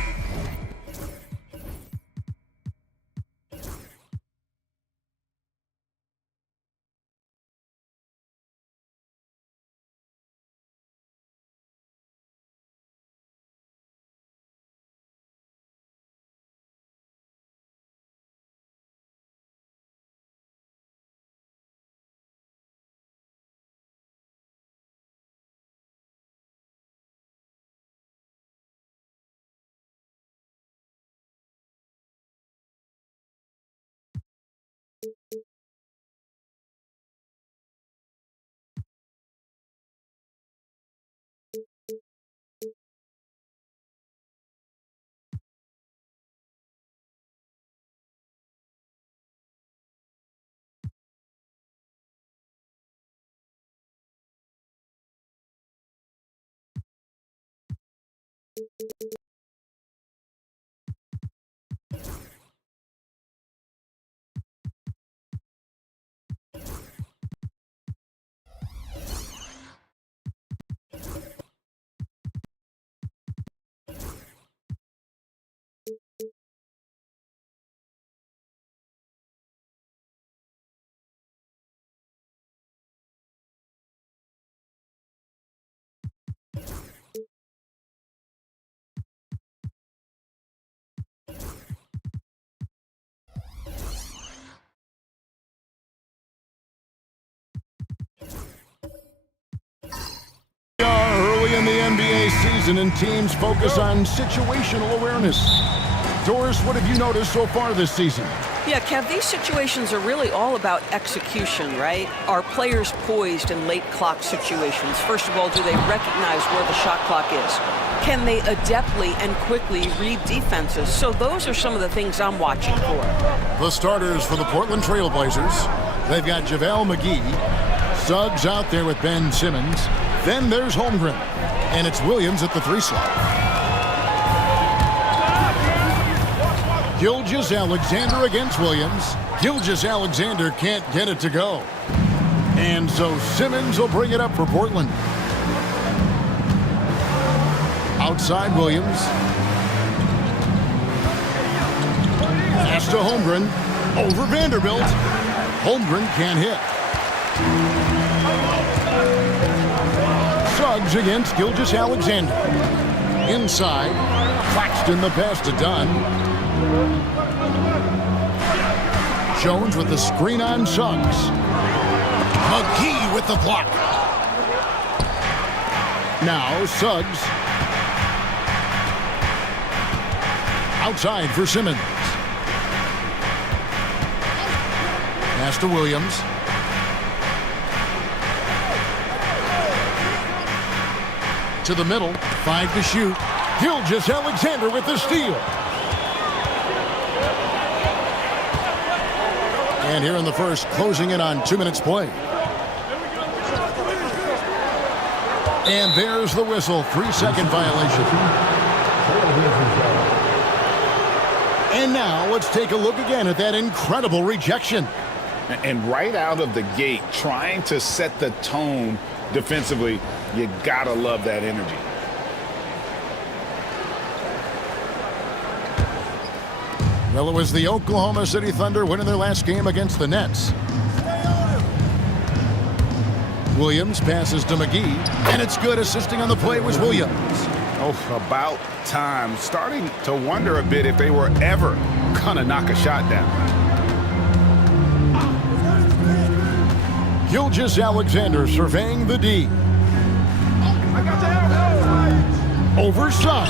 are early in the NBA season and teams focus on situational awareness. Doris, what have you noticed so far this season? Yeah, Kev, these situations are really all about execution, right? Are players poised in late clock situations? First of all, do they recognize where the shot clock is? Can they adeptly and quickly read defenses? So those are some of the things I'm watching for. The starters for the Portland Trail Blazers. They've got JaVale McGee. Suggs out there with Ben Simmons. Then there's Holmgren. And it's Williams at the 3 slot. Gilgeous-Alexander against Williams. Gilgeous-Alexander can't get it to go. And so Simmons will bring it up for Portland. Outside Williams. Pass to Holmgren. Over Vanderbilt. Holmgren can't hit. Suggs against Gilgeous-Alexander. Inside. Claxton the pass to Dunn. Jones with the screen on Suggs. McGee with the block. Now Suggs. Outside for Simmons. Pass to Williams. To the middle. 5 to shoot. Gilgeous-Alexander with the steal. And here in the first, closing in on 2 minutes play. And there's the whistle. 3-second violation. And now let's take a look again at that incredible rejection. And right out of the gate, trying to set the tone defensively, you gotta love that energy. Well, it was the Oklahoma City Thunder winning their last game against the Nets. Williams passes to McGee, and it's good. Assisting on the play was Williams. Oh, about time. Starting to wonder a bit if they were ever gonna knock a shot down. Gilgeous-Alexander surveying the D. Over Suggs.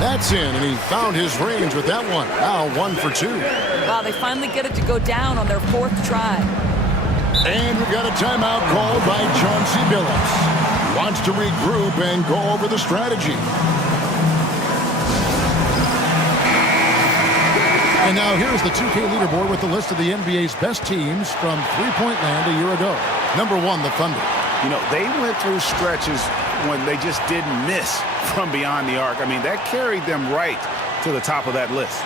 That's in, and he found his range with that one. Now 1 for 2. Wow, they finally get it to go down on their 4th try. And we've got a timeout called by Chauncey Billups. Wants to regroup and go over the strategy. And now here's the 2K leaderboard with the list of the NBA's best teams from three-point land a year ago. Number 1, the Thunder. You know, they went through stretches when they just didn't miss from beyond the arc. I mean, that carried them right to the top of that list.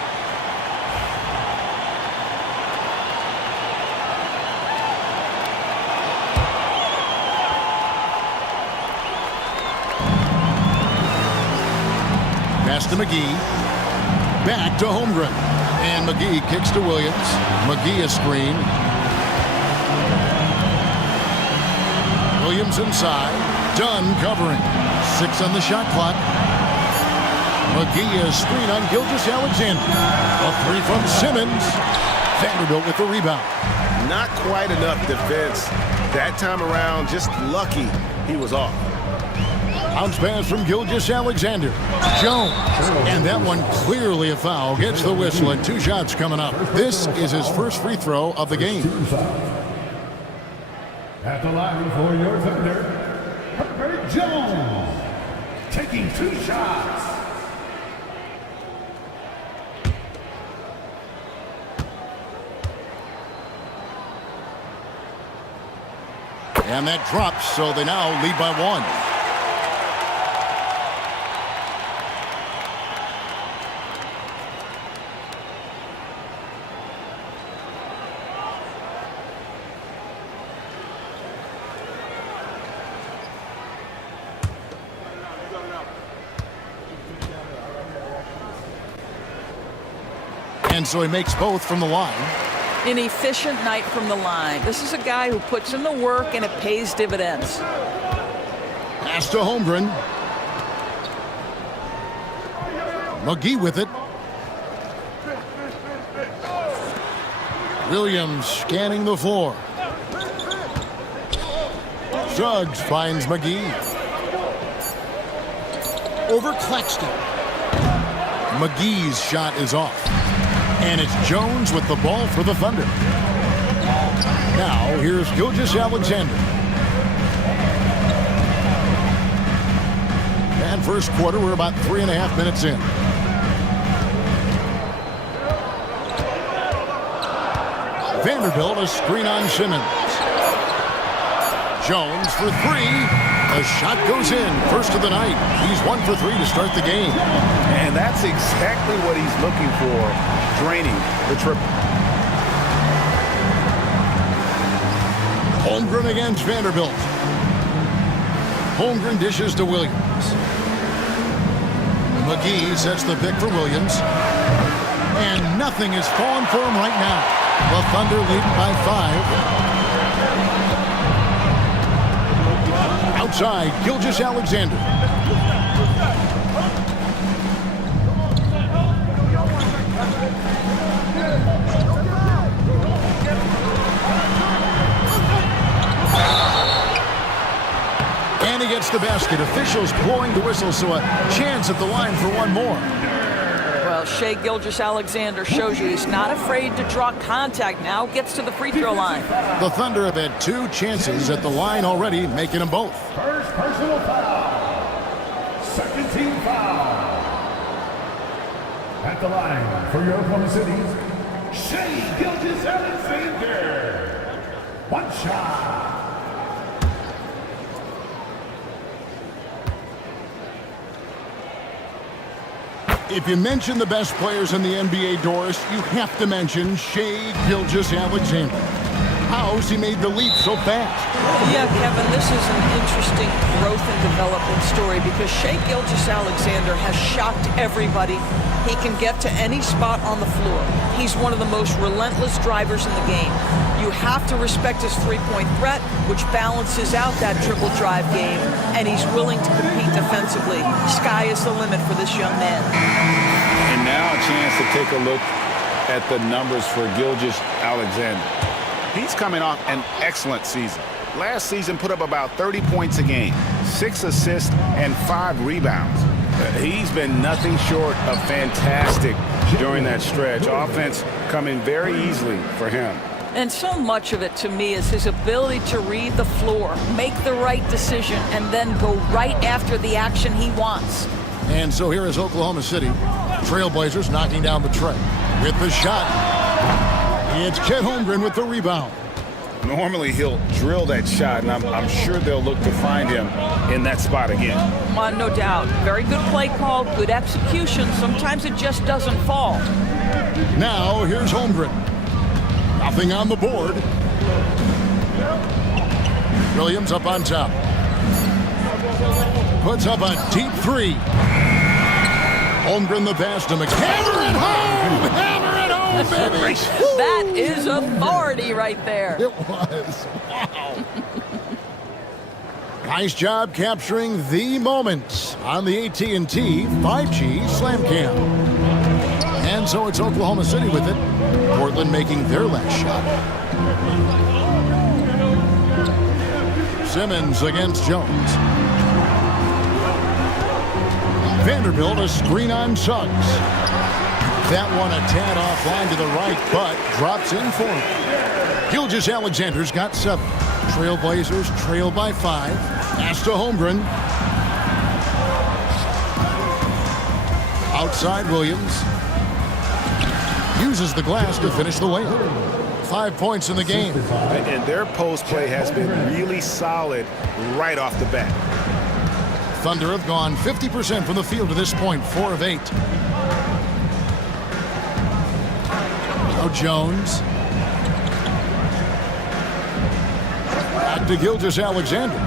Pass to McGee. Back to Holmgren. And McGee kicks to Williams. McGee a screen. Williams inside. Dunn covering. 6 on the shot clock. McGee a screen on Gilgeous-Alexander. A 3 from Simmons. Vanderbilt with the rebound. Not quite enough defense that time around. Just lucky he was off. Bounce pass from Gilgeous-Alexander. Jones. And that one clearly a foul. Gets the whistle and 2 shots coming up. This is his first free throw of the game. At the line for your Thunder, Herbert Jones. Taking 2 shots. And that drops, so they now lead by 1. And so he makes both from the line. An efficient night from the line. This is a guy who puts in the work and it pays dividends. Pass to Holmgren. McGee with it. Williams scanning the floor. Suggs finds McGee. Over Claxton. McGee's shot is off. And it's Jones with the ball for the Thunder. Now, here's Gilgeous-Alexander. And first quarter, we're about 3.5 minutes in. Vanderbilt, a screen on Simmons. Jones for 3. The shot goes in. First of the night. He's 1 for 3 to start the game. And that's exactly what he's looking for, draining the triple. Holmgren against Vanderbilt. Holmgren dishes to Williams. McGee sets the pick for Williams. And nothing is falling for him right now. The Thunder leading by 5. Outside, Gilgeous-Alexander. And he gets the basket. Officials blowing the whistle, so a chance at the line for one more. Well, Shai Gilgeous-Alexander shows you he's not afraid to draw contact. Now gets to the free throw line. The Thunder have had 2 chances at the line already, making them both. First personal foul. Second team foul. At the line for your Oklahoma City, Shai Gilgeous-Alexander. 1 shot. If you mention the best players in the NBA, Doris, you have to mention Shai Gilgeous-Alexander. How's he made the leap so fast? Yeah, Kevin, this is an interesting growth and development story because Shai Gilgeous-Alexander has shocked everybody. He can get to any spot on the floor. He's one of the most relentless drivers in the game. You have to respect his three-point threat, which balances out that dribble drive game, and he's willing to compete defensively. Sky is the limit for this young man. And now a chance to take a look at the numbers for Gilgeous-Alexander. He's coming off an excellent season. Last season put up about 30 points a game, 6 assists, and 5 rebounds. He's been nothing short of fantastic during that stretch. Offense coming very easily for him. And so much of it to me is his ability to read the floor, make the right decision, and then go right after the action he wants. And so here is Oklahoma City. Trailblazers knocking down the tray. With the shot, it's Chet Holmgren with the rebound. Normally he'll drill that shot, and I'm sure they'll look to find him in that spot again. No doubt. Very good play call, good execution. Sometimes it just doesn't fall. Now here's Holmgren. Nothing on the board. Williams up on top. Puts up a deep three. Holmgren the pass to McGee. Hammer it home! Hammer it home, baby! That is authority right there. It was. Wow. Nice job capturing the moments on the AT&T 5G Slam Cam. And so it's Oklahoma City with it. Portland making their last shot. Simmons against Jones. Vanderbilt a screen on Suggs. That one a tad offline to the right, but drops in for him. Gilgeous-Alexander's got 7. Trailblazers trail by 5. Pass to Holmgren. Outside Williams. Uses the glass to finish the layup. 5 points in the game. And their post play has been really solid right off the bat. Thunder have gone 50% from the field to this point, 4 of 8. Now Jones. Back to Gilgeous-Alexander.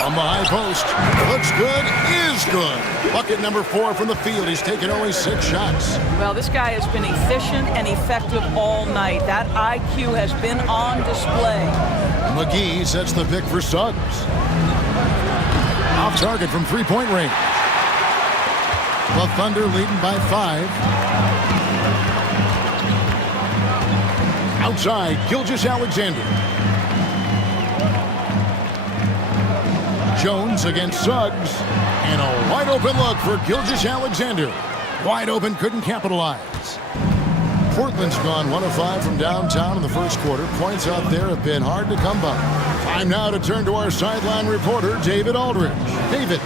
From the high post. Looks good, is good. Bucket number 4 from the field. He's taken only 6 shots. Well, this guy has been efficient and effective all night. That IQ has been on display. McGee sets the pick for Suggs. Off target from three-point range. The Thunder leading by 5. Outside, Gilgeous-Alexander. Jones against Suggs. And a wide open look for Gilgeous-Alexander. Wide open, couldn't capitalize. Portland's gone 1 of 5 from downtown in the first quarter. Points out there have been hard to come by. Time now to turn to our sideline reporter, David Aldridge. David.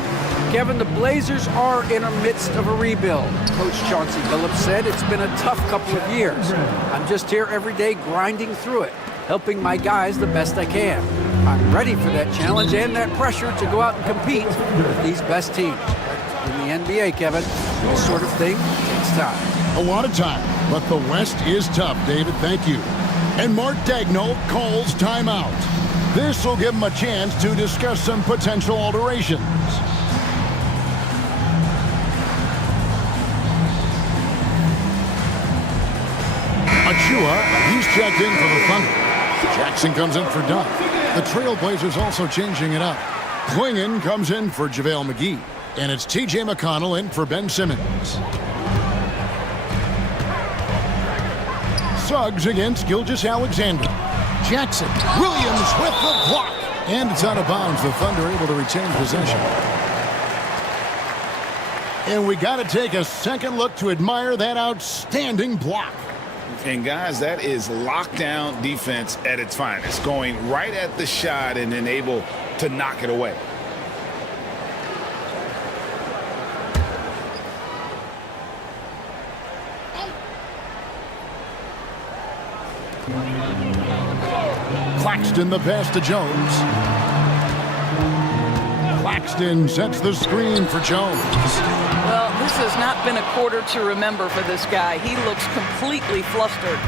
Kevin, the Blazers are in the midst of a rebuild. Coach Chauncey Billups said it's been a tough couple of years. I'm just here every day grinding through it, helping my guys the best I can. I'm ready for that challenge and that pressure to go out and compete with these best teams. In the NBA, Kevin, this sort of thing takes time. A lot of time, but the West is tough, David. Thank you. And Mark Daigneault calls timeout. This will give him a chance to discuss some potential alterations. Achua, he's checked in for the Thunder. Jackson comes in for Dunn. The Trailblazers also changing it up. Klingon comes in for JaVale McGee. And it's T.J. McConnell in for Ben Simmons. Suggs against Gilgeous-Alexander. Jackson, Williams with the block. And it's out of bounds. The Thunder able to retain possession. And we got to take a second look to admire that outstanding block. And guys, that is lockdown defense at its finest. Going right at the shot and then able to knock it away. Claxton the pass to Jones. Claxton sets the screen for Jones. Well, this has not been a quarter to remember for this guy. He looks completely flustered.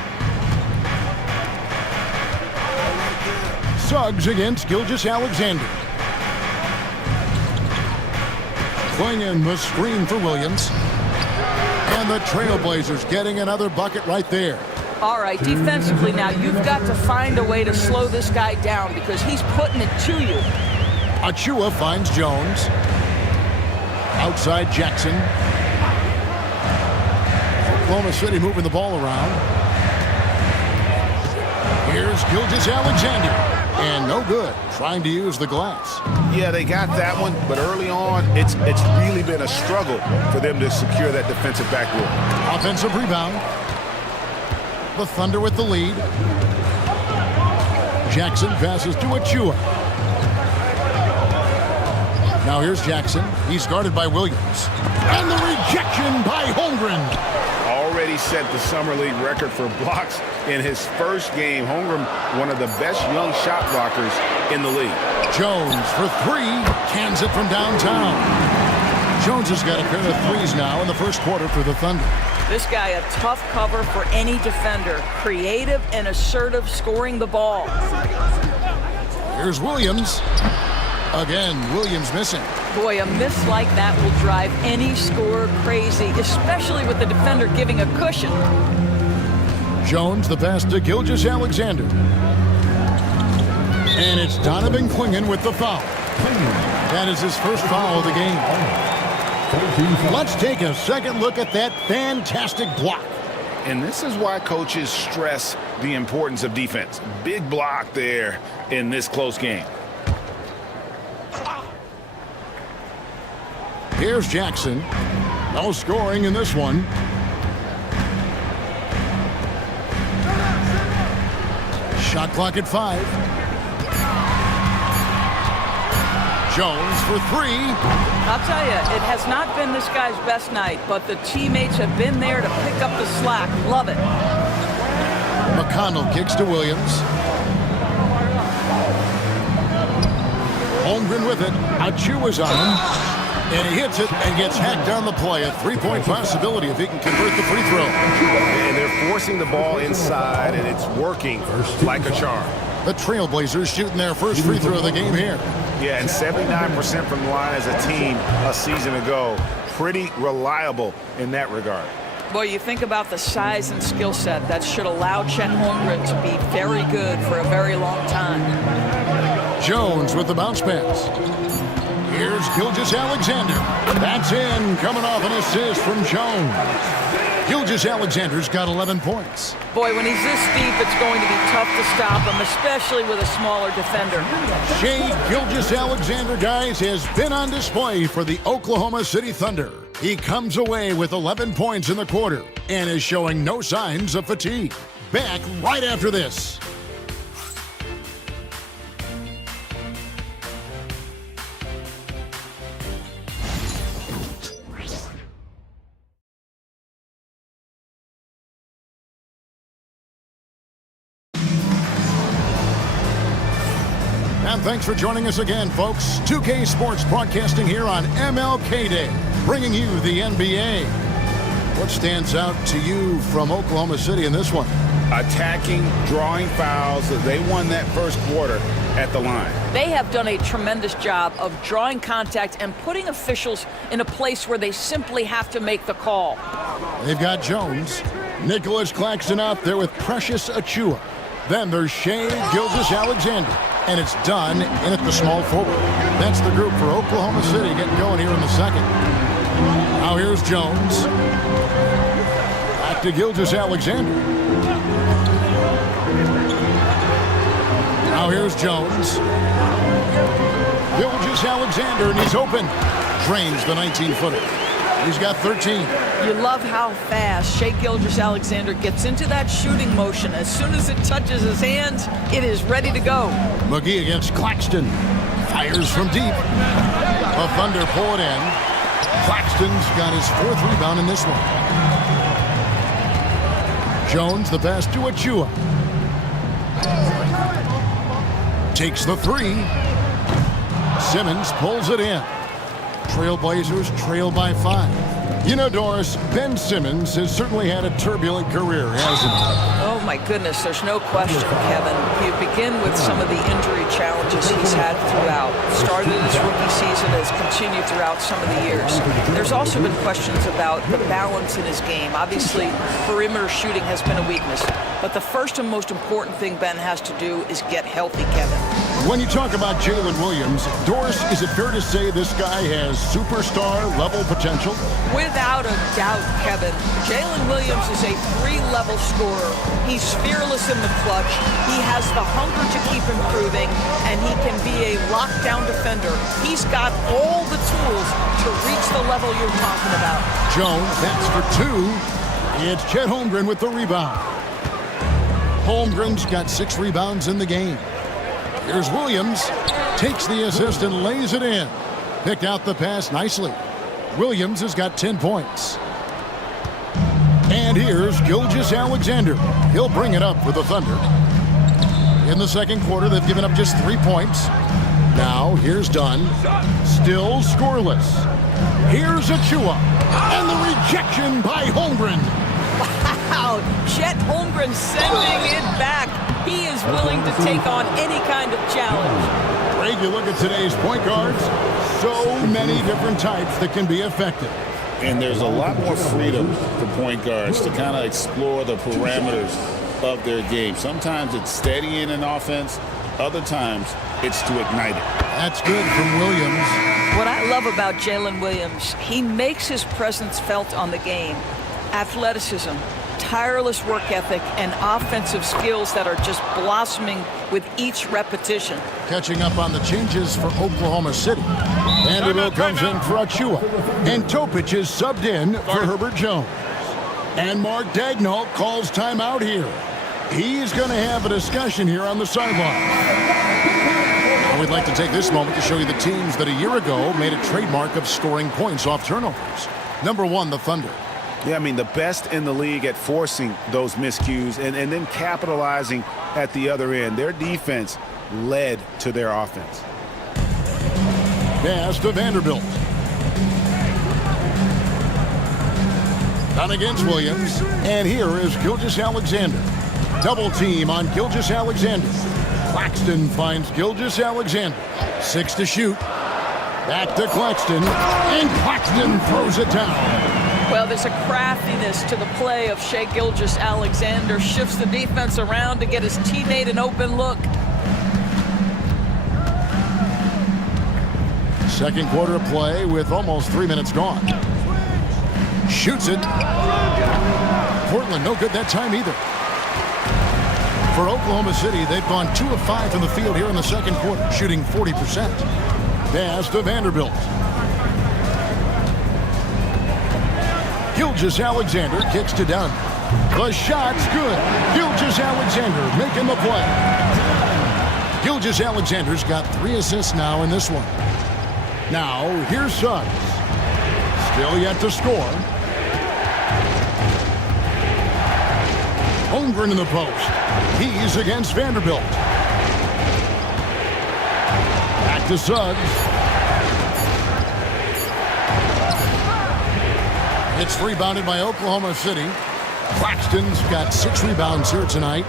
Suggs against Gilgeous-Alexander. Klingon the screen for Williams. And the Trailblazers getting another bucket right there. All right, defensively now, you've got to find a way to slow this guy down because he's putting it to you. Achua finds Jones. Outside Jackson. Oklahoma City moving the ball around. Here's Gilgeous-Alexander. And no good, trying to use the glass. Yeah, they got that one, but early on, it's really been a struggle for them to secure that defensive backboard. Offensive rebound. The Thunder with the lead. Jackson passes to Achua. Now here's Jackson. He's guarded by Williams. And the rejection by Holmgren. Already set the Summer League record for blocks in his first game. Holmgren, one of the best young shot blockers in the league. Jones for three. Cans it from downtown. Jones has got a pair of threes now in the first quarter for the Thunder. This guy, a tough cover for any defender. Creative and assertive scoring the ball. Here's Williams. Again, Williams missing. Boy, a miss like that will drive any scorer crazy, especially with the defender giving a cushion. Jones, the pass to Gilgeous-Alexander. And it's Donovan Clingan with the foul. That is his first foul of the game. Let's take a second look at that fantastic block. And this is why coaches stress the importance of defense. Big block there in this close game. Here's Jackson. No scoring in this one. Shot clock at 5. Jones for three. I'll tell you, it has not been this guy's best night, but the teammates have been there to pick up the slack. Love it. McConnell kicks to Williams. Holmgren with it. Achua's on him. And he hits it and gets hacked on the play. A three-point possibility if he can convert the free throw. And they're forcing the ball inside, and it's working like a charm. The Trailblazers shooting their first free throw of the game here. Yeah, and 79% from the line as a team a season ago. Pretty reliable in that regard. Boy, you think about the size and skill set that should allow Chet Holmgren to be very good for a very long time. Jones with the bounce pass. Here's Gilgeous-Alexander. That's in, coming off an assist from Jones. Gilgeous-Alexander's got 11 points. Boy, when he's this deep, it's going to be tough to stop him, especially with a smaller defender. Shai Gilgeous-Alexander, guys, has been on display for the Oklahoma City Thunder. He comes away with 11 points in the quarter and is showing no signs of fatigue. Back right after this. And thanks for joining us again, folks. 2K Sports broadcasting here on MLK Day, bringing you the NBA. What stands out to you from Oklahoma City in this one? Attacking, drawing fouls. They won that first quarter at the line. They have done a tremendous job of drawing contact and putting officials in a place where they simply have to make the call. They've got Jones, Nicholas Claxton out there with Precious Achua. Then there's Shai Gilgeous-Alexander. And it's done in at the small forward. That's the group for Oklahoma City getting going here in the second. Now here's Jones. Back to Gilgeous-Alexander. Now here's Jones. Gilgeous-Alexander, and he's open. Drains the 19-footer. He's got 13. You love how fast Shai Gilgeous-Alexander gets into that shooting motion. As soon as it touches his hands, it is ready to go. McGee against Claxton. Fires from deep. The Thunder pull it in. Claxton's got his 4th rebound in this one. Jones, the pass to Achua. Takes the 3. Simmons pulls it in. Trailblazers trail by 5. You know, Doris, Ben Simmons has certainly had a turbulent career, hasn't he? Oh, my goodness, there's no question, Kevin. You begin with some of the injury challenges he's had throughout. Started his rookie season, has continued throughout some of the years. There's also been questions about the balance in his game. Obviously, perimeter shooting has been a weakness. But the first and most important thing Ben has to do is get healthy, Kevin. When you talk about Jalen Williams, Doris, is it fair to say this guy has superstar-level potential? Without a doubt, Kevin. Jalen Williams is a 3-level scorer. He's fearless in the clutch. He has the hunger to keep improving, and he can be a lockdown defender. He's got all the tools to reach the level you're talking about. Jones, that's for 2. It's Chet Holmgren with the rebound. Holmgren's got 6 rebounds in the game. Here's Williams, takes the assist and lays it in. Picked out the pass nicely. Williams has got 10 points. And here's Gilgeous-Alexander. He'll bring it up for the Thunder. In the second quarter, they've given up just 3 points. Now, here's Dunn. Still scoreless. Here's Achua. And the rejection by Holmgren. Wow, Chet Holmgren sending it back. He is willing to take on any kind of challenge. Greg, you look at today's point guards, so many different types that can be effective. And there's a lot more freedom for point guards to kind of explore the parameters of their game. Sometimes it's steadying an offense. Other times it's to ignite it. That's good from Williams. What I love about Jalen Williams, he makes his presence felt on the game. Athleticism, tireless work ethic, and offensive skills that are just blossoming with each repetition. Catching up on the changes for Oklahoma City. Vanderbilt comes in for Achua. And Topic is subbed in for Herbert Jones. And Mark Daigneault calls timeout here. He's going to have a discussion here on the sideline. We'd like to take this moment to show you the teams that a year ago made a trademark of scoring points off turnovers. Number 1, the Thunder. Yeah, I mean, the best in the league at forcing those miscues and then capitalizing at the other end. Their defense led to their offense. Pass to Vanderbilt. Down against Williams. And here is Gilgeous-Alexander. Double team on Gilgeous-Alexander. Claxton finds Gilgeous-Alexander. 6 to shoot. Back to Claxton. And Claxton throws it down. Well, there's a craftiness to the play of Shai Gilgeous-Alexander. Shifts the defense around to get his teammate an open look. Second quarter of play with almost 3 minutes gone. Shoots it. Portland no good that time either. For Oklahoma City, they've gone 2 of 5 from the field here in the second quarter, shooting 40%. Pass to Vanderbilt. Gilgeous-Alexander kicks to Dunn. The shot's good. Gilgeous-Alexander making the play. Gilgeous-Alexander's got 3 assists now in this one. Now, here's Suggs. Still yet to score. Holmgren in the post. He's against Vanderbilt. Back to Suggs. It's rebounded by Oklahoma City. Claxton's got 6 rebounds here tonight.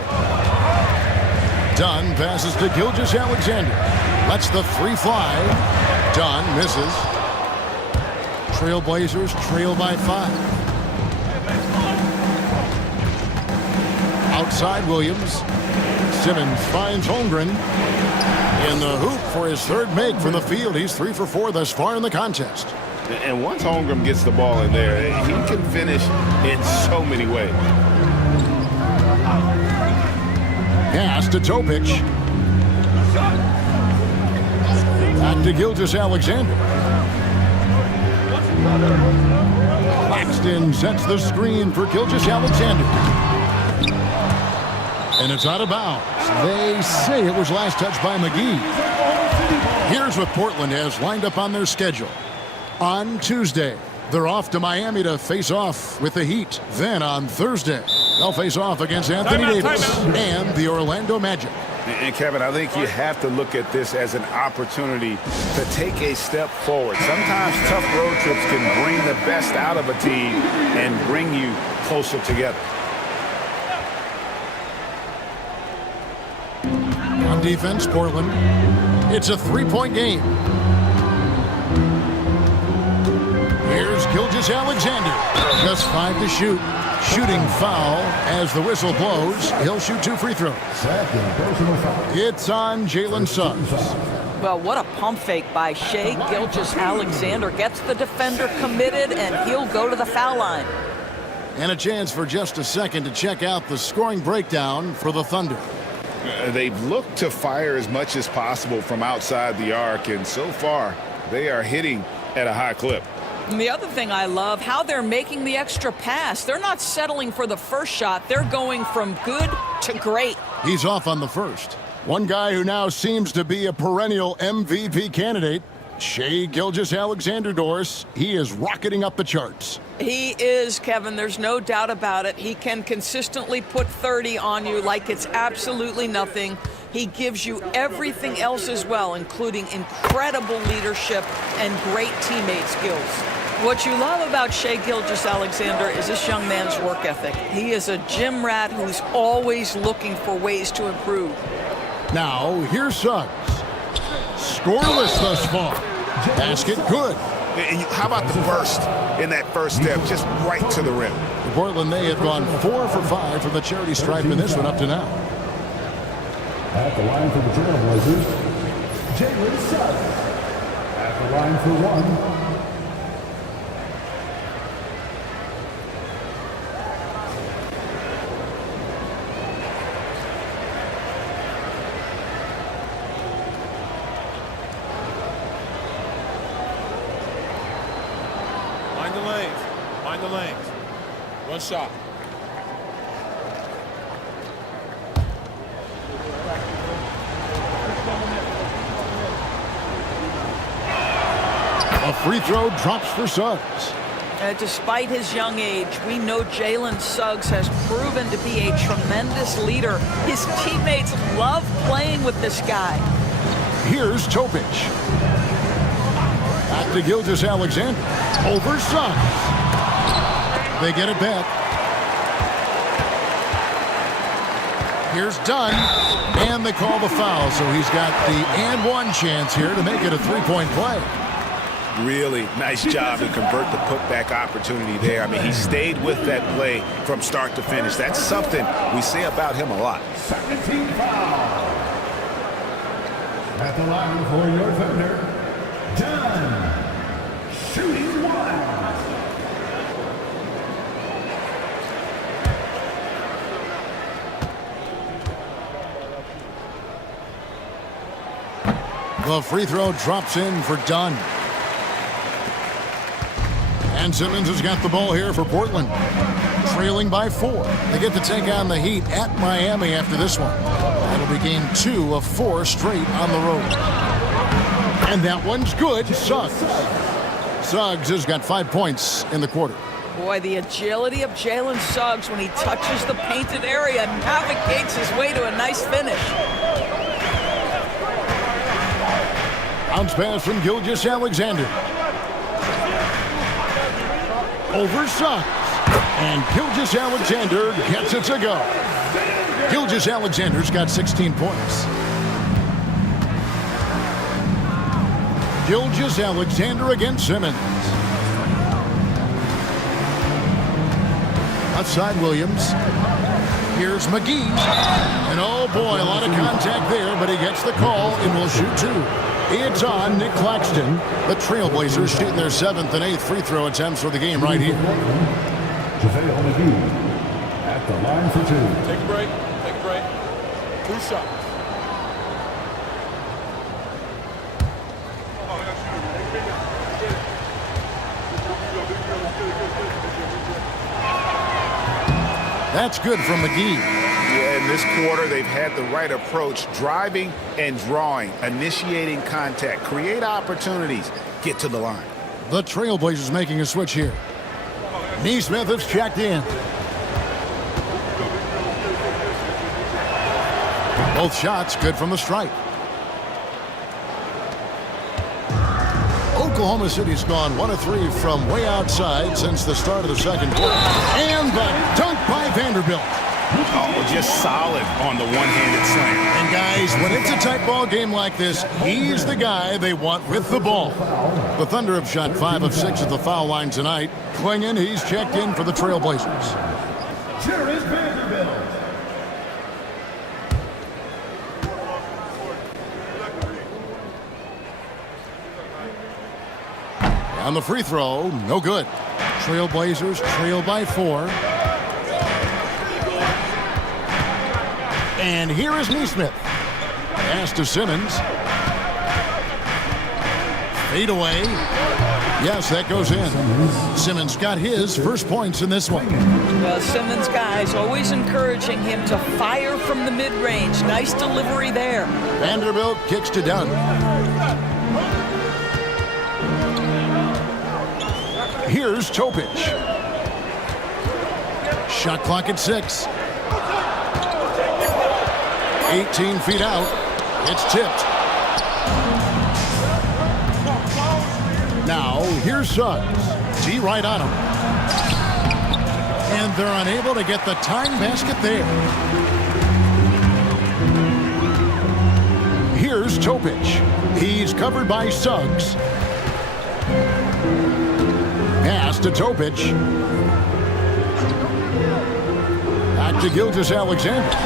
Dunn passes to Gilgeous-Alexander. Lets the 3 fly. Dunn misses. Trailblazers trail by 5. Outside Williams. Simmons finds Holmgren in the hoop for his 3rd make from the field. He's 3 for 4 thus far in the contest. And once Holmgren gets the ball in there, he can finish in so many ways. Pass to Topic. Back to Gilgeous-Alexander. Claxton sets the screen for Gilgeous-Alexander. And it's out of bounds. They say it was last touched by McGee. Here's what Portland has lined up on their schedule. On Tuesday, they're off to Miami to face off with the Heat. Then on Thursday, they'll face off against Anthony Davis and the Orlando Magic. And Kevin, I think you have to look at this as an opportunity to take a step forward. Sometimes tough road trips can bring the best out of a team and bring you closer together. On defense, Portland, it's a 3-point game. Here's Gilgeous Alexander. Just 5 to shoot. Shooting foul as the whistle blows. He'll shoot 2 free throws. It's on Jalen Suggs. Well, what a pump fake by Shai Gilgeous-Alexander. Gets the defender committed, and he'll go to the foul line. And a chance for just a second to check out the scoring breakdown for the Thunder. They've looked to fire as much as possible from outside the arc, and so far they are hitting at a high clip. And the other thing I love, how they're making the extra pass. They're not settling for the first shot. They're going from good to great. He's off on the first. One guy who now seems to be a perennial MVP candidate, Shai Gilgeous-Alexander, Doris. He is rocketing up the charts. He is, Kevin. There's no doubt about it. He can consistently put 30 on you like it's absolutely nothing. He gives you everything else as well, including incredible leadership and great teammate skills. What you love about Shai Gilgeous-Alexander is this young man's work ethic. He is a gym rat who's always looking for ways to improve. Now, here's Suggs. Scoreless thus far. Basket good. How about the burst in that first step, just right to the rim? For Portland, they have gone 4 for 5 from the charity stripe in this one up to now. At the line for the Trailblazers, Jalen Suggs. At the line for 1. Find the lanes. One shot. A free throw drops for Suggs. Despite his young age, we know Jalen Suggs has proven to be a tremendous leader. His teammates love playing with this guy. Here's Topic. Back to Gilgeous-Alexander. Over Suggs. They get it back. Here's Dunn. And they call the foul, so he's got the and one chance here to make it a three-point play. Really nice job to convert the putback opportunity there. I mean, he stayed with that play from start to finish. That's something we say about him a lot. 17 foul. At the line for your Thunder, Dunn. Shooting 1. The free throw drops in for Dunn. And Simmons has got the ball here for Portland. Trailing by 4. They get to take on the Heat at Miami after this one. That'll be game 2 of 4 straight on the road. And that one's good. Suggs. Suggs has got 5 points in the quarter. Boy, the agility of Jalen Suggs when he touches the painted area navigates his way to a nice finish. Bounce pass from Gilgeous-Alexander. Over Suggs. And Gilgeous-Alexander gets it to go. Gilgeous-Alexander's got 16 points. Gilgeous-Alexander against Simmons. Outside Williams. Here's McGee. And oh boy, a lot of contact there, but he gets the call and will shoot 2. It's on Nick Claxton. The Trailblazers shooting their 7th and 8th free throw attempts for the game right here. JaVale McGee at the line for 2. Take a break. Take a break. 2 shots. That's good from McGee. Yeah, in this quarter, they've had the right approach, driving and drawing, initiating contact, create opportunities, get to the line. The Trailblazers making a switch here. Nesmith has checked in. Both shots good from the stripe. Oklahoma City's gone 1 of 3 from way outside since the start of the second quarter. And the dunk by Vanderbilt. Oh, just solid on the one-handed slam. And guys, when it's a tight ball game like this, he's the guy they want with the ball. The Thunder have shot 5 of 6 at the foul line tonight. Clingan, he's checked in for the Trailblazers. Here is Vanderbilt. On the free throw, no good. Trailblazers trail by 4. And here is Neesmith. Pass to Simmons. Fade away. Yes, that goes in. Simmons got his first points in this one. Well, Simmons, guys, always encouraging him to fire from the mid-range. Nice delivery there. Vanderbilt kicks to Dunn. Here's Topic. Shot clock at 6. 18 feet out. It's tipped. Now, here's Suggs. T right on him. And they're unable to get the tying basket there. Here's Topic. He's covered by Suggs. Pass to Topic. Back to Gilgeous-Alexander.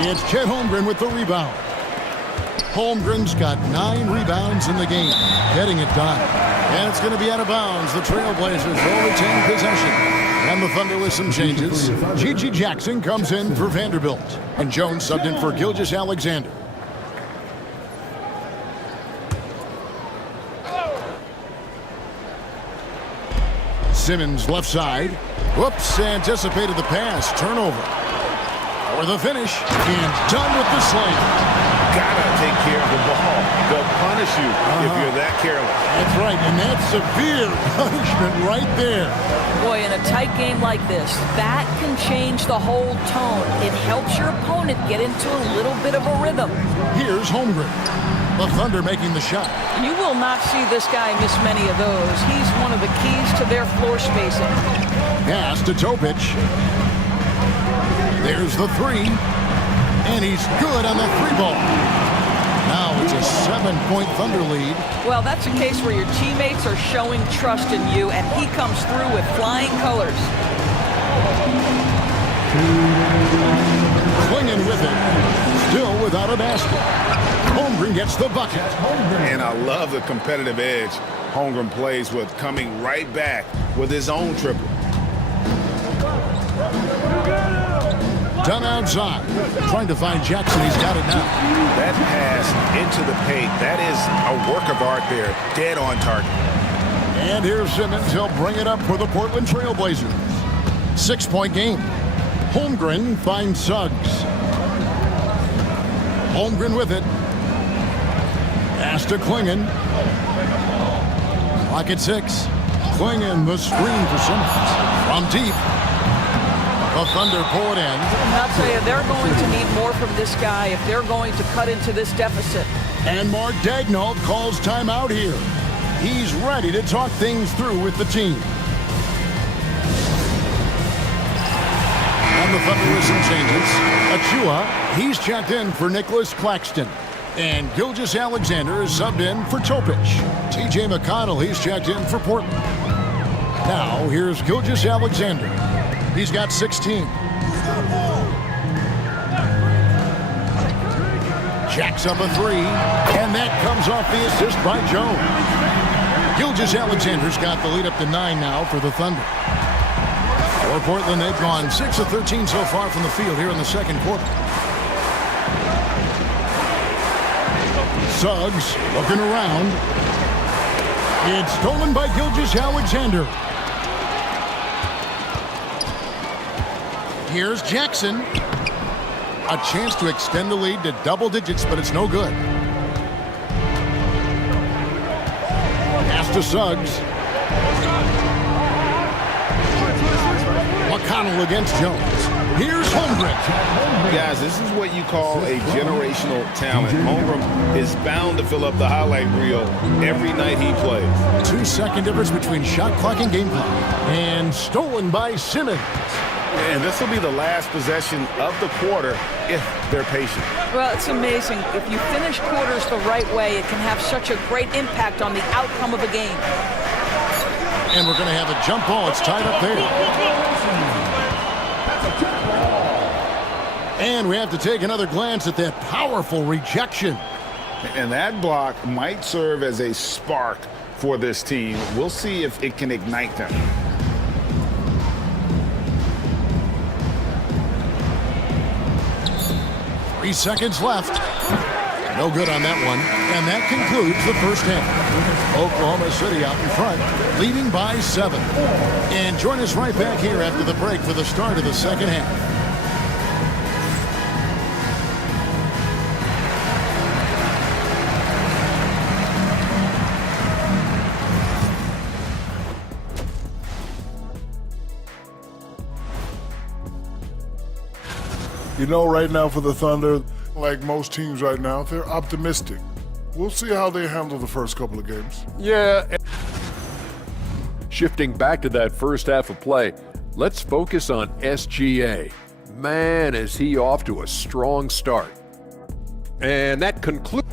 It's Chet Holmgren with the rebound. Holmgren's got 9 rebounds in the game, getting it done. And it's going to be out of bounds. The Trailblazers will retain possession. And the Thunder with some changes. Gigi Jackson comes in for Vanderbilt. And Jones subbed in for Gilgeous-Alexander. Simmons left side. Whoops, anticipated the pass. Turnover. For the finish. And done with the slam. Gotta take care of the ball. They'll punish you if you're that careless. That's right, and that's severe punishment right there. Boy, in a tight game like this, that can change the whole tone. It helps your opponent get into a little bit of a rhythm. Here's Holmgren. The Thunder making the shot. You will not see this guy miss many of those. He's one of the keys to their floor spacing. Pass to Topic. There's the 3. And he's good on the 3-ball. Now it's a 7-point Thunder lead. Well, that's a case where your teammates are showing trust in you, and he comes through with flying colors. Clingan with it. Still without a basket. Holmgren gets the bucket. And I love the competitive edge Holmgren plays with, coming right back with his own triple. Done outside. Trying to find Jackson. He's got it now. That pass into the paint, that is a work of art there. Dead on target. And here's Simmons. He'll bring it up for the Portland Trailblazers. 6-point game. Holmgren finds Suggs. Holmgren with it. Pass to Clingan. Clock at 6. Clingan, the screen for Simmons. From deep. The Thunder pull it in. And I'll tell you, they're going to need more from this guy if they're going to cut into this deficit. And Mark Daigneault calls timeout here. He's ready to talk things through with the team. And the Thunder with some changes. Achua, he's checked in for Nicholas Claxton. And Gilgeous-Alexander is subbed in for Topic. TJ McConnell, he's checked in for Portland. Now, here's Gilgeous-Alexander. He's got 16. Jacks up a 3. And that comes off the assist by Jones. Gilgeous-Alexander's got the lead up to 9 now for the Thunder. For Portland, they've gone 6 of 13 so far from the field here in the second quarter. Suggs looking around. It's stolen by Gilgeous-Alexander. Here's Jackson. A chance to extend the lead to double digits, but it's no good. Pass to Suggs. McConnell against Jones. Here's Holmgren. Guys, this is what you call a generational talent. Holmgren is bound to fill up the highlight reel every night he plays. 2-second difference between shot clock and game clock. And stolen by Simmons. And this will be the last possession of the quarter if they're patient. Well, it's amazing. If you finish quarters the right way, it can have such a great impact on the outcome of a game. And we're going to have a jump ball. It's tied up there. And we have to take another glance at that powerful rejection. And that block might serve as a spark for this team. We'll see if it can ignite them. Three seconds left. No good on that one. And that concludes the first half. Oklahoma City out in front, leading by 7. And join us right back here after the break for the start of the second half. You know, right now for the Thunder, like most teams right now, they're optimistic. We'll see how they handle the first couple of games. Yeah. Shifting back to that first half of play, let's focus on SGA. Man, is he off to a strong start. And that concludes.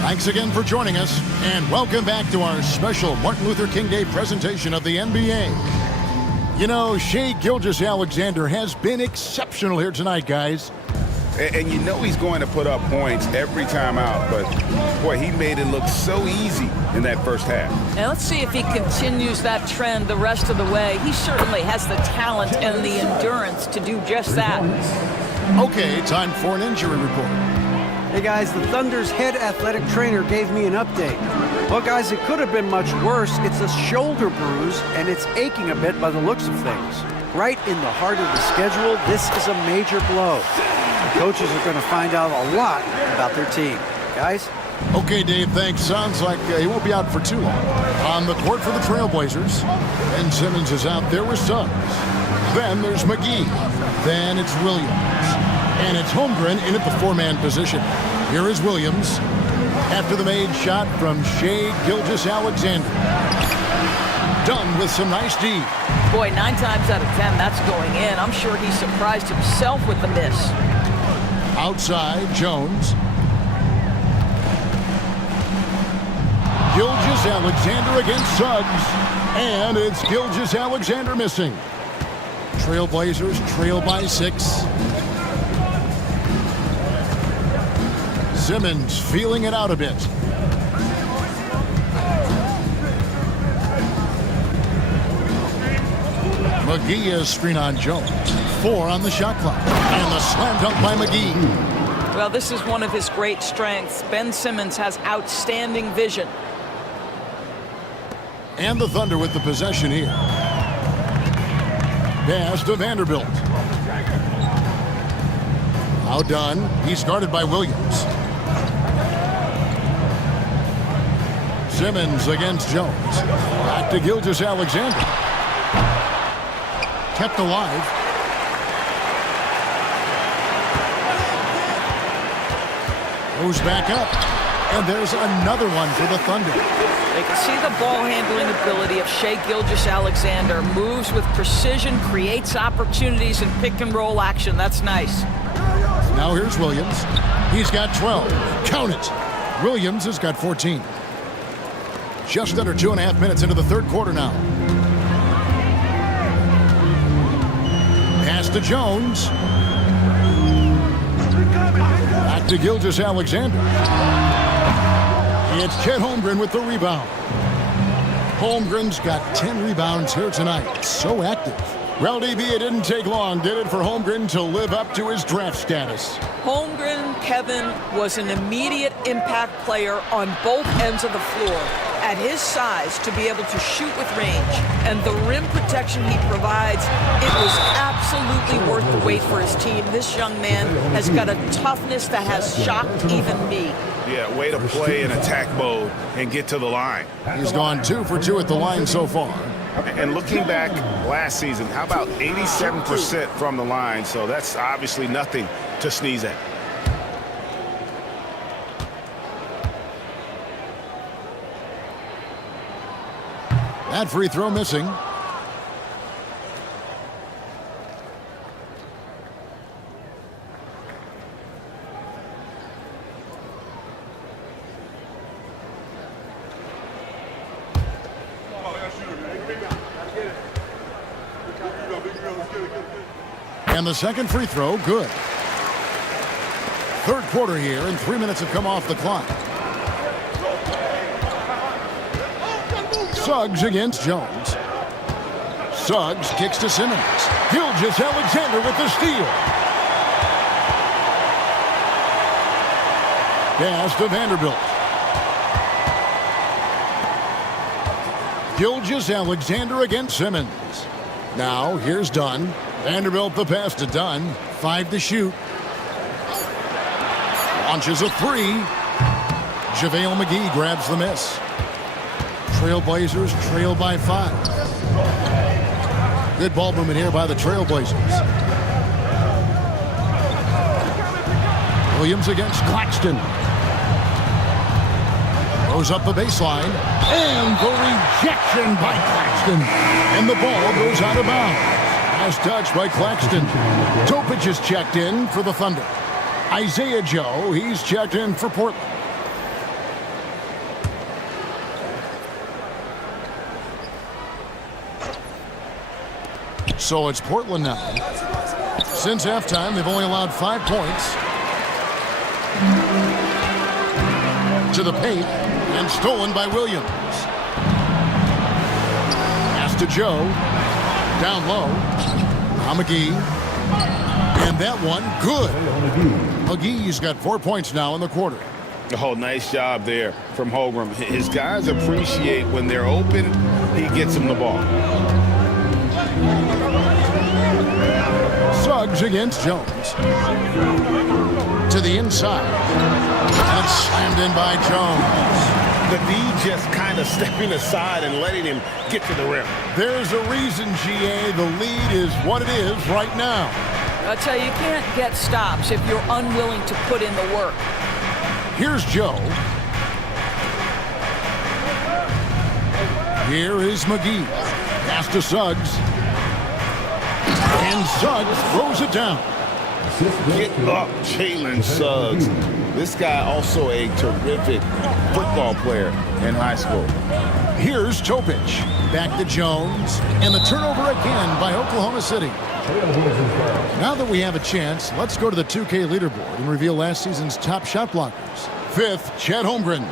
Thanks again for joining us, and welcome back to our special Martin Luther King Day presentation of the NBA. You know, Shai Gilgeous-Alexander has been exceptional here tonight, guys. And you know he's going to put up points every time out, but boy, he made it look so easy in that first half. Now let's see if he continues that trend the rest of the way. He certainly has the talent and the endurance to do just that. Okay, time for an injury report. Hey guys, the Thunder's head athletic trainer gave me an update. Well guys, it could have been much worse. It's a shoulder bruise and it's aching a bit by the looks of things. Right in the heart of the schedule, this is a major blow. The coaches are going to find out a lot about their team. Guys? Okay, Dave, thanks. Sounds like he won't be out for too long. On the court for the Trailblazers, Ben Simmons is out there with Suggs. Then there's McGee. Then it's Williams. And it's Holmgren in at the 4-man position. Here is Williams after the made shot from Shai Gilgeous-Alexander. Done with some nice D. Boy, 9 times out of 10, that's going in. I'm sure he surprised himself with the miss. Outside, Jones. Gilgeous-Alexander against Suggs. And it's Gilgeous-Alexander missing. Trailblazers trail by 6. Simmons feeling it out a bit. McGee is screen on Jones. 4 on the shot clock. And the slam dunk by McGee. Well, this is one of his great strengths. Ben Simmons has outstanding vision. And the Thunder with the possession here. Pass to Vanderbilt. Now done. He's guarded by Williams. Simmons against Jones. Back to Gilgeous-Alexander. Kept alive. Goes back up. And there's another one for the Thunder. They can see the ball handling ability of Shai Gilgeous-Alexander. Moves with precision, creates opportunities in pick and roll action. That's nice. Now here's Williams. He's got 12. Count it. Williams has got 14. Just under 2.5 minutes into the third quarter now. Pass to Jones. Back to Gilgeous-Alexander. It's Chet Holmgren with the rebound. Holmgren's got 10 rebounds here tonight. So active. Well, DB, it didn't take long, did it, for Holmgren to live up to his draft status? Holmgren, Kevin, was an immediate impact player on both ends of the floor. At his size, to be able to shoot with range and the rim protection he provides, it was absolutely worth the wait for his team. This young man has got a toughness that has shocked even me. Yeah, way to play in attack mode and get to the line. He's gone 2 for 2 at the line so far. And looking back last season, how about 87% from the line? So that's obviously nothing to sneeze at. That free throw missing. And the second free throw, good. Third quarter here, and 3 minutes have come off the clock. Suggs against Jones. Suggs kicks to Simmons. Gilgeous-Alexander with the steal. Pass to Vanderbilt. Gilgeous-Alexander against Simmons. Now here's Dunn. Vanderbilt the pass to Dunn. 5 to shoot. Launches a 3. JaVale McGee grabs the miss. Trailblazers trail by 5. Good ball movement here by the Trailblazers. Williams against Claxton. Goes up the baseline. And the rejection by Claxton. And the ball goes out of bounds. Nice touch by Claxton. Topic is checked in for the Thunder. Isaiah Joe, he's checked in for Portland. So it's Portland now. Since halftime, they've only allowed 5 points. To the paint, and stolen by Williams. Pass to Joe. Down low. Now McGee. And that one, good. McGee's got 4 points now in the quarter. Oh, nice job there from Holmgren. His guys appreciate when they're open, he gets them the ball. Suggs against Jones. To the inside. And slammed in by Jones. The D just kind of stepping aside and letting him get to the rim. There's a reason, GA, the lead is what it is right now. I tell you, you can't get stops if you're unwilling to put in the work. Here's Joe. Here is McGee. Pass to Suggs. And Suggs throws it down. Get up, Jalen Suggs. This guy also a terrific football player in high school. Here's Topic. Back to Jones. And the turnover again by Oklahoma City. Now that we have a chance, let's go to the 2K leaderboard and reveal last season's top shot blockers. 5th, Chet Holmgren.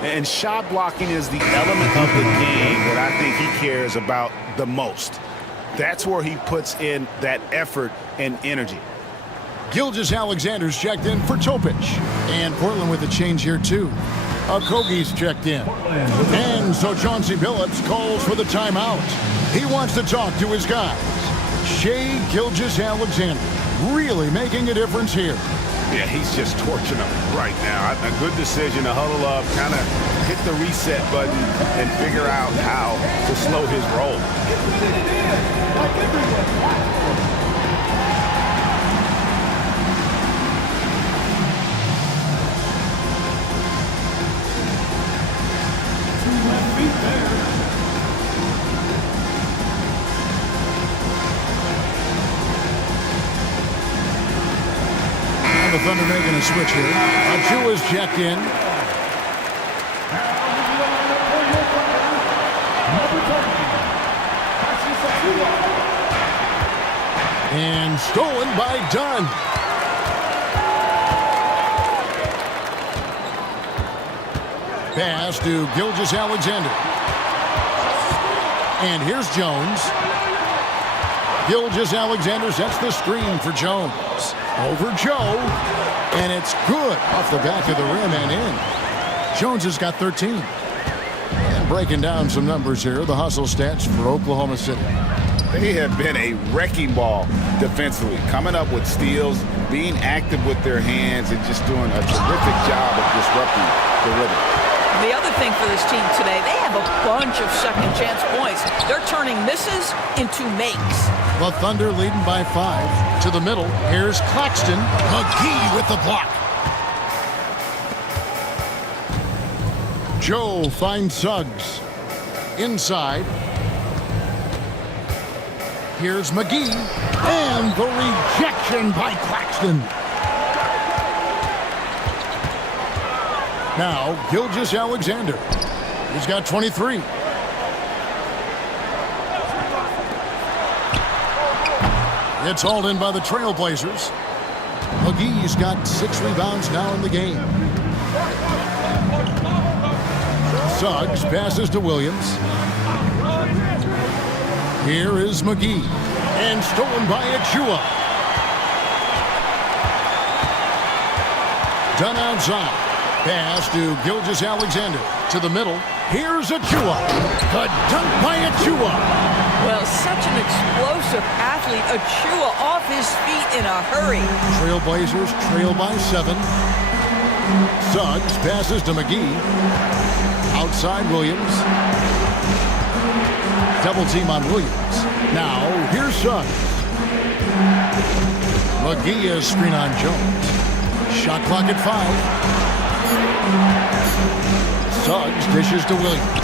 And shot blocking is the element of the game that I think he cares about the most. That's where he puts in that effort and energy. Gilgeous-Alexander's checked in for Topic. And Portland with a change here, too. Okogie's checked in. And so Chauncey Billups calls for the timeout. He wants to talk to his guys. Shai Gilgeous-Alexander really making a difference here. Yeah, he's just torching them right now. A good decision to huddle up, kind of hit the reset button and figure out how to slow his roll. The Thunder making a switch here. Achua is checked in. And stolen by Dunn. Pass to Gilgeous-Alexander. And here's Jones. Gilgeous-Alexander sets the screen for Jones. Over Joe. And it's good off the back of the rim and in. Jones has got 13. And breaking down some numbers here, the hustle stats for Oklahoma City. They have been a wrecking ball defensively, coming up with steals, being active with their hands, and just doing a terrific job of disrupting the rhythm. The other thing for this team today, they have a bunch of second chance points. They're turning misses into makes. The Thunder leading by 5. To the middle, here's Claxton. McGee with the block. Joe finds Suggs. inside. Here's McGee, and the rejection by Claxton. Now, Gilgeous-Alexander. He's got 23. It's hauled in by the Trailblazers. McGee's got 6 rebounds now in the game. Suggs passes to Williams. Here is McGee, and stolen by Achua. Done outside. Pass to Gilgeous-Alexander. To the middle. Here's Achua. The dunk by Achua. Well, such an explosive athlete. Achua off his feet in a hurry. Trailblazers trail by 7. Suggs passes to McGee. Outside Williams. Double team on Williams. Now, here's Suggs. McGee is screen on Jones. Shot clock at 5. Suggs dishes to Williams.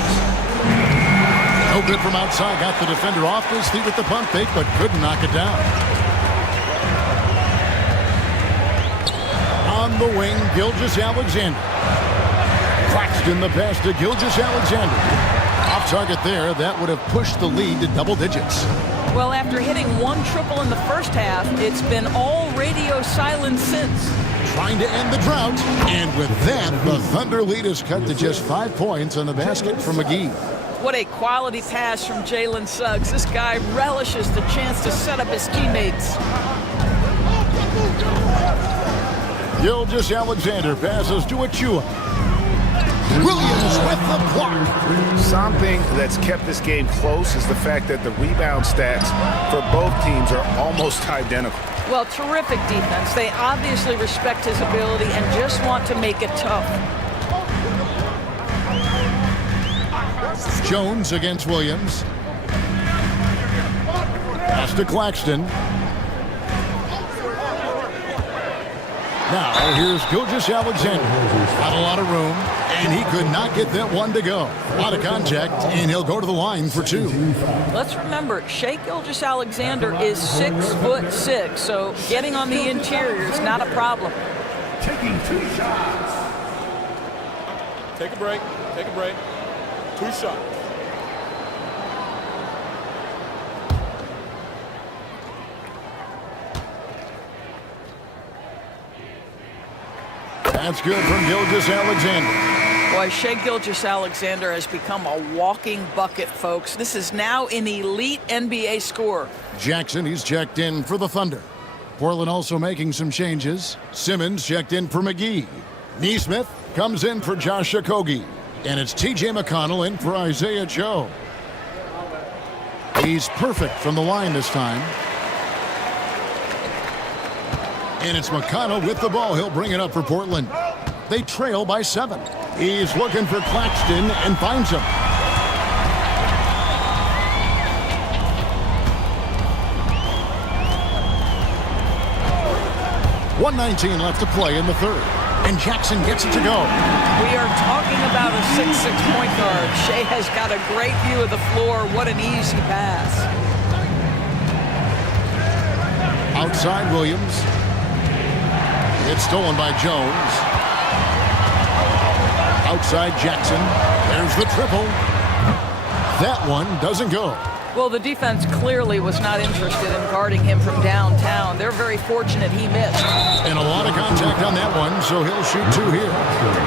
No good from outside. Got the defender off his feet with the pump fake, but couldn't knock it down. On the wing, Gilgeous-Alexander. Claxton the pass to Gilgeous-Alexander. Off target there. That would have pushed the lead to double digits. Well, after hitting 1 triple in the first half, it's been all radio silence since. Trying to end the drought. And with that, the Thunder lead is cut to just 5 points on the basket from McGee. What a quality pass from Jalen Suggs. This guy relishes the chance to set up his teammates. Gilgeous-Alexander passes to Achua. Williams with the block. Something that's kept this game close is the fact that the rebound stats for both teams are almost identical. Well, terrific defense. They obviously respect his ability and just want to make it tough. Jones against Williams. Pass to Claxton. Now, here's Gilgeous-Alexander. Not a lot of room, and he could not get that one to go. A lot of contact, and he'll go to the line for 2. Let's remember, Shai Gilgeous-Alexander is 6'6", so getting on the interior is not a problem. Taking 2 shots. Take a break. Take a break. 2 shots. That's good from Gilgeous-Alexander. Boy, Shai Gilgeous-Alexander has become a walking bucket, folks. This is now an elite NBA scorer. Jackson, he's checked in for the Thunder. Portland also making some changes. Simmons checked in for McGee. Neesmith comes in for Josh Okogie. And it's T.J. McConnell in for Isaiah Joe. He's perfect from the line this time. And it's McConnell with the ball. He'll bring it up for Portland. They trail by 7. He's looking for Claxton and finds him. .119 left to play in the third. And Jackson gets it to go. We are talking about a 6'6" point guard. Shai has got a great view of the floor. What an easy pass. Outside Williams. It's stolen by Jones. Outside Jackson. There's the triple. That one doesn't go. Well, the defense clearly was not interested in guarding him from downtown. They're very fortunate he missed. And a lot of contact on that one, so he'll shoot 2 here.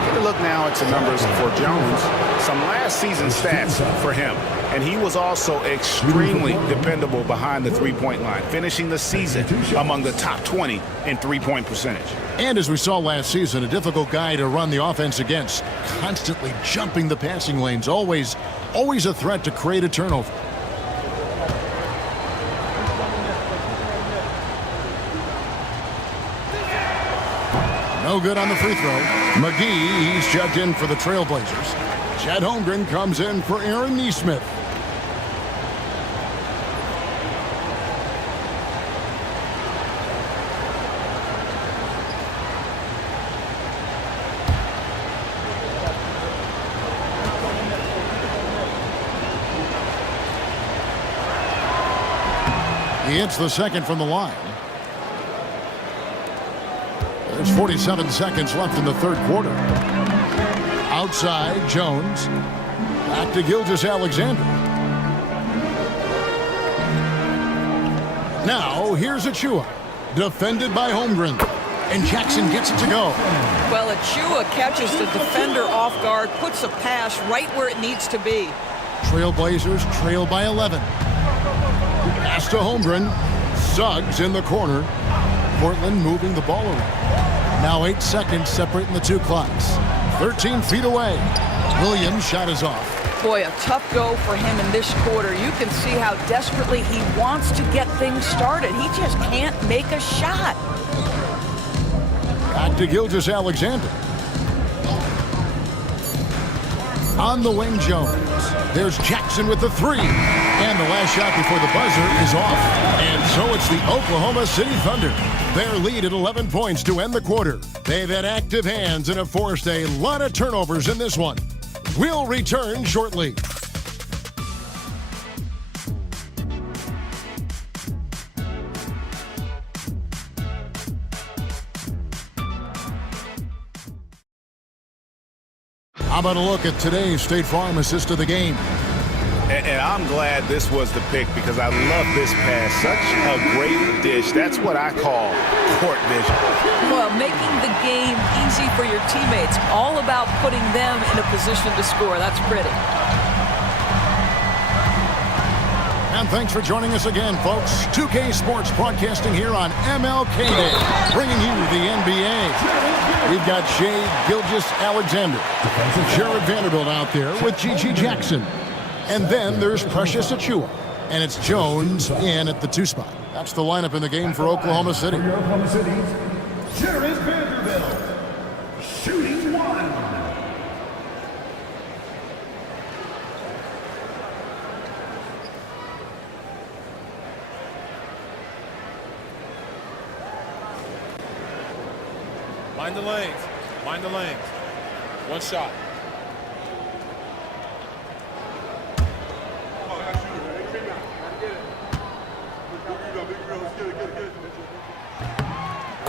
Take a look now at some numbers for Jones. Some last season stats for him. And he was also extremely dependable behind the three-point line, finishing the season among the top 20 in three-point percentage. And as we saw last season, a difficult guy to run the offense against. Constantly jumping the passing lanes. Always a threat to create a turnover. No good on the free throw. McGee, he's checked in for the Trailblazers. Chet Holmgren comes in for Aaron Neesmith. He hits the second from the line. There's 47 seconds left in the third quarter. Outside, Jones. Back to Gilgeous-Alexander. Now, here's Achua. Defended by Holmgren. And Jackson gets it to go. Well, Achua catches the defender off guard, puts a pass right where it needs to be. Trailblazers trail by 11. Pass to Holmgren. Suggs in the corner. Portland moving the ball around. Now 8 seconds separating the two clocks. 13 feet away. Williams' shot is off. Boy, a tough go for him in this quarter. You can see how desperately he wants to get things started. He just can't make a shot. Back to Gilgeous-Alexander. On the wing, Jones. There's Jackson with the three. And the last shot before the buzzer is off. And so it's the Oklahoma City Thunder. Their lead at 11 points to end the quarter. They've had active hands and have forced a lot of turnovers in this one. We'll return shortly. How about a look at today's State Farm assist of the game? And I'm glad this was the pick because I love this pass. Such a great dish. That's what I call court vision. Well, making the game easy for your teammates. All about putting them in a position to score. That's pretty. And thanks for joining us again, folks. 2K Sports broadcasting here on MLK Day, bringing you the NBA. We've got Shai Gilgeous-Alexander, Jared Vanderbilt out there with G.G. Jackson. And then there's Precious Achua. And it's Jones in at the 2 spot. That's the lineup in the game for Oklahoma City. Oklahoma City, Jared Vanderbilt, shooting 1. Mind the lanes. Mind the lanes. One shot.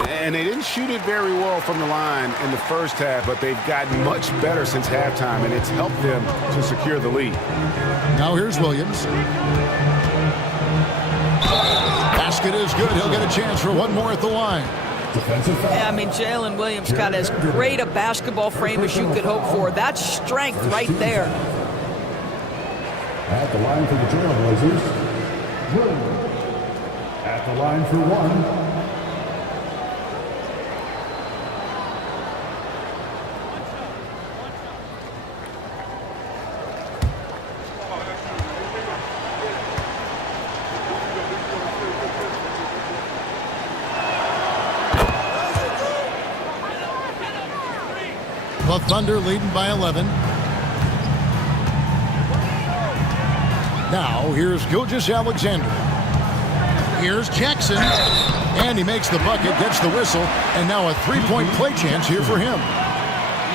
And they didn't shoot it very well from the line in the first half, but they've gotten much better since halftime, and it's helped them to secure the lead. Now here's Williams. Basket is good. He'll get a chance for one more at the line. Yeah, I mean, Jalen Williams got as great a basketball frame as you could hope for. That's strength right there. At the line for the Trailblazers, Williams. At the line for 1. The Thunder leading by 11. Now here's Gilgeous-Alexander. Here's Jackson. And he makes the bucket, gets the whistle, and now a three-point play chance here for him.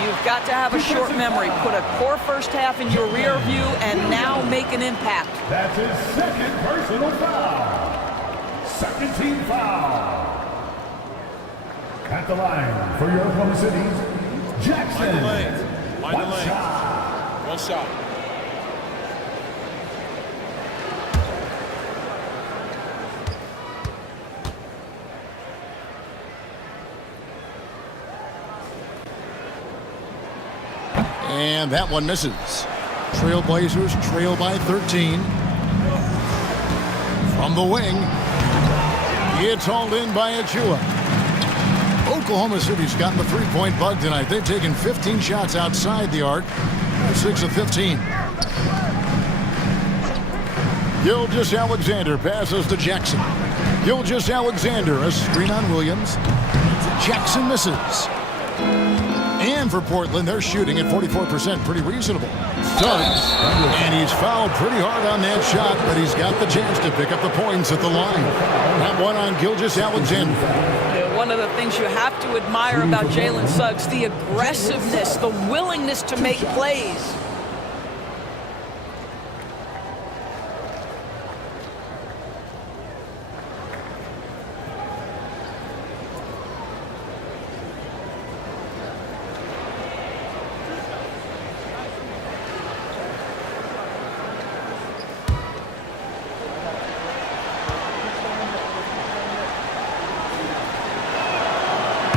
You've got to have a short memory. Put a core first half in your rear view and now make an impact. That's his second personal foul. Second team foul. At the line for your Oklahoma City, Jackson. Mind the lanes. Mind the lanes. Shot. One shot. And that one misses. Trailblazers trail by 13. From the wing, it's hauled in by Achua. Oklahoma City's gotten the three-point bug tonight. They've taken 15 shots outside the arc. 6 of 15. Gilgeous-Alexander passes to Jackson. Gilgeous-Alexander, a screen on Williams. Jackson misses. And for Portland, they're shooting at 44%, pretty reasonable. Suggs, and he's fouled pretty hard on that shot, but he's got the chance to pick up the points at the line. That one on Gilgeous-Alexander. One of the things you have to admire about Jalen Suggs, the aggressiveness, the willingness to make plays.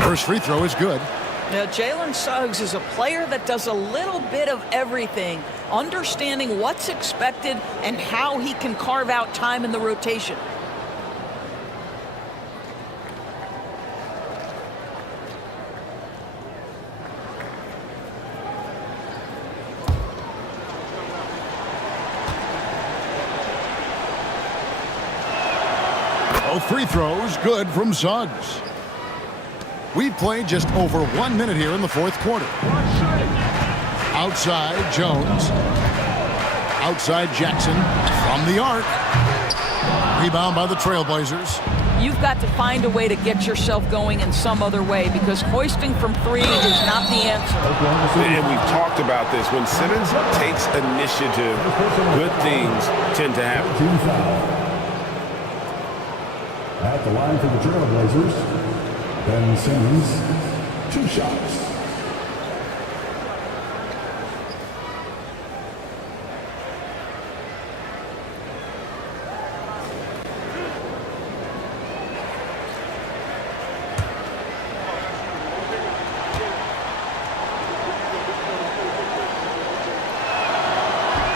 First free throw is good. Now, Jalen Suggs is a player that does a little bit of everything, understanding what's expected and how he can carve out time in the rotation. Both free throws good from Suggs. We've played just over 1 minute here in the fourth quarter. Outside, Jones. Outside, Jackson. From the arc. Rebound by the Trailblazers. You've got to find a way to get yourself going in some other way, because hoisting from three is not the answer. And we've talked about this. When Simmons takes initiative, good things tend to happen. At the line for the Trailblazers, Ben Simmons, 2 shots.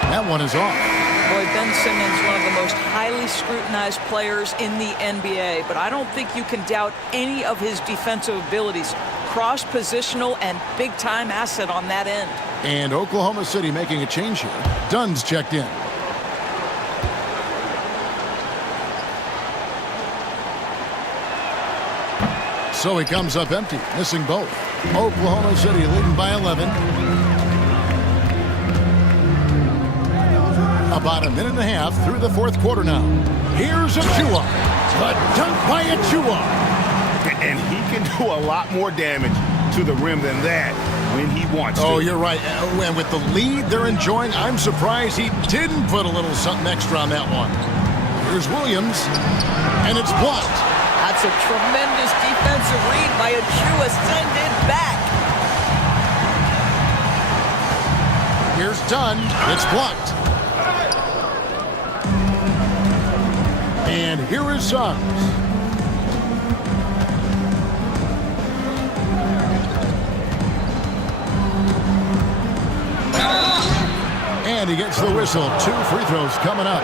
That one is off. Boy, Ben Simmons, one of the most highly scrutinized players in the NBA, but I don't think you can doubt any of his defensive abilities. Cross-positional and big-time asset on that end. And Oklahoma City making a change here. Dunn's checked in. So he comes up empty, missing both. Oklahoma City leading by 11. About a minute and a half through the fourth quarter now. Here's Achua. The dunk by Achua. And he can do a lot more damage to the rim than that when he wants to. Oh, you're right. And with the lead they're enjoying, I'm surprised he didn't put a little something extra on that one. Here's Williams. And it's blocked. That's a tremendous defensive read by Achua. Send it back. Here's Dunn. It's blocked. And here is Suggs. And he gets the whistle. 2 free throws coming up.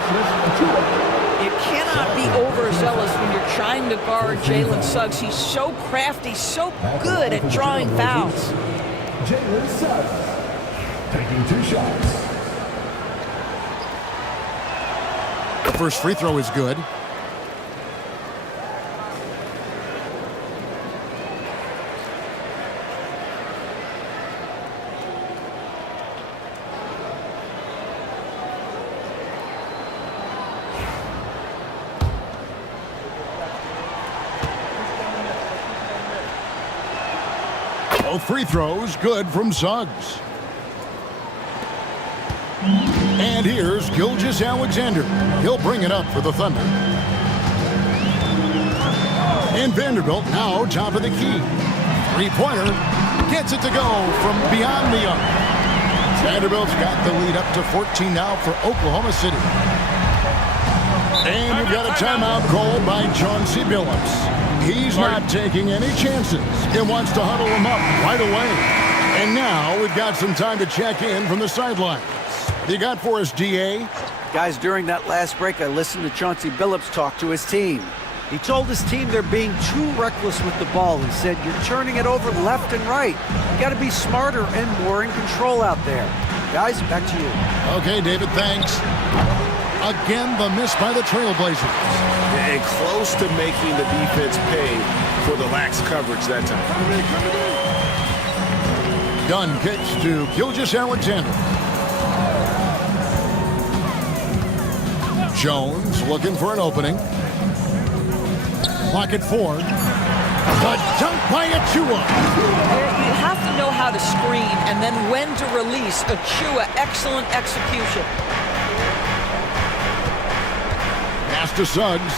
You cannot be overzealous when you're trying to guard Jalen Suggs. He's so crafty, so good at drawing fouls. Jalen Suggs taking 2 shots. The first free throw is good. Both free throws good from Suggs. And here's Gilgeous-Alexander. He'll bring it up for the Thunder. And Vanderbilt now top of the key. Three-pointer gets it to go from beyond the arc. Vanderbilt's got the lead up to 14 now for Oklahoma City. And we've got a timeout called by Chauncey Billups. He's not taking any chances. He wants to huddle him up right away. And now we've got some time to check in from the sidelines. What you got for us, DA? Guys, during that last break, I listened to Chauncey Billups talk to his team. He told his team they're being too reckless with the ball. He said, you're turning it over left and right. You got to be smarter and more in control out there. Guys, back to you. Okay, David, thanks. Again, the miss by the Trailblazers. And close to making the defense pay for the lax coverage that time. Dunn kicks to Gilgeous-Alexander. Jones looking for an opening. Clock at 4. The dunk by Achua. You have to know how to screen and then when to release. Achua, excellent execution. Pass to Suggs.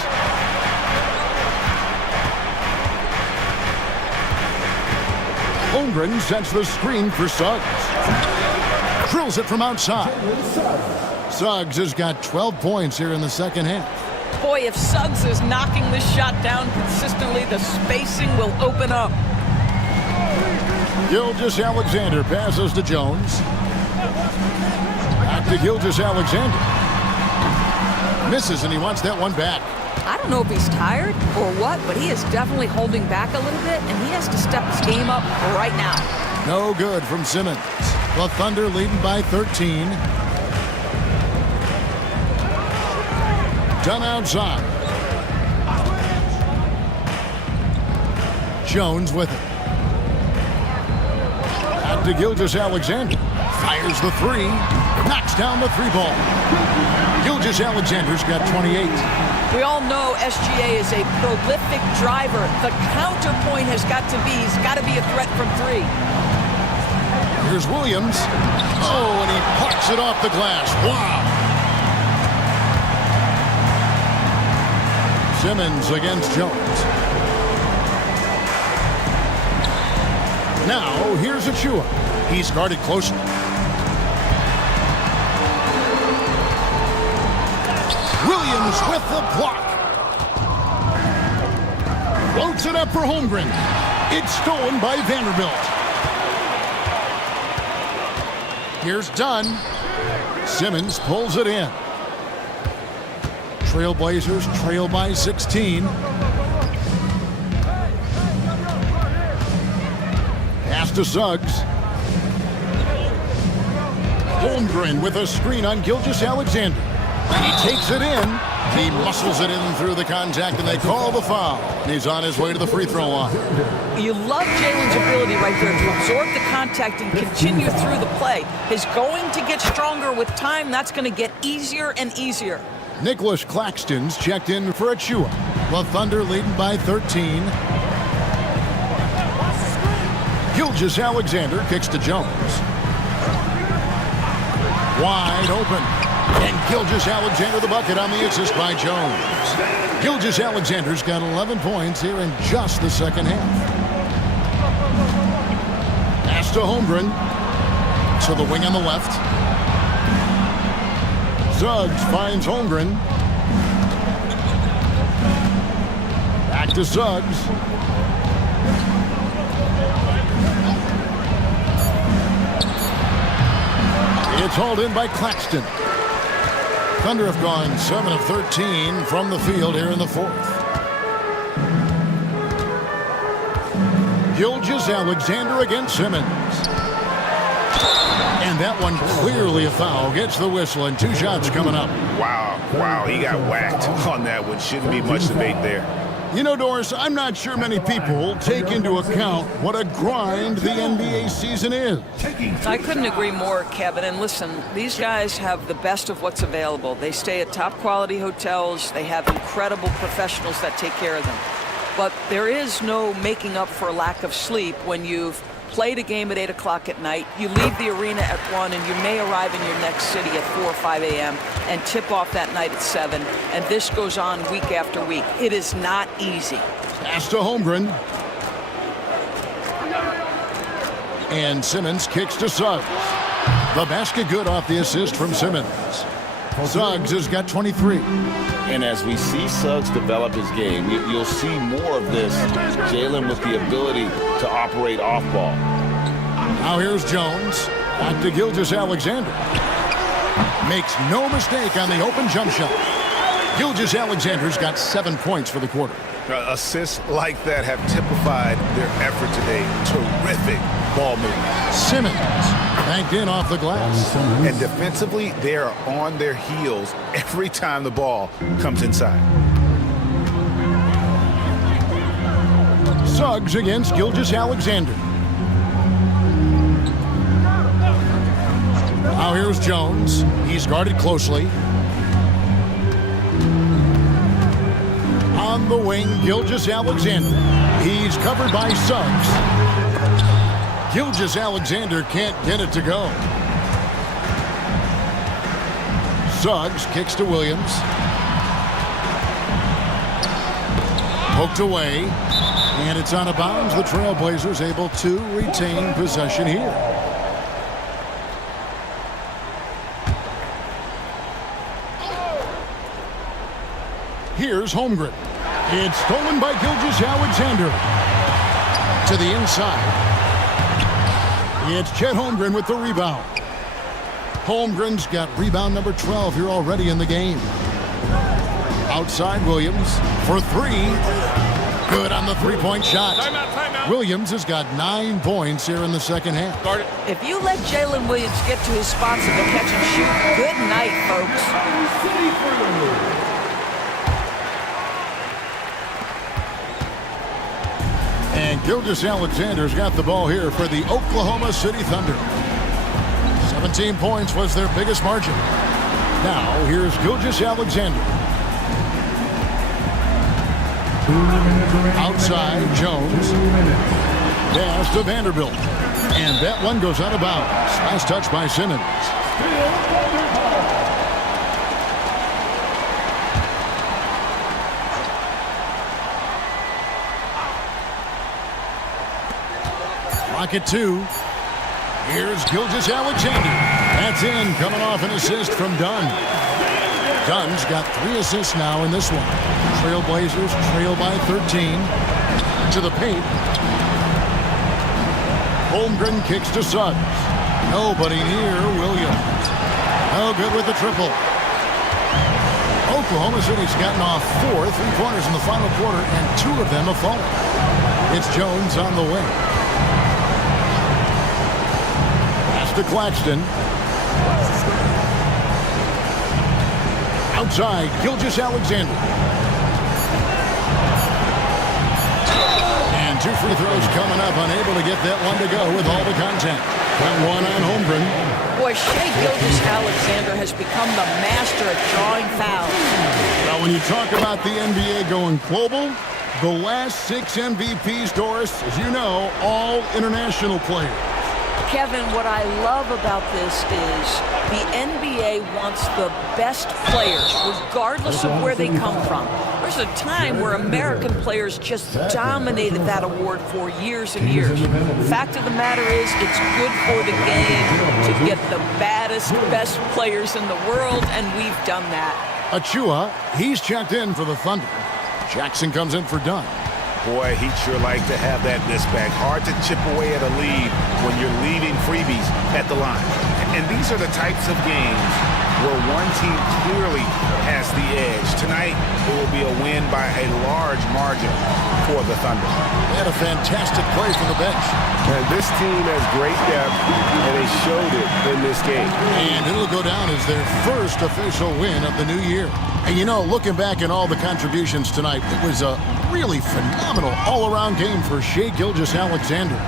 Holmgren sets the screen for Suggs. Drills it from outside. Suggs has got 12 points here in the second half. Boy, if Suggs is knocking this shot down consistently, the spacing will open up. Gilgeous-Alexander passes to Jones. Back to Gilgeous-Alexander. Misses, and he wants that one back. I don't know if he's tired or what, but he is definitely holding back a little bit, and he has to step his game up right now. No good from Simmons. The Thunder leading by 13. Done outside. Jones with it. Back to Gilgeous-Alexander. Fires the three. Knocks down the three ball. Gilgeous-Alexander's got 28. We all know SGA is a prolific driver. The counterpoint has got to be, he's got to be a threat from three. Here's Williams. Oh, and he parks it off the glass. Wow. Simmons against Jones. Now, here's Achua. He's guarded closely. Williams with the block. Floats it up for Holmgren. It's stolen by Vanderbilt. Here's Dunn. Simmons pulls it in. Trailblazers trail by 16. Pass to Suggs. Holmgren with a screen on Gilgeous-Alexander. He takes it in. He muscles it in through the contact, and they call the foul. And he's on his way to the free throw line. You love Jalen's ability right there to absorb the contact and continue through the play. He's going to get stronger with time. That's going to get easier and easier. Nicholas Claxton's checked in for Achua. The Thunder leading by 13. Gilgeous-Alexander kicks to Jones. Wide open. And Gilgeous-Alexander the bucket on the assist by Jones. Gilgeous-Alexander's got 11 points here in just the second half. Pass to Holmgren. To the wing on the left. Suggs finds Holmgren. Back to Suggs. It's hauled in by Claxton. Thunder have gone 7 of 13 from the field here in the fourth. Gilgeous-Alexander against Simmons. And that one clearly a foul. Gets the whistle, and 2 shots coming up. Wow, he got whacked on that one. Shouldn't be much debate there. You know, Doris, I'm not sure many people take into account what a grind the NBA season is. I couldn't agree more, Kevin. And listen, these guys have the best of what's available. They stay at top quality hotels. They have incredible professionals that take care of them. But there is no making up for a lack of sleep when you've played a game at 8 o'clock at night, you leave the arena at 1, and you may arrive in your next city at 4 or 5 a.m. and tip off that night at 7, and this goes on week after week. It is not easy. Pass to Holmgren. And Simmons kicks to Suggs. The basket good off the assist from Simmons. Suggs has got 23. And as we see Suggs develop his game, you'll see more of this. Jalen with the ability to operate off ball. Now here's Jones. Back to Gilgeous-Alexander. Makes no mistake on the open jump shot. Gilgeous-Alexander's got 7 points for the quarter. Assists like that have typified their effort today. Terrific ball movement. Simmons banked in off the glass. And defensively, they are on their heels every time the ball comes inside. Suggs against Gilgeous-Alexander. Now here's Jones. He's guarded closely. On the wing, Gilgeous-Alexander. He's covered by Suggs. Gilgeous-Alexander can't get it to go. Suggs kicks to Williams. Poked away. And it's out of bounds. The Trailblazers able to retain possession here. Here's Holmgren. It's stolen by Gilgeous-Alexander. To the inside. It's Chet Holmgren with the rebound. Holmgren's got rebound number 12 here already in the game. Outside Williams for three. Good on the three-point shot. Timeout. Williams has got 9 points here in the second half. If you let Jalen Williams get to his spots and go catch and shoot, good night, folks. And Gilgeous Alexander's got the ball here for the Oklahoma City Thunder. 17 points was their biggest margin. Now, here's Gilgeous Alexander. Outside, Jones. Pass to Vanderbilt. And that one goes out of bounds. Last touch by Simmons. Rocket 2. Here's Gilgeous Alexander. That's in, coming off an assist from Dunn. Dunn's got 3 assists now in this one. Trailblazers trail by 13. To the paint. Holmgren kicks to Suggs. Nobody near Williams. No good with the triple. Oklahoma City's gotten off 4 3-pointers in the final quarter, and 2 of them have fallen. It's Jones on the wing. Pass to Claxton. Outside, Gilgeous Alexander. And 2 free throws coming up, unable to get that one to go with all the contact. Got one on Holmgren. Boy, Shai Gilgeous-Alexander has become the master at drawing fouls. Now, when you talk about the NBA going global, the last 6 MVPs, Doris, as you know, all international players. Kevin, what I love about this is the NBA wants the best players, regardless of where they come from. There's a time where American players just dominated that award for years and years. Fact of the matter is, it's good for the game to get the baddest, best players in the world, and we've done that. Achua, he's checked in for the Thunder. Jackson comes in for Dunn. Boy, he'd sure like to have that miss back. Hard to chip away at a lead when you're leaving freebies at the line. And these are the types of games where one team clearly has the edge. Tonight, it will be a win by a large margin for the Thunder. They had a fantastic play from the bench. And this team has great depth, and they showed it in this game. And it'll go down as their first official win of the new year. And you know, looking back at all the contributions tonight, it was a really phenomenal all-around game for Shai Gilgeous-Alexander.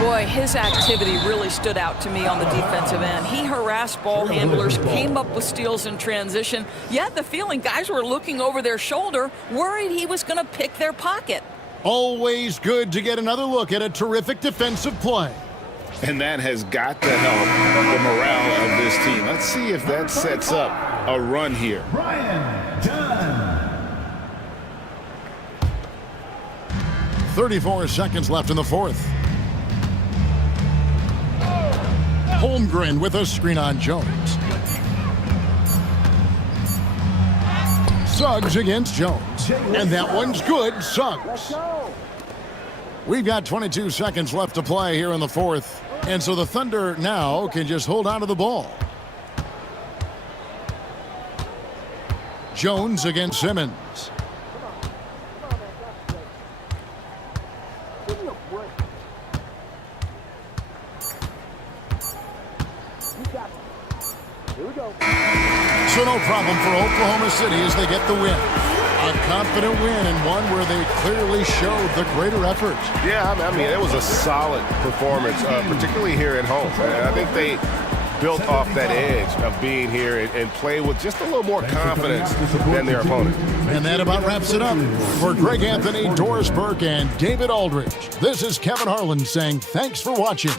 Boy, his activity really stood out to me on the defensive end. He harassed ball handlers, came up with steals in transition. You had the feeling guys were looking over their shoulder, worried he was going to pick their pocket. Always good to get another look at a terrific defensive play. And that has got to help the morale of this team. Let's see if that sets up a run here. Ryan Dunn. 34 seconds left in the fourth. Holmgren with a screen on Jones. Suggs against Jones. And that one's good. Suggs. We've got 22 seconds left to play here in the fourth. And so the Thunder now can just hold on to the ball. Jones against Simmons. So no problem for Oklahoma City as they get the win. A confident win and one where they clearly showed the greater effort. Yeah, I mean, it was a solid performance, particularly here at home. I think they built off that edge of being here and play with just a little more confidence than their opponent. And that about wraps it up. For Greg Anthony, Doris Burke, and David Aldridge, this is Kevin Harlan saying thanks for watching.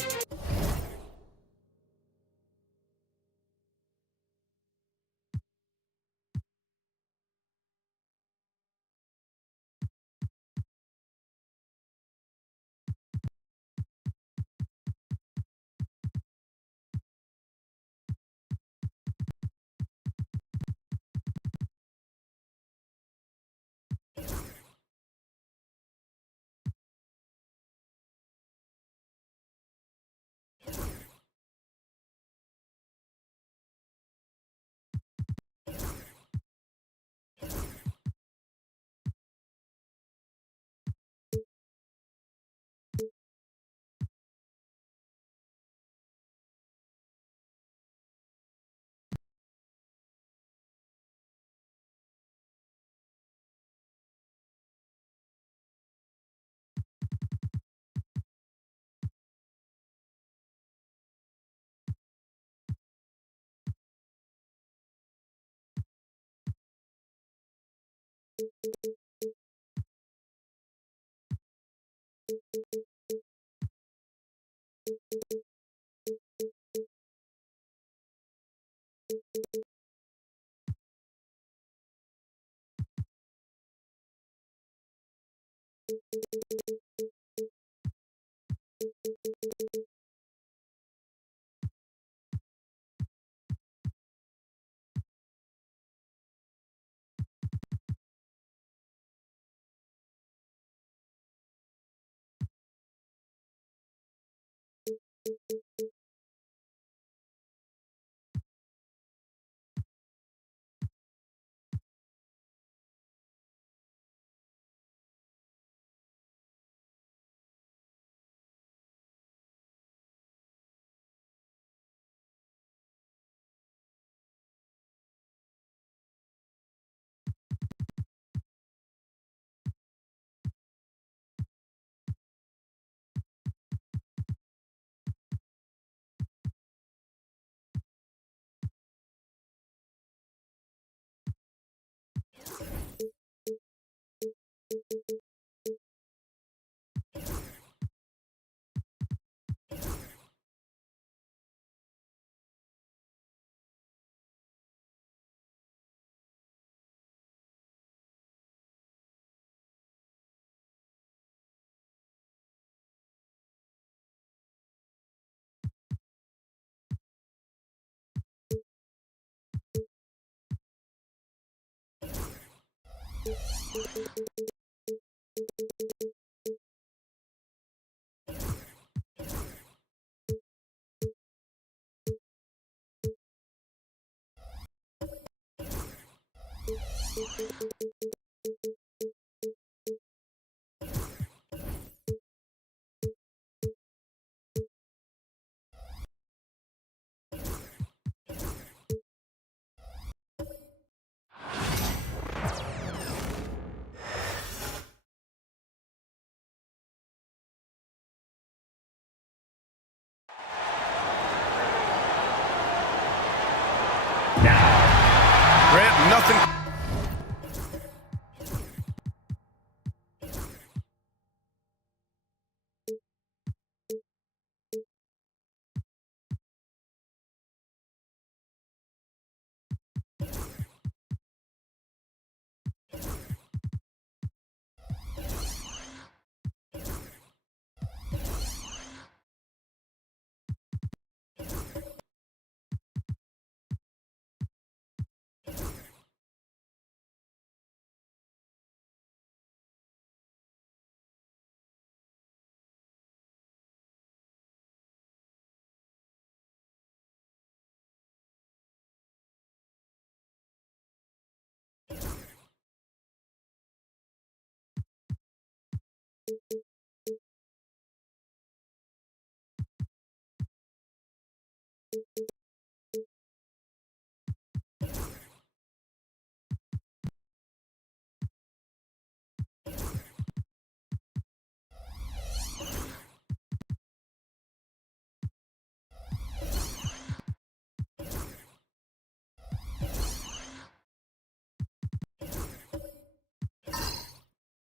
Grant, nothing.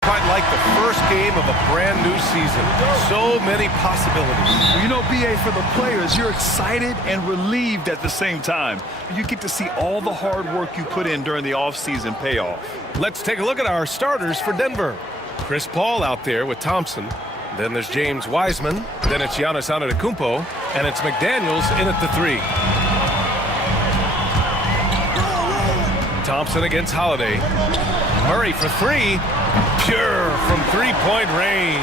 Quite like the first game of a brand new season. So many possibilities. Well, you know, BA, for the players, you're excited and relieved at the same time. You get to see all the hard work you put in during the offseason pay off. Let's take a look at our starters for Denver. Chris Paul out there with Thompson. Then there's James Wiseman. Then it's Giannis Antetokounmpo. And it's McDaniels in at the 3. Thompson against Holiday. Murray for 3. Pure from three-point range.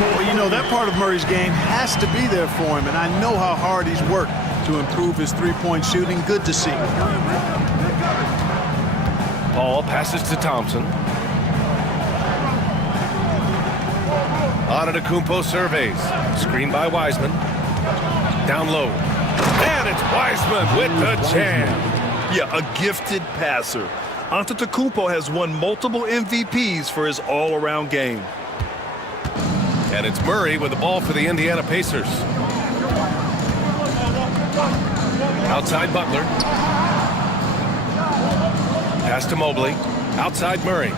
Well, you know, that part of Murray's game has to be there for him, and I know how hard he's worked to improve his three-point shooting. Good to see. Paul passes to Thompson. Antetokounmpo surveys. Screen by Wiseman. Down low. And it's Wiseman with the jam. Yeah, a gifted passer. Antetokounmpo has won multiple MVPs for his all-around game. And it's Murray with the ball for the Indiana Pacers. Outside Butler. Pass to Mobley. Outside Murray.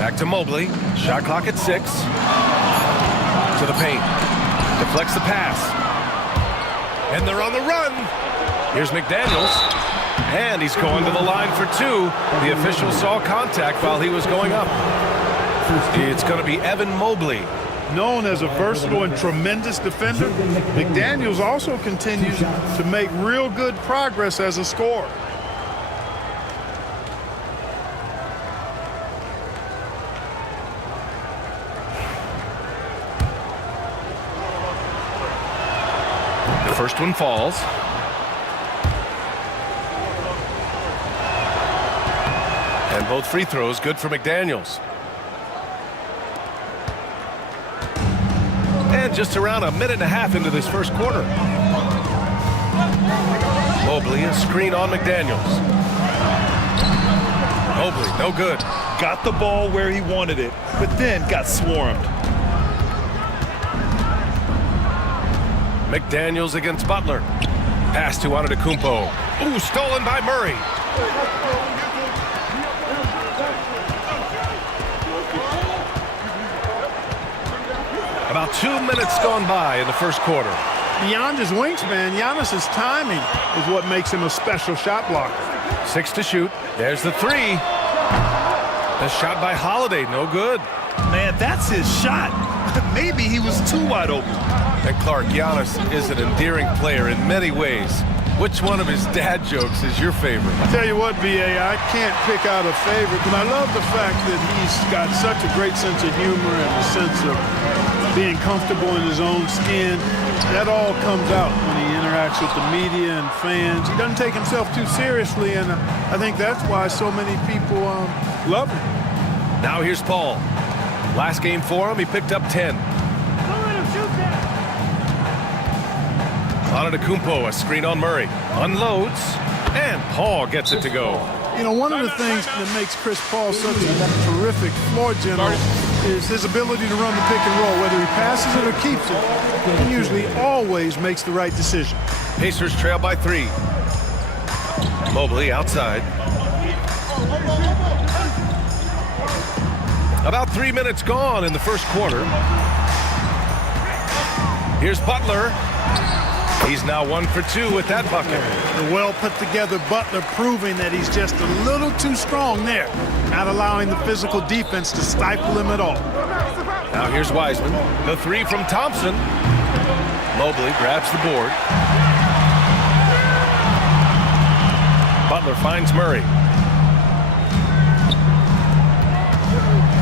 Back to Mobley. Shot clock at 6. To the paint. Deflects the pass. And they're on the run. Here's McDaniels. And he's going to the line for two. The official saw contact while he was going up. It's going to be Evan Mobley. Known as a versatile and tremendous defender, McDaniels also continues to make real good progress as a scorer. The first one falls. And both free throws good for McDaniels. And just around a minute and a half into this first quarter. Mobley, a screen on McDaniels. Mobley, no good. Got the ball where he wanted it, but then got swarmed. McDaniels against Butler. Pass to Antetokounmpo. Ooh, stolen by Murray. About 2 minutes gone by in the first quarter. Beyond his wingspan, Giannis's timing is what makes him a special shot blocker. 6 to shoot. There's the three. The shot by Holiday, no good. Man, that's his shot. Maybe he was too wide open. And Clark, Giannis is an endearing player in many ways. Which one of his dad jokes is your favorite? I tell you what, B.A., I can't pick out a favorite, but I love the fact that he's got such a great sense of humor and a sense of being comfortable in his own skin. That all comes out when he interacts with the media and fans. He doesn't take himself too seriously, and I think that's why so many people love him. Now here's Paul. Last game for him, he picked up 10. Antetokounmpo, a screen on Murray. Unloads, and Paul gets it to go. You know, one of the things that makes Chris Paul such a terrific floor general is his ability to run the pick and roll. Whether he passes it or keeps it, he usually always makes the right decision. Pacers trail by 3. Mobley outside. About 3 minutes gone in the first quarter. Here's Butler. He's now 1 for 2 with that bucket. The well-put-together Butler proving that he's just a little too strong there, not allowing the physical defense to stifle him at all. Now here's Wiseman. The three from Thompson. Mobley grabs the board. Butler finds Murray.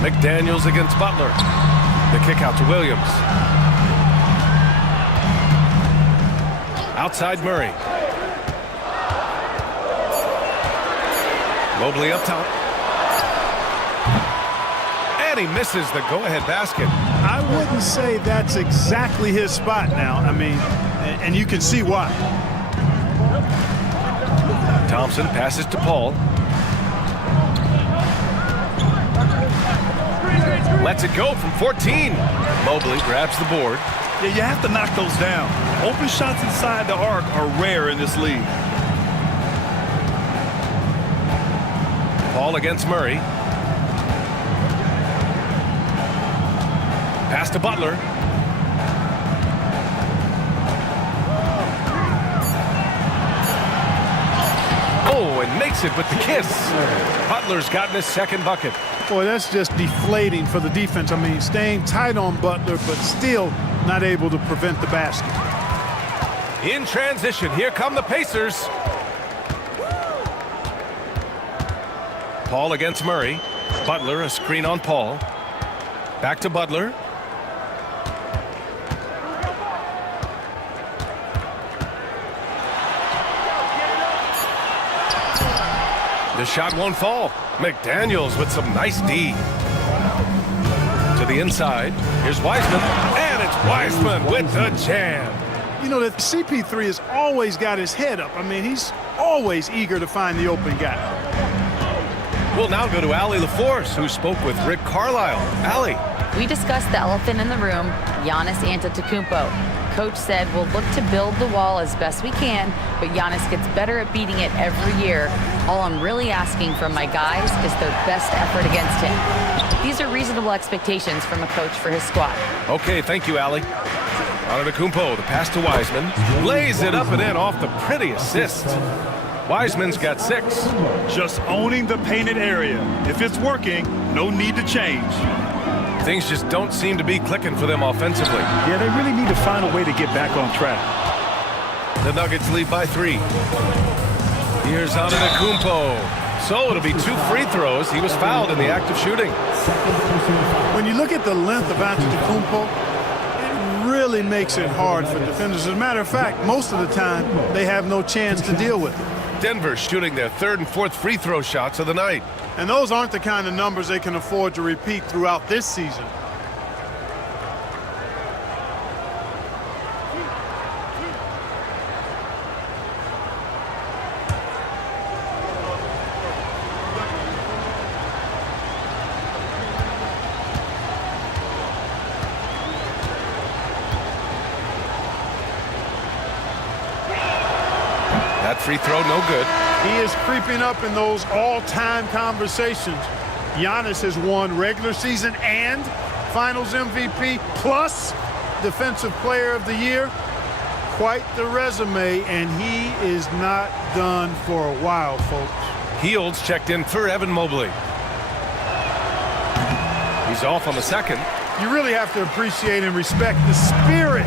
McDaniels against Butler. The kick out to Williams. Outside Murray. Mobley up top. And he misses the go-ahead basket. I wouldn't say that's exactly his spot now. I mean, and you can see why. Thompson passes to Paul. Lets it go from 14. Mobley grabs the board. Yeah, you have to knock those down. Open shots inside the arc are rare in this league. Paul against Murray. Pass to Butler. Oh, and makes it with the kiss. Butler's gotten his second bucket. Boy, that's just deflating for the defense. I mean, staying tight on Butler, but still not able to prevent the basket. In transition, here come the Pacers. Paul against Murray. Butler, a screen on Paul. Back to Butler. The shot won't fall. McDaniels with some nice D. To the inside. Here's Wiseman. And it's Wiseman with the jam. You know, that CP3 has always got his head up. I mean, he's always eager to find the open guy. We'll now go to Allie LaForce, who spoke with Rick Carlisle. Allie. We discussed the elephant in the room, Giannis Antetokounmpo. Coach said we'll look to build the wall as best we can, but Giannis gets better at beating it every year. All I'm really asking from my guys is their best effort against him. These are reasonable expectations from a coach for his squad. Okay, thank you, Allie. Antetokounmpo, the pass to Wiseman. Lays it up and in off the pretty assist. Wiseman's got 6. Just owning the painted area. If it's working, no need to change. Things just don't seem to be clicking for them offensively. Yeah, they really need to find a way to get back on track. The Nuggets lead by 3. Here's Antetokounmpo. So it'll be 2 free throws. He was fouled in the act of shooting. When you look at the length of Antetokounmpo, it really makes it hard for defenders. As a matter of fact, most of the time, they have no chance to deal with it. Denver shooting their 3rd and 4th free throw shots of the night. And those aren't the kind of numbers they can afford to repeat throughout this season. That free throw, no good. He is creeping up in those all-time conversations. Giannis has won regular season and Finals MVP plus Defensive Player of the Year. Quite the resume, and he is not done for a while, folks. Hields checked in for Evan Mobley. He's off on the second. You really have to appreciate and respect the spirit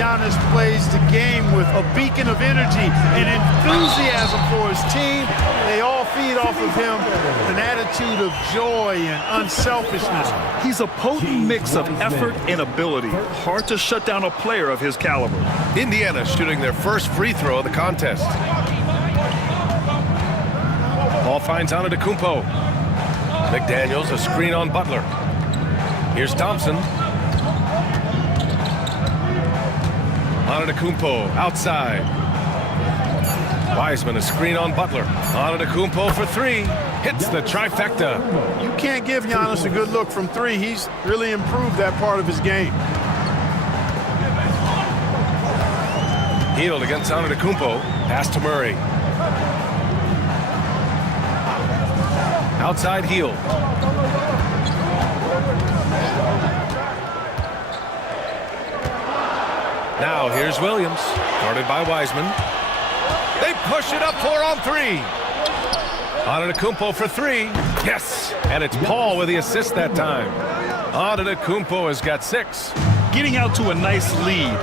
Giannis plays the game with, a beacon of energy and enthusiasm for his team. They all feed off of him with an attitude of joy and unselfishness. He's a potent mix of effort and ability. Hard to shut down a player of his caliber. Indiana shooting their first free throw of the contest. Ball finds Antetokounmpo. McDaniels, a screen on Butler. Here's Thompson. Antetokounmpo outside. Wiseman, a screen on Butler. Antetokounmpo for 3. Hits the trifecta. You can't give Giannis a good look from 3. He's really improved that part of his game. Hield against Antetokounmpo. Pass to Murray. Outside Hield. Now here's Williams, guarded by Wiseman. They push it up 4 on 3. Antetokounmpo for 3. Yes, and it's Paul with the assist that time. Antetokounmpo has got 6. Getting out to a nice lead.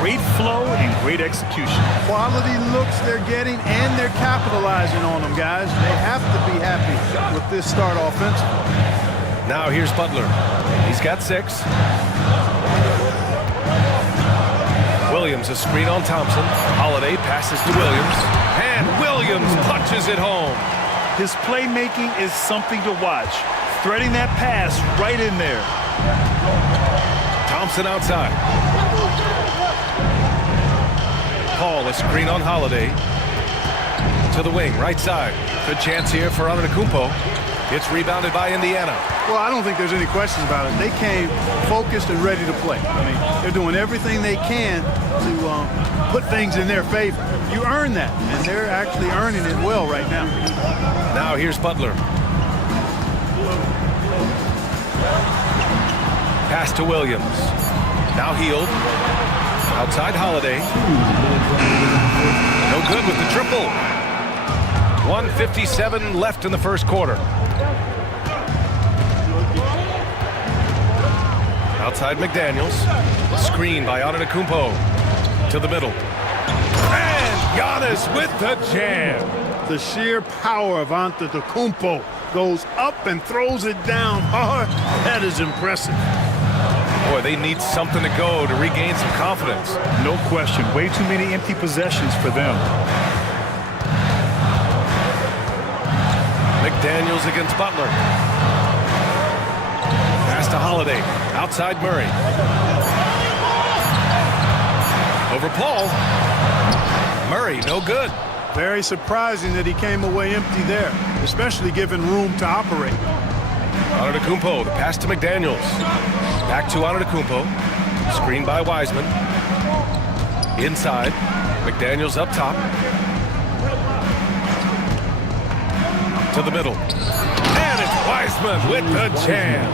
Great flow and great execution. Quality looks they're getting, and they're capitalizing on them, guys. They have to be happy with this start offensively. Now here's Butler. He's got 6. Williams, a screen on Thompson. Holiday passes to Williams. And Williams punches it home. His playmaking is something to watch. Threading that pass right in there. Thompson outside. Paul, a screen on Holiday. To the wing, right side. Good chance here for Antetokounmpo. It's rebounded by Indiana. Well, I don't think there's any questions about it. They came focused and ready to play. I mean, they're doing everything they can to put things in their favor. You earn that, and they're actually earning it well right now. Now here's Butler. Pass to Williams. Now Hield. Outside Holiday. No good with the triple. 1:57 left in the first quarter. Outside McDaniels. Screen by Antetokounmpo. To the middle. And Giannis with the jam. The sheer power of Antetokounmpo goes up and throws it down hard. That is impressive. Boy, they need something to go to regain some confidence. No question. Way too many empty possessions for them. McDaniels against Butler. Pass to Holiday. Outside Murray. Over Paul. Murray, no good. Very surprising that he came away empty there, especially given room to operate. Antetokounmpo, the pass to McDaniels. Back to Antetokounmpo. Screen by Wiseman. Inside. McDaniels up top. To the middle. And it's Wiseman with the jam.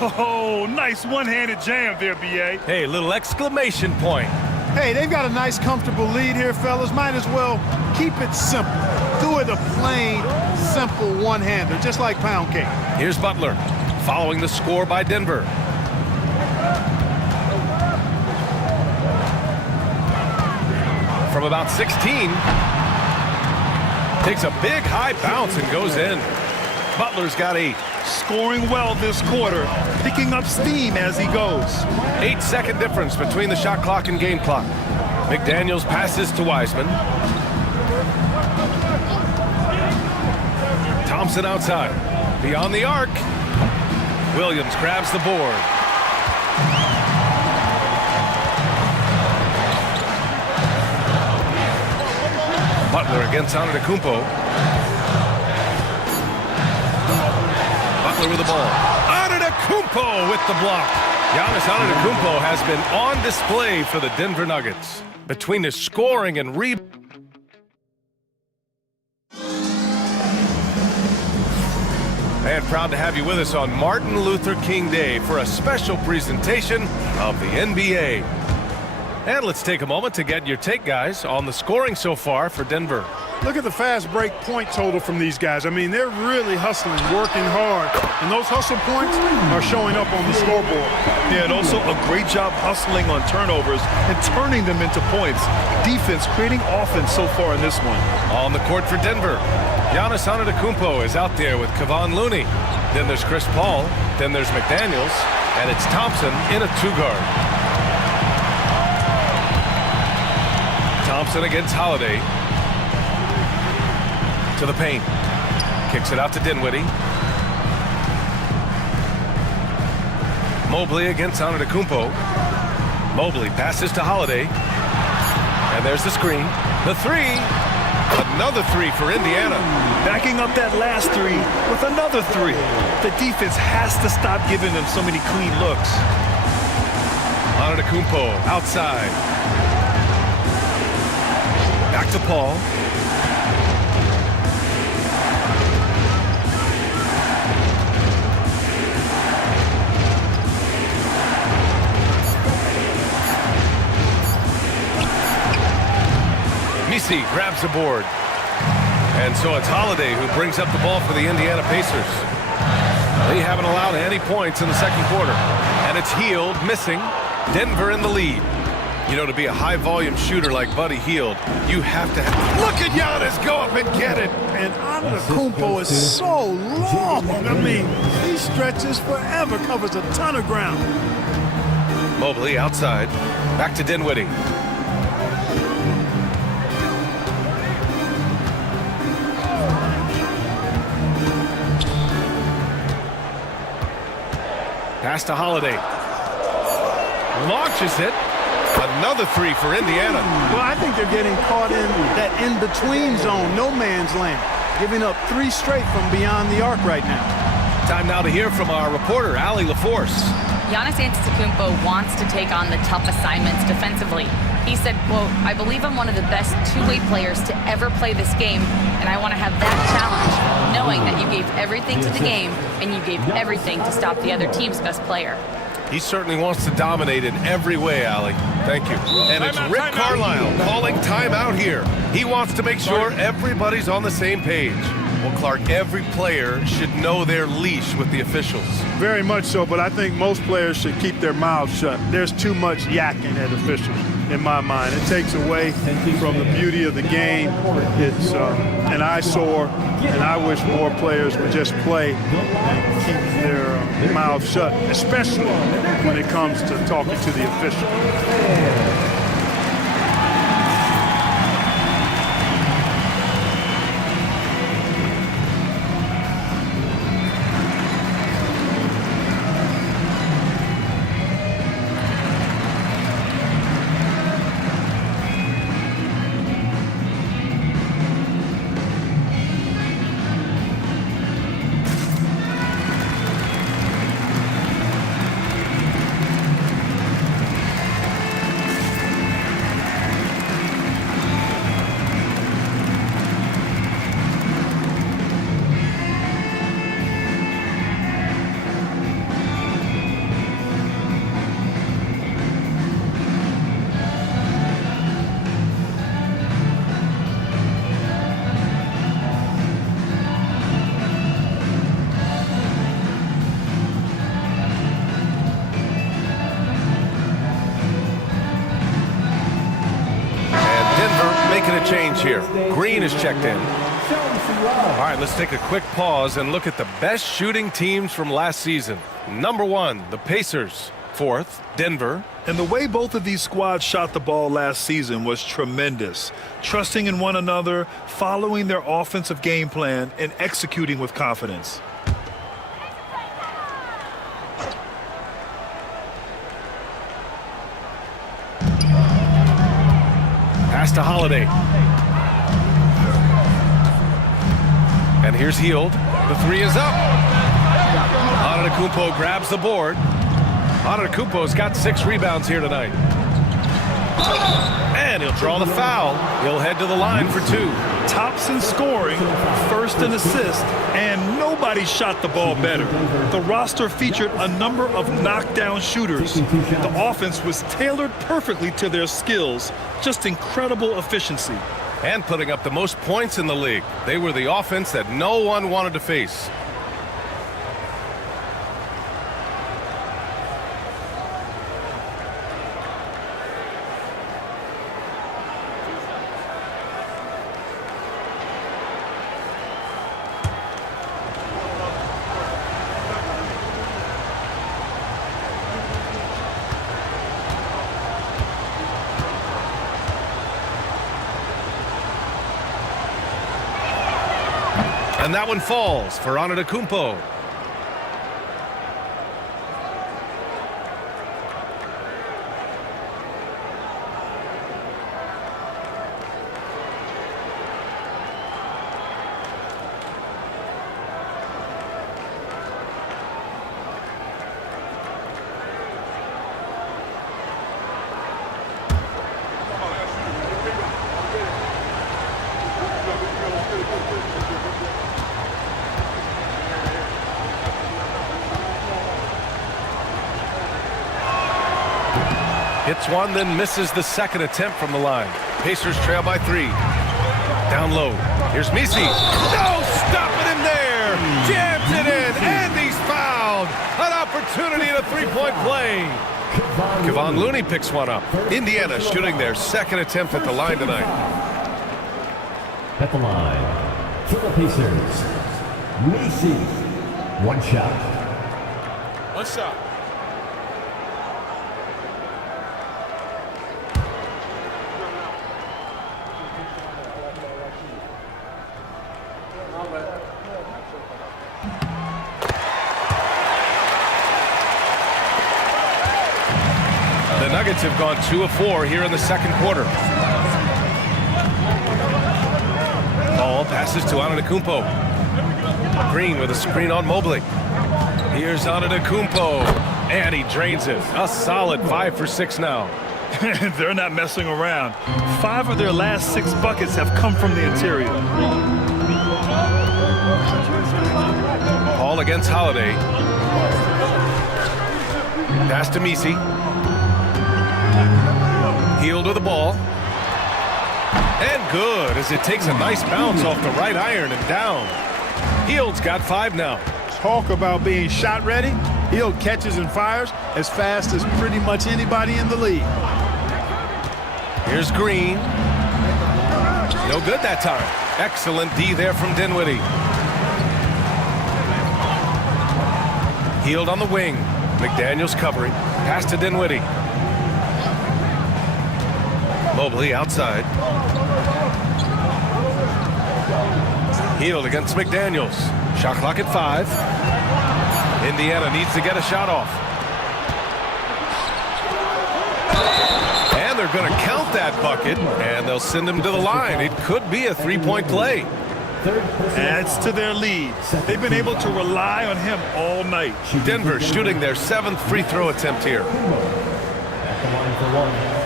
Oh, nice one-handed jam there, B.A. Hey, little exclamation point. Hey, they've got a nice, comfortable lead here, fellas. Might as well keep it simple. Do it a plain, simple one-hander, just like pound cake. Here's Butler, following the score by Denver. From about 16, takes a big high bounce and goes in. Butler's got 8. Scoring well this quarter, picking up steam as he goes. 8-second difference between the shot clock and game clock. McDaniels passes to Wiseman. Thompson outside. Beyond the arc. Williams grabs the board. Butler against Antetokounmpo. Butler with the ball. Antetokounmpo with the block. Giannis Antetokounmpo has been on display for the Denver Nuggets. Between his scoring and rebounding. And proud to have you with us on Martin Luther King Day for a special presentation of the NBA. And let's take a moment to get your take, guys, on the scoring so far for Denver. Look at the fast break point total from these guys. I mean, they're really hustling, working hard. And those hustle points are showing up on the scoreboard. Yeah, and also a great job hustling on turnovers and turning them into points. Defense creating offense so far in this one. On the court for Denver, Giannis Antetokounmpo is out there with Kevon Looney. Then there's Chris Paul. Then there's McDaniels. And it's Thompson in a 2-guard. Thompson against Holiday. To the paint. Kicks it out to Dinwiddie. Mobley against Antetokounmpo. Mobley passes to Holiday. And there's the screen. The 3. Another 3 for Indiana. Backing up that last 3 with another 3. The defense has to stop giving them so many clean looks. Antetokounmpo outside. Back to Paul. Misi grabs the board. And so it's Holiday who brings up the ball for the Indiana Pacers. They haven't allowed any points in the second quarter. And it's Hield missing. Denver in the lead. You know, to be a high-volume shooter like Buddy Hield, you have to have... Look at Giannis go up and get it! And Antetokounmpo is so long. I mean, he stretches forever, covers a ton of ground. Mobley outside. Back to Dinwiddie. Pass to Holiday. Launches it. Another 3 for Indiana. Well, I think they're getting caught in that in-between zone, no man's land, giving up 3 straight from beyond the arc right now. Time now to hear from our reporter, Allie LaForce. Giannis Antetokounmpo wants to take on the tough assignments defensively. He said, quote, "I believe I'm one of the best two-way players to ever play this game, and I want to have that challenge, knowing that you gave everything to the game and you gave everything to stop the other team's best player." He certainly wants to dominate in every way, Allie. Thank you. And it's Rick Carlisle calling timeout here. He wants to make sure everybody's on the same page. Well, Clark, every player should know their leash with the officials. Very much so, but I think most players should keep their mouths shut. There's too much yakking at officials, in my mind. It takes away from the beauty of the game. It's an eyesore, and I wish more players would just play and keep their mouths shut, especially when it comes to talking to the official. making a change here. Green is checked in. All right, let's take a quick pause and look at the best shooting teams from last season. Number 1, the Pacers. 4th, Denver. And the way both of these squads shot the ball last season was tremendous. Trusting in one another, following their offensive game plan, and executing with confidence. Pass to Holiday. And here's Hield. The 3 is up. Antetokounmpo grabs the board. Antetokounmpo's got 6 rebounds here tonight. And he'll draw the foul. He'll head to the line for 2. Tops in scoring, first in assists, and nobody shot the ball better. The roster featured a number of knockdown shooters. The offense was tailored perfectly to their skills. Just incredible efficiency. And putting up the most points in the league. They were the offense that no one wanted to face. And that one falls for Antetokounmpo. Hits one, then misses the second attempt from the line. Pacers trail by 3. Down low. Here's Messi. No, stopping him there. Jams it in, and he's fouled. An opportunity at a 3-point play. Kevon Looney picks one up. Indiana shooting their second attempt at the line tonight. At the line, for the Pacers, Messi. One shot. One shot. The Nuggets have gone 2 of 4 here in the second quarter. Ball passes to Antetokounmpo. Green with a screen on Mobley. Here's Antetokounmpo, and he drains it. A solid 5 for 6 now. They're not messing around. 5 of their last 6 buckets have come from the interior. Ball against Holiday. Pass to Messi. Hield with the ball. And good, as it takes a nice bounce off the right iron and down. Hield's got 5 now. Talk about being shot ready. Hield catches and fires as fast as pretty much anybody in the league. Here's Green. No good that time. Excellent D there from Dinwiddie. Hield on the wing. McDaniels covering. Pass to Dinwiddie. Mobley outside. Hield against McDaniels. Shot clock at 5. Indiana needs to get a shot off. And they're going to count that bucket, and they'll send him to the line. It could be a 3-point play. Adds to their lead. They've been able to rely on him all night. Denver shooting their 7th free throw attempt here. At the line for 1.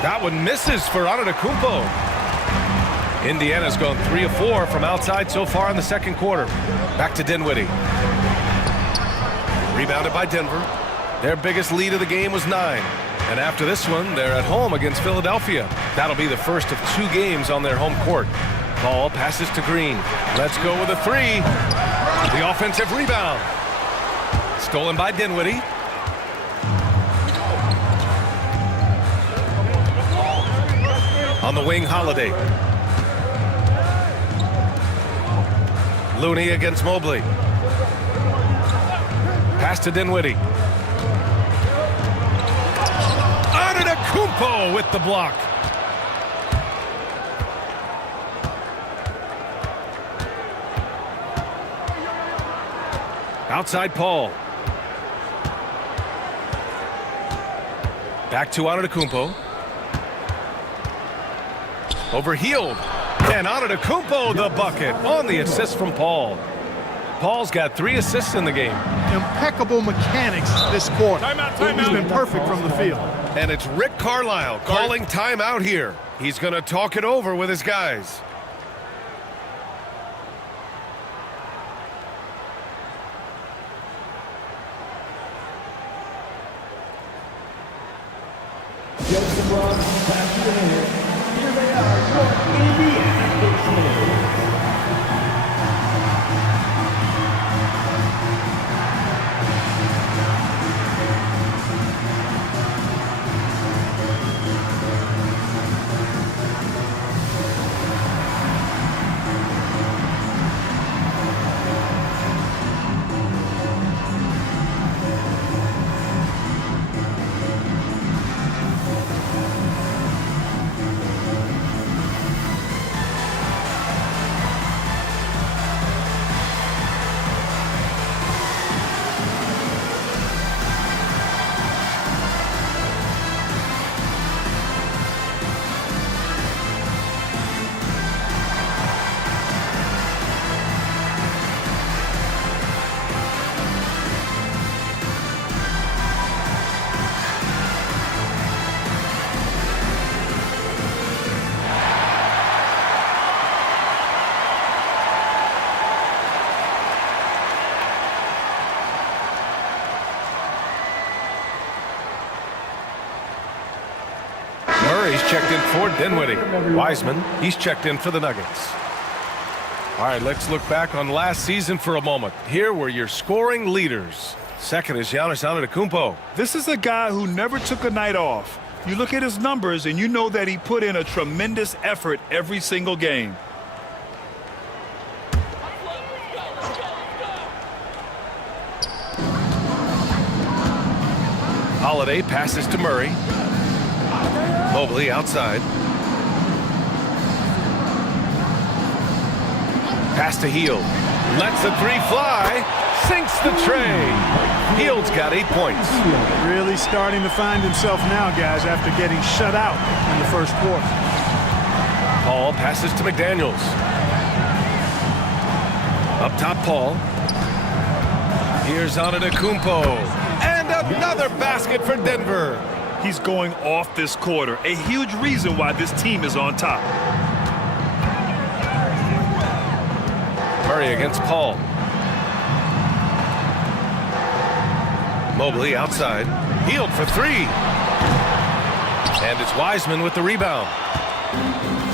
That one misses for Antetokounmpo. Indiana's gone 3 of 4 from outside so far in the second quarter. Back to Dinwiddie. Rebounded by Denver. Their biggest lead of the game was 9. And after this one, they're at home against Philadelphia. That'll be the first of 2 games on their home court. Paul passes to Green. Let's go with a 3. The offensive rebound. Stolen by Dinwiddie. On the wing, Holiday. Looney against Mobley. Pass to Dinwiddie. Antetokounmpo with the block. Outside Paul. Back to Antetokounmpo. Over Hield. And Antetokounmpo the bucket on the assist from Paul. Paul's got 3 assists in the game. Impeccable mechanics this quarter. He's been perfect from the field. And it's Rick Carlisle calling timeout here. He's going to talk it over with his guys. Murray's checked in for Dinwiddie. Wiseman, he's checked in for the Nuggets. All right, let's look back on last season for a moment. Here were your scoring leaders. Second is Giannis Antetokounmpo. This is a guy who never took a night off. You look at his numbers and you know that he put in a tremendous effort every single game. Holiday passes to Murray. Mobley outside. Pass to Hield. Lets the 3 fly. Sinks the tray. Hield's got 8 points. Really starting to find himself now, guys, after getting shut out in the first quarter. Paul passes to McDaniels. Up top, Paul. Here's Antetokounmpo. And another basket for Denver. He's going off this quarter. A huge reason why this team is on top. Murray against Paul. Mobley outside. Hield for 3. And it's Wiseman with the rebound.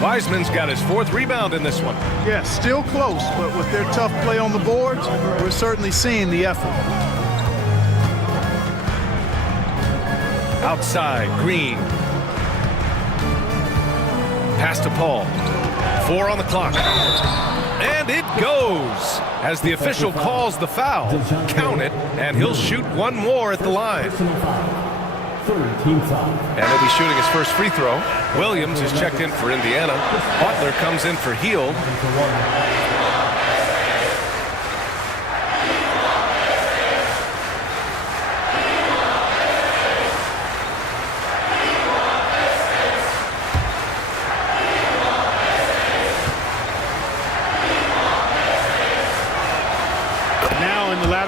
Wiseman's got his 4th rebound in this one. Yeah, still close, but with their tough play on the boards, we're certainly seeing the effort. Outside, Green. Pass to Paul. 4 on the clock. And it goes as the official calls the foul. Count it, and he'll shoot 1 more at the line. And he'll be shooting his first free throw. Williams is checked in for Indiana. Butler comes in for Hield.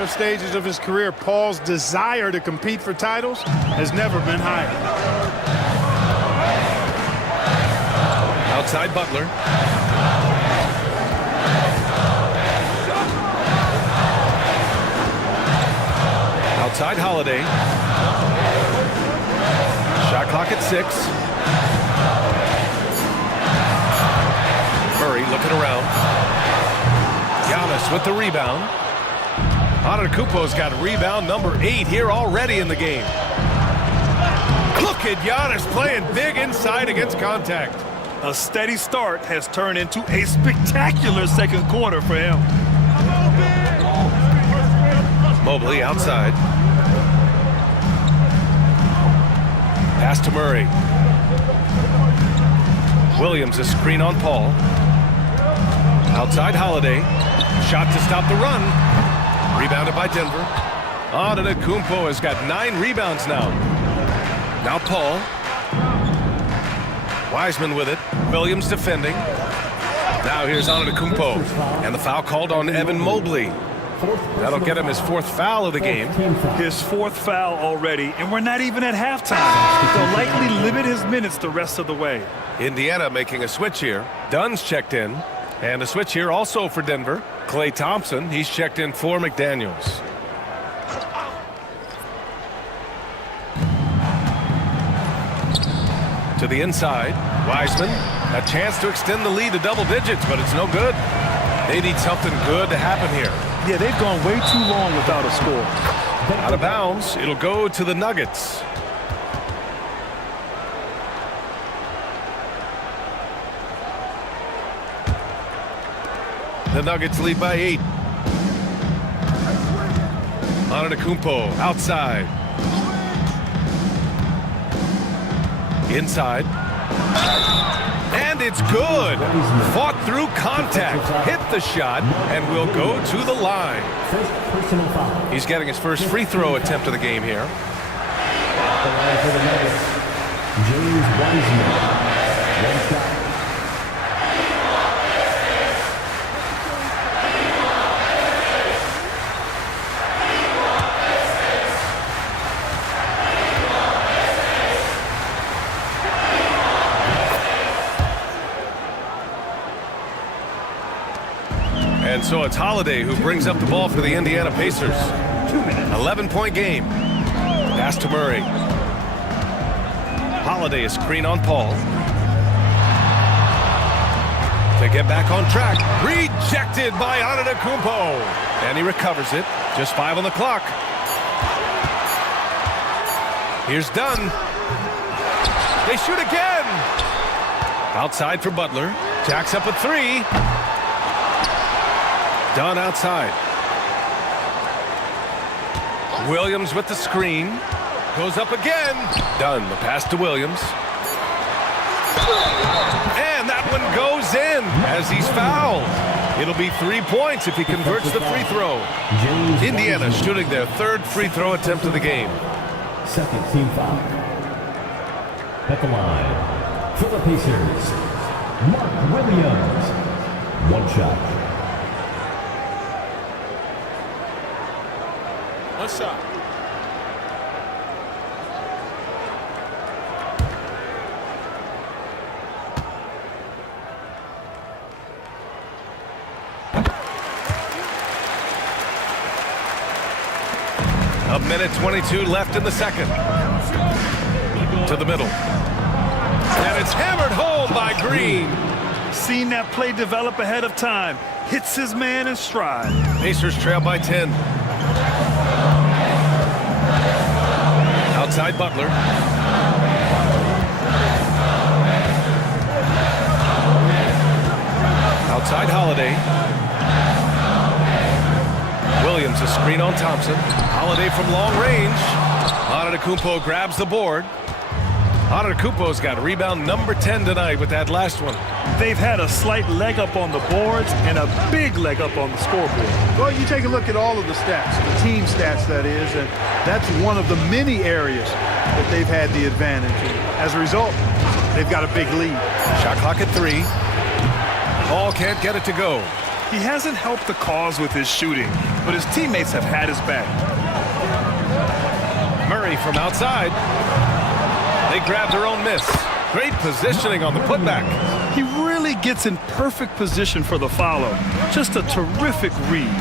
Stages of his career, Paul's desire to compete for titles has never been higher. Outside Butler. Outside Holiday. Shot clock at 6. Murray looking around. Giannis with the rebound. Antetokounmpo's got rebound number 8 here already in the game. Look at Giannis playing big inside against contact. A steady start has turned into a spectacular second quarter for him. Mobley outside. Pass to Murray. Williams, a screen on Paul. Outside Holiday. Shot to stop the run. Rebounded by Denver. Antetokounmpo has got 9 rebounds now. Now Paul. Wiseman with it. Williams defending. Now here's Antetokounmpo. And the foul called on Evan Mobley. That'll get him his 4th foul of the game. His 4th foul already, and we're not even at halftime. They'll likely limit his minutes the rest of the way. Indiana making a switch here. Dunn's checked in. And a switch here also for Denver. Klay Thompson, he's checked in for McDaniels. To the inside, Wiseman, a chance to extend the lead to double digits, but it's no good. They need something good to happen here. Yeah, they've gone way too long without a score. Out of bounds, it'll go to the Nuggets. The Nuggets lead by 8. Antetokounmpo outside. Inside. And it's good. Fought through contact. Hit the shot and will go to the line. He's getting his first free throw attempt of the game here. The line for the Nuggets, James Wiseman. 1 shot. And so it's Holiday who brings up the ball for the Indiana Pacers. 11-point game. Pass to Murray. Holiday is screen on Paul. To get back on track. Rejected by Antetokounmpo. And he recovers it. Just 5 on the clock. Here's Dunn. They shoot again. Outside for Butler. Jacks up a 3. Dunn outside. Williams with the screen. Goes up again. Dunn, the pass to Williams. And that one goes in as he's fouled. It'll be 3 points if he converts the free throw. Indiana shooting their 3rd free throw attempt of the game. 2nd team foul. At the line for the Pacers, Mark Williams. 1 shot. 1 shot. A minute 22 left in the second. To the middle. And it's hammered home by Green. Seen that play develop ahead of time. Hits his man in stride. Pacers trail by 10. Outside Butler. Outside Holiday. Williams a screen on Thompson. Holiday from long range. Antetokounmpo grabs the board. Antetokounmpo's got rebound number 10 tonight with that last one. They've had a slight leg up on the boards and a big leg up on the scoreboard. Well, you take a look at all of the stats, the team stats that is, and that's one of the many areas that they've had the advantage. And as a result, they've got a big lead. Shot clock at 3. Paul can't get it to go. He hasn't helped the cause with his shooting, but his teammates have had his back. Murray from outside. They grab their own miss. Great positioning on the putback. He really gets in perfect position for the follow. Just a terrific read.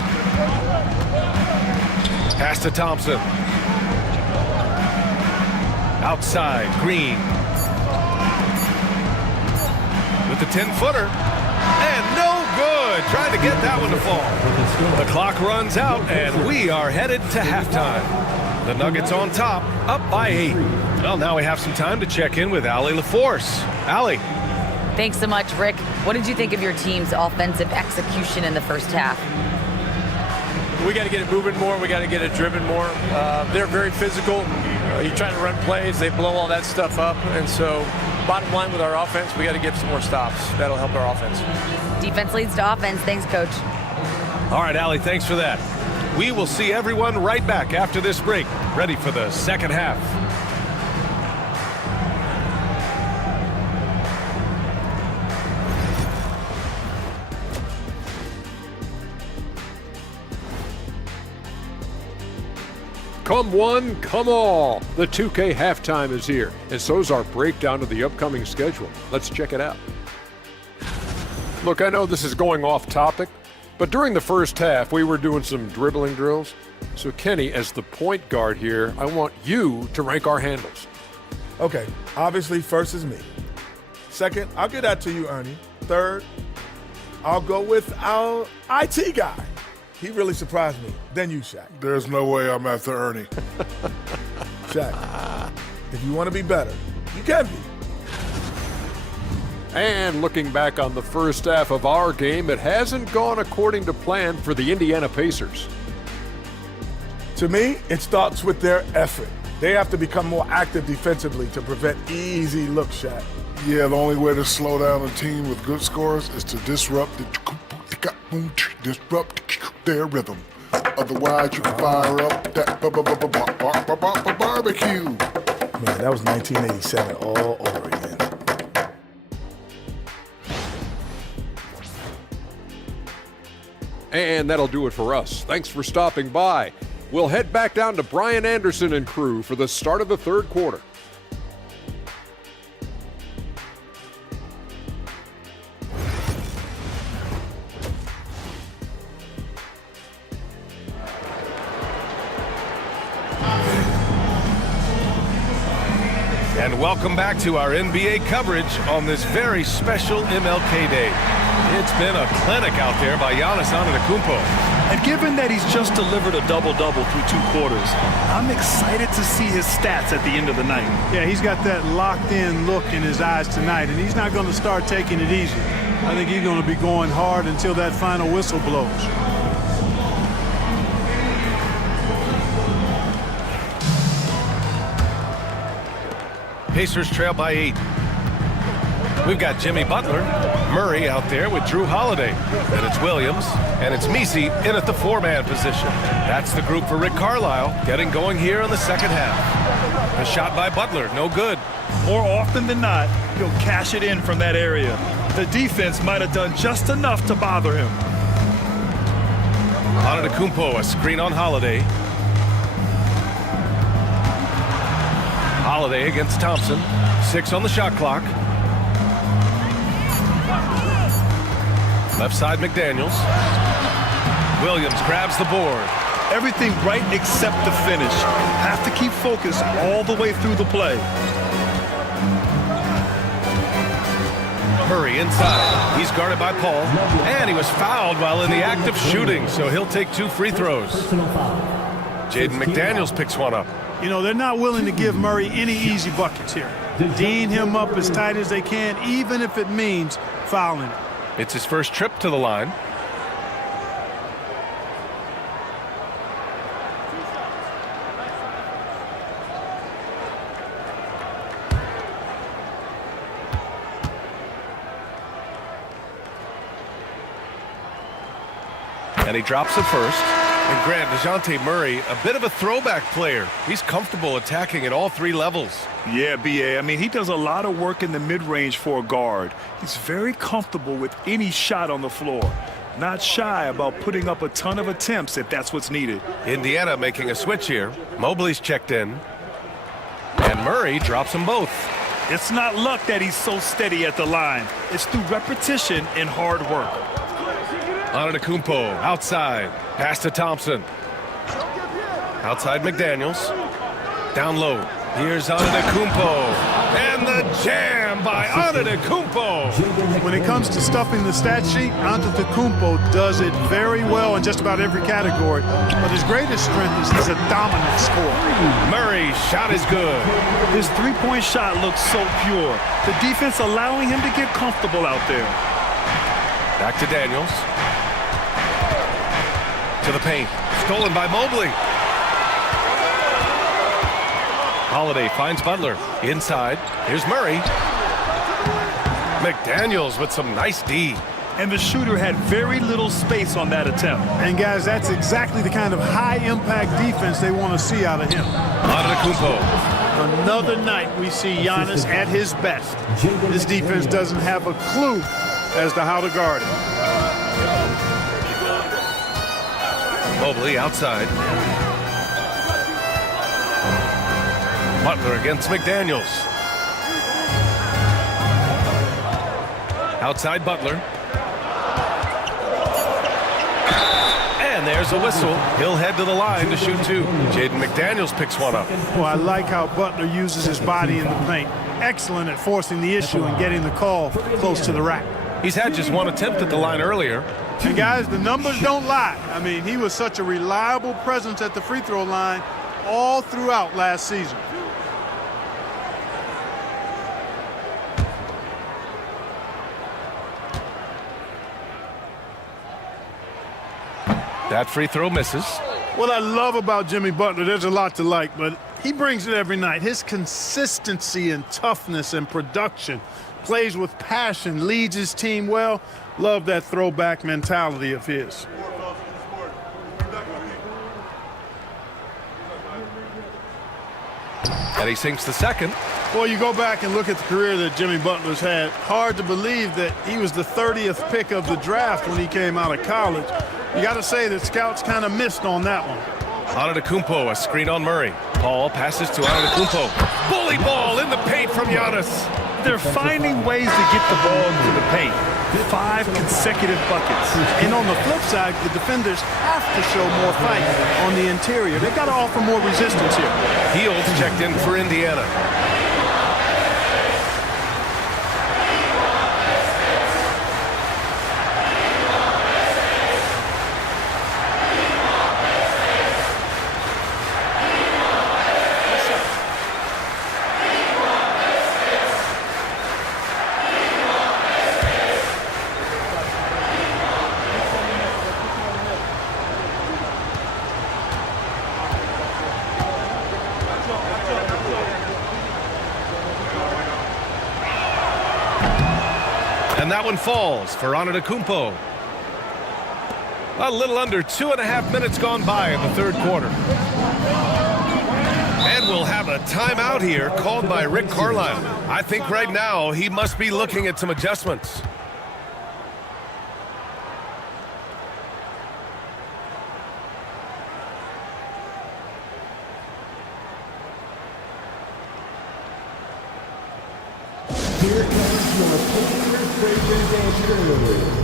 Pass to Thompson. Outside, Green. With the 10-footer. And no good. Trying to get that one to fall. The clock runs out, and we are headed to halftime. The Nuggets on top, up by 8. Well, now we have some time to check in with Allie LaForce. Allie. Thanks so much, Rick. What did you think of your team's offensive execution in the first half? We got to get it moving more. We got to get it driven more. They're very physical. You're trying to run plays. They blow all that stuff up. And so bottom line with our offense, we got to get some more stops. That'll help our offense. Defense leads to offense. Thanks, Coach. All right, Allie, thanks for that. We will see everyone right back after this break, ready for the second half. Come one, come all. The 2K halftime is here, and so's our breakdown of the upcoming schedule. Let's check it out. Look, I know this is going off topic, but during the first half, we were doing some dribbling drills. So, Kenny, as the point guard here, I want you to rank our handles. Okay, obviously, first is me. Second, I'll get that to you, Ernie. Third, I'll go with our IT guy. He really surprised me. Then you, Shaq. There's no way I'm after Ernie. Shaq, if you want to be better, you can be. And looking back on the first half of our game, it hasn't gone according to plan for the Indiana Pacers. To me, it starts with their effort. They have to become more active defensively to prevent easy looks, Shaq. Yeah, the only way to slow down a team with good scores is to disrupt their rhythm. Otherwise, you can fire up that barbecue. Man, that was 1987 all over again. And that'll do it for us. Thanks for stopping by. We'll head back down to Brian Anderson and crew for the start of the third quarter. And welcome back to our NBA coverage on this very special MLK Day. It's been a clinic out there by Giannis Antetokounmpo. And given that he's just delivered a double-double through 2 quarters, I'm excited to see his stats at the end of the night. Yeah, he's got that locked-in look in his eyes tonight, and he's not going to start taking it easy. I think he's going to be going hard until that final whistle blows. Pacers trail by 8. We've got Jimmy Butler, Murray out there with Drew Holiday. Then it's Williams, and it's Messi in at the 4-man position. That's the group for Rick Carlisle, getting going here in the second half. A shot by Butler, no good. More often than not, he'll cash it in from that area. The defense might have done just enough to bother him. Antetokounmpo, a screen on Holiday. Holiday against Thompson. 6 on the shot clock. Left side, McDaniels. Williams grabs the board. Everything right except the finish. Have to keep focused all the way through the play. Murray inside. He's guarded by Paul. And he was fouled while in the act of shooting, so he'll take 2 free throws. Jaden McDaniels picks one up. You know, they're not willing to give Murray any easy buckets here. Dean him up as tight as they can, even if it means fouling him. It's his first trip to the line. And he drops it first. And Grant, DeJounte Murray, a bit of a throwback player. He's comfortable attacking at all 3 levels. Yeah, B.A. I mean, he does a lot of work in the mid-range for a guard. He's very comfortable with any shot on the floor. Not shy about putting up a ton of attempts if that's what's needed. Indiana making a switch here. Mobley's checked in. And Murray drops them both. It's not luck that he's so steady at the line. It's through repetition and hard work. Antetokounmpo outside. Pass to Thompson. Outside McDaniels. Down low. Here's Antetokounmpo. And the jam by Antetokounmpo. When it comes to stuffing the stat sheet, Antetokounmpo does it very well in just about every category. But his greatest strength is he's a dominant scorer. Murray's shot is good. His three-point shot looks so pure. The defense allowing him to get comfortable out there. Back to Daniels. To the paint. Stolen by Mobley. Holiday finds Butler. Inside. Here's Murray. McDaniels with some nice D. And the shooter had very little space on that attempt. And guys, that's exactly the kind of high-impact defense they want to see out of him. Antetokounmpo. Another night we see Giannis at his best. This defense doesn't have a clue as to how to guard him. Mobley outside. Butler against McDaniels. Outside Butler. And there's a whistle. He'll head to the line to shoot two. Jaden McDaniels picks one up. Well, I like how Butler uses his body in the paint. Excellent at forcing the issue and getting the call close to the rack. He's had just one attempt at the line earlier. And guys, the numbers don't lie. I mean, he was such a reliable presence at the free throw line all throughout last season. That free throw misses. What I love about Jimmy Butler, there's a lot to like, but he brings it every night. His consistency and toughness and production, plays with passion, leads his team well. Love that throwback mentality of his. And he sinks the second. Well, you go back and look at the career that Jimmy Butler's had. Hard to believe that he was the 30th pick of the draft when he came out of college. You got to say that scouts kind of missed on that one. Antetokounmpo, a screen on Murray. Paul passes to Antetokounmpo. Bully ball in the paint from Giannis. They're finding ways to get the ball into the paint. 5 consecutive buckets. And on the flip side, the defenders have to show more fight on the interior. They've got to offer more resistance here. Hields checked in for Indiana. And that one falls for Antetokounmpo. A little under 2.5 minutes gone by in the third quarter. And we'll have a timeout here called by Rick Carlisle. I think right now he must be looking at some adjustments. Here comes your favorite Fraser dancer.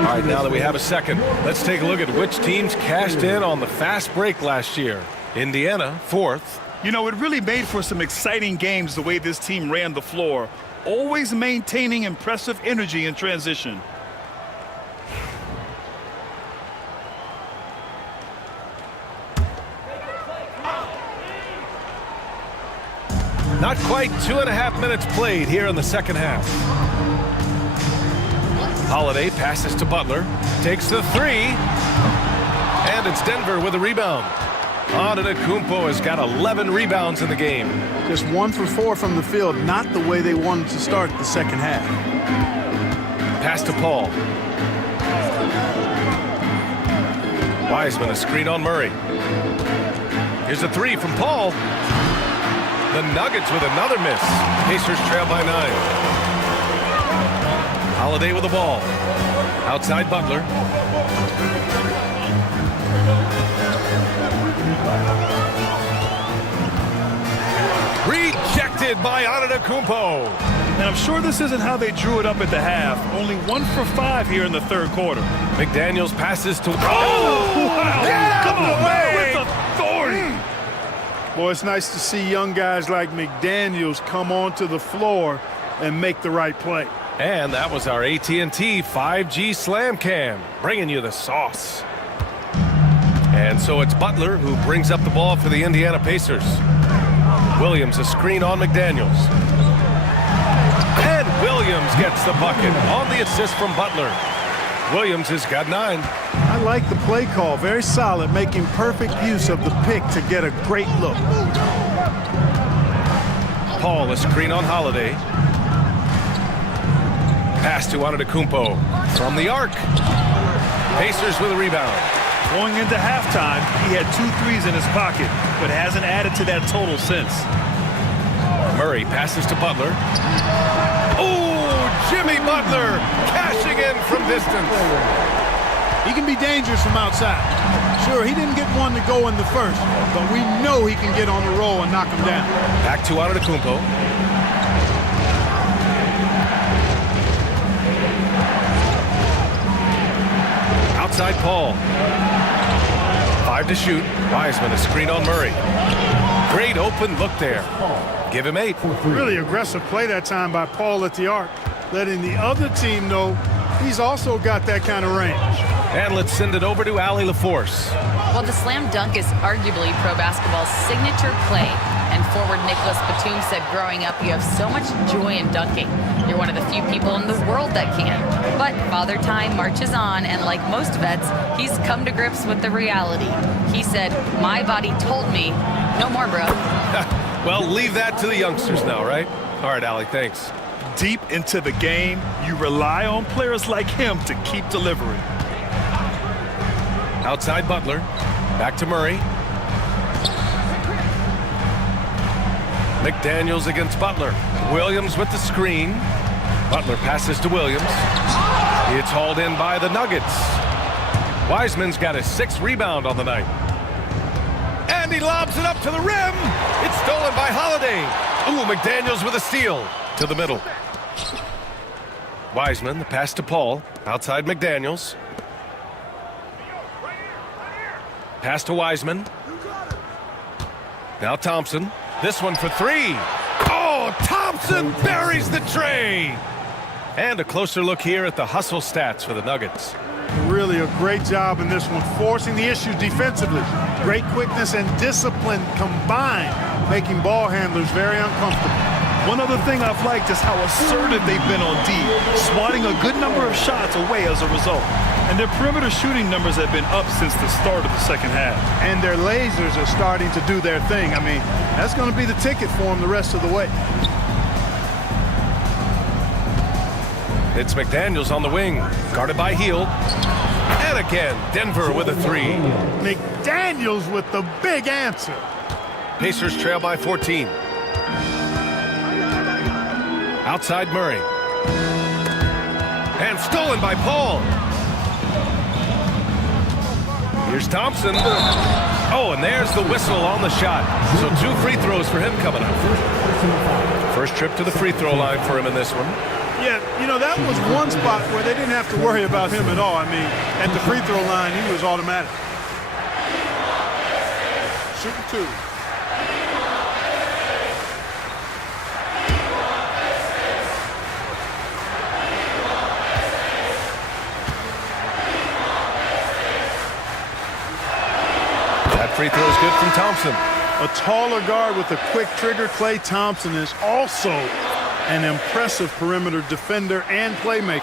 All right, now that we have a second, let's take a look at which teams cashed in on the fast break last year. Indiana, 4th. You know, it really made for some exciting games the way this team ran the floor, always maintaining impressive energy in transition. Not quite 2.5 minutes played here in the second half. Holiday passes to Butler, takes the three, and it's Denver with a rebound. Antetokounmpo has got 11 rebounds in the game. Just 1 for 4 from the field, not the way they wanted to start the second half. Pass to Paul. Wiseman, a screen on Murray. Here's a three from Paul. The Nuggets with another miss. Pacers trail by 9. Holiday with the ball. Outside Butler. Rejected by Antetokounmpo. And I'm sure this isn't how they drew it up at the half. Only 1 for 5 here in the third quarter. McDaniels passes to... Wow! Come on, man! With authority! Boy, it's nice to see young guys like McDaniels come onto the floor and make the right play. And that was our AT&T 5G Slam Cam, bringing you the sauce. And so it's Butler who brings up the ball for the Indiana Pacers. Williams, a screen on McDaniels. And Williams gets the bucket on the assist from Butler. Williams has got 9. I like the play call. Very solid, making perfect use of the pick to get a great look. Paul, a screen on Holiday. Pass to Antetokounmpo from the arc. Pacers with a rebound. Going into halftime, he had 2 threes in his pocket, but hasn't added to that total since. Murray passes to Butler. Oh, Jimmy Butler cashing in from distance. He can be dangerous from outside. Sure, he didn't get one to go in the first, but we know he can get on the roll and knock him down. Back to Antetokounmpo. Outside Paul. 5 to shoot. Wiseman, a screen on Murray. Great open look there. Give him 8. Really aggressive play that time by Paul at the arc, letting the other team know he's also got that kind of range. And let's send it over to Allie LaForce. Well, the slam dunk is arguably pro basketball's signature play. And forward Nicholas Batum said growing up, you have so much joy in dunking. You're one of the few people in the world that can. But Father Time marches on, and like most vets, he's come to grips with the reality. He said, my body told me, no more, bro. Well, leave that to the youngsters now, right? All right, Allie, thanks. Deep into the game, you rely on players like him to keep delivering. Outside Butler. Back to Murray. McDaniels against Butler. Williams with the screen. Butler passes to Williams. It's hauled in by the Nuggets. Wiseman's got his 6th rebound on the night. And he lobs it up to the rim. It's stolen by Holiday. Ooh, McDaniels with a steal to the middle. Wiseman, the pass to Paul. Outside McDaniels. Pass to Wiseman. Now Thompson. This one for 3. Oh, Thompson buries the tray. And a closer look here at the hustle stats for the Nuggets. Really a great job in this one, forcing the issue defensively. Great quickness and discipline combined, making ball handlers very uncomfortable. One other thing I've liked is how assertive they've been on D, swatting a good number of shots away as a result. And their perimeter shooting numbers have been up since the start of the second half. And their lasers are starting to do their thing. I mean, that's going to be the ticket for them the rest of the way. It's McDaniels on the wing, guarded by Hield. And again, Denver with a 3. McDaniels with the big answer. Pacers trail by 14. Outside Murray. And stolen by Paul. Here's Thompson. Oh, and there's the whistle on the shot. So 2 free throws for him coming up. First trip to the free throw line for him in this one. Yeah, you know, that was one spot where they didn't have to worry about him at all. I mean, at the free throw line, he was automatic. Shooting 2. free throws good from Thompson. A taller guard with a quick trigger, Klay Thompson, is also an impressive perimeter defender and playmaker.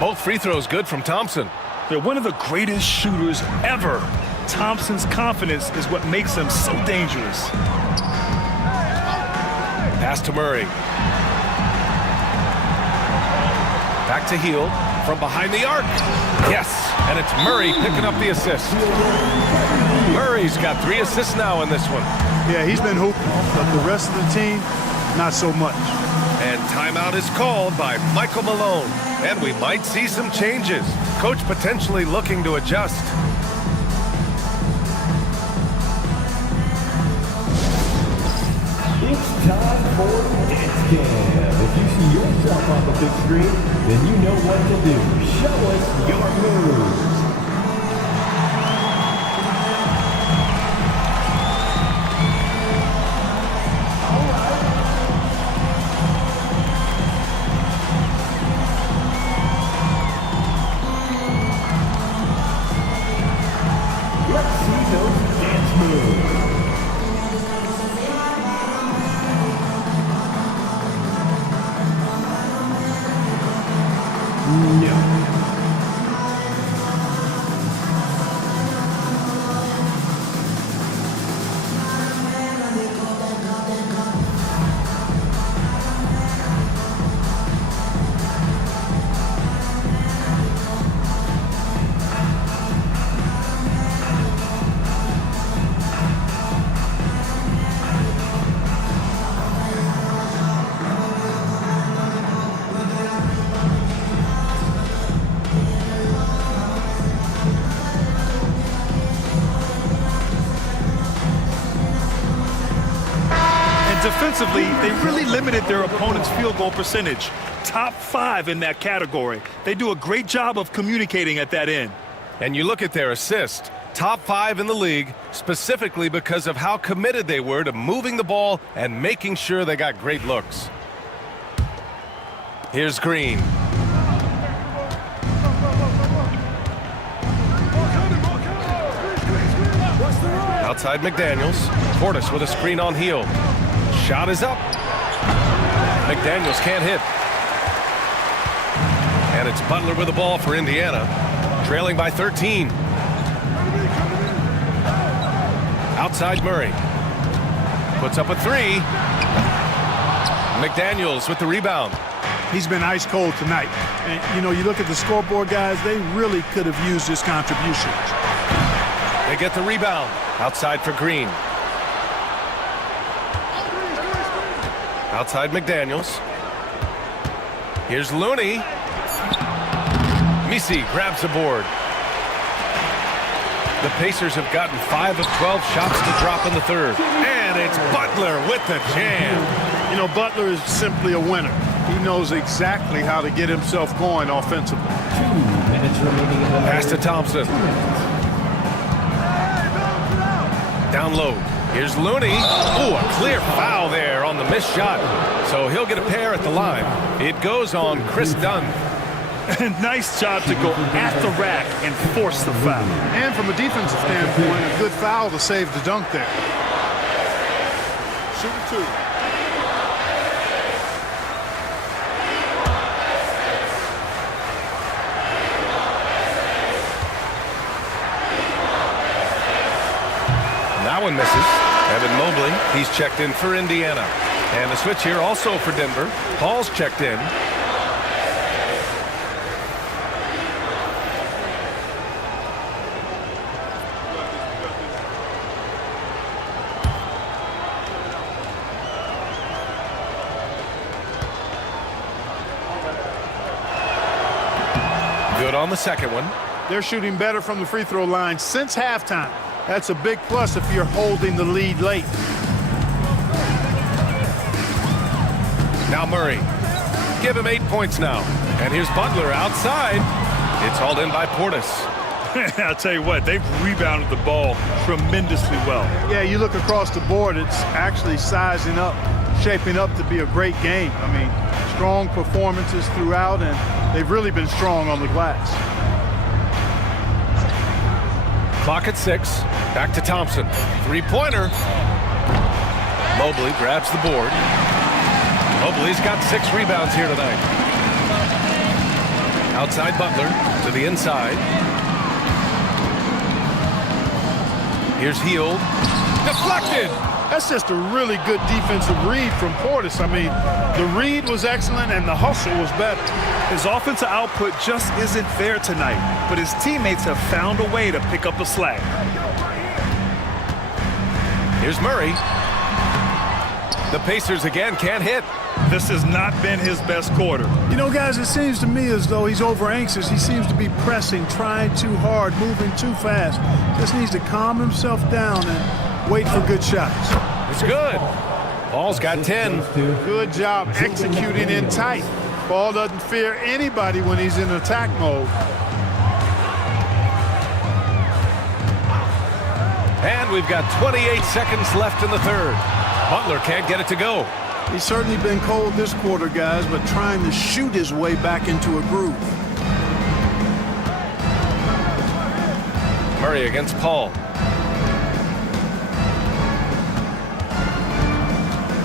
Both free throws good from Thompson. They're one of the greatest shooters ever. Thompson's confidence is what makes him so dangerous. Pass to Murray. Back to Hield from behind the arc. Yes, and it's Murray picking up the assist. Murray's got 3 assists now in this one. Yeah, he's been hooping, but the rest of the team, not so much. And timeout is called by Michael Malone. And we might see some changes. Coach potentially looking to adjust. It's time for Dance Cam. If you see yourself on the big screen, then you know what to do. Show us your moves. Let's see those dance moves. No. Defensively, they really limited their opponent's field goal percentage. Top 5 in that category. They do a great job of communicating at that end. And you look at their assist, top 5 in the league, specifically because of how committed they were to moving the ball and making sure they got great looks. Here's Green. Outside McDaniels. Portis with a screen on Hield. Shot is up. McDaniels can't hit. And it's Butler with the ball for Indiana. Trailing by 13. Outside Murray. Puts up a 3. McDaniels with the rebound. He's been ice cold tonight. And, you know, you look at the scoreboard, guys, they really could have used his contribution. They get the rebound. Outside for Green. Outside McDaniels. Here's Looney. Misi grabs the board. The Pacers have gotten 5 of 12 shots to drop in the third. And it's Butler with the jam. You know, Butler is simply a winner. He knows exactly how to get himself going offensively. 2 minutes remaining in the pass to Thompson. Down low. Here's Looney. Oh, a clear foul there on the missed shot. So he'll get a pair at the line. It goes on Chris Dunn. Nice job to go at the rack and force the foul. And from a defensive standpoint, a good foul to save the dunk there. Shooting 2. That one misses. Evan Mobley, he's checked in for Indiana. And the switch here also for Denver. Paul's checked in. Good on the second one. They're shooting better from the free throw line since halftime. That's a big plus if you're holding the lead late. Now Murray. Give him 8 points now. And here's Butler outside. It's hauled in by Portis. I'll tell you what, they've rebounded the ball tremendously well. Yeah, you look across the board, it's actually sizing up, shaping up to be a great game. I mean, strong performances throughout, and they've really been strong on the glass. Clock at 6. Back to Thompson. Three-pointer. Mobley grabs the board. Mobley's got 6 rebounds here tonight. Outside Butler to the inside. Here's Hield. Deflected! That's just a really good defensive read from Portis. I mean, the read was excellent and the hustle was better. His offensive output just isn't there tonight, but his teammates have found a way to pick up the slack. Here's Murray. The Pacers again can't hit. This has not been his best quarter. You know, guys, it seems to me as though he's over anxious. He seems to be pressing, trying too hard, moving too fast. Just needs to calm himself down and wait for good shots. It's good. Paul's got 10. Good job executing in tight. Paul doesn't fear anybody when he's in attack mode. And we've got 28 seconds left in the third. Butler can't get it to go. He's certainly been cold this quarter, guys, but trying to shoot his way back into a groove. Murray against Paul.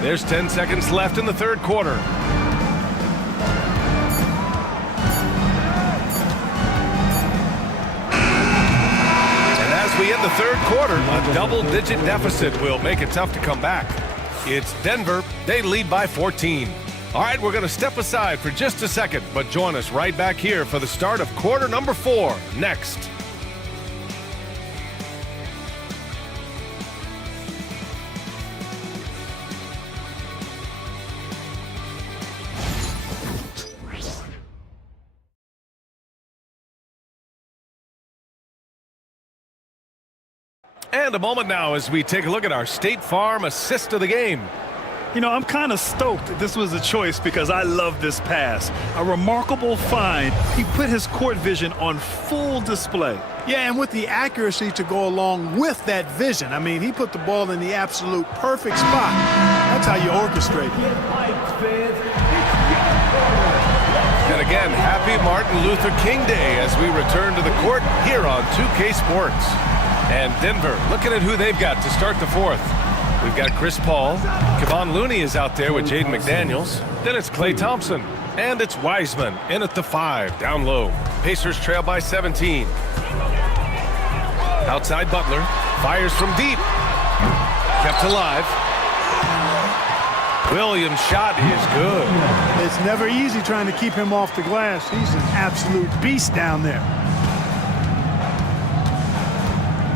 There's 10 seconds left in the third quarter. And as we end the third quarter, a double-digit deficit will make it tough to come back. It's Denver. They lead by 14. All right, we're going to step aside for just a second, but join us right back here for the start of quarter number 4 next. And a moment now as we take a look at our State Farm assist of the game. You know, I'm kind of stoked that this was a choice because I love this pass. A remarkable find. He put his court vision on full display. Yeah, and with the accuracy to go along with that vision. I mean, he put the ball in the absolute perfect spot. That's how you orchestrate it. And again, happy Martin Luther King Day as we return to the court here on 2K Sports. And Denver looking at who they've got to start the fourth. We've got Chris Paul. Kevon Looney is out there with Jaden McDaniels. Then it's Klay Thompson. And it's Wiseman in at the 5, down low. Pacers trail by 17. Outside Butler. Fires from deep. Kept alive. Williams' shot is good. It's never easy trying to keep him off the glass. He's an absolute beast down there.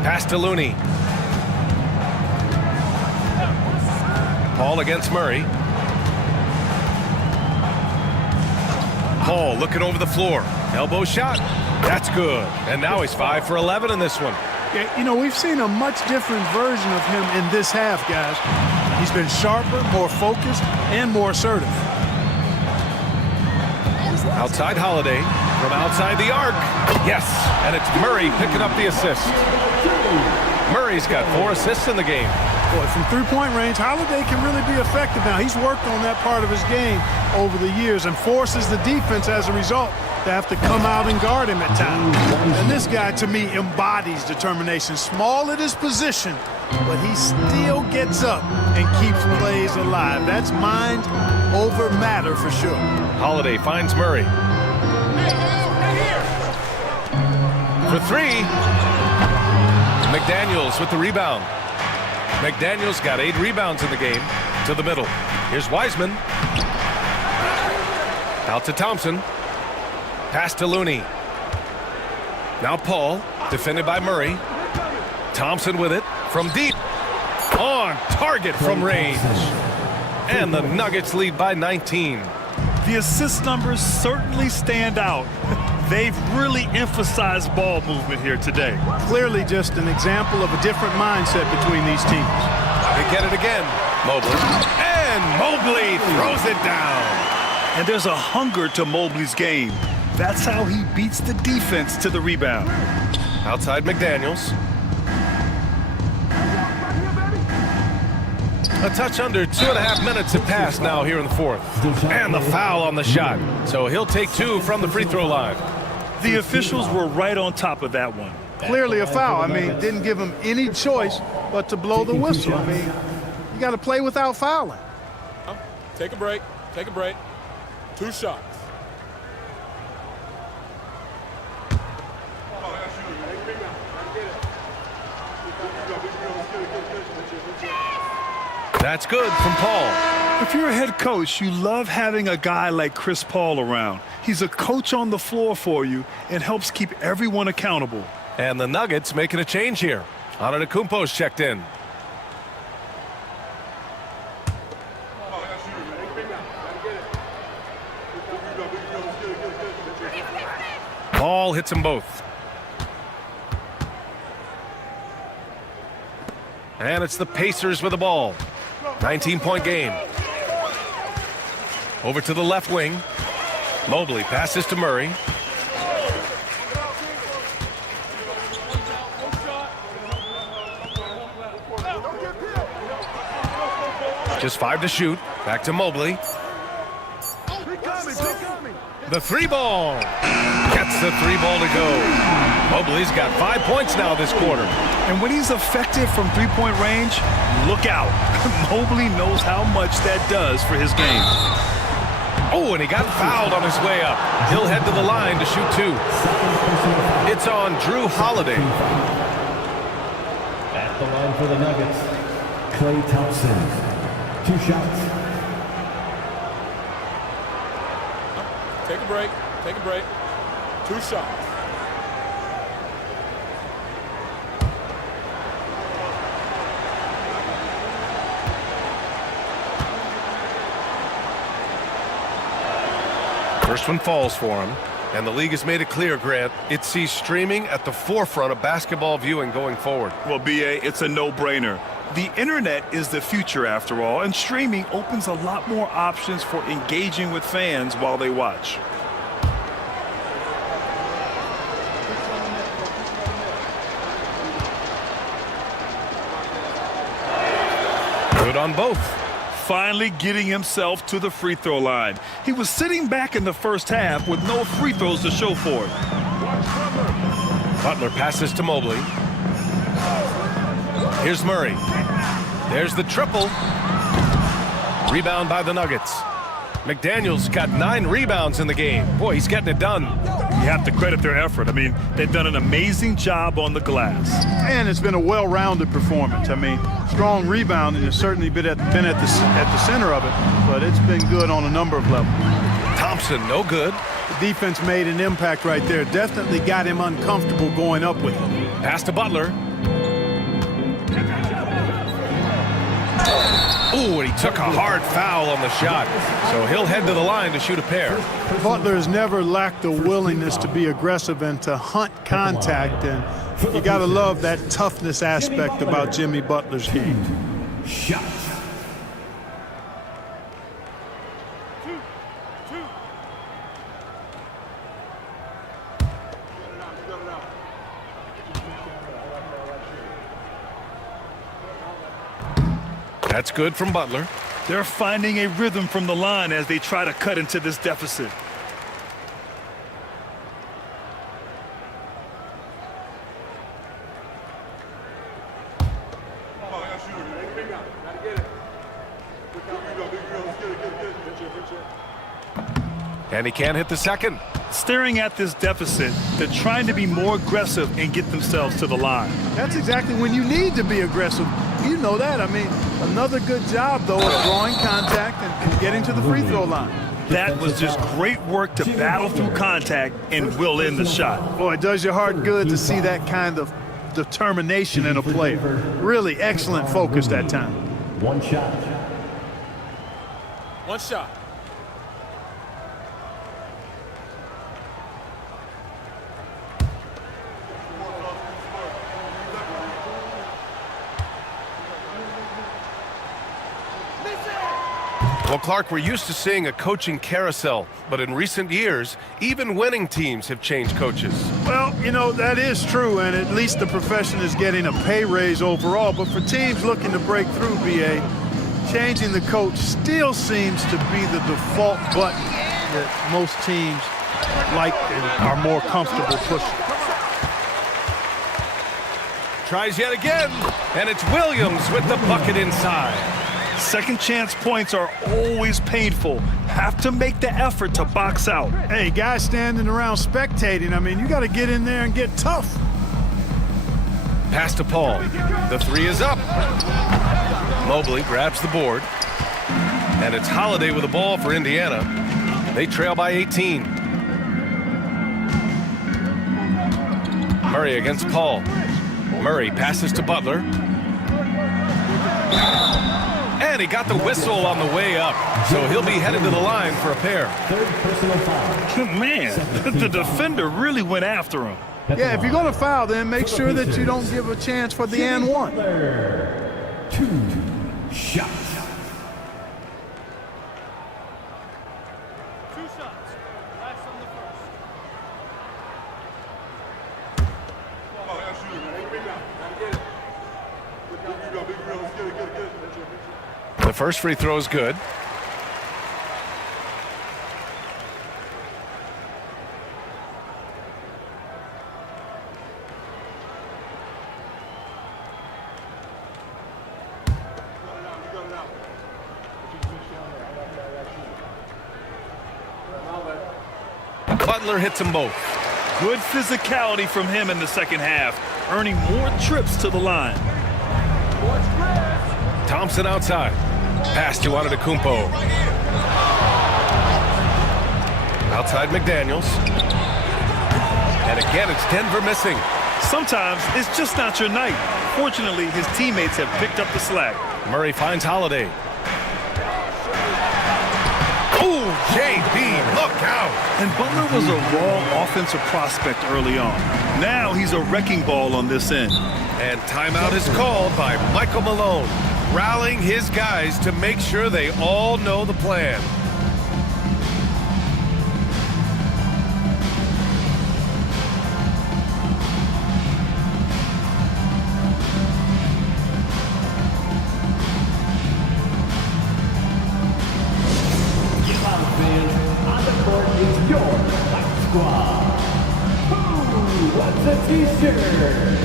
Pass to Looney. Paul against Murray. Paul looking over the floor. Elbow shot. That's good. And now he's 5 for 11 in this one. Yeah, you know, we've seen a much different version of him in this half, guys. He's been sharper, more focused, and more assertive. Outside Holiday from outside the arc. Yes, and it's Murray picking up the assist. Murray's got 4 assists in the game. Boy, from three-point range, Holiday can really be effective now. He's worked on that part of his game over the years and forces the defense as a result to have to come out and guard him at times. And this guy, to me, embodies determination. Small at his position, but he still gets up and keeps plays alive. That's mind over matter for sure. Holiday finds Murray. For 3. McDaniels with the rebound. McDaniels got 8 rebounds in the game. To the middle. Here's Wiseman. Out to Thompson. Pass to Looney. Now Paul, defended by Murray. Thompson with it from deep. On target from range. And the Nuggets lead by 19. The assist numbers certainly stand out. They've really emphasized ball movement here today. Clearly just an example of a different mindset between these teams. They get it again. Mobley. And Mobley throws it down. And there's a hunger to Mobley's game. That's how he beats the defense to the rebound. Outside McDaniels. A touch under 2.5 minutes have passed now here in the fourth. And the foul on the shot. So he'll take 2 from the free throw line. The officials were right on top of that one. Clearly a foul. I mean, didn't give him any choice but to blow the whistle. I mean, you got to play without fouling. Take a break. Take a break. 2 shots. That's good from Paul. If you're a head coach, you love having a guy like Chris Paul around. He's a coach on the floor for you and helps keep everyone accountable. And the Nuggets making a change here. Antetokounmpo's checked in. Paul hits them both. And it's the Pacers with the ball. 19-point game. Over to the left wing. Mobley passes to Murray. Just 5 to shoot. Back to Mobley. The 3-ball. Gets the 3-ball to go. Mobley's got 5 points now this quarter. And when he's effective from three-point range, look out. Mobley knows how much that does for his game. Oh, and he got fouled on his way up. He'll head to the line to shoot 2. It's on Drew Holiday. At the line for the Nuggets, Klay Thompson. 2 shots. Take a break. Take a break. 2 shots. First one falls for him, and the league has made it clear, Grant, it sees streaming at the forefront of basketball viewing going forward. Well, B.A., it's a no-brainer. The internet is the future after all, and streaming opens a lot more options for engaging with fans while they watch. Good on both. Finally getting himself to the free throw line. He was sitting back in the first half with no free throws to show for it. Butler passes to Mobley. Here's Murray. There's the triple. Rebound by the Nuggets. McDaniels got 9 rebounds in the game. Boy, he's getting it done. You have to credit their effort. I mean, they've done an amazing job on the glass. And it's been a well-rounded performance. I mean, strong rebounding has certainly been at the center of it, but it's been good on a number of levels. Thompson, no good. The defense made an impact right there. Definitely got him uncomfortable going up with him. Pass to Butler. Ooh, and he took a hard foul on the shot. So he'll head to the line to shoot a pair. Butler has never lacked the willingness to be aggressive and to hunt contact, and you got to love that toughness aspect about Jimmy Butler's game. Shot. That's good from Butler. They're finding a rhythm from the line as they try to cut into this deficit. And he can't hit the second. Staring at this deficit, they're trying to be more aggressive and get themselves to the line. That's exactly when you need to be aggressive. You know that. I mean, another good job, though, of drawing contact and getting to the free throw line. That was just great work to battle through contact and will in the shot. Boy, it does your heart good to see that kind of determination in a player. Really excellent focus that time. 1 shot. 1 shot. Well, Clark, we're used to seeing a coaching carousel, but in recent years, even winning teams have changed coaches. Well, you know, that is true, and at least the profession is getting a pay raise overall. But for teams looking to break through, BA, changing the coach still seems to be the default button that most teams like and are more comfortable pushing. Tries yet again, and it's Williams with the bucket inside. Second chance points are always painful. Have to make the effort to box out. Hey, guys standing around spectating, I mean, you got to get in there and get tough. Pass to Paul. The three is up. Mobley grabs the board. And it's Holiday with the ball for Indiana. They trail by 18. Murray against Paul. Murray passes to Butler. And he got the whistle on the way up, so he'll be headed to the line for a pair. Man, the defender really went after him. Yeah, if you're going to foul, then make sure that you don't give a chance for the and one. 2 shots. The first free throw is good. Butler hits them both. Good physicality from him in the second half, earning more trips to the line. Thompson outside. Pass to Antetokounmpo. Outside McDaniels. And again, it's Denver missing. Sometimes it's just not your night. Fortunately, his teammates have picked up the slack. Murray finds Holiday. Oh, JB, look out! And Butler was a raw offensive prospect early on. Now he's a wrecking ball on this end. And timeout is called by Michael Malone, rallying his guys to make sure they all know the plan. On the court is your Fight Squad. Who wants a t-shirt?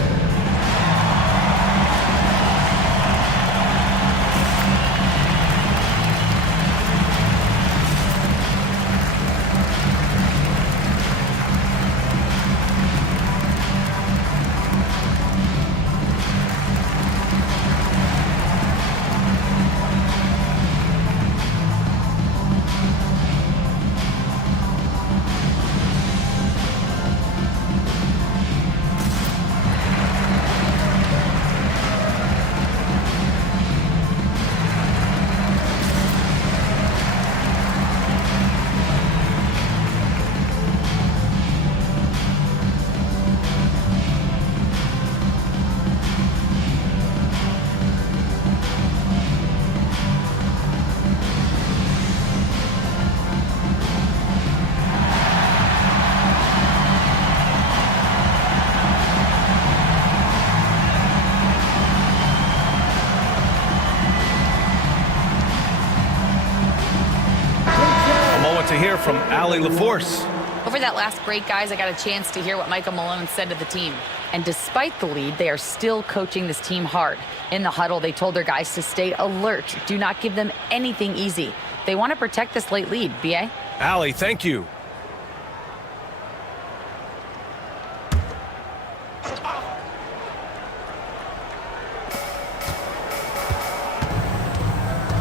To hear from Allie LaForce. Over that last break, guys, I got a chance to hear what Michael Malone said to the team. And despite the lead, they are still coaching this team hard. In the huddle, they told their guys to stay alert. Do not give them anything easy. They want to protect this late lead. B.A.? Allie, thank you.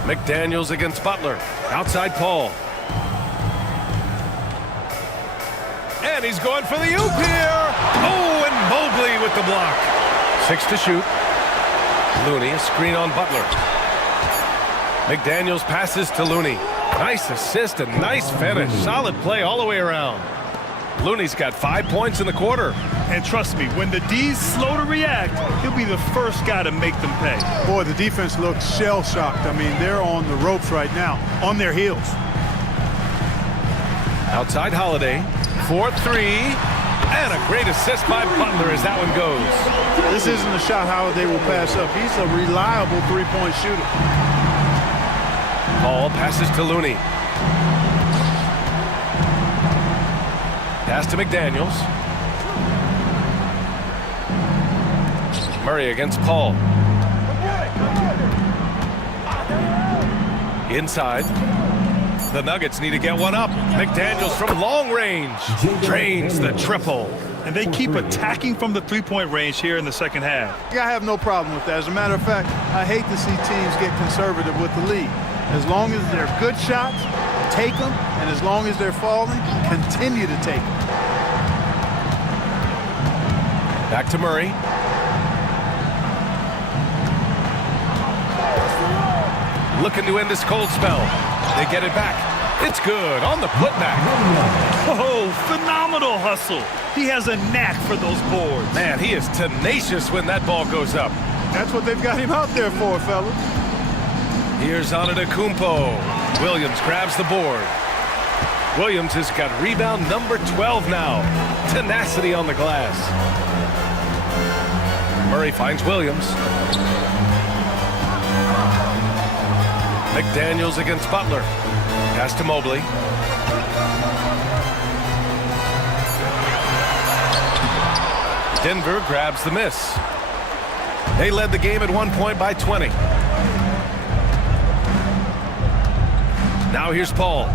McDaniels against Butler. Outside Paul. And he's going for the oop here. Oh, and Mobley with the block. 6 to shoot. Looney, a screen on Butler. McDaniels passes to Looney. Nice assist and nice finish. Solid play all the way around. Looney's got 5 points in the quarter. And trust me, when the D's slow to react, he'll be the first guy to make them pay. Boy, the defense looks shell-shocked. I mean, they're on the ropes right now, on their heels. Outside Holiday, 4-3, and a great assist by Butler as that one goes. This isn't a shot Holiday will pass up. He's a reliable three-point shooter. Paul passes to Looney. Pass to McDaniels. Murray against Paul. Inside. The Nuggets need to get one up. McDaniels from long range drains the triple. And they keep attacking from the three-point range here in the second half. I have no problem with that. As a matter of fact, I hate to see teams get conservative with the lead. As long as they're good shots, take them. And as long as they're falling, continue to take them. Back to Murray. Looking to end this cold spell. They get it back. It's good on the putback. Oh, phenomenal hustle. He has a knack for those boards. Man, he is tenacious when that ball goes up. That's what they've got him out there for, fellas. Here's Antetokounmpo. Williams grabs the board. Williams has got rebound number 12 now. Tenacity on the glass. Murray finds Williams. McDaniels against Butler. Pass to Mobley. Denver grabs the miss. They led the game at 1 point by 20. Now here's Paul.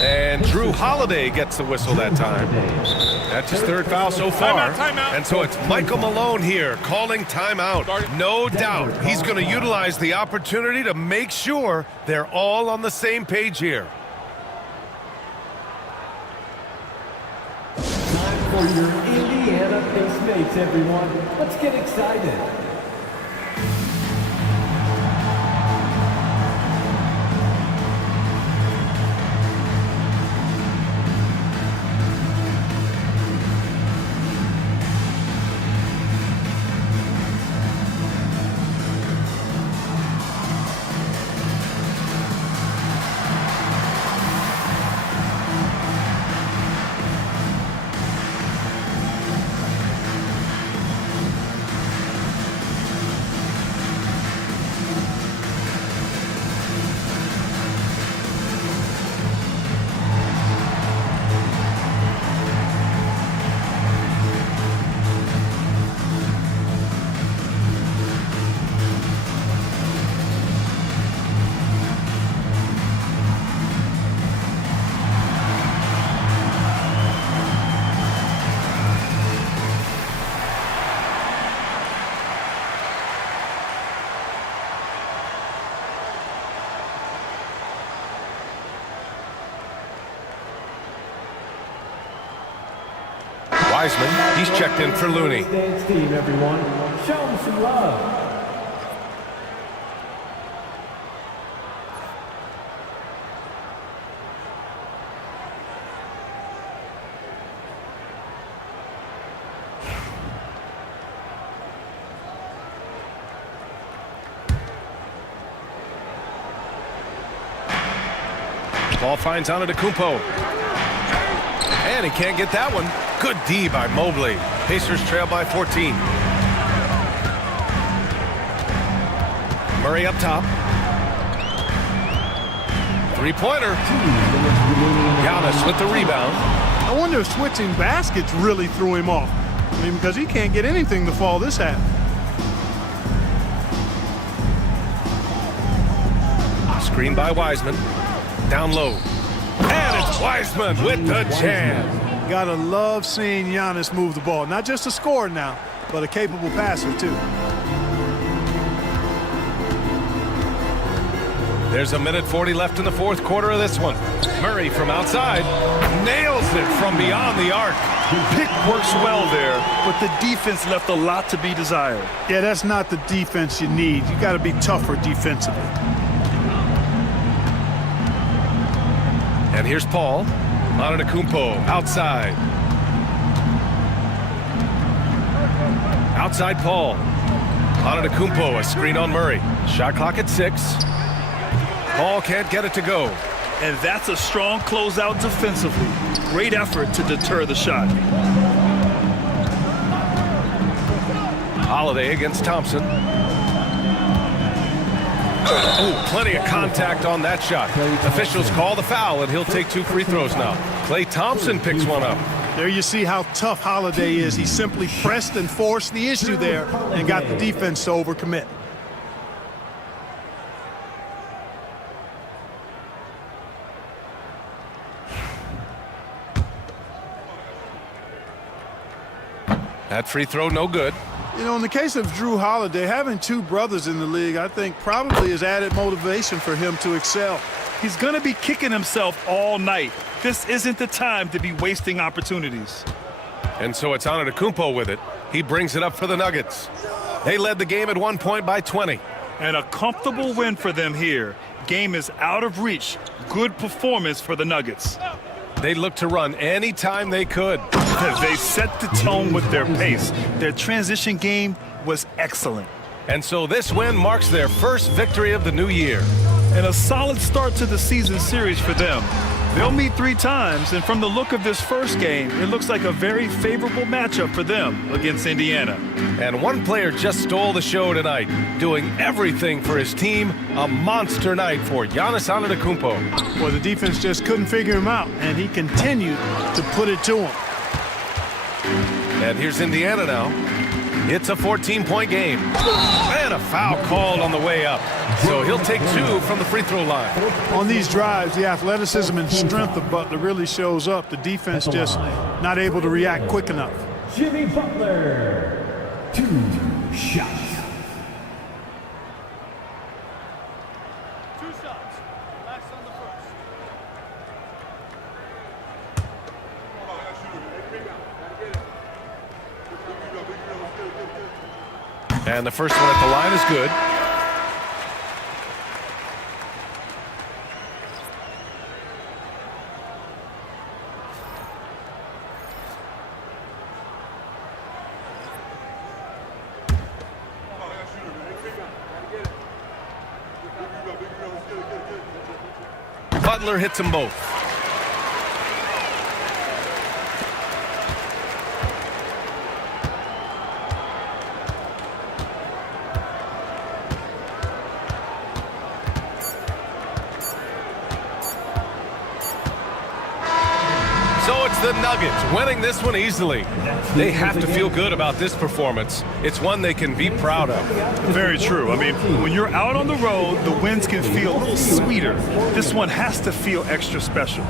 And Drew Holiday gets the whistle that time. That's his third foul so far. Timeout. And so it's Michael Malone here calling timeout. No doubt he's going to utilize the opportunity to make sure they're all on the same page here. Time for your Indiana Pacemates, everyone. Let's get excited. Wiseman, he's checked in for Looney. Dance team, everyone. Show them some love. Ball finds Antetokounmpo. And he can't get that one. Good D by Mobley. Pacers trail by 14. Murray up top. Three-pointer. Giannis with the rebound. I wonder if switching baskets really threw him off. I mean, because he can't get anything to fall this half. Screen by Wiseman. Down low. And it's Wiseman with the jam. Gotta love seeing Giannis move the ball. Not just a scorer now, but a capable passer, too. There's a minute 40 left in the fourth quarter of this one. Murray from outside nails it from beyond the arc. Pick works well there, but the defense left a lot to be desired. Yeah, that's not the defense you need. You got to be tougher defensively. And here's Paul. Antetokounmpo outside. Outside Paul. Antetokounmpo, a screen on Murray. Shot clock at 6. Paul can't get it to go. And that's a strong closeout defensively. Great effort to deter the shot. Holiday against Thompson. Oh, plenty of contact on that shot. Officials call the foul, and he'll take 2 free throws now. Klay Thompson picks one up. There you see how tough Holiday is. He simply pressed and forced the issue there and got the defense to overcommit. That free throw, no good. You know, in the case of Drew Holiday, having 2 brothers in the league, I think probably is added motivation for him to excel. He's going to be kicking himself all night. This isn't the time to be wasting opportunities. And so it's Antetokounmpo with it. He brings it up for the Nuggets. They led the game at 1 point by 20. And a comfortable win for them here. Game is out of reach. Good performance for the Nuggets. They looked to run any time they could. They set the tone with their pace. Their transition game was excellent. And so this win marks their first victory of the new year. And a solid start to the season series for them. They'll meet 3 times, and from the look of this first game, it looks like a very favorable matchup for them against Indiana. And one player just stole the show tonight, doing everything for his team. A monster night for Giannis Antetokounmpo. Well, the defense just couldn't figure him out, and he continued to put it to him. And here's Indiana now. It's a 14-point game. And a foul called on the way up. So he'll take 2 from the free throw line. On these drives, the athleticism and strength of Butler really shows up. The defense just not able to react quick enough. Jimmy Butler, 2 shots. And the first one at the line is good. Butler hits them both. So it's the Nuggets winning this one easily. They have to feel good about this performance. It's one they can be proud of. Very true. I mean, when you're out on the road, the wins can feel a little sweeter. This one has to feel extra special.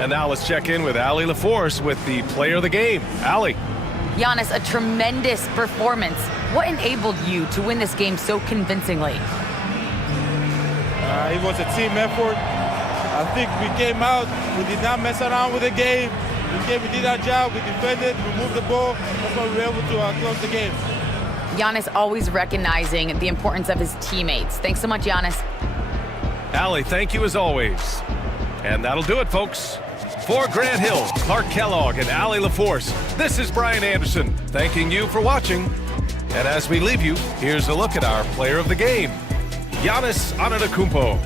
And now let's check in with Allie LaForce with the player of the game. Allie. Giannis, a tremendous performance. What enabled you to win this game so convincingly? It was a team effort. I think we came out, we did not mess around with the game. We did our job, we defended, we moved the ball. That's why we were able to close the game. Giannis always recognizing the importance of his teammates. Thanks so much, Giannis. Allie, thank you as always. And that'll do it, folks. For Grant Hill, Clark Kellogg, and Allie LaForce, this is Brian Anderson, thanking you for watching. And as we leave you, here's a look at our player of the game, Giannis Antetokounmpo.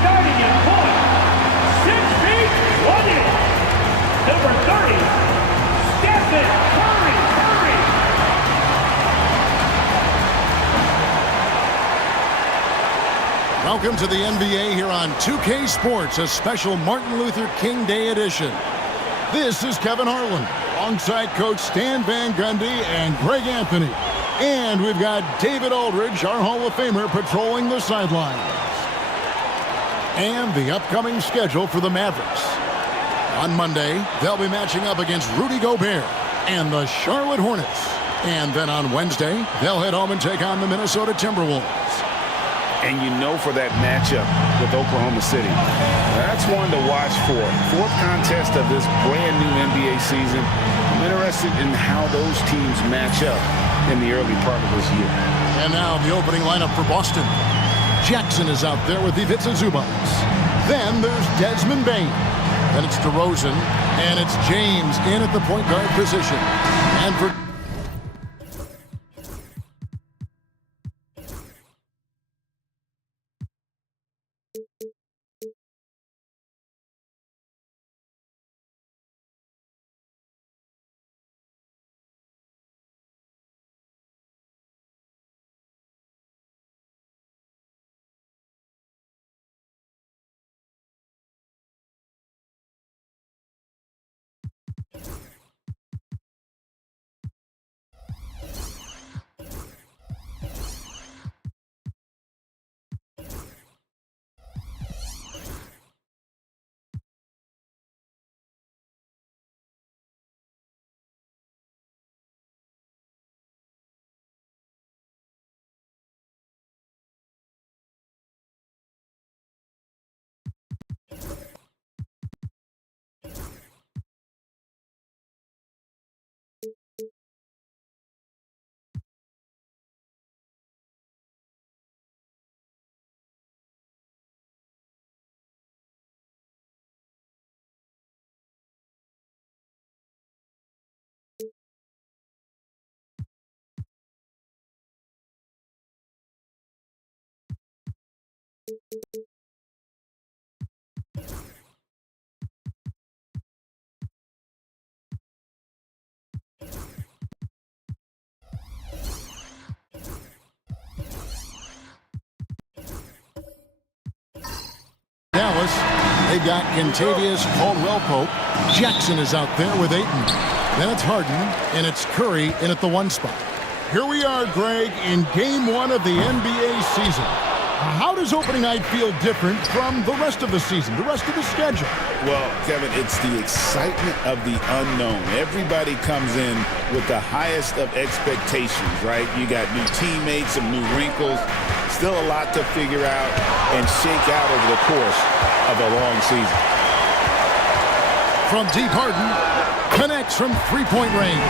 Starting at point, 6 feet 1 inch, number 30, Stephen Curry. Welcome to the NBA here on 2K Sports, a special Martin Luther King Day edition. This is Kevin Harlan, alongside Coach Stan Van Gundy and Greg Anthony. And we've got David Aldridge, our Hall of Famer, patrolling the sidelines. And the upcoming schedule for the Mavericks. On Monday, they'll be matching up against Rudy Gobert and the Charlotte Hornets. And then on Wednesday, they'll head home and take on the Minnesota Timberwolves. And you know, for that matchup with Oklahoma City, that's one to watch for. Fourth contest of this brand new NBA season. I'm interested in how those teams match up in the early part of this year. And now the opening lineup for Boston. Jackson is out there with Ivica Zubac. Then there's Desmond Bane. Then it's DeRozan. And it's James in at the point guard position. And for Dallas, they've got Kentavious Caldwell-Pope. Jackson is out there with Ayton. Then it's Harden, and it's Curry in at the 1 spot. Here we are, Greg, in Game 1 of the NBA season. How does opening night feel different from the rest of the season, the rest of the schedule? Well, Kevin, it's the excitement of the unknown. Everybody comes in with the highest of expectations, right? You got new teammates, some new wrinkles, still a lot to figure out and shake out over the course of a long season. From deep, Harden connects from three-point range.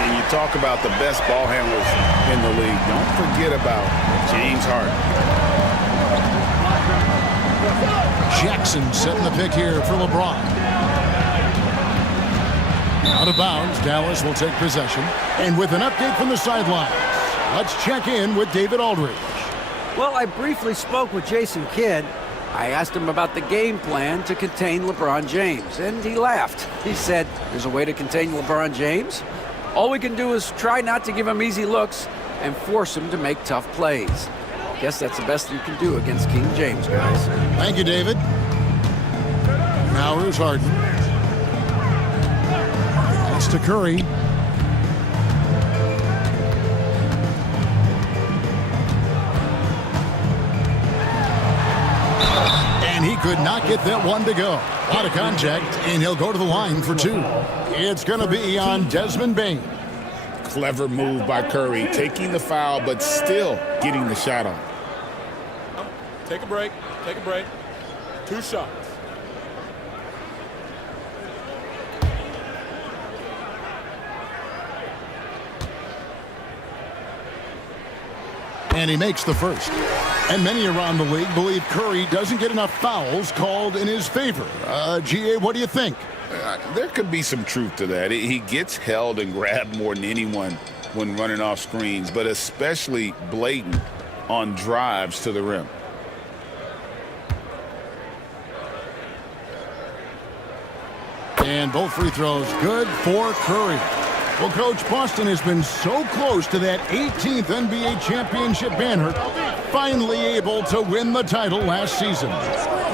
And you talk about the best ball handlers in the league. Don't forget about James Harden. Jackson setting the pick here for LeBron. Out of bounds, Dallas will take possession. And with an update from the sidelines, let's check in with David Aldridge. Well, I briefly spoke with Jason Kidd. I asked him about the game plan to contain LeBron James, and he laughed. He said, there's a way to contain LeBron James. All we can do is try not to give him easy looks and force him to make tough plays. Guess that's the best you can do against King James, guys. Thank you, David. Now here's Harden. That's to Curry. And he could not get that one to go. Out of contact, and he'll go to the line for two. It's going to be on Desmond Bane. Clever move by Curry, taking the foul, but still getting the shot on. Take a break. Take a break. 2 shots. And he makes the first. And many around the league believe Curry doesn't get enough fouls called in his favor. G.A., what do you think? There could be some truth to that. He gets held and grabbed more than anyone when running off screens, but especially blatant on drives to the rim. And both free throws good for Curry. Well, Coach, Boston has been so close to that 18th NBA championship banner, finally able to win the title last season.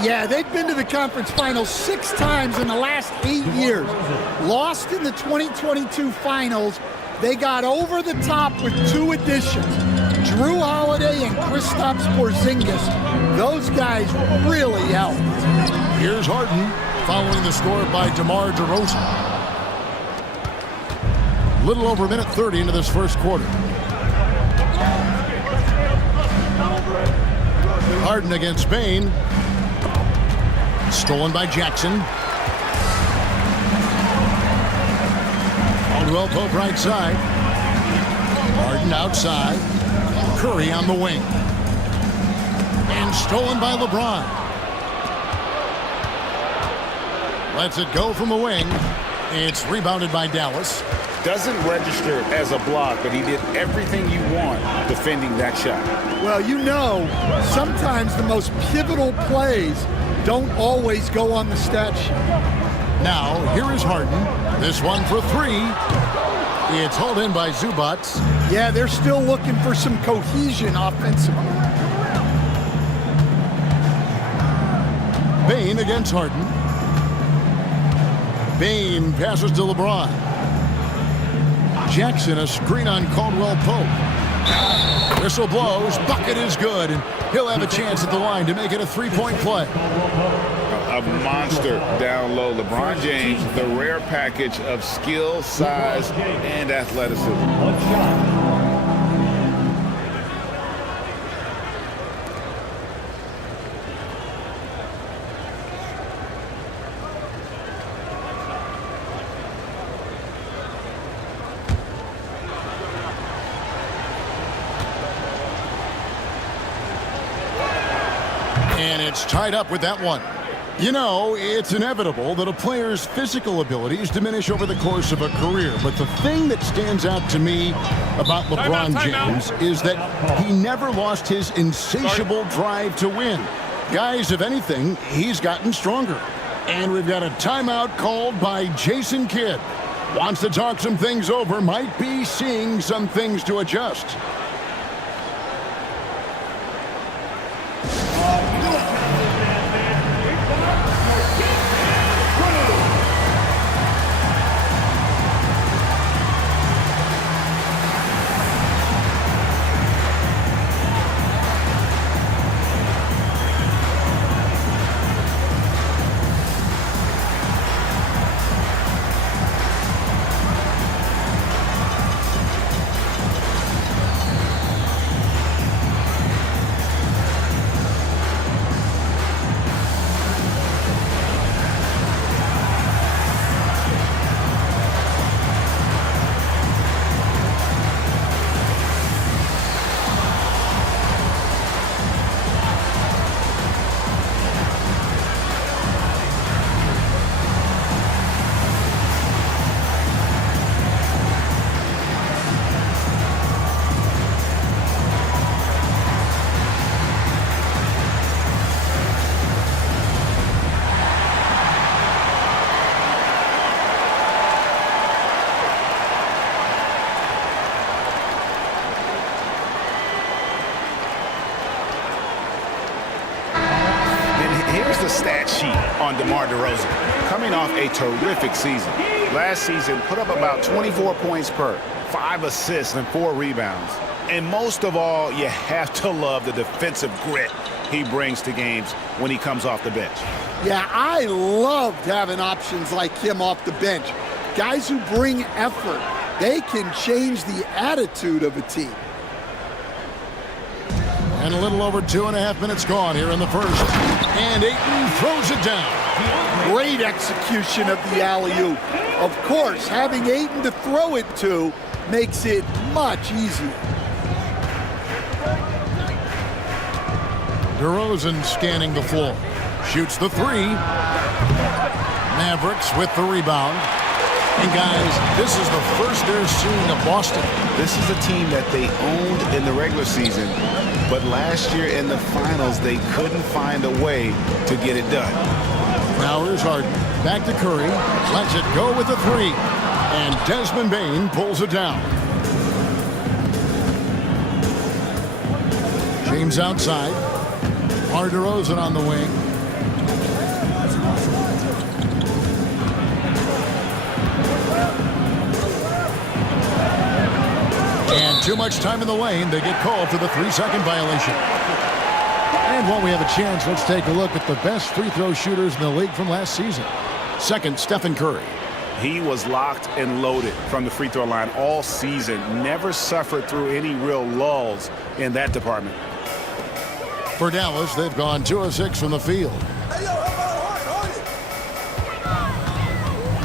Yeah, they've been to the conference finals 6 times in the last 8 years. Lost in the 2022 finals. They got over the top with 2 additions. Drew Holiday and Kristaps Porzingis. Those guys really helped. Here's Harden following the score by DeMar DeRozan. Little over a minute 30 into this first quarter. Harden against Bane. Stolen by Jackson. Caldwell Pope right side. Harden outside. Curry on the wing. And stolen by LeBron. Lets it go from the wing. It's rebounded by Dallas. Doesn't register as a block, but he did everything you want defending that shot. Well, you know, sometimes the most pivotal plays don't always go on the stat sheet. Now, here is Harden. This one for 3. It's hauled in by Zubac. Yeah, they're still looking for some cohesion offensively. Bane against Harden. Bane passes to LeBron. Jackson, a screen on Caldwell Pope. Whistle blows, bucket is good, and he'll have a chance at the line to make it a 3-point play. A monster down low. LeBron James, the rare package of skill, size, and athleticism. And it's tied up with that one. You know, it's inevitable that a player's physical abilities diminish over the course of a career. But the thing that stands out to me about LeBron James is that he never lost his insatiable drive to win. Guys, if anything, he's gotten stronger. And we've got a timeout called by Jason Kidd. Wants to talk some things over, might be seeing some things to adjust. a stat sheet on DeMar DeRozan. Coming off a terrific season. Last season, put up about 24 points per, 5 assists and 4 rebounds. And most of all, you have to love the defensive grit he brings to games when he comes off the bench. Yeah, I loved having options like him off the bench. Guys who bring effort. They can change the attitude of a team. And a little over 2.5 minutes gone here in the first. And Ayton throws it down. Great execution of the alley-oop. Of course, having Ayton to throw it to makes it much easier. DeRozan scanning the floor. Shoots the three. Mavericks with the rebound. And guys, this is the first they're seeing of Boston. This is a team that they owned in the regular season, but last year in the finals, they couldn't find a way to get it done. Now here's Harden. Back to Curry. Lets it go with the three. And Desmond Bane pulls it down. James outside. DeMar DeRozan on the wing. And too much time in the lane. They get called for the 3-second violation. And while we have a chance, let's take a look at the best free throw shooters in the league from last season. Second, Stephen Curry. He was locked and loaded from the free throw line all season. Never suffered through any real lulls in that department. For Dallas, they've gone 2 of 6 from the field.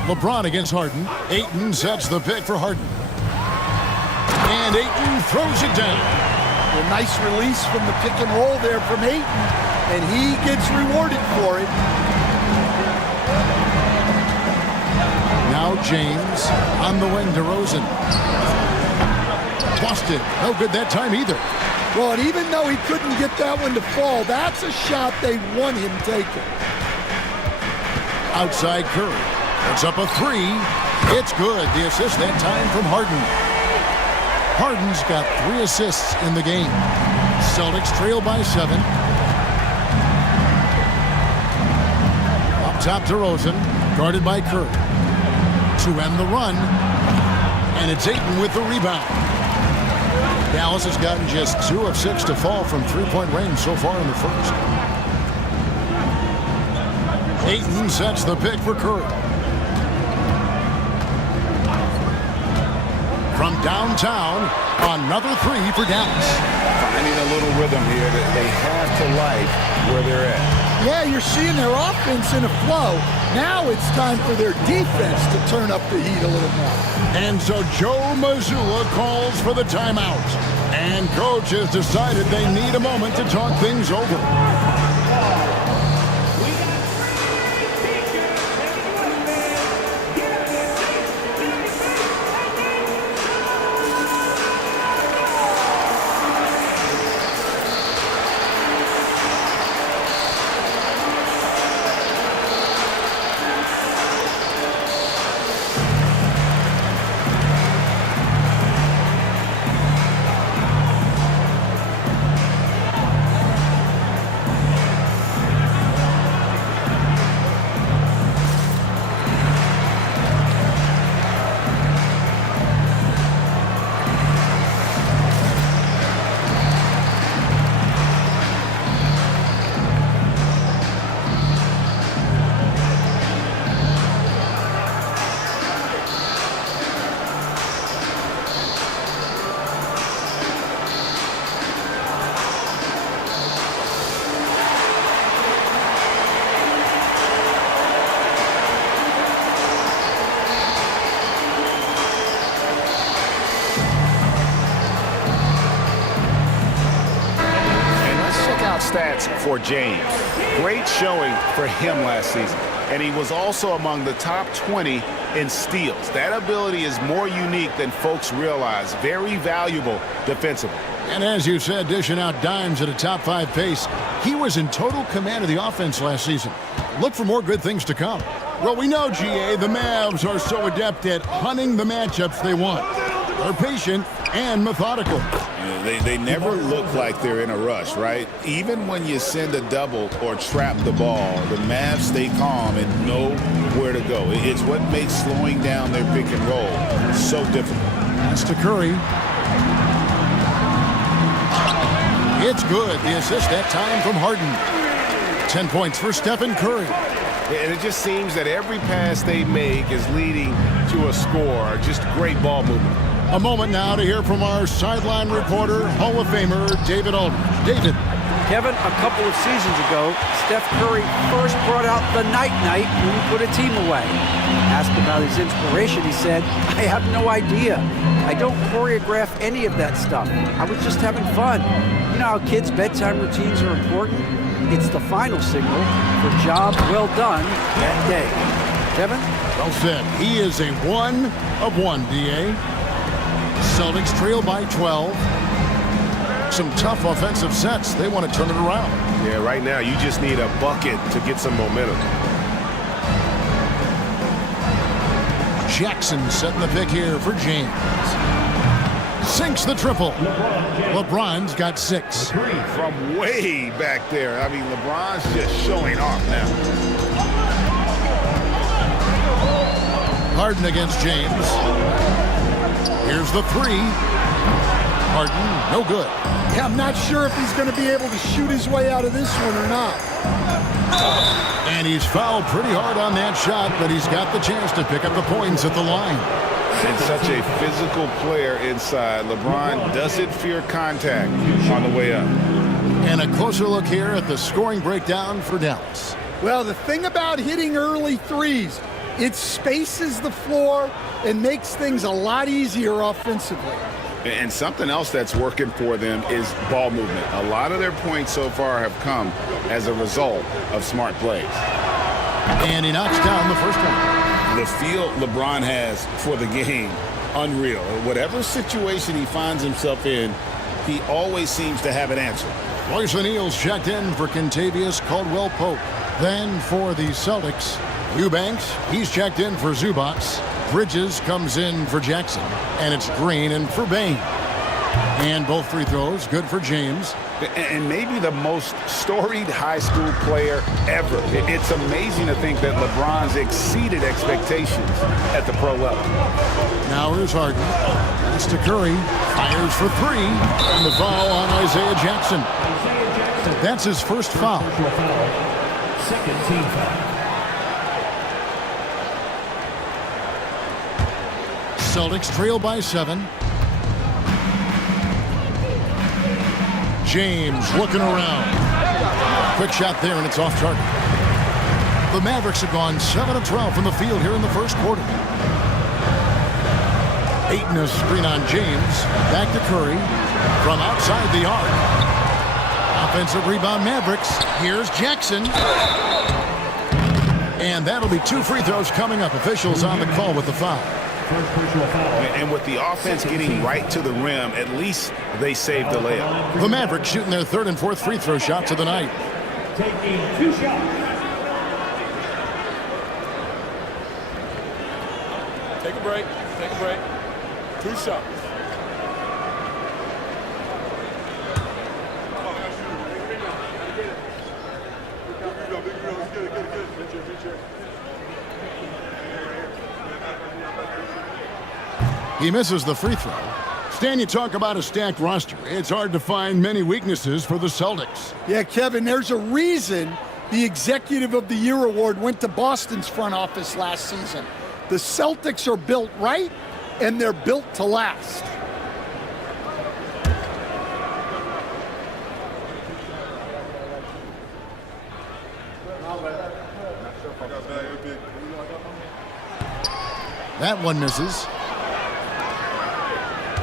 LeBron against Harden. Ayton sets the pick for Harden. And Ayton throws it down. A nice release from the pick and roll there from Ayton, and he gets rewarded for it. Now James on the wing, DeRozan. Tossed it. No good that time either. Well, and even though he couldn't get that one to fall, that's a shot they want him taking. Outside Curry. It's up a three. It's good. The assist that time from Harden. Harden's got 3 assists in the game. Celtics trail by 7. Up top DeRozan, guarded by Curry. To end the run. And it's Ayton with the rebound. Dallas has gotten just 2 of 6 to fall from 3-point range so far in the first. Ayton sets the pick for Curry. From downtown, another 3 for Dallas. Finding a little rhythm here that they have to like where they're at. Yeah, you're seeing their offense in a flow. Now it's time for their defense to turn up the heat a little more. And so Joe Mazzulla calls for the timeout. And coach has decided they need a moment to talk things over. Stats for James. Great showing for him last season. And he was also among the top 20 in steals. That ability is more unique than folks realize. Very valuable defensively. And as you said, dishing out dimes at a top 5 pace, he was in total command of the offense last season. Look for more good things to come. Well, we know, GA, the Mavs are so adept at hunting the matchups they want. They're patient and methodical. They never look like they're in a rush, right? Even when you send a double or trap the ball, the Mavs stay calm and know where to go. It's what makes slowing down their pick and roll so difficult. That's to Curry. It's good. The assist that time from Harden. 10 points for Stephen Curry. And it just seems that every pass they make is leading to a score. Just great ball movement. A moment now to hear from our sideline reporter, Hall of Famer David Aldridge. David. Kevin, a couple of seasons ago, Steph Curry first brought out the night-night when he put a team away. Asked about his inspiration, he said, I have no idea. I don't choreograph any of that stuff. I was just having fun. You know how kids' bedtime routines are important? It's the final signal for job well done that day. Kevin? Well said. He is a 1 of 1, D.A. Celtics trail by 12. Some tough offensive sets. They want to turn it around. Yeah, right now you just need a bucket to get some momentum. Jackson setting the pick here for James. Sinks the triple. LeBron's got 6. From way back there. I mean, LeBron's just showing off now. Harden against James. Here's the 3. Harden, no good. Yeah, I'm not sure if he's going to be able to shoot his way out of this one or not. And he's fouled pretty hard on that shot, but he's got the chance to pick up the points at the line. And such a physical player inside. LeBron doesn't fear contact on the way up. And a closer look here at the scoring breakdown for Dallas. Well, the thing about hitting early threes, it spaces the floor and makes things a lot easier offensively. And something else that's working for them is ball movement. A lot of their points so far have come as a result of smart plays. And he knocks down the first one. The feel LeBron has for the game, unreal. Whatever situation he finds himself in, he always seems to have an answer. Royce O'Neal's checked in for Kentavious Caldwell-Pope. Then for the Celtics, Eubanks, he's checked in for Zubac. Bridges comes in for Jackson. And it's Green in for Bain. And both free throws, good for James. And maybe the most storied high school player ever. It's amazing to think that LeBron's exceeded expectations at the pro level. Now here's Harden. Pass to Curry. Fires for 3. And the foul on Isaiah Jackson. That's his first foul. Second team foul. Celtics trail by 7. James looking around. Quick shot there, and it's off target. The Mavericks have gone 7 of 12 from the field here in the first quarter. Ayton a screen on James. Back to Curry from outside the arc. Offensive rebound Mavericks. Here's Jackson. And that'll be 2 free throws coming up. Officials on the call with the foul. And with the offense getting right to the rim, at least they saved the layup. The Mavericks shooting their 3rd and 4th free throw shots of the night. Taking 2 shots. Take a break. Take a break. 2 shots. He misses the free throw. Stan, you talk about a stacked roster. It's hard to find many weaknesses for the Celtics. Yeah, Kevin, there's a reason the Executive of the Year award went to Boston's front office last season. The Celtics are built right, and they're built to last. That one misses.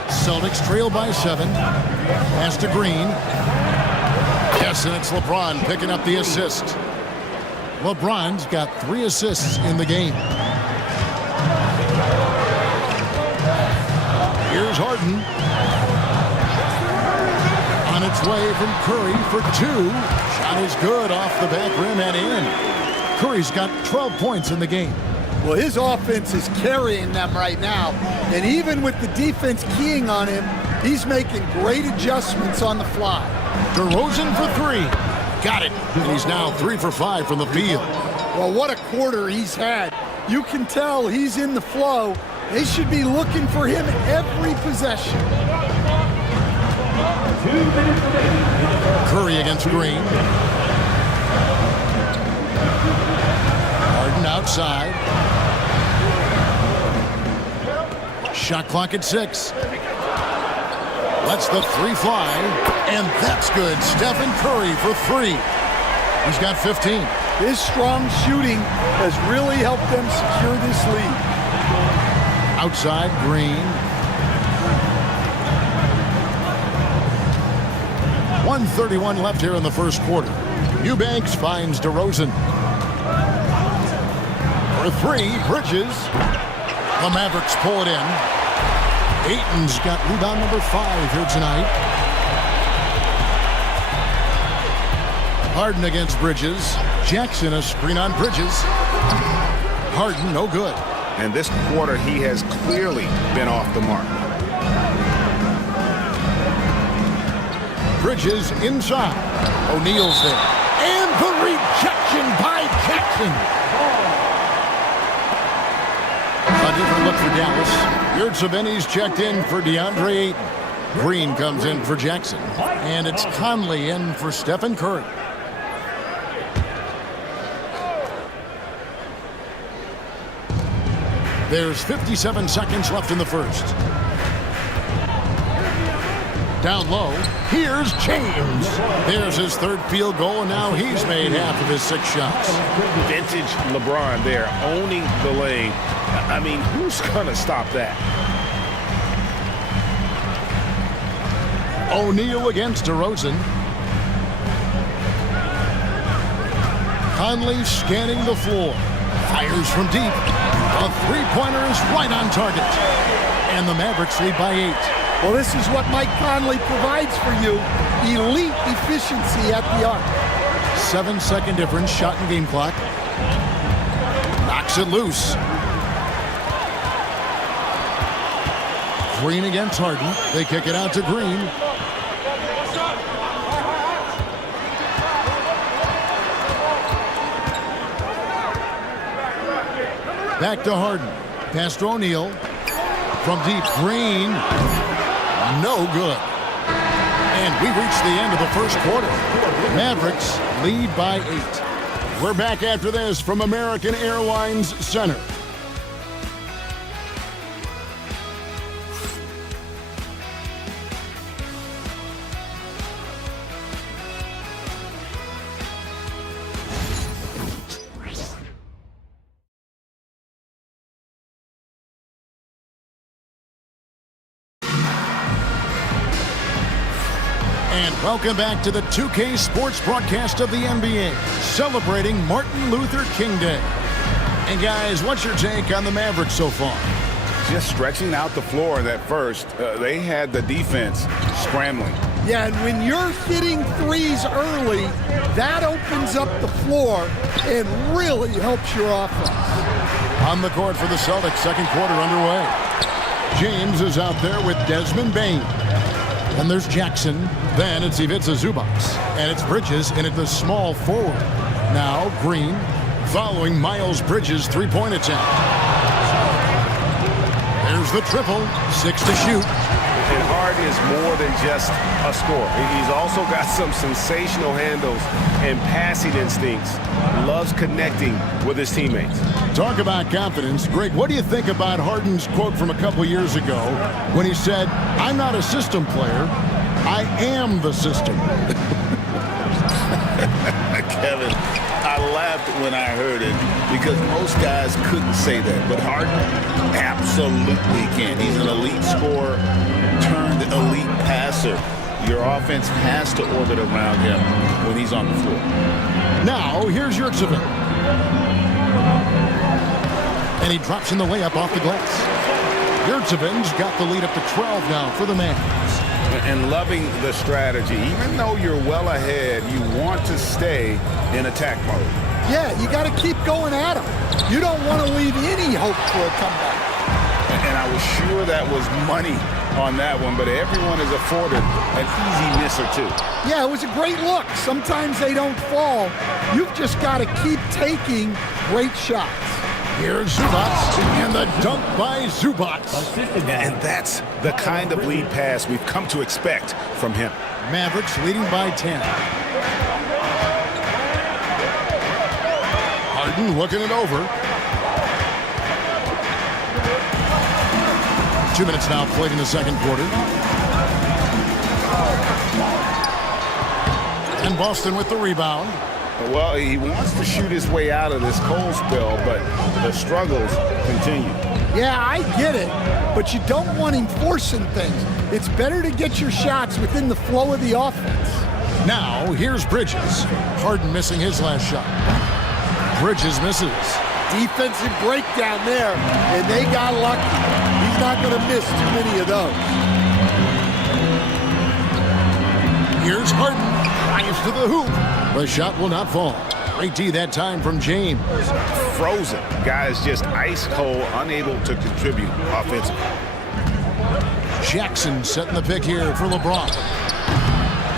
Celtics trail by 7. Pass to Green. Yes, and it's LeBron picking up the assist. LeBron's got 3 assists in the game. Here's Harden. On its way from Curry for 2. Shot is good off the back rim and in. Curry's got 12 points in the game. Well, his offense is carrying them right now. And even with the defense keying on him, He's making great adjustments on the fly. DeRozan for three. Got it. And he's now 3 for 5 from the field. Well, what a quarter he's had. You can tell he's in the flow. They should be looking for him every possession. Curry against Green. Harden outside. Shot clock at 6. Lets the three fly, and that's good. Stephen Curry for 3. He's got 15. His strong shooting has really helped them secure this lead. Outside, Green. 1:31 left here in the first quarter. Eubanks finds DeRozan. For 3, Bridges. The Mavericks pull it in. Ayton's got rebound number 5 here tonight. Harden against Bridges. Jackson a screen on Bridges. Harden no good. And this quarter he has clearly been off the mark. Bridges inside. O'Neal's there. And the rejection by Jackson. A different look for Dallas. Yurtseven's checked in for DeAndre Ayton. Green comes in for Jackson. And it's Conley in for Stephen Curry. There's 57 seconds left in the first. Down low, here's James. There's his 3rd field goal, and now he's made half of his 6 shots. Vintage LeBron there, owning the lane. I mean, who's gonna stop that? O'Neal against DeRozan. Conley scanning the floor. Fires from deep. A three-pointer is right on target. And the Mavericks lead by 8. Well, this is what Mike Conley provides for you. Elite efficiency at the arc. 7-second difference, shot and game clock. Knocks it loose. Green against Harden. They kick it out to Green. Back to Harden. Pass to O'Neal. From deep, Green. No good. And we reach the end of the first quarter. Mavericks lead by 8. We're back after this from American Airlines Center. Welcome back to the 2K Sports broadcast of the NBA, celebrating Martin Luther King Day. And guys, what's your take on the Mavericks so far? Just stretching out the floor that first. They had the defense scrambling. Yeah, and when you're hitting threes early, that opens up the floor and really helps your offense. On the court for the Celtics, second quarter underway. James is out there with Desmond Bane. And there's Jackson. Then it's Ivica Zubac. And it's Bridges in at the small forward. Now Green following Miles Bridges' three-point attempt. There's the triple. 6 to shoot. And Harden is more than just a scorer. He's also got some sensational handles and passing instincts. Loves connecting with his teammates. Talk about confidence. Greg, what do you think about Harden's quote from a couple years ago when he said, "I'm not a system player, I am the system"? Kevin, I laughed when I heard it because most guys couldn't say that. But Harden absolutely can. He's an elite scorer turned elite passer. Your offense has to orbit around him when he's on the floor. Now, here's Yurtseven. And he drops in the layup off the glass. Yurtseven's got the lead up to 12 now for the Mavs. And loving the strategy. Even though you're well ahead, you want to stay in attack mode. Yeah, you got to keep going at him. You don't want to leave any hope for a comeback. And I was sure that was money on that one, but everyone is afforded an easy miss or two. Yeah, it was a great look. Sometimes they don't fall. You've just got to keep taking great shots. Here's Zubats, and the dunk by Zubats. And that's the kind of lead pass we've come to expect from him. Mavericks leading by 10. Harden looking it over. 2 minutes now played in the second quarter. And Boston with the rebound. Well, he wants to shoot his way out of this cold spell, but the struggles continue. Yeah, I get it, but you don't want him forcing things. It's better to get your shots within the flow of the offense. Now, here's Bridges. Harden missing his last shot. Bridges misses. Defensive breakdown there, and they got lucky. He's not going to miss too many of those. Here's Harden. Drives to the hoop. The shot will not fall. Great D that time from James. Frozen. Guys just ice cold, unable to contribute offensively. Jackson setting the pick here for LeBron.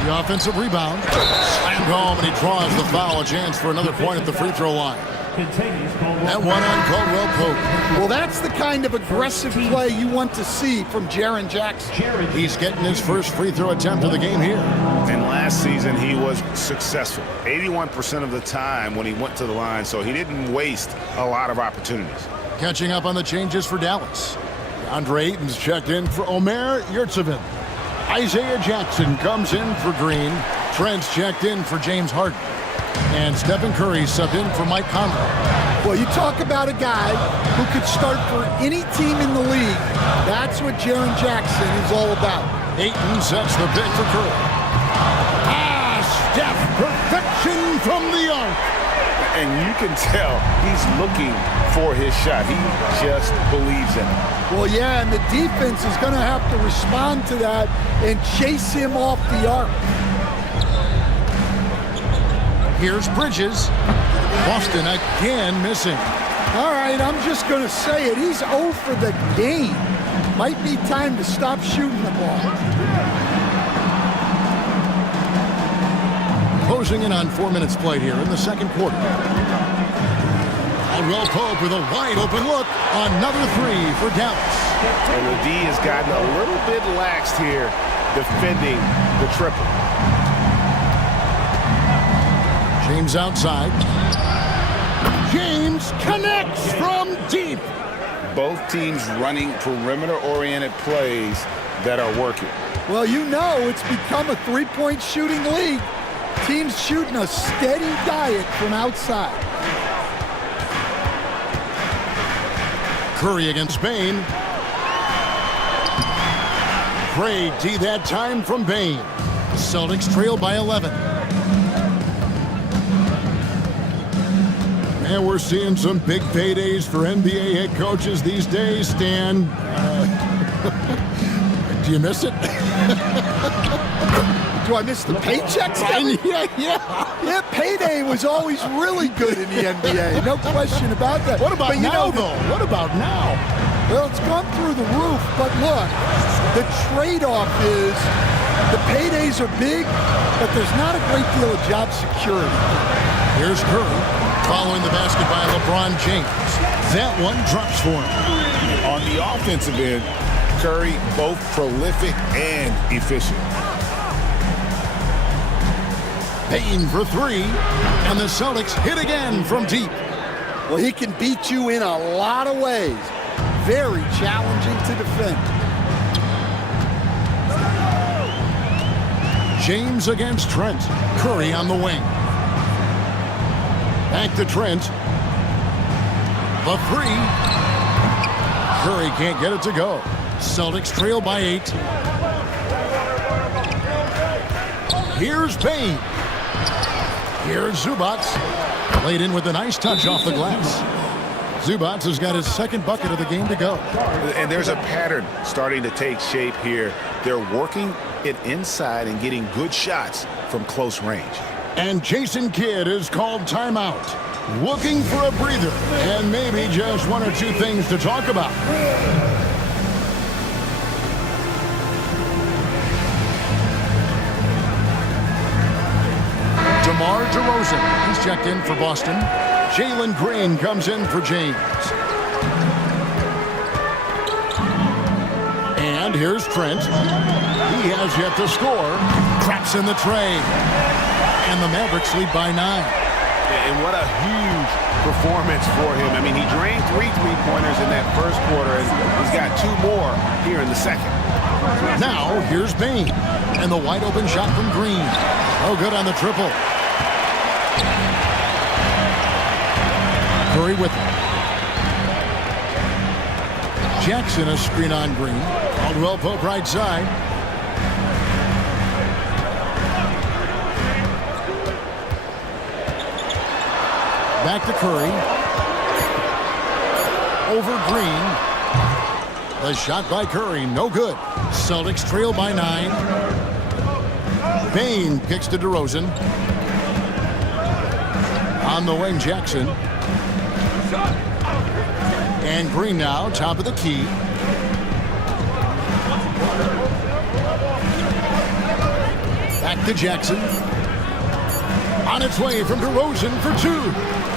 The offensive rebound. Slammed home, and he draws the foul. A chance for another point at the free throw line. And one on Caldwell Pope. Well, that's the kind of aggressive play you want to see from Jaren Jackson. He's getting his first free throw attempt of the game here. And last season, he was successful 81% of the time when he went to the line, so he didn't waste a lot of opportunities. Catching up on the changes for Dallas. Andre Ayton's checked in for Omer Yurtseven. Isaiah Jackson comes in for Green. Trent's checked in for James Harden. And Stephen Curry subbed in for Mike Conley. Well, you talk about a guy who could start for any team in the league. That's what Jaren Jackson is all about. Ayton sets the pick for Curry. Steph, perfection from the arc. And you can tell he's looking for his shot. He just believes in it. Well, yeah, and the defense is going to have to respond to that and chase him off the arc. Here's Bridges. Boston again missing. All right, I'm just going to say it. He's 0 for the game. Might be time to stop shooting the ball. Closing in on 4 minutes played here in the second quarter. Caldwell Pope with a wide open look. Another three for Dallas. And the D has gotten a little bit laxed here defending the triple. James outside. James connects from deep. Both teams running perimeter-oriented plays that are working. Well, you know it's become a three-point shooting league. Teams shooting a steady diet from outside. Curry against Bane. Great D that time from Bane. Celtics trail by 11. And we're seeing some big paydays for NBA head coaches these days, Stan. Do you miss it? Do I miss the paychecks? Yeah, payday was always really good in the NBA. No question about that. What about now, though? What about now? Well, it's gone through the roof, but look, the trade-off is the paydays are big, but there's not a great deal of job security. Here's Curry. Following the basket by LeBron James. That one drops for him. On the offensive end, Curry both prolific and efficient. Payne for three, and the Celtics hit again from deep. Well, he can beat you in a lot of ways. Very challenging to defend. James against Trent. Curry on the wing. Back to Trent. The three. Curry can't get it to go. Celtics trail by 8. Here's Payne. Here's Zubats. Laid in with a nice touch off the glass. Zubats has got his second bucket of the game to go. And there's a pattern starting to take shape here. They're working it inside and getting good shots from close range. And Jason Kidd is called timeout. Looking for a breather and maybe just one or two things to talk about. DeMar DeRozan, he's checked in for Boston. Jalen Green comes in for James. And here's Trent. He has yet to score. Traps in the tray. And the Mavericks lead by 9. And what a huge performance for him. I mean, he drained 3 3-pointers in that first quarter, and he's got 2 more here in the second. Now, here's Bane. And the wide open shot from Green. Oh, good on the triple. Curry with it. Jackson a screen on Green. Caldwell Pope right side. Back to Curry. Over Green. The shot by Curry, no good. Celtics trail by 9. Bane kicks to DeRozan. On the wing, Jackson. And Green now, top of the key. Back to Jackson. On its way from DeRozan for 2.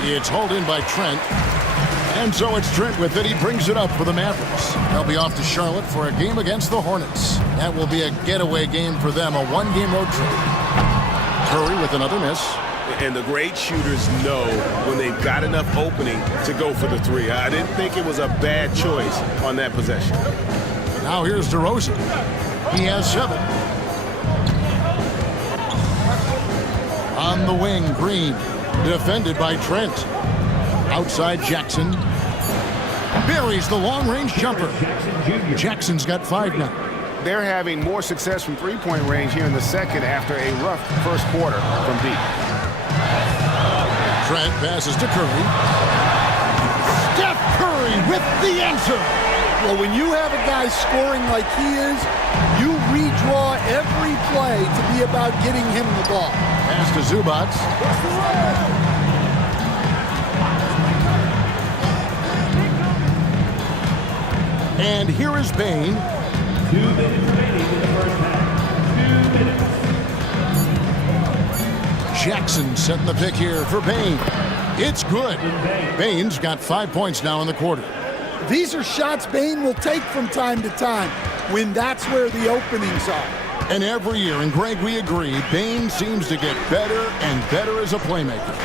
It's hauled in by Trent. And so it's Trent with it. He brings it up for the Mavericks. They'll be off to Charlotte for a game against the Hornets. That will be a getaway game for them, a 1-game road trip. Curry with another miss. And the great shooters know when they've got enough opening to go for the 3. I didn't think it was a bad choice on that possession. Now here's DeRozan. He has 7. On the wing, Green. Defended by Trent. Outside Jackson. Buries the long-range jumper. Jackson's got 5 now. They're having more success from 3-point range here in the second after a rough first quarter from deep. Trent passes to Curry. Steph Curry with the answer. Well, when you have a guy scoring like he is, you redraw every play to be about getting him the ball. Pass to Zubac. And here is Bane. 2 minutes remaining in the first half. 2 minutes. Jackson setting the pick here for Bane. It's good. Bane's got 5 points now in the quarter. These are shots Bane will take from time to time when that's where the openings are. And every year, and Greg, we agree, Bane seems to get better and better as a playmaker.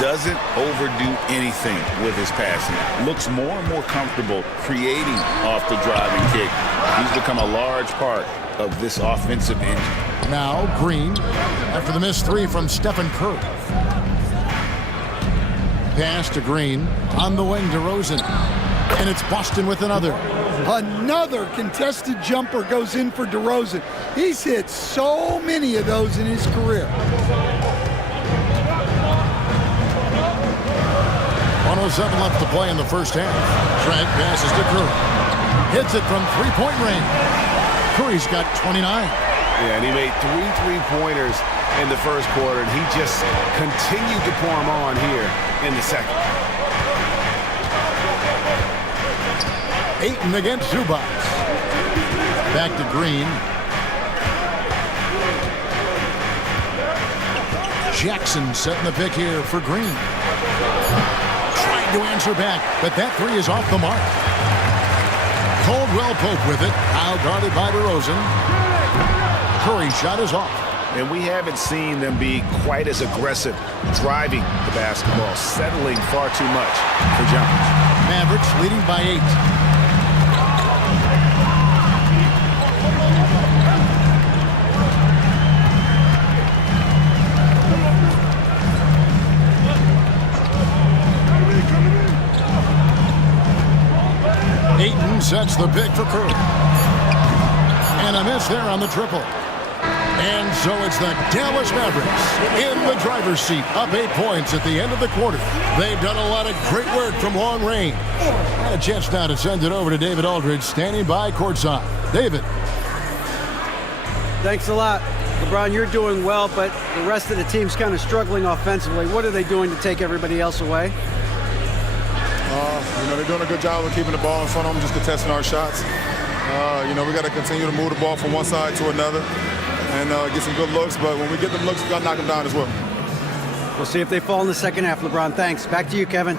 Doesn't overdo anything with his passing. Looks more and more comfortable creating off the driving kick. He's become a large part of this offensive engine. Now Green after the missed 3 from Stephen Curry. Pass to Green. On the wing, DeRozan. And it's Boston with another. Another contested jumper goes in for DeRozan. He's hit so many of those in his career. 1:07 left to play in the first half. Trent passes to Curry. Hits it from 3-point range. Curry's got 29. Yeah, and he made 3 3-pointers in the first quarter, and he just continued to pour them on here in the second. Ayton against Zubac. Back to Green. Jackson setting the pick here for Green. Trying to answer back, but that 3 is off the mark. Caldwell Pope with it. Now guarded by DeRozan. Curry's shot is off. And we haven't seen them be quite as aggressive driving the basketball, settling far too much for jumpers. Mavericks leading by 8. Ayton sets the pick for Curry. And a miss there on the triple. And so it's the Dallas Mavericks in the driver's seat, up 8 points at the end of the quarter. They've done a lot of great work from long range. And a chance now to send it over to David Aldridge, standing by courtside. David. Thanks a lot. LeBron, you're doing well, but the rest of the team's kind of struggling offensively. What are they doing to take everybody else away? They're doing a good job of keeping the ball in front of them, just contesting our shots. We got to continue to move the ball from one side to another and get some good looks. But when we get them looks, we got to knock them down as well. We'll see if they fall in the second half, LeBron. Thanks. Back to you, Kevin.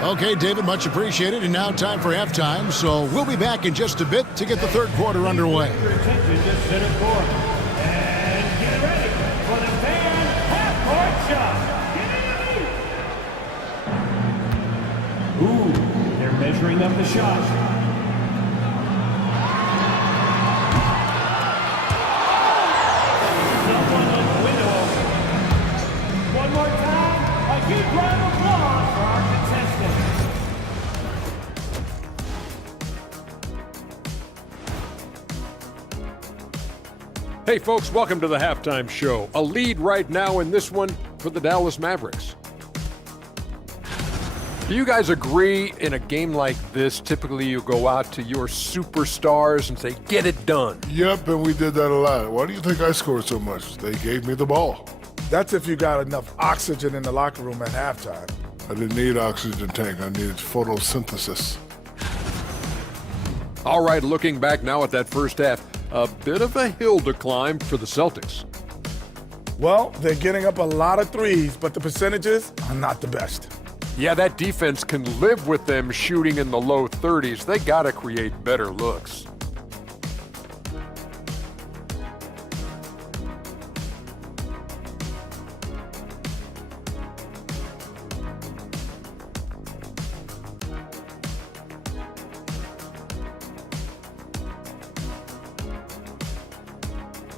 Okay, David, much appreciated. And now time for halftime. So we'll be back in just a bit to get the third quarter underway. Your attention, just center court. And get ready for the fan half-court shot. Ooh, they're measuring up the shot. One more time, a huge round of applause for our contestants. Hey folks, welcome to the halftime show. A lead right now in this one for the Dallas Mavericks. Do you guys agree in a game like this, typically you go out to your superstars and say, get it done? Yep, and we did that a lot. Why do you think I scored so much? They gave me the ball. That's if you got enough oxygen in the locker room at halftime. I didn't need oxygen tank. I needed photosynthesis. All right, looking back now at that first half, a bit of a hill to climb for the Celtics. Well, they're getting up a lot of threes, but the percentages are not the best. Yeah, that defense can live with them shooting in the low 30s. They got to create better looks.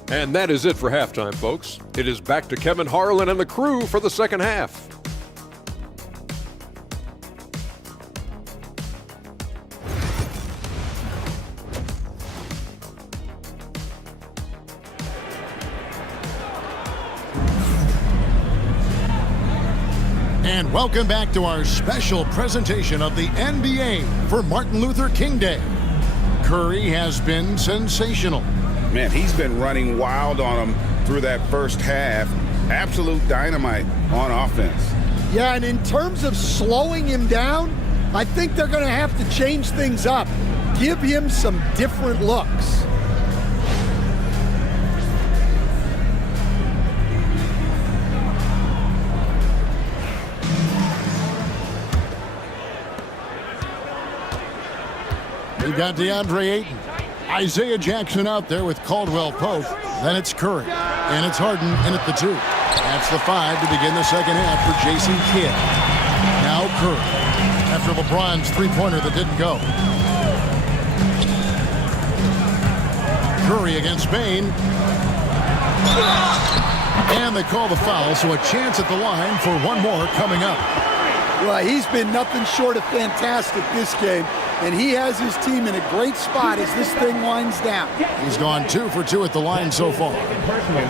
And that is it for halftime, folks. It is back to Kevin Harlan and the crew for the second half. And welcome back to our special presentation of the NBA for Martin Luther King Day. Curry has been sensational. Man, he's been running wild on him through that first half. Absolute dynamite on offense. Yeah, and in terms of slowing him down, I think they're going to have to change things up. Give him some different looks. We've got DeAndre Ayton. Isaiah Jackson out there with Caldwell Pope. Then it's Curry. And it's Harden in at the 2. That's the 5 to begin the second half for Jason Kidd. Now Curry. After LeBron's three-pointer that didn't go. Curry against Bane. And they call the foul, so a chance at the line for one more coming up. Well, he's been nothing short of fantastic this game. And he has his team in a great spot as this thing winds down. He's gone 2 for 2 at the line so far.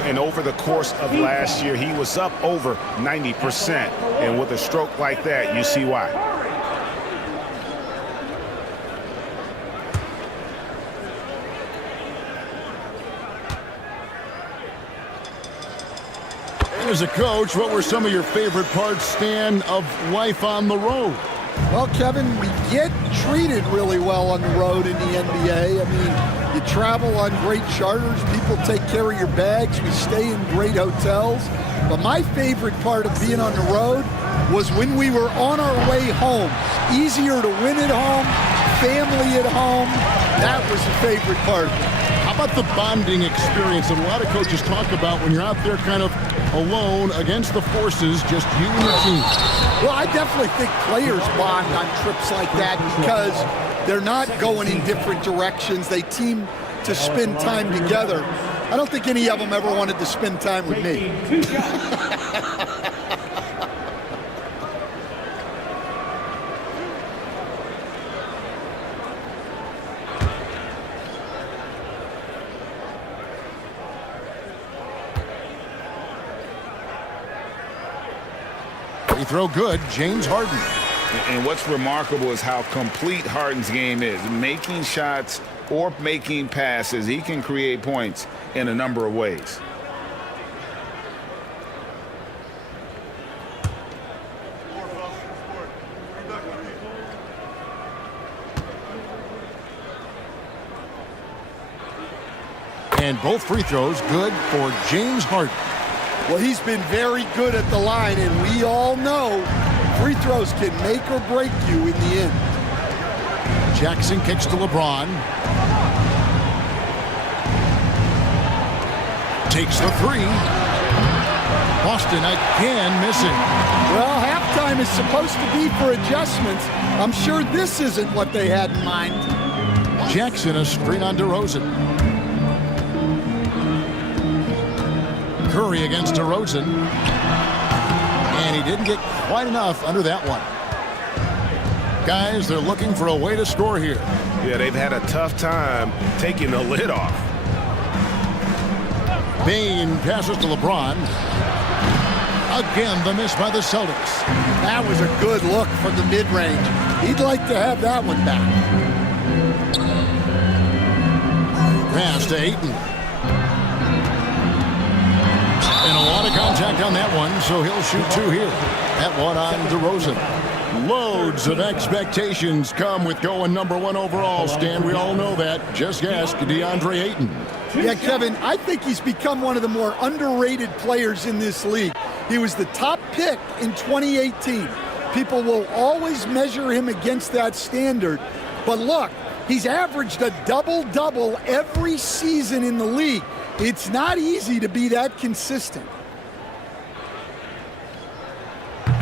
And over the course of last year, he was up over 90%. And with a stroke like that, you see why. As a coach, what were some of your favorite parts, Stan, of life on the road? Well, Kevin, we get treated really well on the road in the NBA. I mean, you travel on great charters. People take care of your bags. We stay in great hotels. But my favorite part of being on the road was when we were on our way home. Easier to win at home, family at home. That was the favorite part. How about the bonding experience that a lot of coaches talk about when you're out there kind of alone against the forces, just you and your team? Well, I definitely think players bond on trips like that because they're not going in different directions. They team to spend time together. I don't think any of them ever wanted to spend time with me. Free throw good, James Harden. And what's remarkable is how complete Harden's game is. Making shots or making passes, he can create points in a number of ways. And both free throws good for James Harden. Well, he's been very good at the line, and we all know free throws can make or break you in the end. Jackson kicks to LeBron. Takes the three. Boston again missing. Well, halftime is supposed to be for adjustments. I'm sure this isn't what they had in mind. Jackson a screen on DeRozan. Curry against DeRozan. And he didn't get quite enough under that one. Guys, they're looking for a way to score here. Yeah, they've had a tough time taking the lid off. Bane passes to LeBron. Again, the miss by the Celtics. That was a good look from the mid-range. He'd like to have that one back. Pass to Ayton. And a lot of contact on that one, so he'll shoot two here. That one on DeRozan. Loads of expectations come with going #1 overall, Stan. We all know that. Just ask DeAndre Ayton. Yeah, Kevin, I think he's become one of the more underrated players in this league. He was the top pick in 2018. People will always measure him against that standard. But look, he's averaged a double-double every season in the league. It's not easy to be that consistent.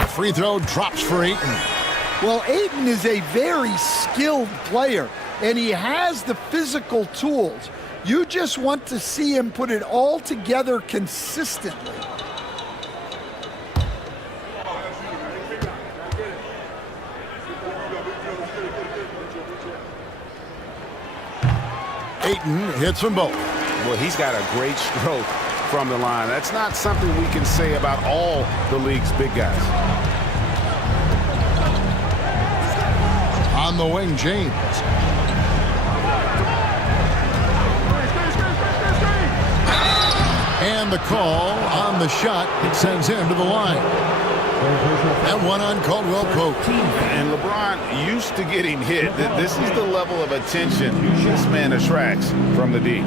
Free throw drops for Ayton. Well, Ayton is a very skilled player, and he has the physical tools. You just want to see him put it all together consistently. Ayton hits them both. Well, he's got a great stroke from the line. That's not something we can say about all the league's big guys. On the wing, James. And the call on the shot, it sends him to the line. That one on Caldwell Pope. And LeBron used to getting hit. This is the level of attention this man attracts from the D.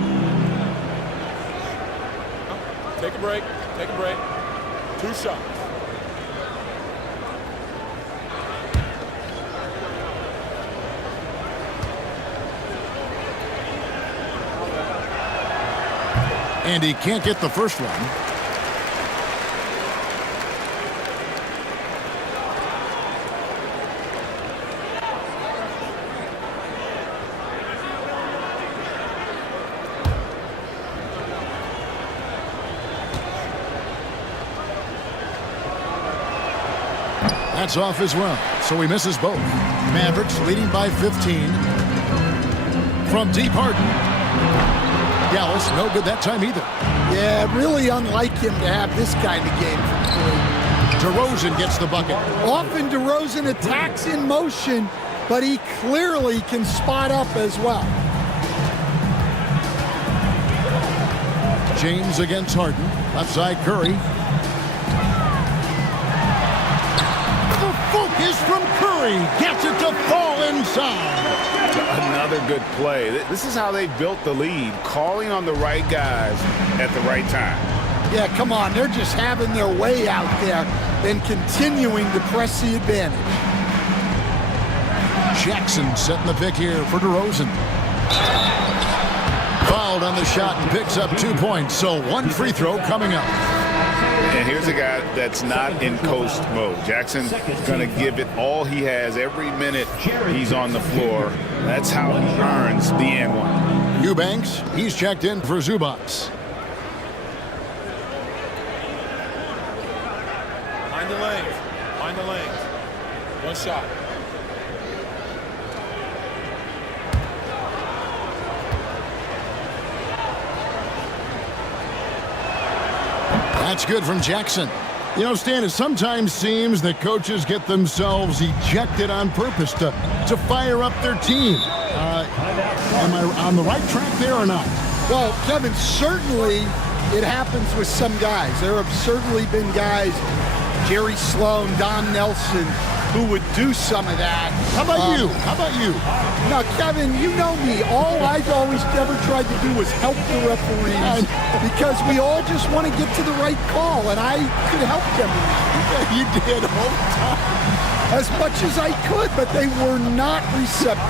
Take a break. Take a break. 2 shots. And he can't get the first one. That's off as well, so he misses both. Mavericks leading by 15. From deep, Harden. Dallas, no good that time either. Yeah, really unlike him to have this kind of game from three. DeRozan gets the bucket. Often DeRozan attacks in motion, but he clearly can spot up as well. James against Harden. Left side, Curry. The focus from Curry gets it to fall inside. Another good play. This is how they built the lead, calling on the right guys at the right time. Yeah, come on. They're just having their way out there, then continuing to press the advantage. Jackson setting the pick here for DeRozan. Fouled on the shot and picks up 2 points, so one free throw coming up. And here's a guy that's not in coast mode. Jackson's going to give it all he has every minute he's on the floor. That's how he earns the and one. Eubanks, he's checked in for Zubac. Find the lanes. Find the lanes. One shot. That's good from Jackson. You know, Stan, it sometimes seems that coaches get themselves ejected on purpose to fire up their team. Am I on the right track there or not? Well, Kevin, certainly it happens with some guys. There have certainly been guys, Jerry Sloan, Don Nelson, who would do some of that. How about you? How about you? Now, Kevin, you know me. All I've always ever tried to do was help the referees because we all just want to get to the right call, and I could help them. You did all the time. As much as I could, but they were not receptive.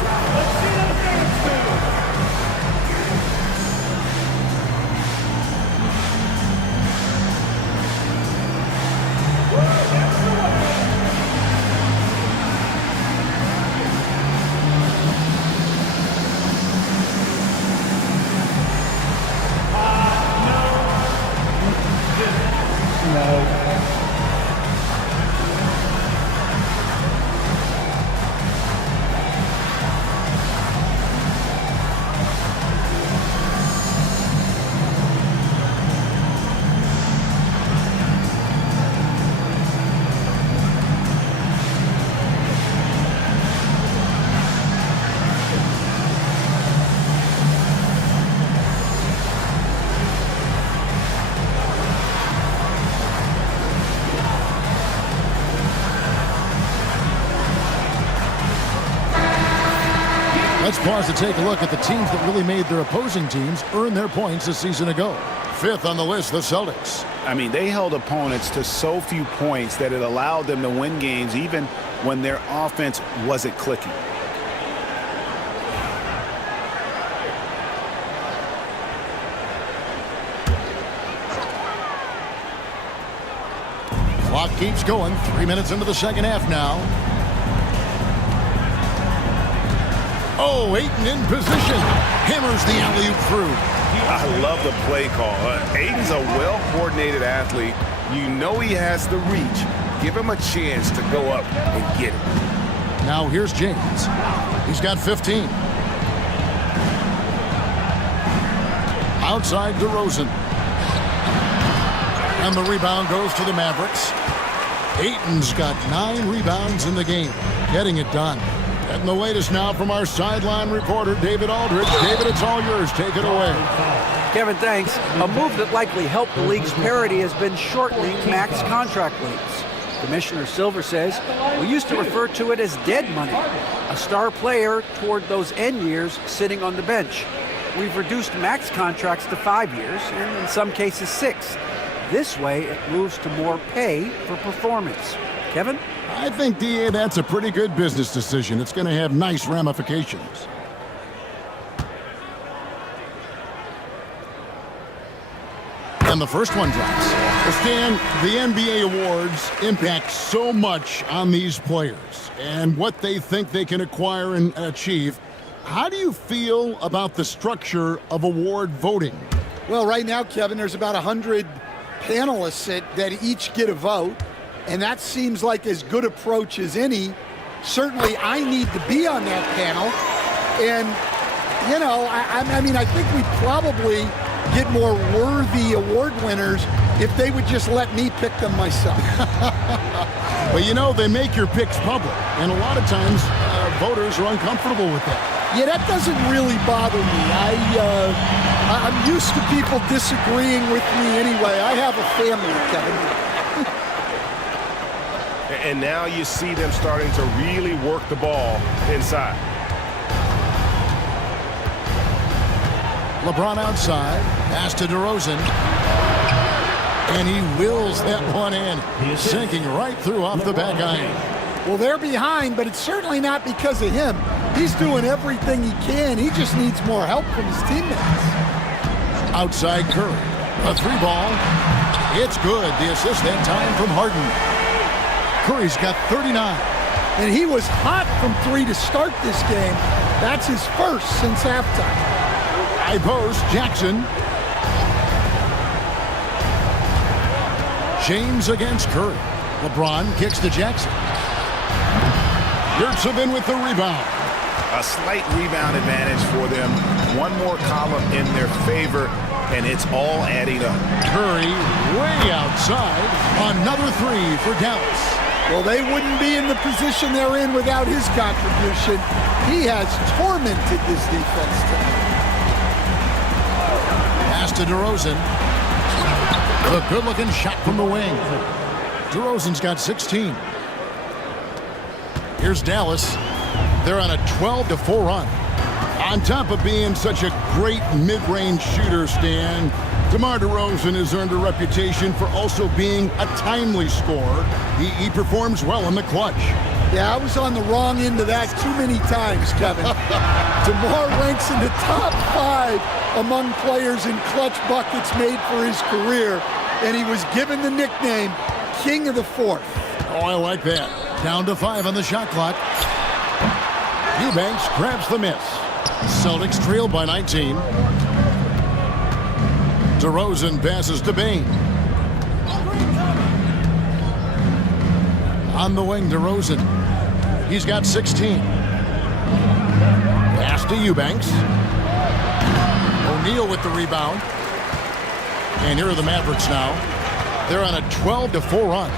Let's pause to take a look at the teams that really made their opposing teams earn their points a season ago. Fifth on the list, the Celtics. I mean, they held opponents to so few points that it allowed them to win games even when their offense wasn't clicking. Clock keeps going. 3 minutes into the second half now. Oh, Ayton in position. Hammers the alley-oop through. I love the play call. Ayton's a well-coordinated athlete. You know he has the reach. Give him a chance to go up and get it. Now here's James. He's got 15. Outside DeRozan. And the rebound goes to the Mavericks. Ayton's got 9 rebounds in the game. Getting it done. And the latest now from our sideline reporter, David Aldridge. David, it's all yours. Take it away. Kevin, thanks. A move that likely helped the league's parity has been shortening max contract lengths. Commissioner Silver says we used to refer to it as dead money, a star player toward those end years sitting on the bench. We've reduced max contracts to 5 years, and in some cases 6. This way, it moves to more pay for performance. Kevin? I think, DA, that's a pretty good business decision. It's going to have nice ramifications. And the first one drops. Well, Stan, the NBA awards impact so much on these players and what they think they can acquire and achieve. How do you feel about the structure of award voting? Well, right now, Kevin, there's about 100 panelists that each get a vote, and that seems like as good approach as any. Certainly, I need to be on that panel, and, you know, I mean, I think we'd probably get more worthy award winners if they would just let me pick them myself. Well, you know, they make your picks public, and a lot of times voters are uncomfortable with that. Yeah, that doesn't really bother me. I'm used to people disagreeing with me anyway. I have a family, Kevin. And now you see them starting to really work the ball inside. LeBron outside, pass to DeRozan. And he wills that one in, sinking right through off the back iron. Well, they're behind, but it's certainly not because of him. He's doing everything he can. He just needs more help from his teammates. Outside Curry. A 3-ball. It's good. The assist that time from Harden. Curry's got 39. And he was hot from 3 to start this game. That's his first since halftime. High post, Jackson. James against Curry. LeBron kicks to Jackson. Yurtseven with the rebound. A slight rebound advantage for them. One more column in their favor, and it's all adding up. Curry way outside. Another 3 for Dallas. Well, they wouldn't be in the position they're in without his contribution. He has tormented this defense tonight. Pass to DeRozan. A good-looking shot from the wing. DeRozan's got 16. Here's Dallas. They're on a 12-4 run. On top of being such a great mid-range shooter, Stan, DeMar DeRozan has earned a reputation for also being a timely scorer. He performs well in the clutch. Yeah, I was on the wrong end of that too many times, Kevin. DeMar ranks in the top 5 among players in clutch buckets made for his career, and he was given the nickname King of the Fourth. Oh, I like that. Down to 5 on the shot clock. Eubanks grabs the miss. Celtics trail by 19. DeRozan passes to Bane. On the wing, DeRozan. He's got 16. Pass to Eubanks. O'Neal with the rebound. And here are the Mavericks now. They're on a 12-4 run.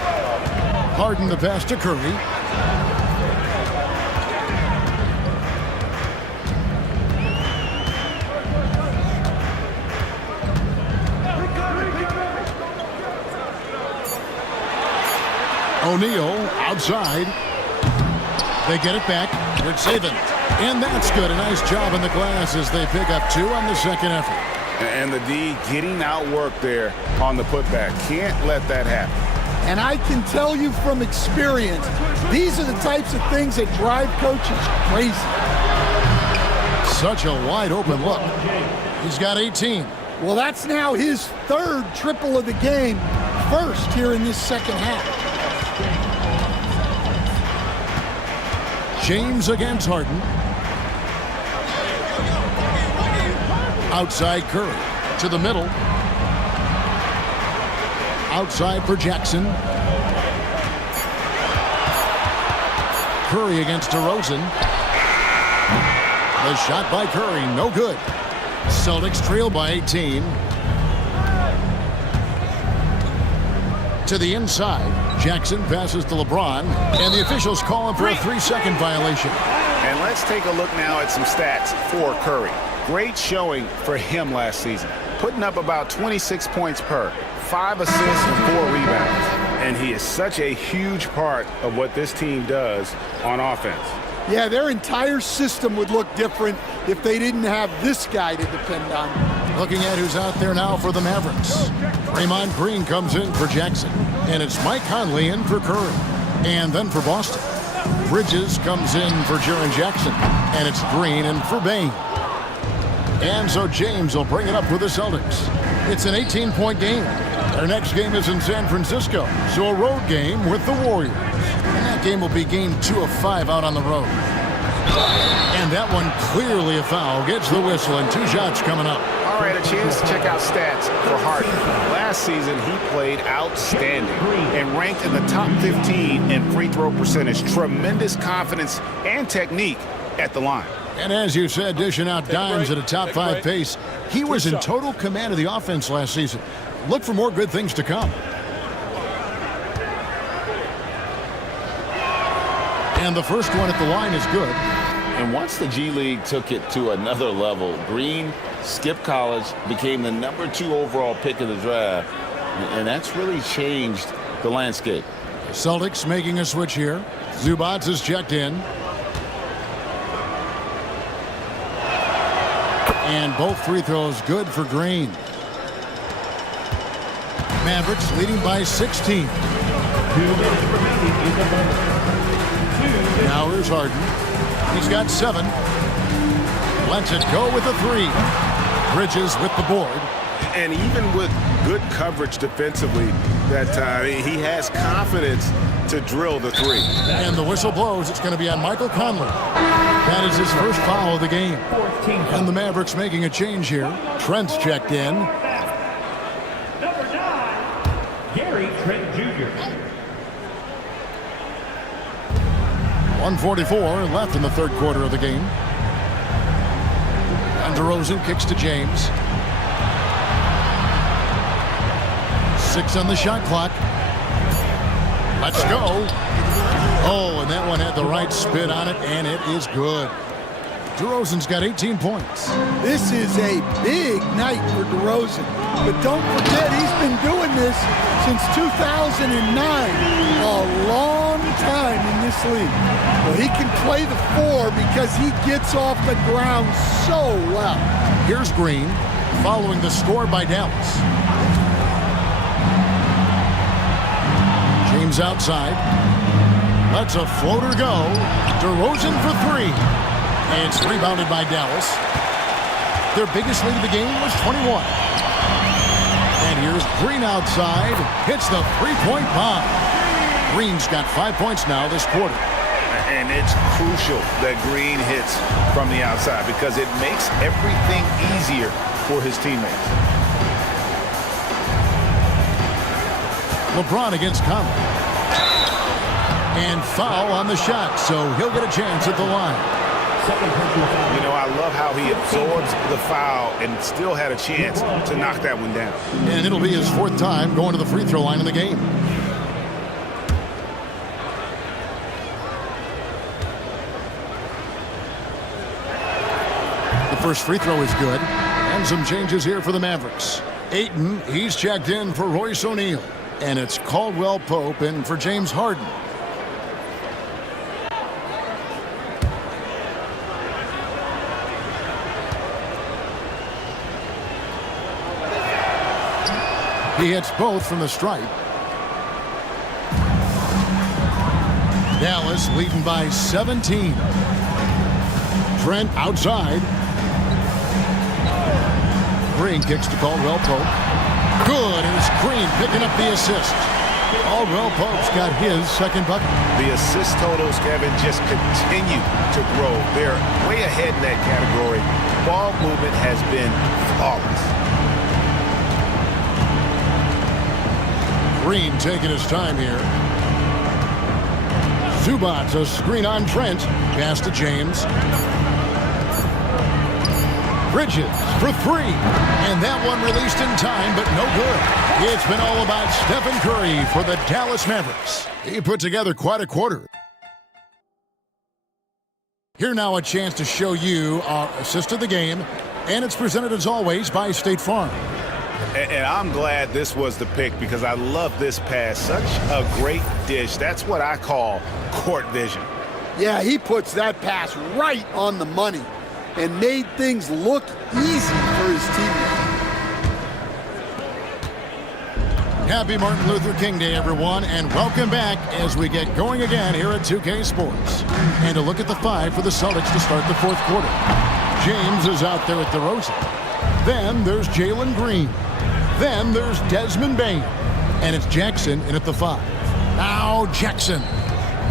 Harden the pass to Curry. O'Neal outside. They get it back. Good saving. And that's good. A nice job in the glass as they pick up 2 on the second effort. And the D getting outworked there on the putback. Can't let that happen. And I can tell you from experience, these are the types of things that drive coaches crazy. Such a wide open look. He's got 18. Well, that's now his 3rd triple of the game, first here in this second half. James against Harden. Outside Curry to the middle. Outside for Jackson. Curry against DeRozan. The shot by Curry, no good. Celtics trail by 18. To the inside. Jackson passes to LeBron, and the officials call him for a 3-second violation. And let's take a look now at some stats for Curry. Great showing for him last season, putting up about 26 points per, 5 assists and 4 rebounds. And he is such a huge part of what this team does on offense. Yeah, their entire system would look different if they didn't have this guy to depend on. Looking at who's out there now for the Mavericks. Draymond Green comes in for Jackson. And it's Mike Conley in for Curry. And then for Boston, Bridges comes in for Jaren Jackson. And it's Green in for Bane. And so James will bring it up for the Celtics. It's an 18-point game. Their next game is in San Francisco. So a road game with the Warriors. And that game will be game 2 of 5 out on the road. And that one clearly a foul. Gets the whistle and 2 shots coming up. All right, a chance to check out stats for Harden. Last season, he played outstanding and ranked in the top 15 in free throw percentage. Tremendous confidence and technique at the line. And as you said, dishing out dimes at a top 5 pace. He was in total command of the offense last season. Look for more good things to come. And the first one at the line is good. And once the G League took it to another level, Green skipped college, became the #2 overall pick of the draft, and that's really changed the landscape. Celtics making a switch here. Zubac is checked in. And both free throws good for Green. Mavericks leading by 16. Now here's Harden. He's got 7. Lets it go with a 3. Bridges with the board. And even with good coverage defensively that time, he has confidence to drill the 3. And the whistle blows. It's going to be on Michael Conley. That is his first foul of the game. And the Mavericks making a change here. Trent's checked in. Number 9, Gary Trent Jr. 1:44 left in the third quarter of the game. And DeRozan kicks to James. 6 on the shot clock. Let's go. Oh, and that one had the right spin on it, and it is good. DeRozan's got 18 points. This is a big night for DeRozan. But don't forget, he's been doing this since 2009. A long time in this league. But he can play the 4 because he gets off the ground so well. Here's Green, following the score by Dallas. James outside. Lets a floater go. DeRozan for 3. And it's rebounded by Dallas. Their biggest lead of the game was 21. And here's Green outside. Hits the three-point bomb. Green's got 5 points now this quarter. And it's crucial that Green hits from the outside because it makes everything easier for his teammates. LeBron against Conley. And foul on the shot, so he'll get a chance at the line. You know, I love how he absorbs the foul and still had a chance to knock that one down. And it'll be his 4th time going to the free throw line in the game. The first free throw is good. And some changes here for the Mavericks. Ayton, he's checked in for Royce O'Neal. And it's Caldwell Pope in for James Harden. He hits both from the stripe. Dallas leading by 17. Trent outside. Green kicks to Caldwell Pope. Good, and it's Green picking up the assist. Caldwell Pope's got his 2nd bucket. The assist totals, Kevin, just continue to grow. They're way ahead in that category. Ball movement has been flawless. Green taking his time here. Zubats a screen on Trent. Pass to James. Bridges for 3. And that one released in time, but no good. It's been all about Stephen Curry for the Dallas Mavericks. He put together quite a quarter. Here now a chance to show you our assist of the game. And it's presented as always by State Farm. And I'm glad this was the pick because I love this pass. Such a great dish. That's what I call court vision. Yeah, he puts that pass right on the money and made things look easy for his teammates. Happy Martin Luther King Day, everyone, and welcome back as we get going again here at 2K Sports. And a look at the 5 for the Celtics to start the 4th quarter. James is out there at DeRozan. Then there's Jalen Green. Then there's Desmond Bane. And it's Jackson in at the 5. Now Jackson.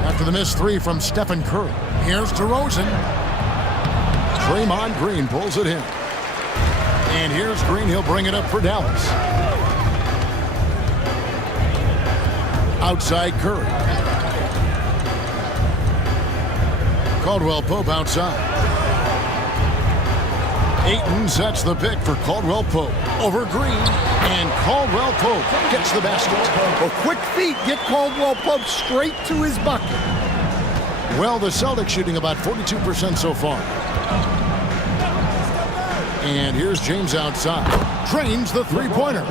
After the missed 3 from Stephen Curry. Here's DeRozan. Draymond Green pulls it in. And here's Green. He'll bring it up for Dallas. Outside Curry. Caldwell Pope outside. Ayton sets the pick for Caldwell Pope. Over Green. And Caldwell Pope gets the basket. Well, quick feet get Caldwell Pope straight to his bucket. Well, the Celtics shooting about 42% so far. And here's James outside. Drains the three-pointer.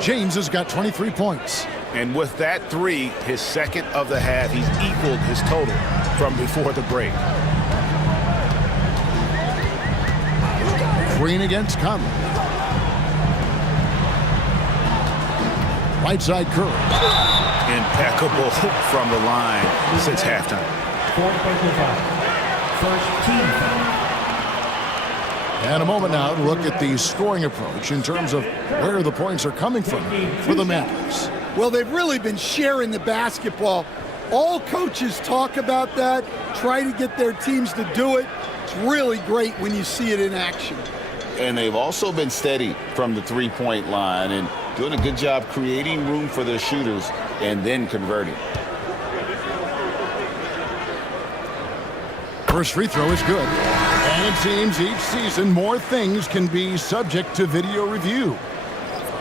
James has got 23 points. And with that 3, his 2nd of the half, he's equaled his total from before the break. Green against Conley. Right side Curry. Impeccable from the line since halftime. First team foul. And a moment now to look at the scoring approach in terms of where the points are coming from for the Mavericks. Well, they've really been sharing the basketball. All coaches talk about that, try to get their teams to do it. It's really great when you see it in action. And they've also been steady from the three-point line and doing a good job creating room for their shooters and then converting. First free throw is good. And it seems each season more things can be subject to video review.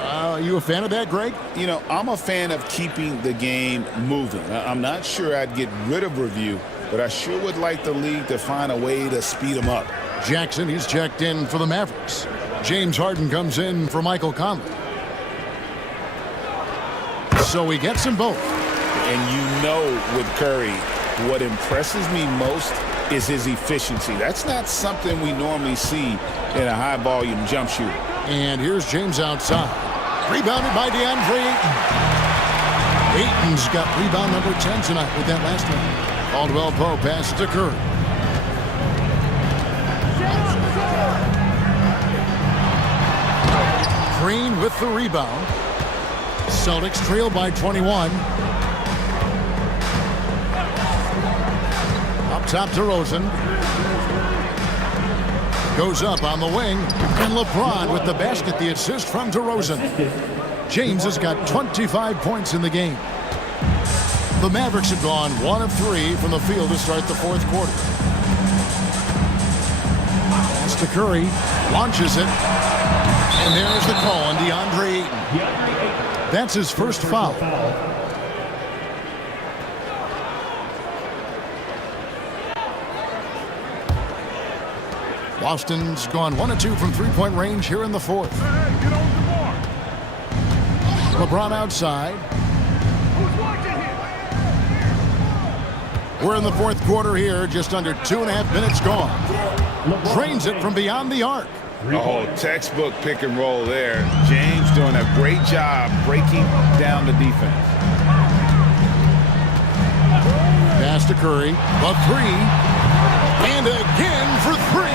Are you a fan of that, Greg? You know, I'm a fan of keeping the game moving. I'm not sure I'd get rid of review, but I sure would like the league to find a way to speed them up. Jackson, he's checked in for the Mavericks. James Harden comes in for Michael Conley. So he gets them both. And you know with Curry, what impresses me most is his efficiency. That's not something we normally see in a high-volume jump shooter. And here's James outside. Rebounded by DeAndre Ayton. Ayton's got rebound number 10 tonight with that last one. Caldwell Pope passes to Curry. Green with the rebound. Celtics trail by 21. Up top to Rosen. Goes up on the wing. And LeBron with the basket, the assist from DeRozan. James has got 25 points in the game. The Mavericks have gone 1 of 3 from the field to start the fourth quarter. Pass to Curry. Launches it. And there's the call on DeAndre Ayton. That's his first foul. Boston's gone 1 of 2 from three-point range here in the fourth. LeBron outside. We're in the fourth quarter here, just under 2.5 minutes gone. Drains it from beyond the arc. Oh, textbook pick and roll there. James doing a great job breaking down the defense. Pass to Curry. The three. And again for 3.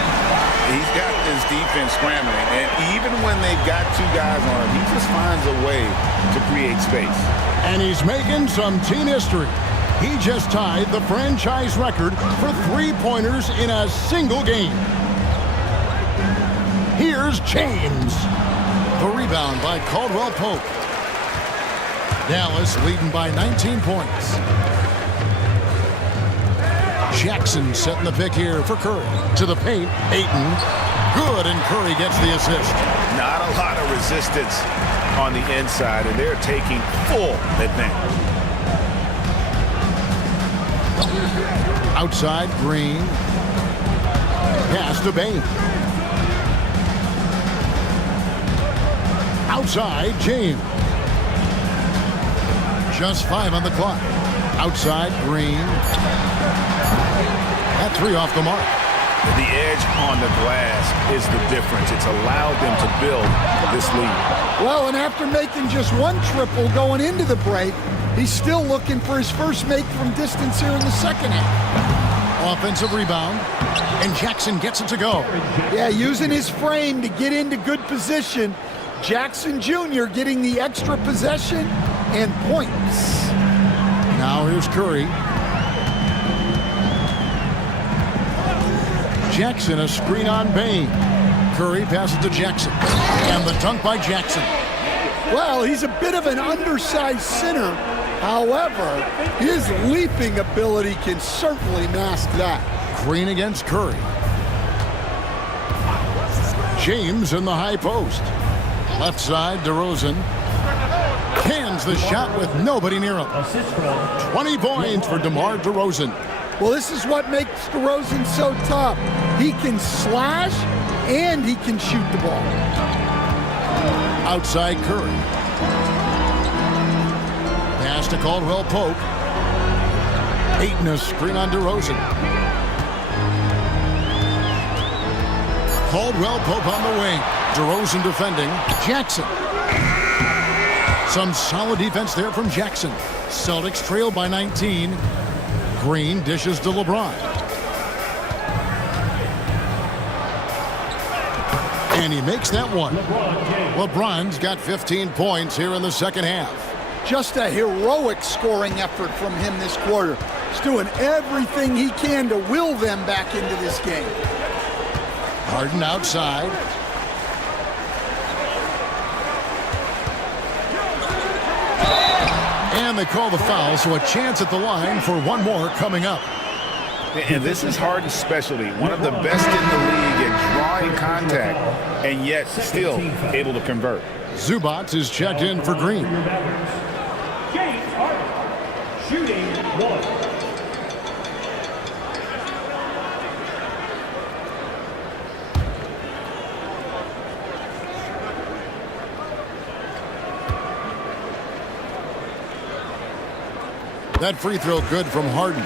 He's got this defense scrambling, and even when they've got 2 guys on him, he just finds a way to create space. And he's making some team history. He just tied the franchise record for three-pointers in a single game. Here's James. The rebound by Caldwell Pope. Dallas leading by 19 points. Jackson setting the pick here for Curry. To the paint, Ayton. Good, and Curry gets the assist. Not a lot of resistance on the inside, and they're taking full advantage. Outside, Green. Pass to Bain. Outside, James. Just 5 on the clock. Outside, Green. That 3 off the mark. The edge on the glass is the difference. It's allowed them to build this lead. Well, and after making just 1 triple going into the break, he's still looking for his first make from distance here in the second half. Offensive rebound, and Jackson gets it to go. Yeah, using his frame to get into good position. Jackson Jr. getting the extra possession and points. Now here's Curry. Jackson, a screen on Bain. Curry passes to Jackson. And the dunk by Jackson. Well, he's a bit of an undersized center. However, his leaping ability can certainly mask that. Green against Curry. James in the high post. Left side, DeRozan. Cans the shot with nobody near him. 20 points for DeMar DeRozan. Well, this is what makes DeRozan so tough. He can slash and he can shoot the ball. Outside Curry. Pass to Caldwell Pope. Ayton a screen on DeRozan. Caldwell Pope on the wing. DeRozan defending. Jackson. Some solid defense there from Jackson. Celtics trail by 19. Green dishes to LeBron. And he makes that one. LeBron's got 15 points here in the second half. Just a heroic scoring effort from him this quarter. He's doing everything he can to will them back into this game. Harden outside. And they call the foul, so a chance at the line for one more coming up. And this is Harden's specialty. One of the best in the league at drawing contact, and yet still able to convert. Zubac is checked in for Green. James Harden, shooting 1. That free throw good from Harden.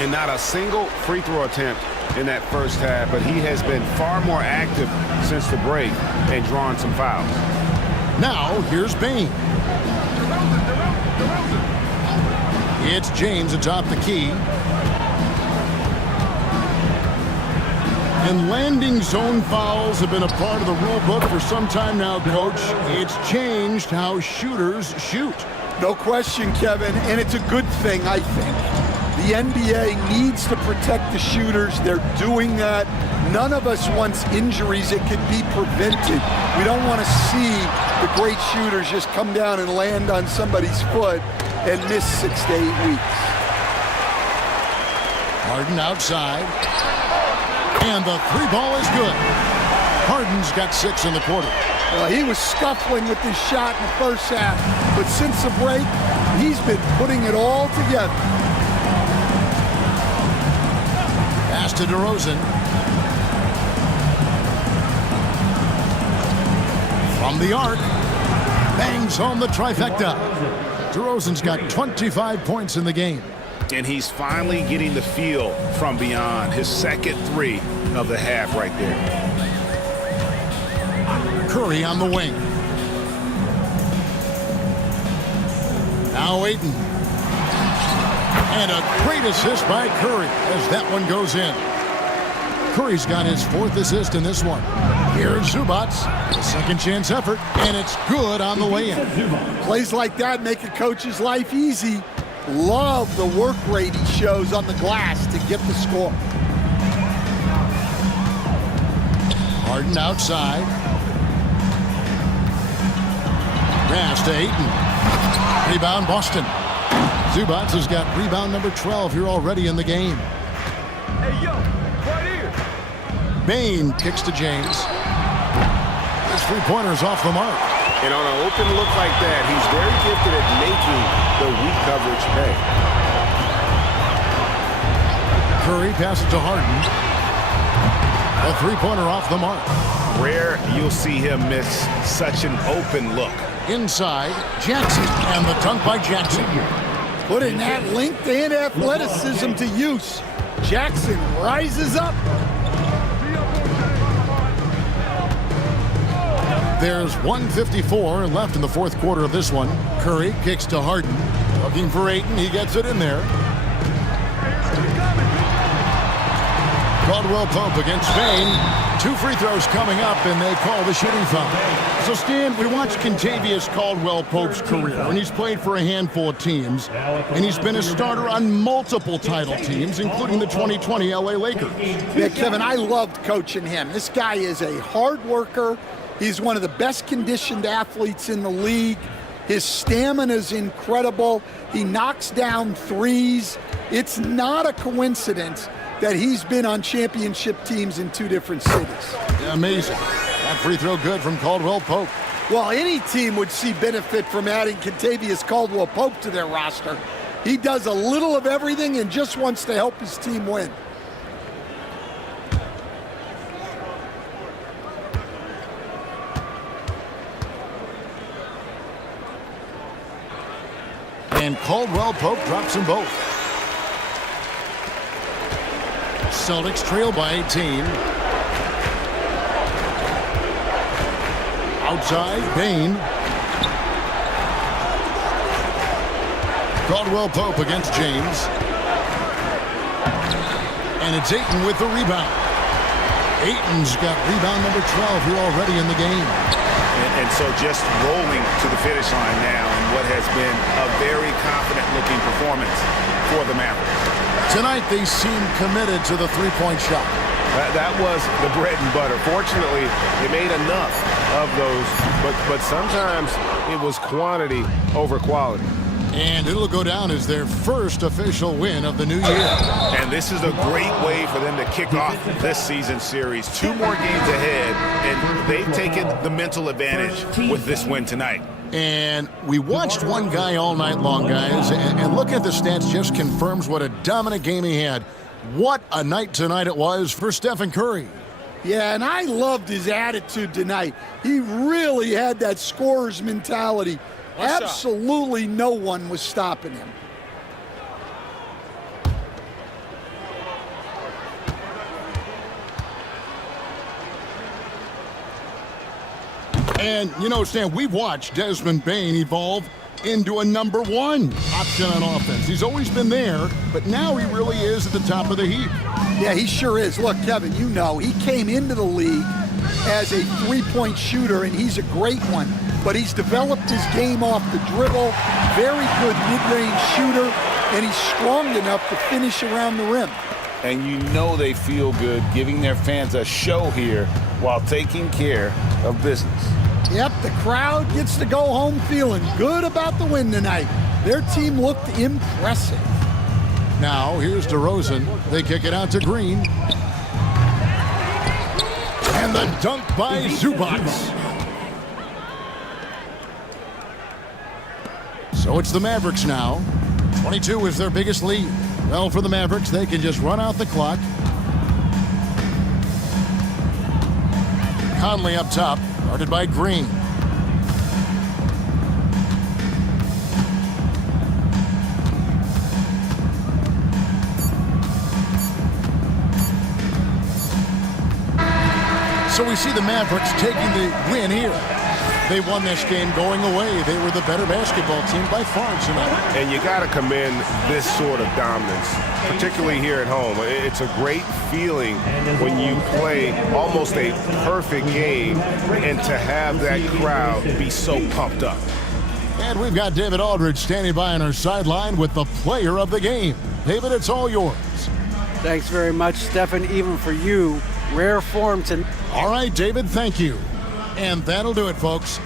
And not a single free throw attempt in that first half, but he has been far more active since the break and drawn some fouls. Now, here's Bane. It's James atop the key. And landing zone fouls have been a part of the rule book for some time now, Coach. It's changed how shooters shoot. No question, Kevin, and it's a good thing, I think. The NBA needs to protect the shooters. They're doing that. None of us wants injuries that could be prevented. We don't want to see the great shooters just come down and land on somebody's foot and miss 6 to 8 weeks. Harden outside. And the three ball is good. Harden's got 6 in the quarter. Well, he was scuffling with his shot in the first half, but since the break, he's been putting it all together. Pass to DeRozan. From the arc. Bangs home the trifecta. DeRozan's got 25 points in the game. And he's finally getting the feel from beyond. His second three of the half right there. Curry on the wing. Now Ayton. And a great assist by Curry as that one goes in. Curry's got his 4th assist in this one. Here's Zubac. A second chance effort, and it's good on the way in. Plays like that make a coach's life easy. Love the work rate he shows on the glass to get the score. Harden outside. Pass to Ayton. Rebound Boston. Zubac has got rebound number 12 here already in the game. Hey, yo, right here. Bane kicks to James. His three-pointer's off the mark. And on an open look like that, he's very gifted at making the weak coverage pay. Curry passes to Harden. A three-pointer off the mark. Rare you'll see him miss such an open look. Inside, Jackson, and the dunk by Jackson. Putting that length and athleticism to use. Jackson rises up. There's 1:54 left in the 4th quarter of this one. Curry kicks to Harden. Looking for Ayton. He gets it in there. Caldwell Pope against Bane. 2 free throws coming up, and they call the shooting foul. So, Stan, we watched Kentavious Caldwell Pope's career, and he's played for a handful of teams, and he's been a starter on multiple title teams, including the 2020 LA Lakers. Yeah, Kevin, I loved coaching him. This guy is a hard worker. He's one of the best conditioned athletes in the league. His stamina is incredible. He knocks down threes. It's not a coincidence that he's been on championship teams in 2 different cities. Amazing. That free throw good from Caldwell Pope. Well, any team would see benefit from adding Kentavious Caldwell Pope to their roster. He does a little of everything and just wants to help his team win. And Caldwell Pope drops them both. Celtics trail by 18. Outside, Bane. Caldwell Pope against James. And it's Ayton with the rebound. Ayton's got rebound number 12 here already in the game. And so just rolling to the finish line now in what has been a very confident-looking performance for the Mavericks. Tonight they seem committed to the three-point shot. That was the bread and butter. Fortunately, they made enough of those, but sometimes it was quantity over quality. And it'll go down as their first official win of the new year. And this is a great way for them to kick off this season series. 2 more games ahead, and they've taken the mental advantage with this win tonight. And we watched one guy all night long, guys, and looking at the stats just confirms what a dominant game he had. What a night tonight it was for Stephen Curry. Yeah, and I loved his attitude tonight. He really had that scorer's mentality. Absolutely no one was stopping him. And, you know, Stan, we've watched Desmond Bain evolve into a number one option on offense. He's always been there, but now he really is at the top of the heap. Yeah, he sure is. Look, Kevin, you know, he came into the league as a three-point shooter, and he's a great one. But he's developed his game off the dribble, very good mid-range shooter, and he's strong enough to finish around the rim. And you know they feel good giving their fans a show here while taking care of business. Yep, the crowd gets to go home feeling good about the win tonight. Their team looked impressive. Now, here's DeRozan. They kick it out to Green. And the dunk by Zubac. So it's the Mavericks now. 22 is their biggest lead. Well, for the Mavericks, they can just run out the clock. Conley up top, guarded by Green. So we see the Mavericks taking the win here. They won this game going away. They were the better basketball team by far tonight. And you got to commend this sort of dominance, particularly here at home. It's a great feeling when you play almost a perfect game and to have that crowd be so pumped up. And we've got David Aldridge standing by on our sideline with the player of the game. David, it's all yours. Thanks very much, Stephen, even for you. Rare form tonight. All right, David, thank you. And that'll do it, folks.